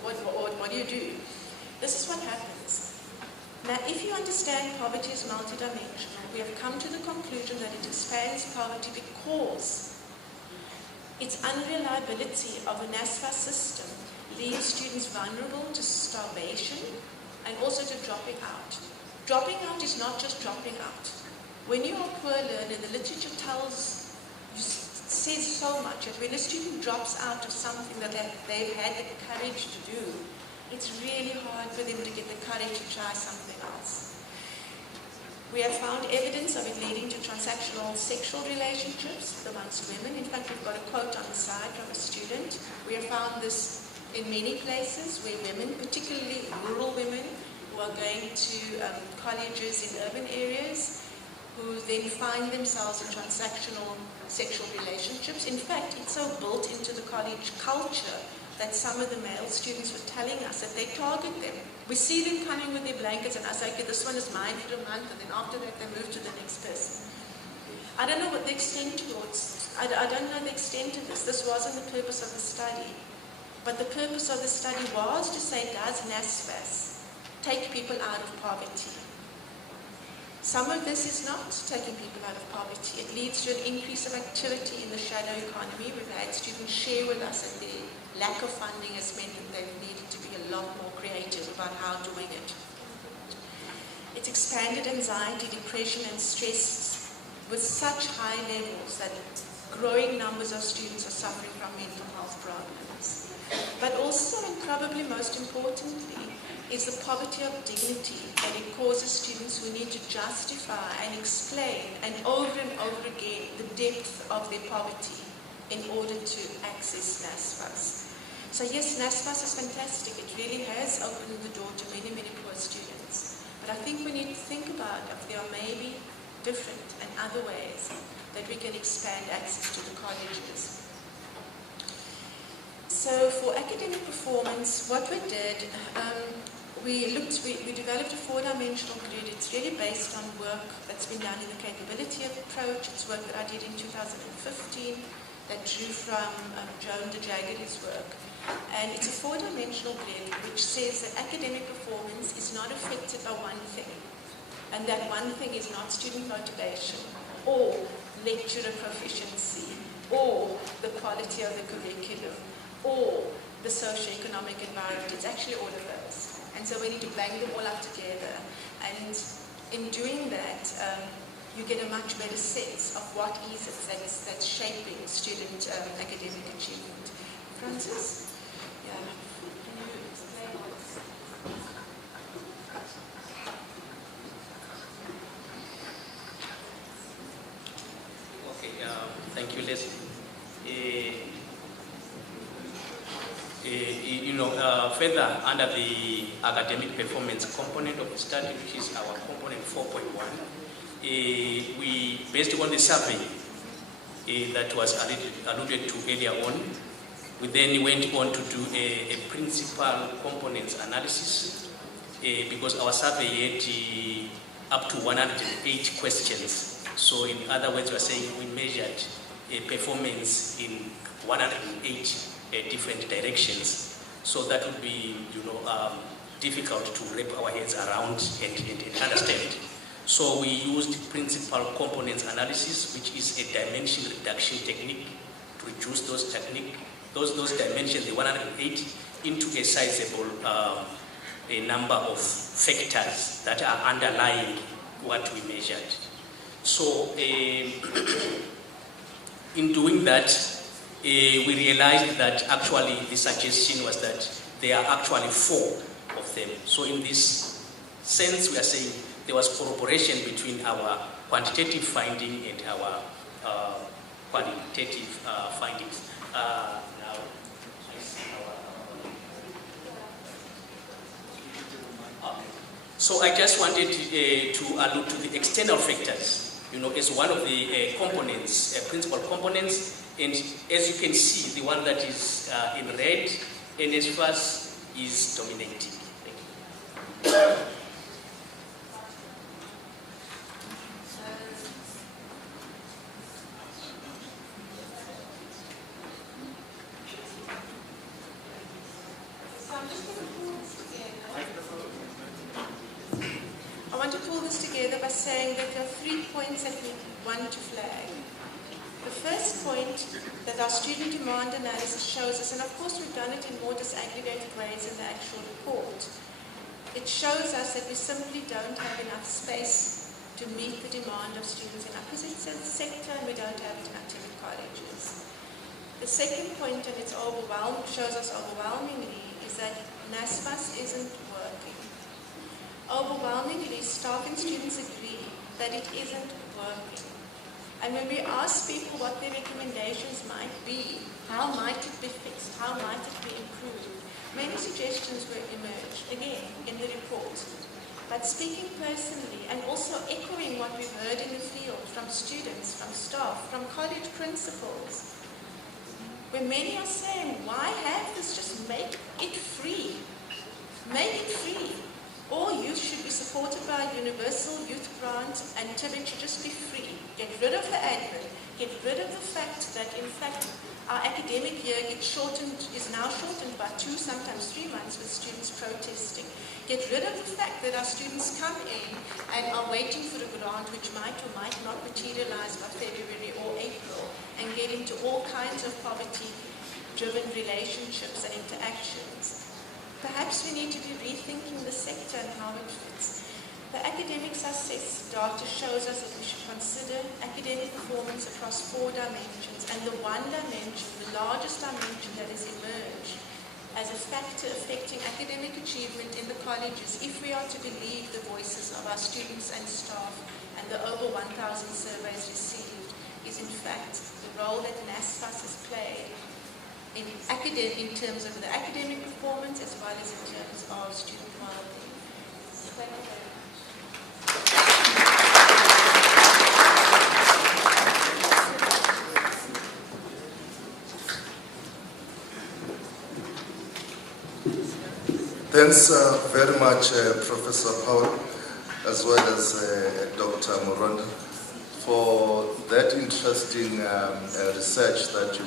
what do you do? This is what happens. Now, if you understand poverty is multidimensional, we have come to the conclusion that it expands poverty because its unreliability of a NSFAS system leaves students vulnerable to starvation and also to dropping out. Dropping out is not just dropping out. When you are a poor learner, the literature says so much that when a student drops out of something that they've had the courage to do, it's really hard for them to get the courage to try something else. We have found evidence of it leading to transactional sexual relationships amongst women. In fact, we've got a quote on the side from a student. We have found this in many places where women, particularly rural women, who are going to colleges in urban areas, who then find themselves in transactional sexual relationships. In fact, it's so built into the college culture that some of the male students were telling us that they target them. We see them coming with their blankets and I say, okay, this one is mine for a month, and then after that they move to the next person. I don't know what the extent towards, I don't know the extent of this. This wasn't the purpose of the study. But the purpose of the study was to say, does NSFAS take people out of poverty? Some of this is not taking people out of poverty. It leads to an increase of activity in the shadow economy. We've had students share with us that the lack of funding has meant that they've needed to be a lot more creative about how doing it. It's expanded anxiety, depression and stress with such high levels that growing numbers of students are suffering from mental health problems. But also, and probably most importantly, is the poverty of dignity that it causes students who need to justify and explain and over again the depth of their poverty in order to access NSFAS. So yes, NSFAS is fantastic. It really has opened the door to many, many poor students. But I think we need to think about if there are maybe different and other ways that we can expand access to the colleges. So for academic performance, what we did, we developed a four-dimensional grid. It's really based on work that's been done in the capability approach. It's work that I did in 2015 that drew from Joan de Jaggeri's work. And it's a four-dimensional grid which says that academic performance is not affected by one thing. And that one thing is not student motivation or lecturer proficiency or the quality of the curriculum or the socio-economic environment. It's actually all of those. And so we need to bang them all up together. And in doing that, you get a much better sense of what is it that's shaping student academic achievement. Francis? Yeah. Can you explain all this? Okay, thank you, Leslie. Further, under the academic performance component of the study, which is our component 4.1, we, based on the survey that was alluded to earlier on, we then went on to do a principal components analysis because our survey had up to 108 questions. So in other words, we are saying we measured performance in 108 different directions. So that would be, difficult to wrap our heads around and understand. So we used principal components analysis, which is a dimension reduction technique to reduce those dimensions, the 108, into a sizable a number of factors that are underlying what we measured. So in doing that, we realized that actually the suggestion was that there are actually 4 of them. So in this sense, we are saying there was corroboration between our quantitative finding and our qualitative findings. Now, I see So I just wanted to allude to the external factors, as one of the components, principal components. And as you can see, the one that is in red, NSFAS is dominating. Thank you. I want to pull this together by saying that there are 3 points that we want to flag. The first point that our student demand analysis shows us, and of course we've done it in more disaggregated ways in the actual report, it shows us that we simply don't have enough space to meet the demand of students in our physics sector, and we don't have it in our TVET colleges. The second point, and it's shows us overwhelmingly, is that NSFAS isn't working. Overwhelmingly, staff and students agree that it isn't working. And when we ask people what their recommendations might be, how might it be fixed, how might it be improved, many suggestions will emerge, again, in the report. But speaking personally, and also echoing what we've heard in the field from students, from staff, from college principals, where many are saying, why have this, just make it free. Make it free. All youth should be supported by a universal youth grant, and TVET should just be free. Get rid of the admin. Get rid of the fact that, in fact, our academic year is now shortened by 2, sometimes 3 months with students protesting. Get rid of the fact that our students come in and are waiting for a grant which might or might not materialize by February or April, and get into all kinds of poverty-driven relationships and interactions. Perhaps we need to be rethinking the sector and how it fits. The academic success data shows us that we should consider academic performance across 4 dimensions, and the one dimension, the largest dimension that has emerged as a factor affecting academic achievement in the colleges, if we are to believe the voices of our students and staff and the over 1,000 surveys received, is in fact the role that NSFAS has played in terms of the academic performance as well as in terms of student well-being. Thank you very much. Thanks very much, Professor Paul, as well as Dr. Muronda, for that interesting research that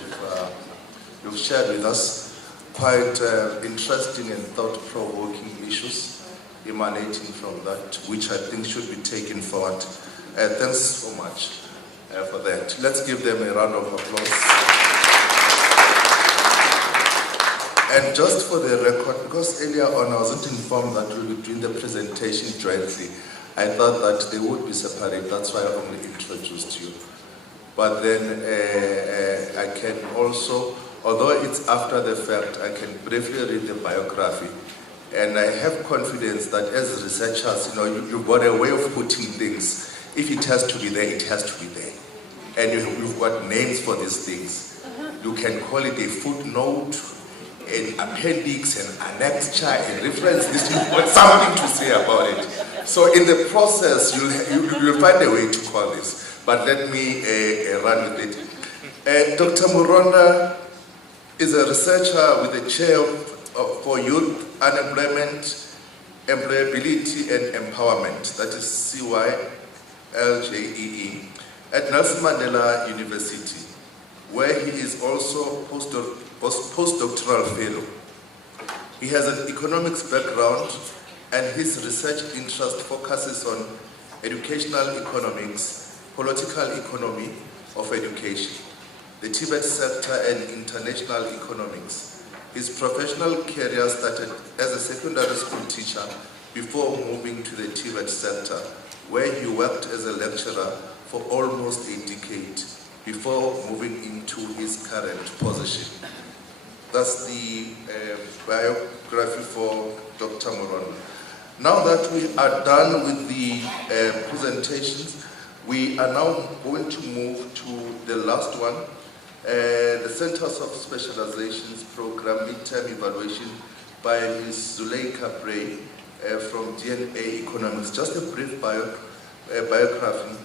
you've shared with us. Quite interesting and thought-provoking issues emanating from that, which I think should be taken forward. Thanks so much for that. Let's give them a round of applause. And just for the record, because earlier on I wasn't informed that we'll be doing the presentation jointly, I thought that they would be separate. That's why I only introduced you. But then I can also, although it's after the fact, I can briefly read the biography. And I have confidence that as researchers, you've got a way of putting things. If it has to be there, it has to be there. And you've got names for these things. You can call it a footnote, an appendix, an annexure, a reference list. You've got something to say about it. So in the process, you'll find a way to call this. But let me run with it. Dr. Muronda is a researcher with the chair for youth unemployment, employability and empowerment, that is CYLJEE, at Nelson Mandela University, where he is also postdoctoral fellow. He has an economics background, and his research interest focuses on educational economics, political economy of education, the TVET sector and international economics. His professional career started as a secondary school teacher before moving to the TVET sector, where he worked as a lecturer for almost a decade before moving into his current position. That's the biography for Dr. Muronda. Now that we are done with the presentations, we are now going to move to the last one, the Centers of Specializations Program Midterm Evaluation by Ms. Zuleika Bray from DNA Economics. Just a brief biography.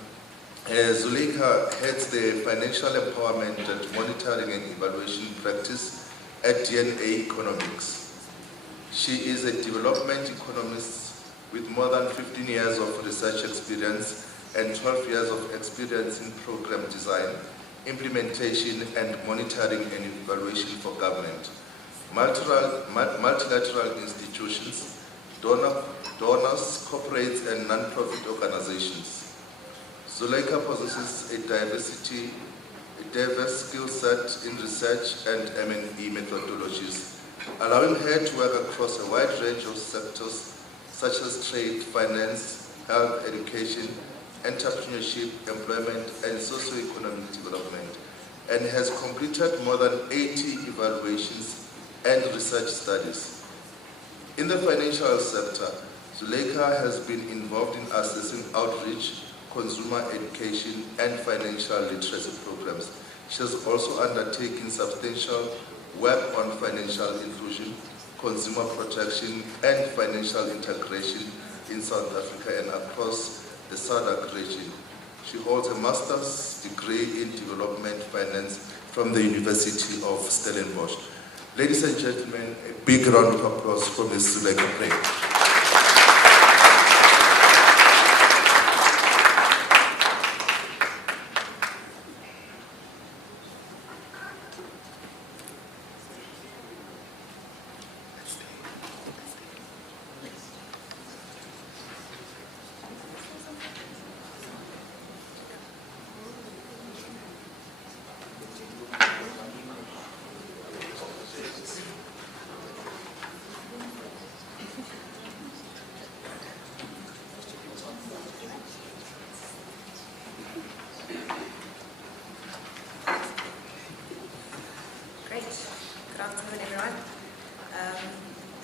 Zuleika heads the Financial Empowerment and Monitoring and Evaluation Practice at DNA Economics. She is a development economist with more than 15 years of research experience and 12 years of experience in program design, implementation, and monitoring and evaluation for government, multilateral institutions, donors, corporates, and non-profit organizations. Zuleika possesses a diverse skill set in research and M&E methodologies, allowing her to work across a wide range of sectors such as trade, finance, health, education, entrepreneurship, employment, and socio-economic development, and has completed more than 80 evaluations and research studies. In the financial sector, Zuleika has been involved in assessing outreach, consumer education, and financial literacy programs. She has also undertaken substantial work on financial inclusion, consumer protection, and financial integration in South Africa and across the SADC region. She holds a master's degree in development finance from the University of Stellenbosch. Ladies and gentlemen, a big round of applause for Ms. Zuleika Prey.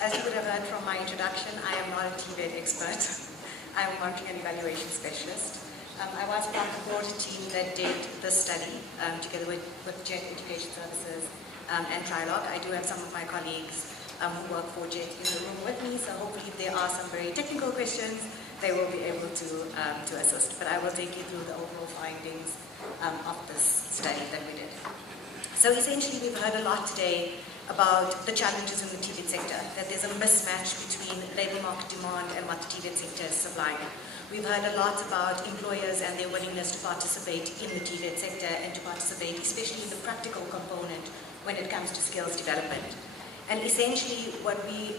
As you would have heard from my introduction, I am not a TVET expert. I am a monitoring and evaluation specialist. I was part of the board team that did this study together with JET Education Services and Trilog. I do have some of my colleagues who work for JET in the room with me, so hopefully if there are some very technical questions, they will be able to assist. But I will take you through the overall findings of this study that we did. So essentially, we've heard a lot today about the challenges in the TVET sector, that there's a mismatch between labour market demand and what the TVET sector is supplying. We've heard a lot about employers and their willingness to participate in the TVET sector and to participate especially in the practical component when it comes to skills development. And essentially what we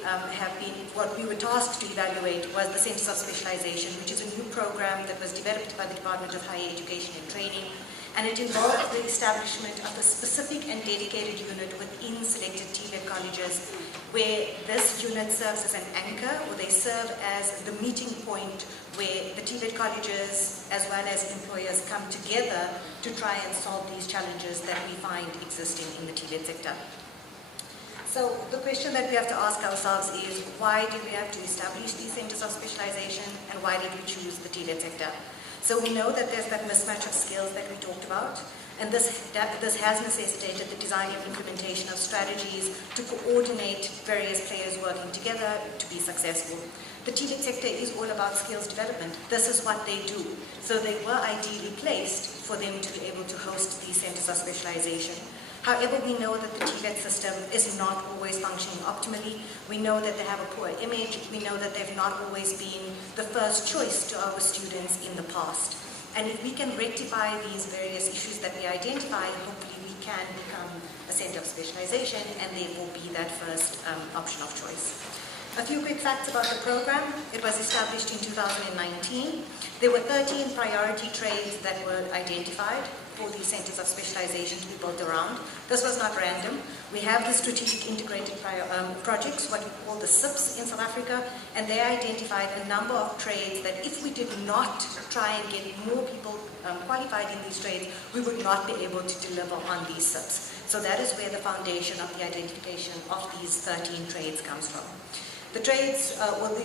were tasked to evaluate was the Centres of Specialisation, which is a new program that was developed by the Department of Higher Education and Training, and it involved the establishment of a specific and dedicated unit within selected TVET colleges, where this unit serves as an anchor, or they serve as the meeting point where the TVET colleges as well as employers come together to try and solve these challenges that we find existing in the TVET sector. So the question that we have to ask ourselves is, why did we have to establish these centres of specialisation, and why did we choose the TVET sector? So we know that there's that mismatch of skills that we talked about, and this has necessitated the design and implementation of strategies to coordinate various players working together to be successful. The TVET sector is all about skills development. This is what they do. So they were ideally placed for them to be able to host these centres of specialisation. However, we know that the TVET system is not always functioning optimally. We know that they have a poor image. We know that they've not always been the first choice to our students in the past. And if we can rectify these various issues that we identify, hopefully we can become a centre of specialisation, and they will be that first option of choice. A few quick facts about the program. It was established in 2019. There were 13 priority trades that were identified for these centres of specialisation to be built around. This was not random. We have the strategic integrated projects, what we call the SIPs in South Africa, and they identified a number of trades that if we did not try and get more people qualified in these trades, we would not be able to deliver on these SIPs. So that is where the foundation of the identification of these 13 trades comes from. The trades,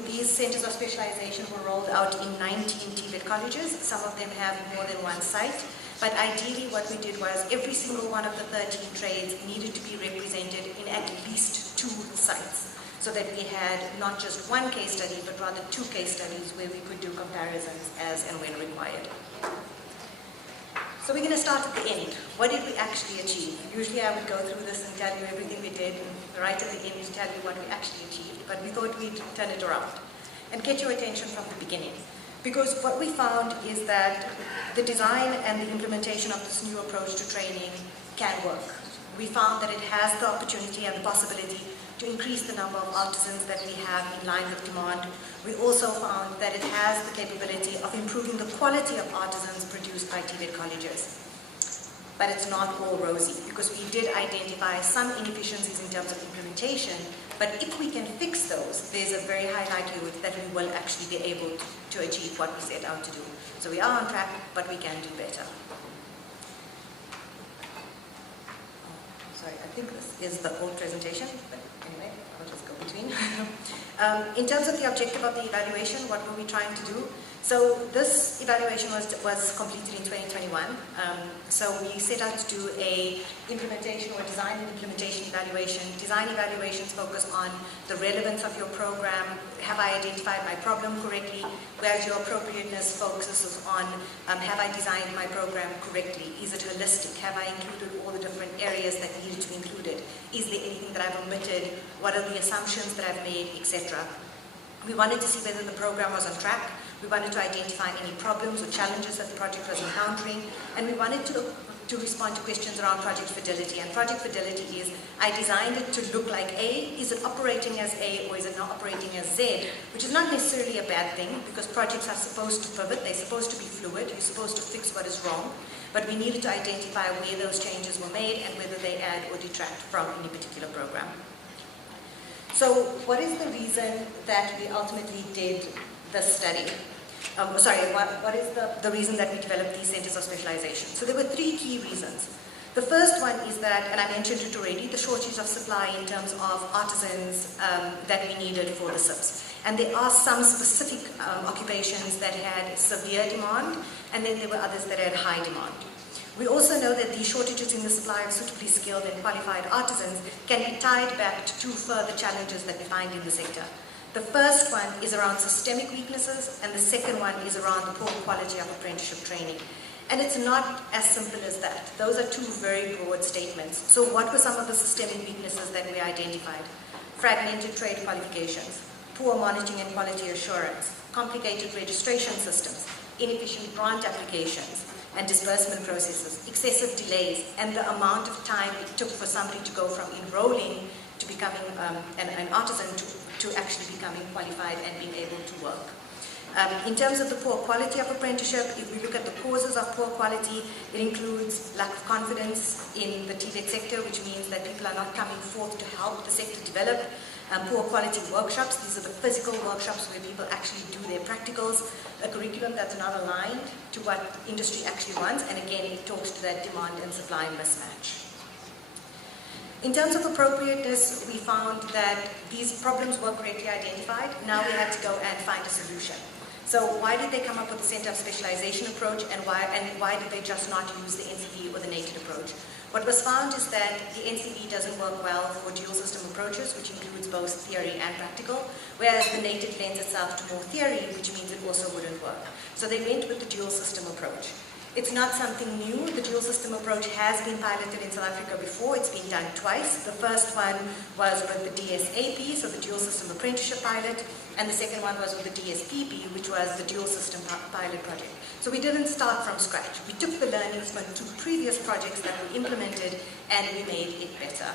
these centres of specialisation were rolled out in 19 TVET colleges. Some of them have more than one site. But ideally what we did was every single one of the 13 trades needed to be represented in at least 2 sites. so that we had not just one case study, but rather 2 case studies where we could do comparisons as and when required. So we're going to start at the end. What did we actually achieve? Usually I would go through this and tell you everything we did, and right at the end to tell you what we actually achieved, but we thought we'd turn it around and get your attention from the beginning. Because what we found is that the design and the implementation of this new approach to training can work. We found that it has the opportunity and the possibility to increase the number of artisans that we have in line with demand. We also found that it has the capability of improving the quality of artisans produced by TVET colleges. But it's not all rosy, because we did identify some inefficiencies in terms of implementation, but if we can fix those, there's a very high likelihood that we will actually be able to achieve what we set out to do. So we are on track, but we can do better. Sorry, I think this is the old presentation, but anyway, I'll just go between. In terms of the objective of the evaluation, what were we trying to do? So this evaluation was completed in 2021. So we set out to do a implementation or design and implementation evaluation. Design evaluations focus on the relevance of your program. Have I identified my problem correctly? Whereas your appropriateness focuses on have I designed my program correctly? Is it holistic? Have I included all the different areas that needed to be included? Is there anything that I've omitted? What are the assumptions that I've made, etc.? We wanted to see whether the program was on track. We wanted to identify any problems or challenges that the project was encountering, and we wanted to respond to questions around project fidelity. And project fidelity is, I designed it to look like A, is it operating as A or is it not operating as Z? Which is not necessarily a bad thing, because projects are supposed to pivot, they're supposed to be fluid, you're supposed to fix what is wrong, but we needed to identify where those changes were made and whether they add or detract from any particular program. So what is the reason that we ultimately did the study? What is the reason that we developed these centers of specialization? So there were 3 key reasons. The first one is that, and I mentioned it already, the shortage of supply in terms of artisans that we needed for the SIPs. And there are some specific occupations that had severe demand, and then there were others that had high demand. We also know that these shortages in the supply of suitably skilled and qualified artisans can be tied back to 2 further challenges that we find in the sector. The first one is around systemic weaknesses, and the second one is around the poor quality of apprenticeship training. And it's not as simple as that. Those are 2 very broad statements. So what were some of the systemic weaknesses that we identified? Fragmented trade qualifications, poor monitoring and quality assurance, complicated registration systems, inefficient grant applications and disbursement processes, excessive delays, and the amount of time it took for somebody to go from enrolling to becoming an artisan to actually becoming qualified and being able to work. In terms of the poor quality of apprenticeship, if we look at the causes of poor quality, it includes lack of confidence in the TVET sector, which means that people are not coming forth to help the sector develop. Poor quality workshops, these are the physical workshops where people actually do their practicals, a curriculum that's not aligned to what industry actually wants, and again it talks to that demand and supply mismatch. In terms of appropriateness, we found that these problems were correctly identified. Now we had to go and find a solution. So why did they come up with the Center of Specialization approach, and why did they just not use the NCV or the NATED approach? What was found is that the NCV doesn't work well for dual system approaches, which includes both theory and practical, whereas the NATED lends itself to more theory, which means it also wouldn't work. So they went with the dual system approach. It's not something new. The dual system approach has been piloted in South Africa before. It's been done twice. The first one was with the DSAP, so the dual system apprenticeship pilot, and the second one was with the DSPP, which was the dual system pilot project. So we didn't start from scratch. We took the learnings from 2 previous projects that were implemented and we made it better.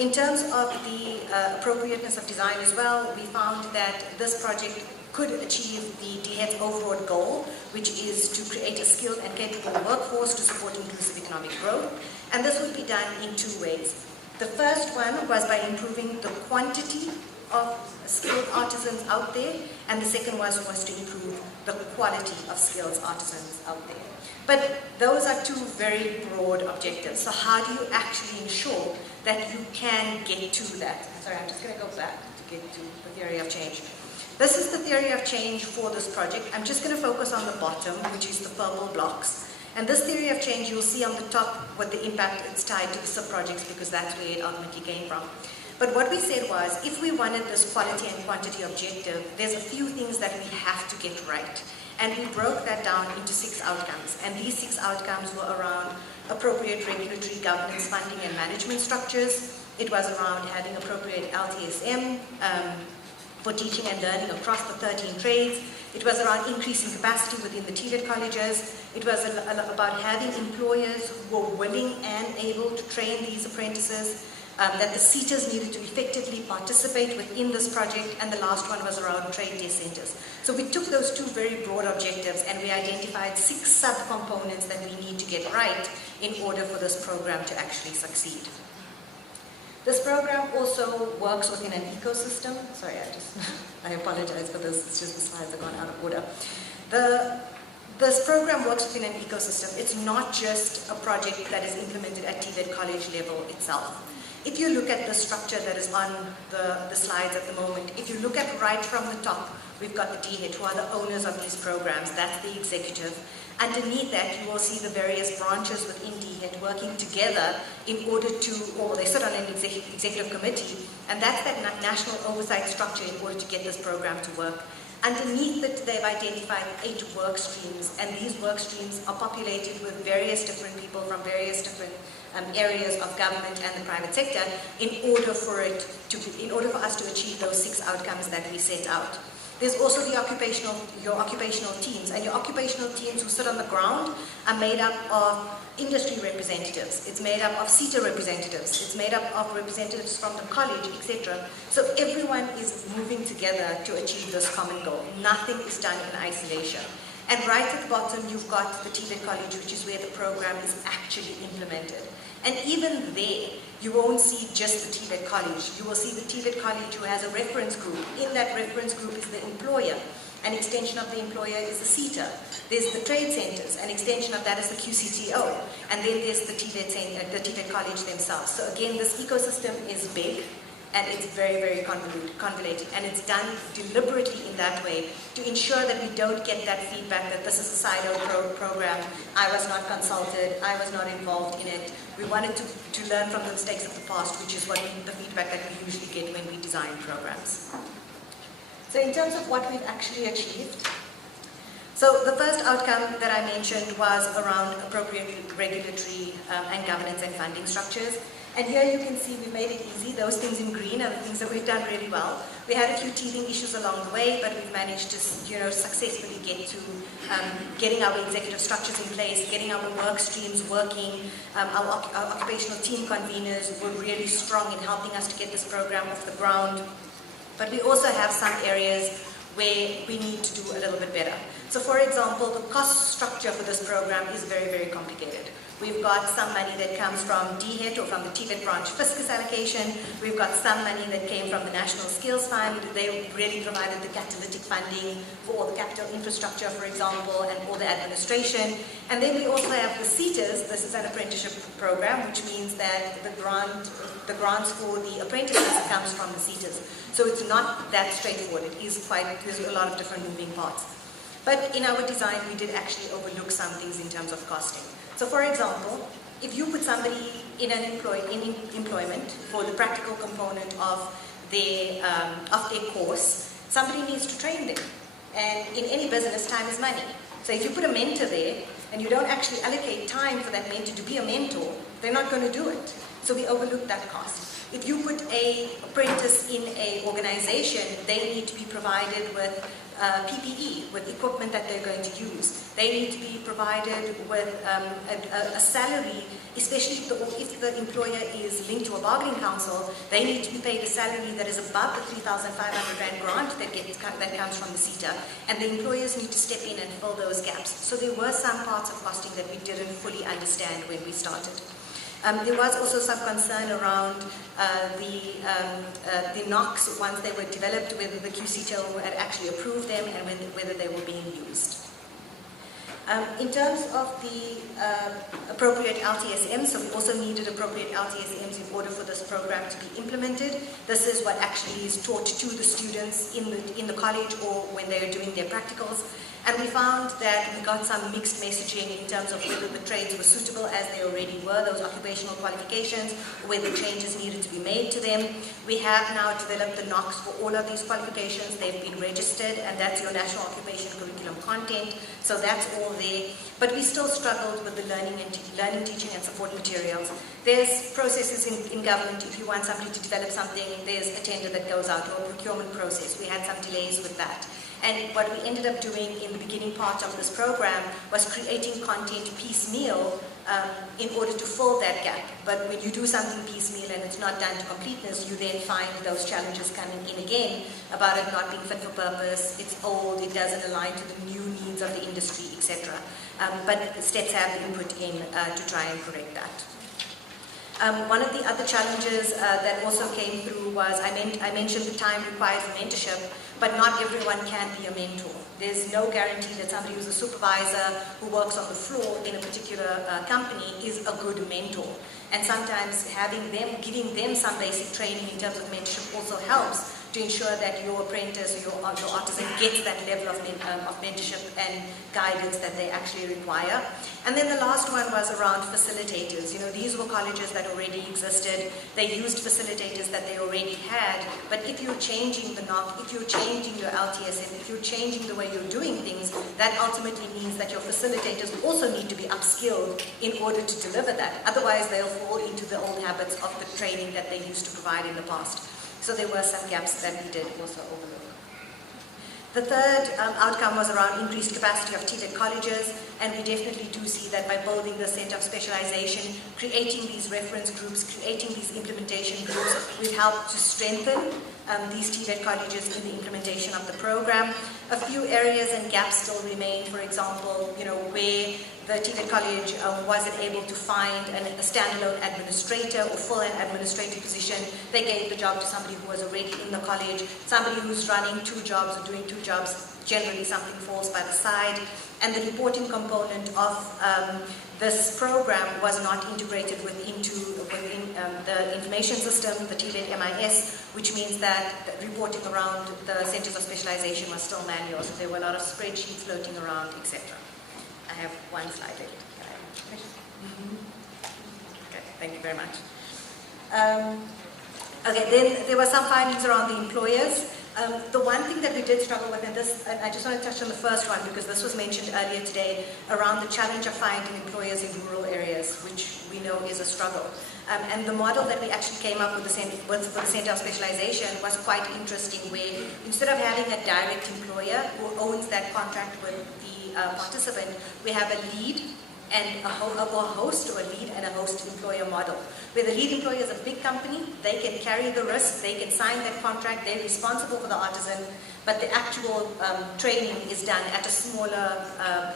In terms of the appropriateness of design as well, we found that this project could achieve the DHET's overall goal, which is to create a skilled and capable workforce to support inclusive economic growth. And this would be done in 2 ways. The first one was by improving the quantity of skilled artisans out there, and the second was to improve the quality of skilled artisans out there. But those are 2 very broad objectives. So how do you actually ensure that you can get to that? Sorry, I'm just going to go back to get to the theory of change. This is the theory of change for this project. I'm just going to focus on the bottom, which is the purple blocks. And this theory of change, you'll see on the top what the impact it's tied to the sub-projects, because that's where it ultimately came from. But what we said was, if we wanted this quality and quantity objective, there's a few things that we have to get right. And we broke that down into 6 outcomes. And these 6 outcomes were around appropriate regulatory governance, funding and management structures. It was around having appropriate LTSM for teaching and learning across the 13 trades. It was around increasing capacity within the TVET colleges. It was about having employers who were willing and able to train these apprentices, that the seaters needed to effectively participate within this project, and the last one was around trade day centers. So we took those 2 very broad objectives and we identified 6 sub-components that we need to get right in order for this program to actually succeed. This program also works within an ecosystem. Sorry, I apologize for this, it's just the slides have gone out of order. This program works within an ecosystem. It's not just a project that is implemented at TVET college level itself. If you look at the structure that is on the slides at the moment, if you look at right from the top, we've got the DHET, who are the owners of these programs. That's the executive. Underneath that, you will see the various branches within DHET working together in order to, or they sit on an executive committee, and that's that national oversight structure in order to get this program to work. Underneath it, they've identified 8 work streams, and these work streams are populated with various different people from various different areas of government and the private sector in order for us to achieve those 6 outcomes that we set out. There's also your occupational teams, and your occupational teams who sit on the ground are made up of industry representatives. It's made up of CETA representatives. It's made up of representatives from the college, etc. So everyone is moving together to achieve this common goal. Nothing is done in isolation. And right at the bottom, you've got the TVET college, which is where the program is actually implemented. And even there, you won't see just the TVET college. You will see the TVET college who has a reference group. In that reference group is the employer. An extension of the employer is the CETA. There's the trade centers. An extension of that is the QCTO. And then there's the TVET college themselves. So again, this ecosystem is big. And it's very, very convoluted. And it's done deliberately in that way to ensure that we don't get that feedback that this is a siloed program, I was not consulted, I was not involved in it. We wanted to learn from the mistakes of the past, which is the feedback that we usually get when we design programs. So in terms of what we've actually achieved, so the first outcome that I mentioned was around appropriate regulatory and governance and funding structures. And here you can see we made it easy. Those things in green are the things that we've done really well. We had a few teething issues along the way, but we've managed to successfully get to getting our executive structures in place, getting our work streams working. Our occupational team conveners were really strong in helping us to get this program off the ground. But we also have some areas where we need to do a little bit better. So for example, the cost structure for this program is very, very complicated. We've got some money that comes from DHET or from the TVET branch fiscus allocation. We've got some money that came from the National Skills Fund. They really provided the catalytic funding for all the capital infrastructure, for example, and all the administration. And then we also have the CETAs. This is an apprenticeship program, which means that the grants for the apprentices comes from the CETAs. So it's not that straightforward. There's a lot of different moving parts. But in our design, we did actually overlook some things in terms of costing. So for example, if you put somebody in employment for the practical component of their course, somebody needs to train them. And in any business, time is money. So if you put a mentor there, and you don't actually allocate time for that mentor to be a mentor, they're not going to do it. So we overlooked that cost. If you put an apprentice in an organization, they need to be provided with PPE, with equipment that they're going to use. They need to be provided with a salary, especially if the employer is linked to a bargaining council, they need to be paid a salary that is above the 3,500 Rand grant that comes from the CETA. And the employers need to step in and fill those gaps. So there were some parts of costing that we didn't fully understand when we started. There was also some concern around the NOCs once they were developed, whether the QCTO had actually approved them and whether they were being used. In terms of the appropriate LTSMs, so we also needed appropriate LTSMs in order for this program to be implemented. This is what actually is taught to the students in the college or when they're doing their practicals. And we found that we got some mixed messaging in terms of whether the trades were suitable as they already were, those occupational qualifications, whether changes needed to be made to them. We have now developed the NOCs for all of these qualifications. They've been registered, and that's your National Occupation Curriculum content, so that's all there. But we still struggled with the learning, teaching, and support materials. There's processes in government. If you want somebody to develop something, there's a tender that goes out, or a procurement process. We had some delays with that. And what we ended up doing in the beginning part of this program was creating content piecemeal in order to fill that gap. But when you do something piecemeal and it's not done to completeness, you then find those challenges coming in again about it not being fit for purpose, it's old, it doesn't align to the new needs of the industry, etc. But steps have been put in to try and correct that. One of the other challenges that also came through was, I mentioned the time required for mentorship, but not everyone can be a mentor. There's no guarantee that somebody who's a supervisor who works on the floor in a particular company is a good mentor. And sometimes giving them some basic training in terms of mentorship also helps to ensure that your apprentice or your artisan gets that level of mentorship and guidance that they actually require. And then the last one was around facilitators. You know, these were colleges that already existed. They used facilitators that they already had. But if you're changing the NOC, if you're changing your LTSM, if you're changing the way you're doing things, that ultimately means that your facilitators also need to be upskilled in order to deliver that. Otherwise, they'll fall into the old habits of the training that they used to provide in the past. So there were some gaps that we did also overlook. The third outcome was around increased capacity of TVET colleges, and we definitely do see that by building the Center of Specialization, creating these reference groups, creating these implementation groups, we've helped to strengthen these TVET colleges in the implementation of the program. A few areas and gaps still remain. For example, you know, where the TVET college wasn't able to find a standalone administrator or fill an administrative position, they gave the job to somebody who was already in the college, somebody who's running 2 jobs or doing 2 jobs. Generally, something falls by the side. And the reporting component of this program was not integrated within the information system, the TVET MIS, which means that the reporting around the centers of specialization was still manual, so there were a lot of spreadsheets floating around, etc. I have one slide left. Can I have a question? Okay, thank you very much. Okay, then there were some findings around the employers. The one thing that we did struggle with, and I just want to touch on the first one because this was mentioned earlier today, around the challenge of finding employers in rural areas, which we know is a struggle. And the model that we actually came up with for the Center of Specialization was quite interesting, where instead of having a direct employer who owns that contract with the participant, we have a lead and a host, or a lead and a host employer model. Where the lead employer is a big company, they can carry the risk, they can sign that contract, they're responsible for the artisan, but the actual training is done at a smaller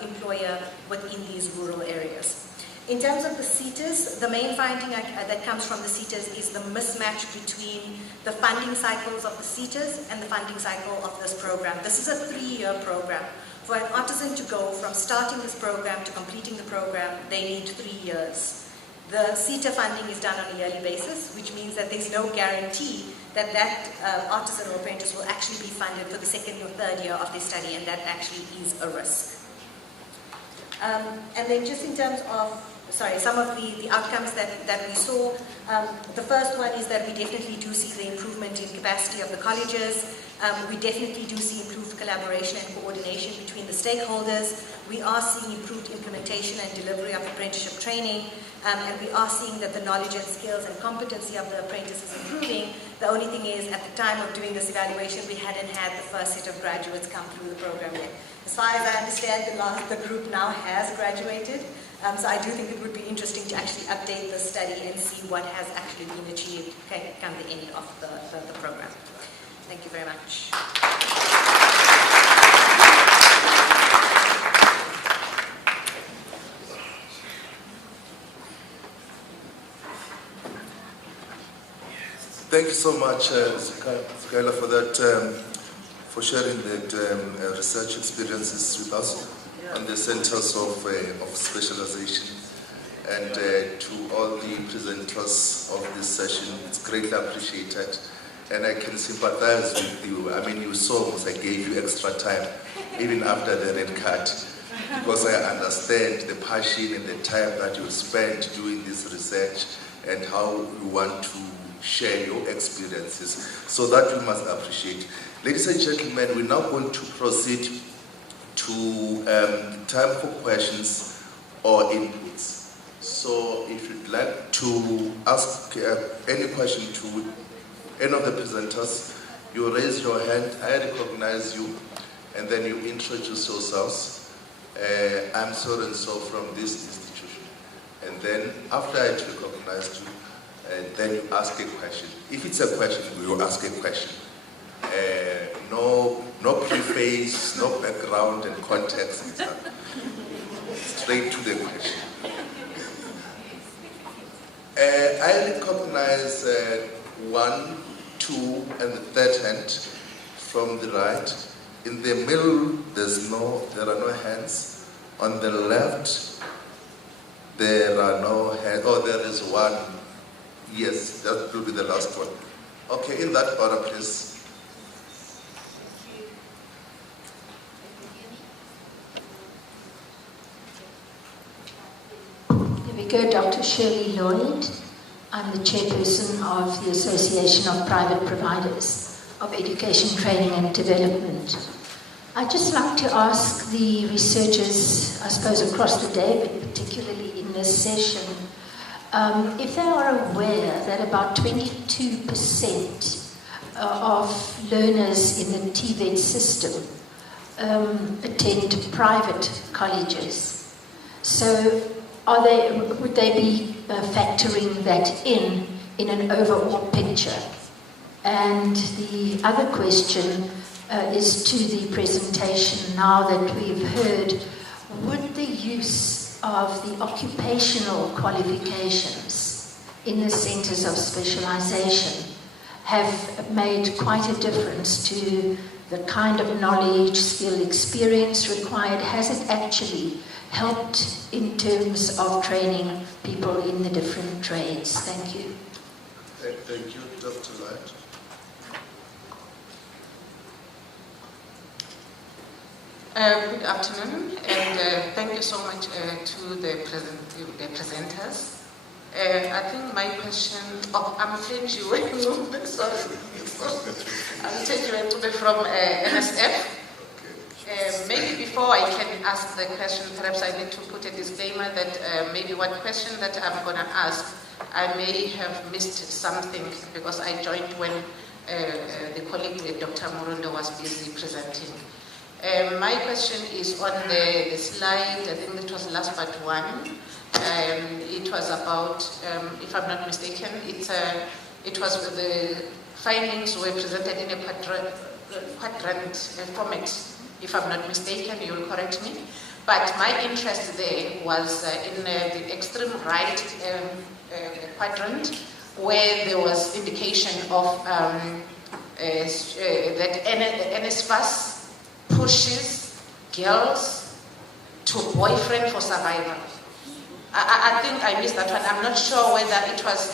employer within these rural areas. In terms of the CETAs, the main finding that comes from the CETAs is the mismatch between the funding cycles of the CETAs and the funding cycle of this program. This is a 3-year program. For an artisan to go from starting this program to completing the program, they need 3 years. The CETA funding is done on a yearly basis, which means that there's no guarantee that artisan or apprentice will actually be funded for the 2nd or 3rd year of their study, and that actually is a risk. And then just in terms of some of the outcomes that we saw. The first one is that we definitely do see the improvement in capacity of the colleges. We definitely do see improved collaboration and coordination between the stakeholders. We are seeing improved implementation and delivery of apprenticeship training. And we are seeing that the knowledge and skills and competency of the apprentice is improving. The only thing is, at the time of doing this evaluation, we hadn't had the first set of graduates come through the program yet. As far as I understand, the group now has graduated. So I do think it would be interesting to actually update the study and see what has actually been achieved come the end of the program. Thank you very much. Thank you so much, Zikaila, for that, for sharing that research experiences with us. on the centers of specialization. And to all the presenters of this session, it's greatly appreciated. And I can sympathize with you. I mean, you saw I gave you extra time, even after the red card, because I understand the passion and the time that you spent doing this research and how you want to share your experiences. So that we must appreciate. Ladies and gentlemen, we're now going to proceed to time for questions or inputs. So if you'd like to ask any question to any of the presenters, you raise your hand, I recognize you, and then you introduce yourselves. I'm so and so from this institution. And then after I recognize you, then you ask a question. If it's a question, we will ask a question. No preface, no background and context. Straight to the question. I recognize 1, 2, and the third hand from the right. In the middle, there are no hands. On the left, there are no hands. Oh, there is one. Yes, that will be the last one. Okay, in that order, please. Here we go, Dr. Shirley Lloyd. I'm the chairperson of the Association of Private Providers of Education, Training and Development. I'd just like to ask the researchers, I suppose across the day, but particularly in this session, if they are aware that about 22% of learners in the TVET system attend private colleges. So would they be factoring that in an overall picture? And the other question is to the presentation now that we've heard, would the use of the occupational qualifications in the centres of specialisation have made quite a difference to the kind of knowledge, skill, experience required? Has it actually helped in terms of training people in the different trades? Thank you. Thank you, Dr. Light. Good afternoon, and thank you so much to the presenters. I think my question, I'm Tenjiwe, sorry. I'm Tenjiwe from NSF. Maybe before I can ask the question, perhaps I need to put a disclaimer that maybe one question that I'm going to ask, I may have missed something because I joined when the colleague Dr. Murundo was busy presenting. My question is on the slide, I think it was last part 1. It was about, if I'm not mistaken, it was the findings were presented in a quadrant format. If I'm not mistaken, you will correct me. But my interest there was in the extreme right quadrant, where there was indication of that NSFAS pushes girls to boyfriend for survival. I think I missed that one. I'm not sure whether it was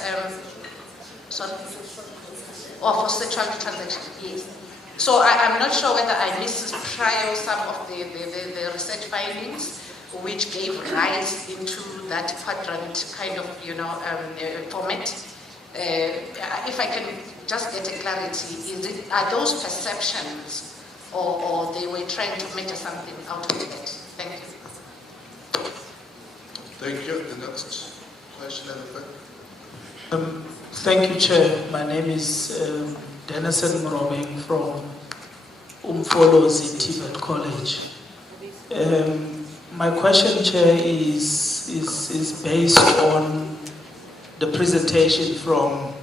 for sexual transaction. Yes. So I'm not sure whether I missed prior some of the research findings which gave rise into that quadrant kind of format. If I can just get a clarity, are those perceptions or they were trying to measure something out of that? Thank you. Thank you. The next question at the back. Thank you, Chair. My name is Denison Mrobeng from Umfolozi TVET College. My question, Chair, is based on the presentation from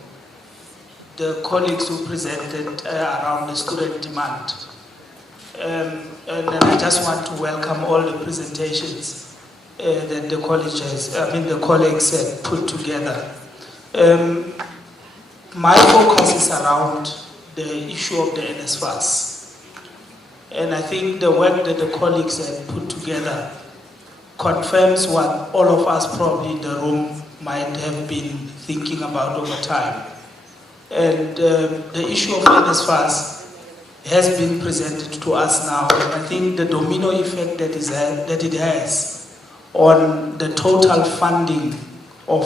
the colleagues who presented around the student demand. And I just want to welcome all the presentations that the colleagues had put together. My focus is around the issue of the NSFAS. And I think the work that the colleagues have put together confirms what all of us probably in the room might have been thinking about over time. And the issue of NSFAS has been presented to us now, and I think the domino effect that it has on the total funding of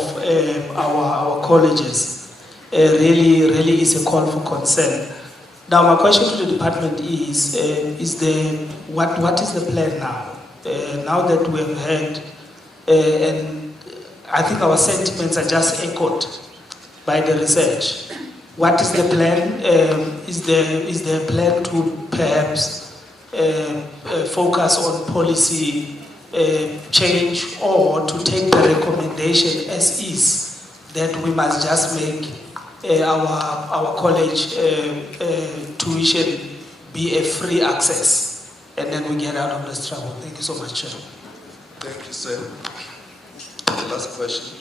our colleges really is a call for concern. Now, my question to the department is what is the plan now? Now that we have heard, and I think our sentiments are just echoed by the research. What is the plan? Is there a plan to perhaps focus on policy change, or to take the recommendation as is, that we must just make our college tuition be a free access, and then we get out of this trouble? Thank you so much, Chair. Thank you, sir. The last question.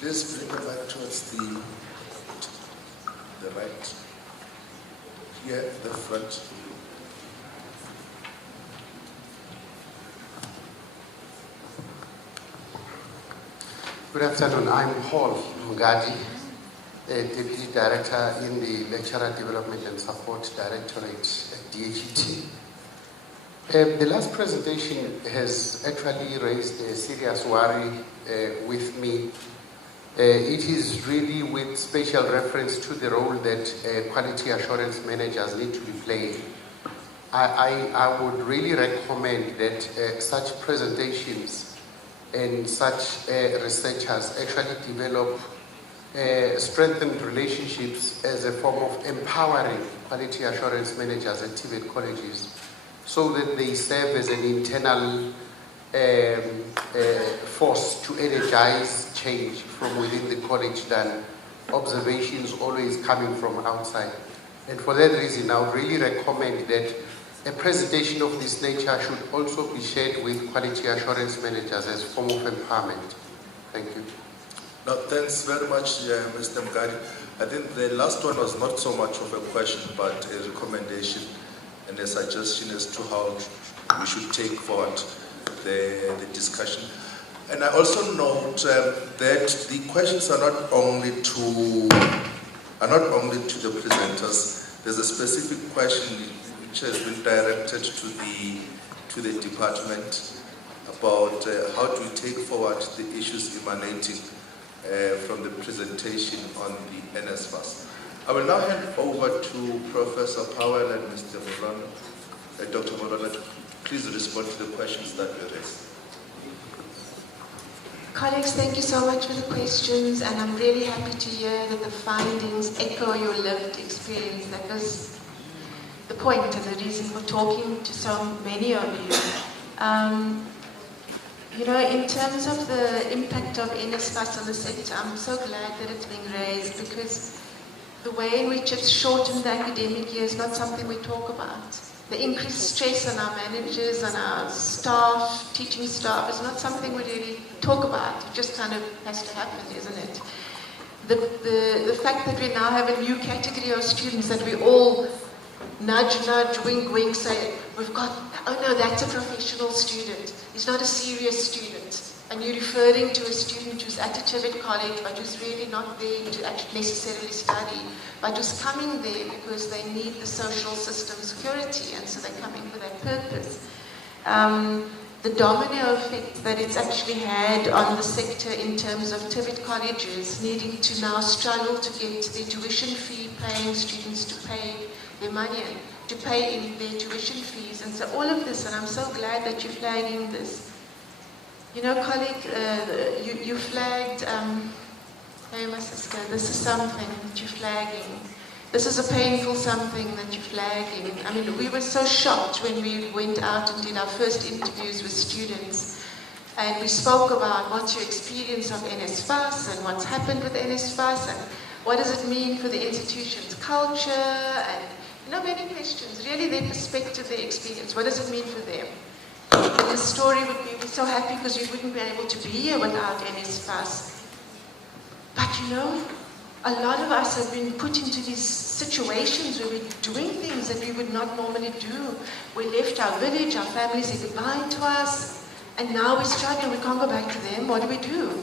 Please bring it back towards the right. Here, the front. Good afternoon. I'm Paul Mugadi, Deputy Director in the Lecturer Development and Support Directorate at DHET. The last presentation has actually raised a serious worry with me. It is really with special reference to the role that quality assurance managers need to be playing. I would really recommend that such presentations and such researchers actually develop strengthened relationships as a form of empowering quality assurance managers at TVET colleges, so that they serve as an internal force to energize change from within the college than observations always coming from outside. And for that reason, I would really recommend that a presentation of this nature should also be shared with quality assurance managers as a form of empowerment. Thank you. Now, thanks very much, Mr. Mugadi. I think the last one was not so much of a question, but a recommendation and a suggestion as to how we should take forward the discussion. And I also note that the questions are not only to the presenters. There's a specific question which has been directed to the department about how do we take forward the issues emanating from the presentation on the NSFAS. I will now hand over to Professor Powell and Mr. Molona. Dr. Molona, please respond to the questions that were raised. Colleagues, thank you so much for the questions, and I'm really happy to hear that the findings echo your lived experience. That was the point and the reason for talking to so many of you. You know, in terms of the impact of NSFAS on the sector, I'm so glad that it's being raised, because the way in which it's shortened the academic year is not something we talk about. The increased stress on our managers, on our staff, teaching staff, is not something we really talk about. It just kind of has to happen, isn't it? The fact that we now have a new category of students that we all nudge, wink, wink, say, we've got, oh no, that's a professional student. He's not a serious student. And you're referring to a student who's at a TVET college, but who's really not there to actually necessarily study, but who's coming there because they need the social system security, and so they're coming for that purpose. The domino effect that it's actually had on the sector in terms of TVET colleges needing to now struggle to get their tuition fee paying students to pay their money and to pay in their tuition fees. And so all of this, and I'm so glad that you're flagging this. You know, colleague, you flagged, hey, my sister, this is something that you're flagging. This is a painful something that you're flagging. I mean, we were so shocked when we went out and did our first interviews with students. And we spoke about what's your experience of NSFAS and what's happened with NSFAS and what does it mean for the institution's culture and, you know, many questions. Really their perspective, their experience. What does it mean for them? And the story would be, we're so happy because we wouldn't be able to be here without NSFAS. But you know, a lot of us have been put into these situations where we're doing things that we would not normally do. We left our village, our family said goodbye to us, and now we're struggling, we can't go back to them. What do we do?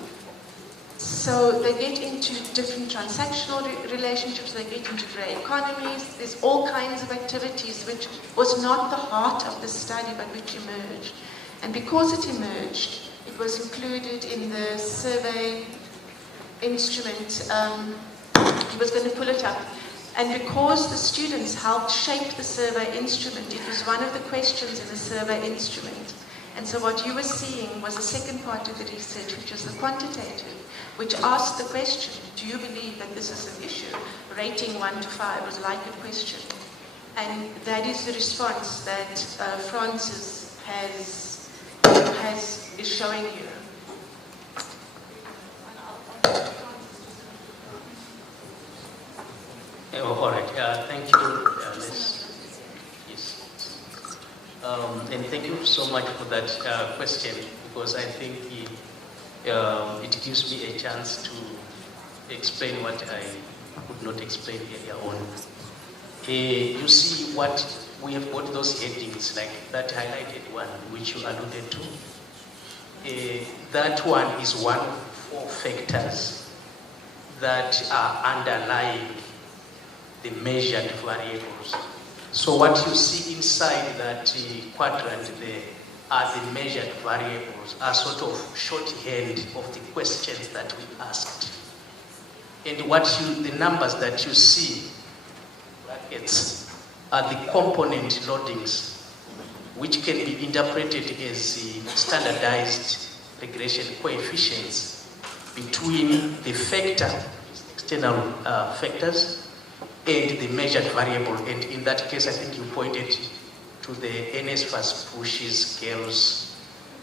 So they get into different transactional relationships, they get into grey economies, there's all kinds of activities which was not the heart of the study but which emerged. And because it emerged, it was included in the survey instrument. He was going to pull it up. And because the students helped shape the survey instrument, it was one of the questions in the survey instrument. And so what you were seeing was the second part of the research, which was the quantitative, which asked the question, do you believe that this is an issue? Rating 1 to 5 was like a question. And that is the response that Francis is showing you. All right. Thank you, Yes. And thank you so much for that question, because I think it gives me a chance to explain what I could not explain earlier on. You see what we have got those headings, like that highlighted one, which you alluded to. That one is one of 4 factors that are underlying the measured variables. So what you see inside that quadrant there are the measured variables, are sort of shorthand of the questions that we asked. And the numbers that you see, brackets, are the component loadings, which can be interpreted as the standardized regression coefficients between the factor, external factors, and the measured variable. And in that case, I think you pointed to the NSFAS pushes girls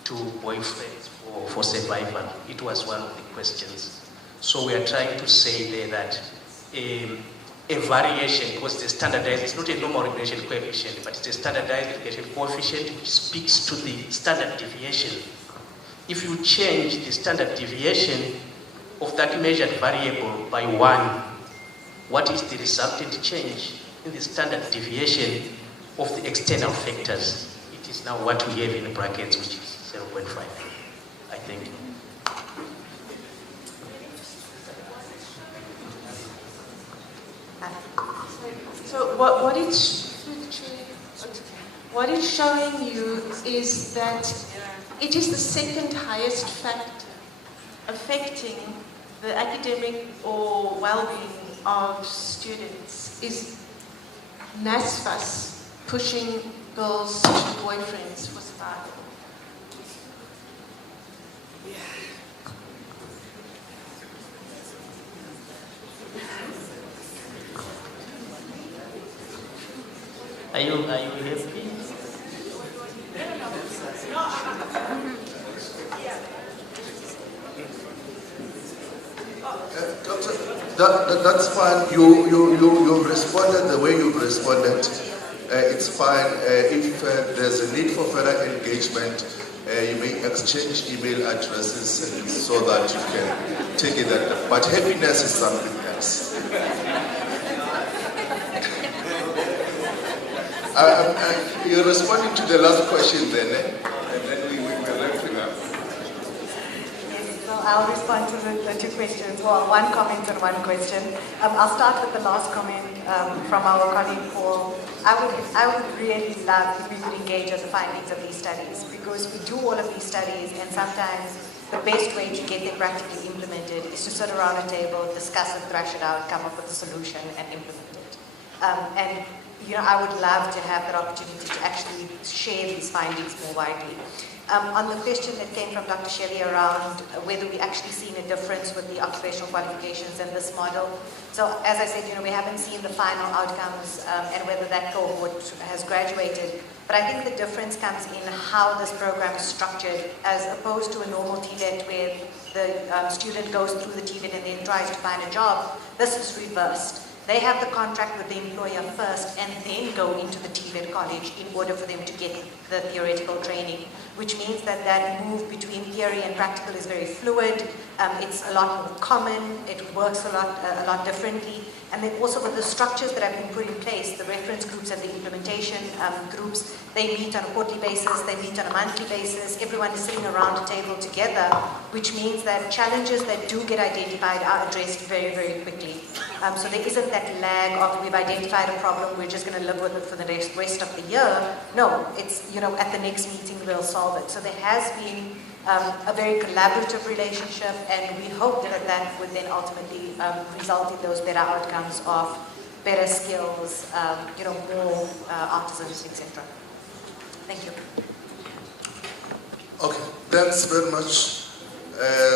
to boyfriends for survival. It was one of the questions. So we are trying to say there that a variation, because the standardized, it's not a normal regression coefficient, but it's a standardized regression coefficient which speaks to the standard deviation. If you change the standard deviation of that measured variable by 1, what is the resultant change in the standard deviation of the external factors? It is now what we have in brackets, which is 0.5, I think. So what it's showing you is that it is the second highest factor affecting the academic or well-being of students is NSFAS pushing girls to boyfriends for survival. Are you happy? Doctor, that's fine. You've responded the way you've responded. It's fine. If there's a need for further engagement, you may exchange email addresses so that you can take it. But happiness is something else. You're responding to the last question then, and then we're wrapping up. Yes, so I'll respond to the 2 questions. Well, 1 comment and 1 question. I'll start with the last comment from our colleague Paul. I would really love if we could engage on the findings of these studies, because we do all of these studies, and sometimes the best way to get them practically implemented is to sit around a table, discuss it, thrash it out, come up with a solution, and implement it. And I would love to have that opportunity to actually share these findings more widely. On the question that came from Dr. Shelley around whether we actually seen a difference with the occupational qualifications and this model. So as I said, we haven't seen the final outcomes and whether that cohort has graduated. But I think the difference comes in how this program is structured as opposed to a normal TVET where the student goes through the TVET and then tries to find a job. This is reversed. They have the contract with the employer first and then go into the TVET college in order for them to get the theoretical training, which means that that move between theory and practical is very fluid. It's a lot more common. It works a lot differently. And then also with the structures that have been put in place, the reference groups and the implementation groups, they meet on a quarterly basis, they meet on a monthly basis. Everyone is sitting around a table together, which means that challenges that do get identified are addressed very, very quickly. So there isn't that lag of we've identified a problem, we're just going to live with it for the rest of the year. No, it's, you know, at the next meeting we'll solve it. So there has been a very collaborative relationship, and we hope that that would then ultimately result in those better outcomes of better skills, you know, more artisans, etc. Thank you. Okay, thanks very much,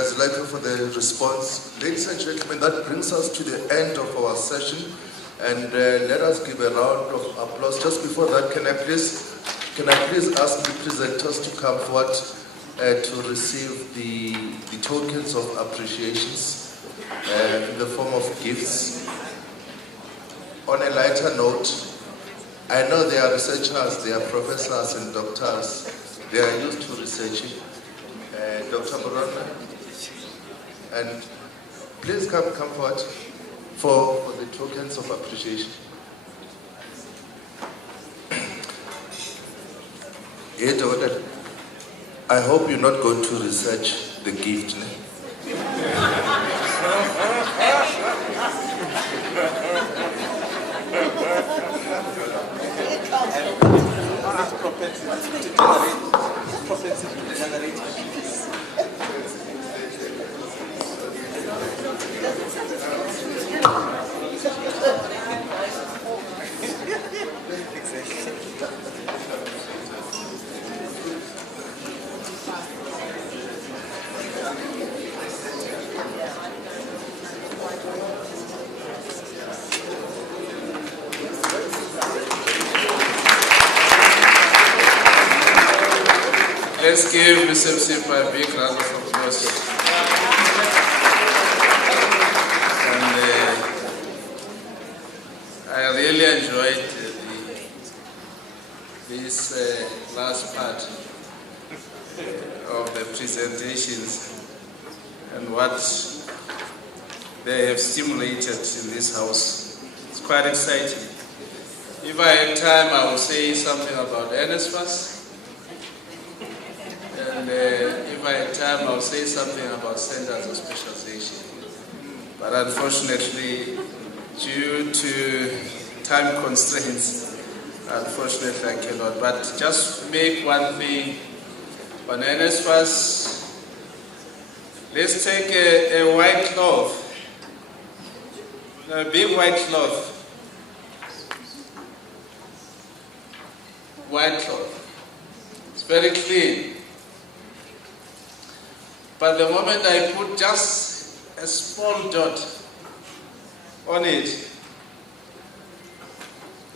Zuleika, for the response. Ladies and gentlemen, that brings us to the end of our session, and let us give a round of applause. Just before that, can I please ask the presenters to come forward to receive the tokens of appreciations in the form of gifts. On a lighter note, I know they are researchers, they are professors and doctors. They are used to researching. Dr. Morona, and please come forward for the tokens of appreciation. I hope you're not going to research the gift. Let's give Mr. Msipa a big round of applause. And I really enjoyed this last part of the presentations and what they have stimulated in this house. It's quite exciting. If I had time, I would say something about NSFAS. And if I had time, I'll say something about centers of specialization. But unfortunately, due to time constraints, unfortunately I cannot. But just make one thing on NSFAS. Let's take a white cloth, a big white cloth. White cloth. It's very clean. But the moment I put just a small dot on it,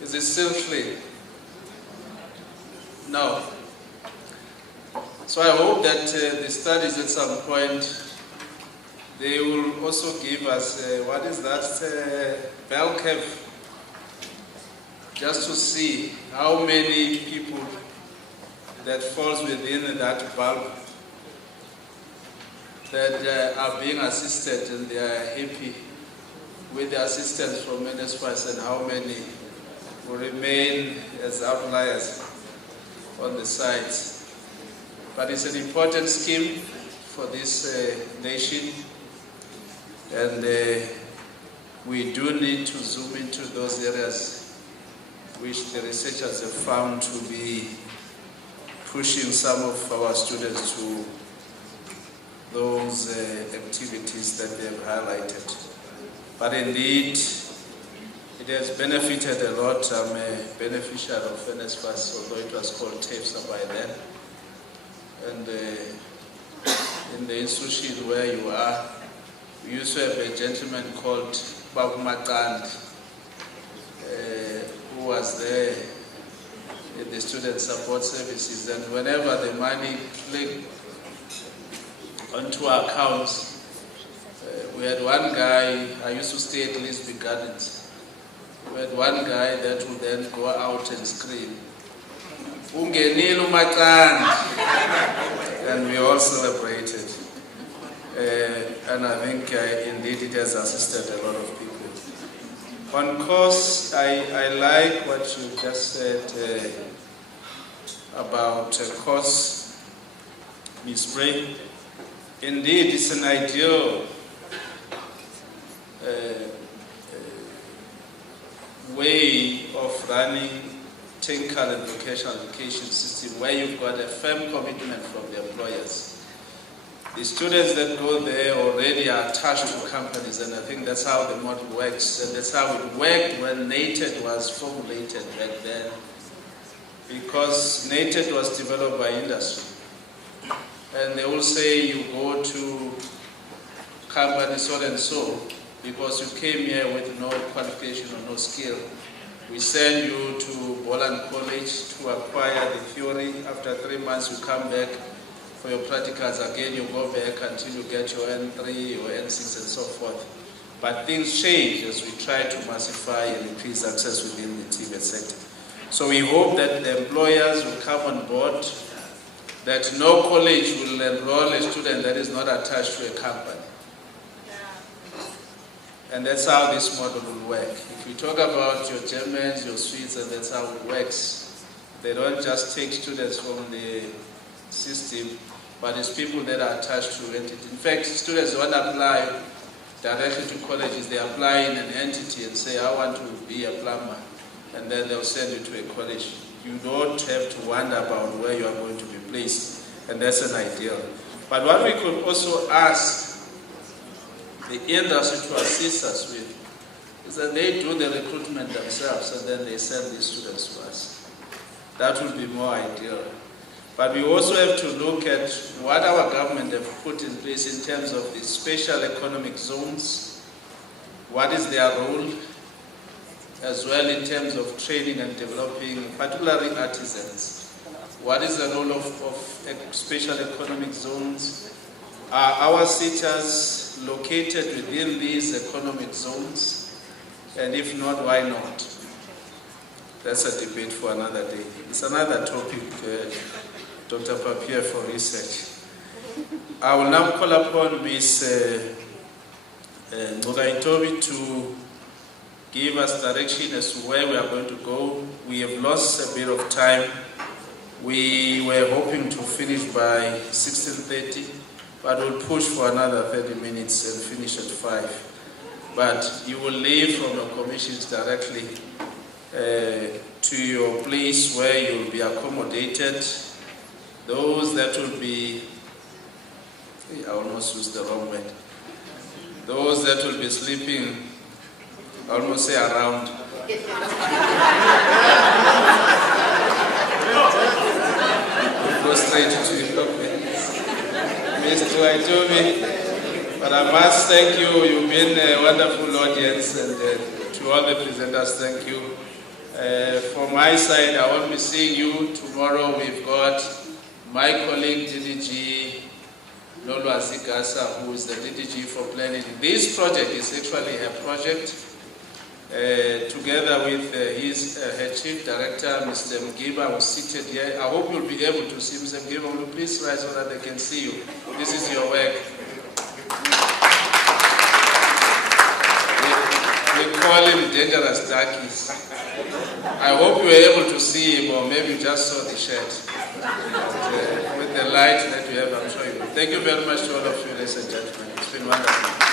is it still clean? No. So I hope that the studies at some point, they will also give us, what is that, bell curve, just to see how many people that falls within that bulb that are being assisted, and they are happy with the assistance from NSFAS, and how many will remain as outliers on the sides. But it's an important scheme for this nation, and we do need to zoom into those areas which the researchers have found to be pushing some of our students to those activities that they have highlighted. But indeed, it has benefited a lot. I'm a beneficiary of NSFAS, although it was called TAFSA by then. And in the institution where you are, we used to have a gentleman called Babu Matand, who was there in the student support services. And whenever the money clicked onto our accounts, we had one guy, I used to stay at Lisby Gardens, We had one guy that would then go out and scream, "Ungenile uMaqanda," and we all celebrated. And I think indeed it has assisted a lot of people. On course, I like what you just said about course, Ms. Bray. Indeed, it's an ideal way of running technical and vocational education system where you've got a firm commitment from the employers. The students that go there already are attached to companies, and I think that's how the model works, and that's how it worked when NATED was formulated back then, because NATED was developed by industry. And they will say you go to company so and so because you came here with no qualification or no skill. We send you to Boland College to acquire the theory. After 3 months you come back for your practicals again, you go back until you get your N3 or N6 and so forth. But things change as we try to massify and increase access within the TVET sector. So we hope that the employers will come on board, that no college will enroll a student that is not attached to a company. And that's how this model will work. If we talk about your Germans, your Swedes, and that's how it works. They don't just take students from the system, but it's people that are attached to entity. In fact, students don't apply directly to colleges. They apply in an entity and say, I want to be a plumber. And then they'll send you to a college. You don't have to wonder about where you are going to be placed. And that's an ideal. But what we could also ask the industry to assist us with is that they do the recruitment themselves and then they send these students to us. That would be more ideal. But we also have to look at what our government have put in place in terms of the special economic zones. What is their role? As well in terms of training and developing, particularly artisans. What is the role of special economic zones? Are our centers located within these economic zones? And if not, why not? That's a debate for another day. It's another topic, Dr. Papier, for research. I will now call upon Ms. Ngogaitobi to give us direction as to where we are going to go. We have lost a bit of time. We were hoping to finish by 16:30, but we'll push for another 30 minutes and finish at 5. But you will leave from your commissions directly to your place where you'll be accommodated. Those that will be, I almost used the wrong word. Those that will be sleeping, I almost say around. Go straight to you. Okay. Mr. Waitobi, but I must thank you. You've been a wonderful audience, and to all the presenters, thank you. From my side, I won't be seeing you tomorrow. We've got my colleague DDG Lolo Azigasa, who is the DDG for planning. This project is actually her project. Together with her chief director, Mr. Mgiba, who's seated here. I hope you'll be able to see Mr. Mgiba. Will you please rise so that they can see you? This is your work. We call him Dangerous Darkies. I hope you were able to see him, or maybe you just saw the shirt. With the light that you have, I'm sure you will. Thank you very much to all of you, ladies and gentlemen. It's been wonderful.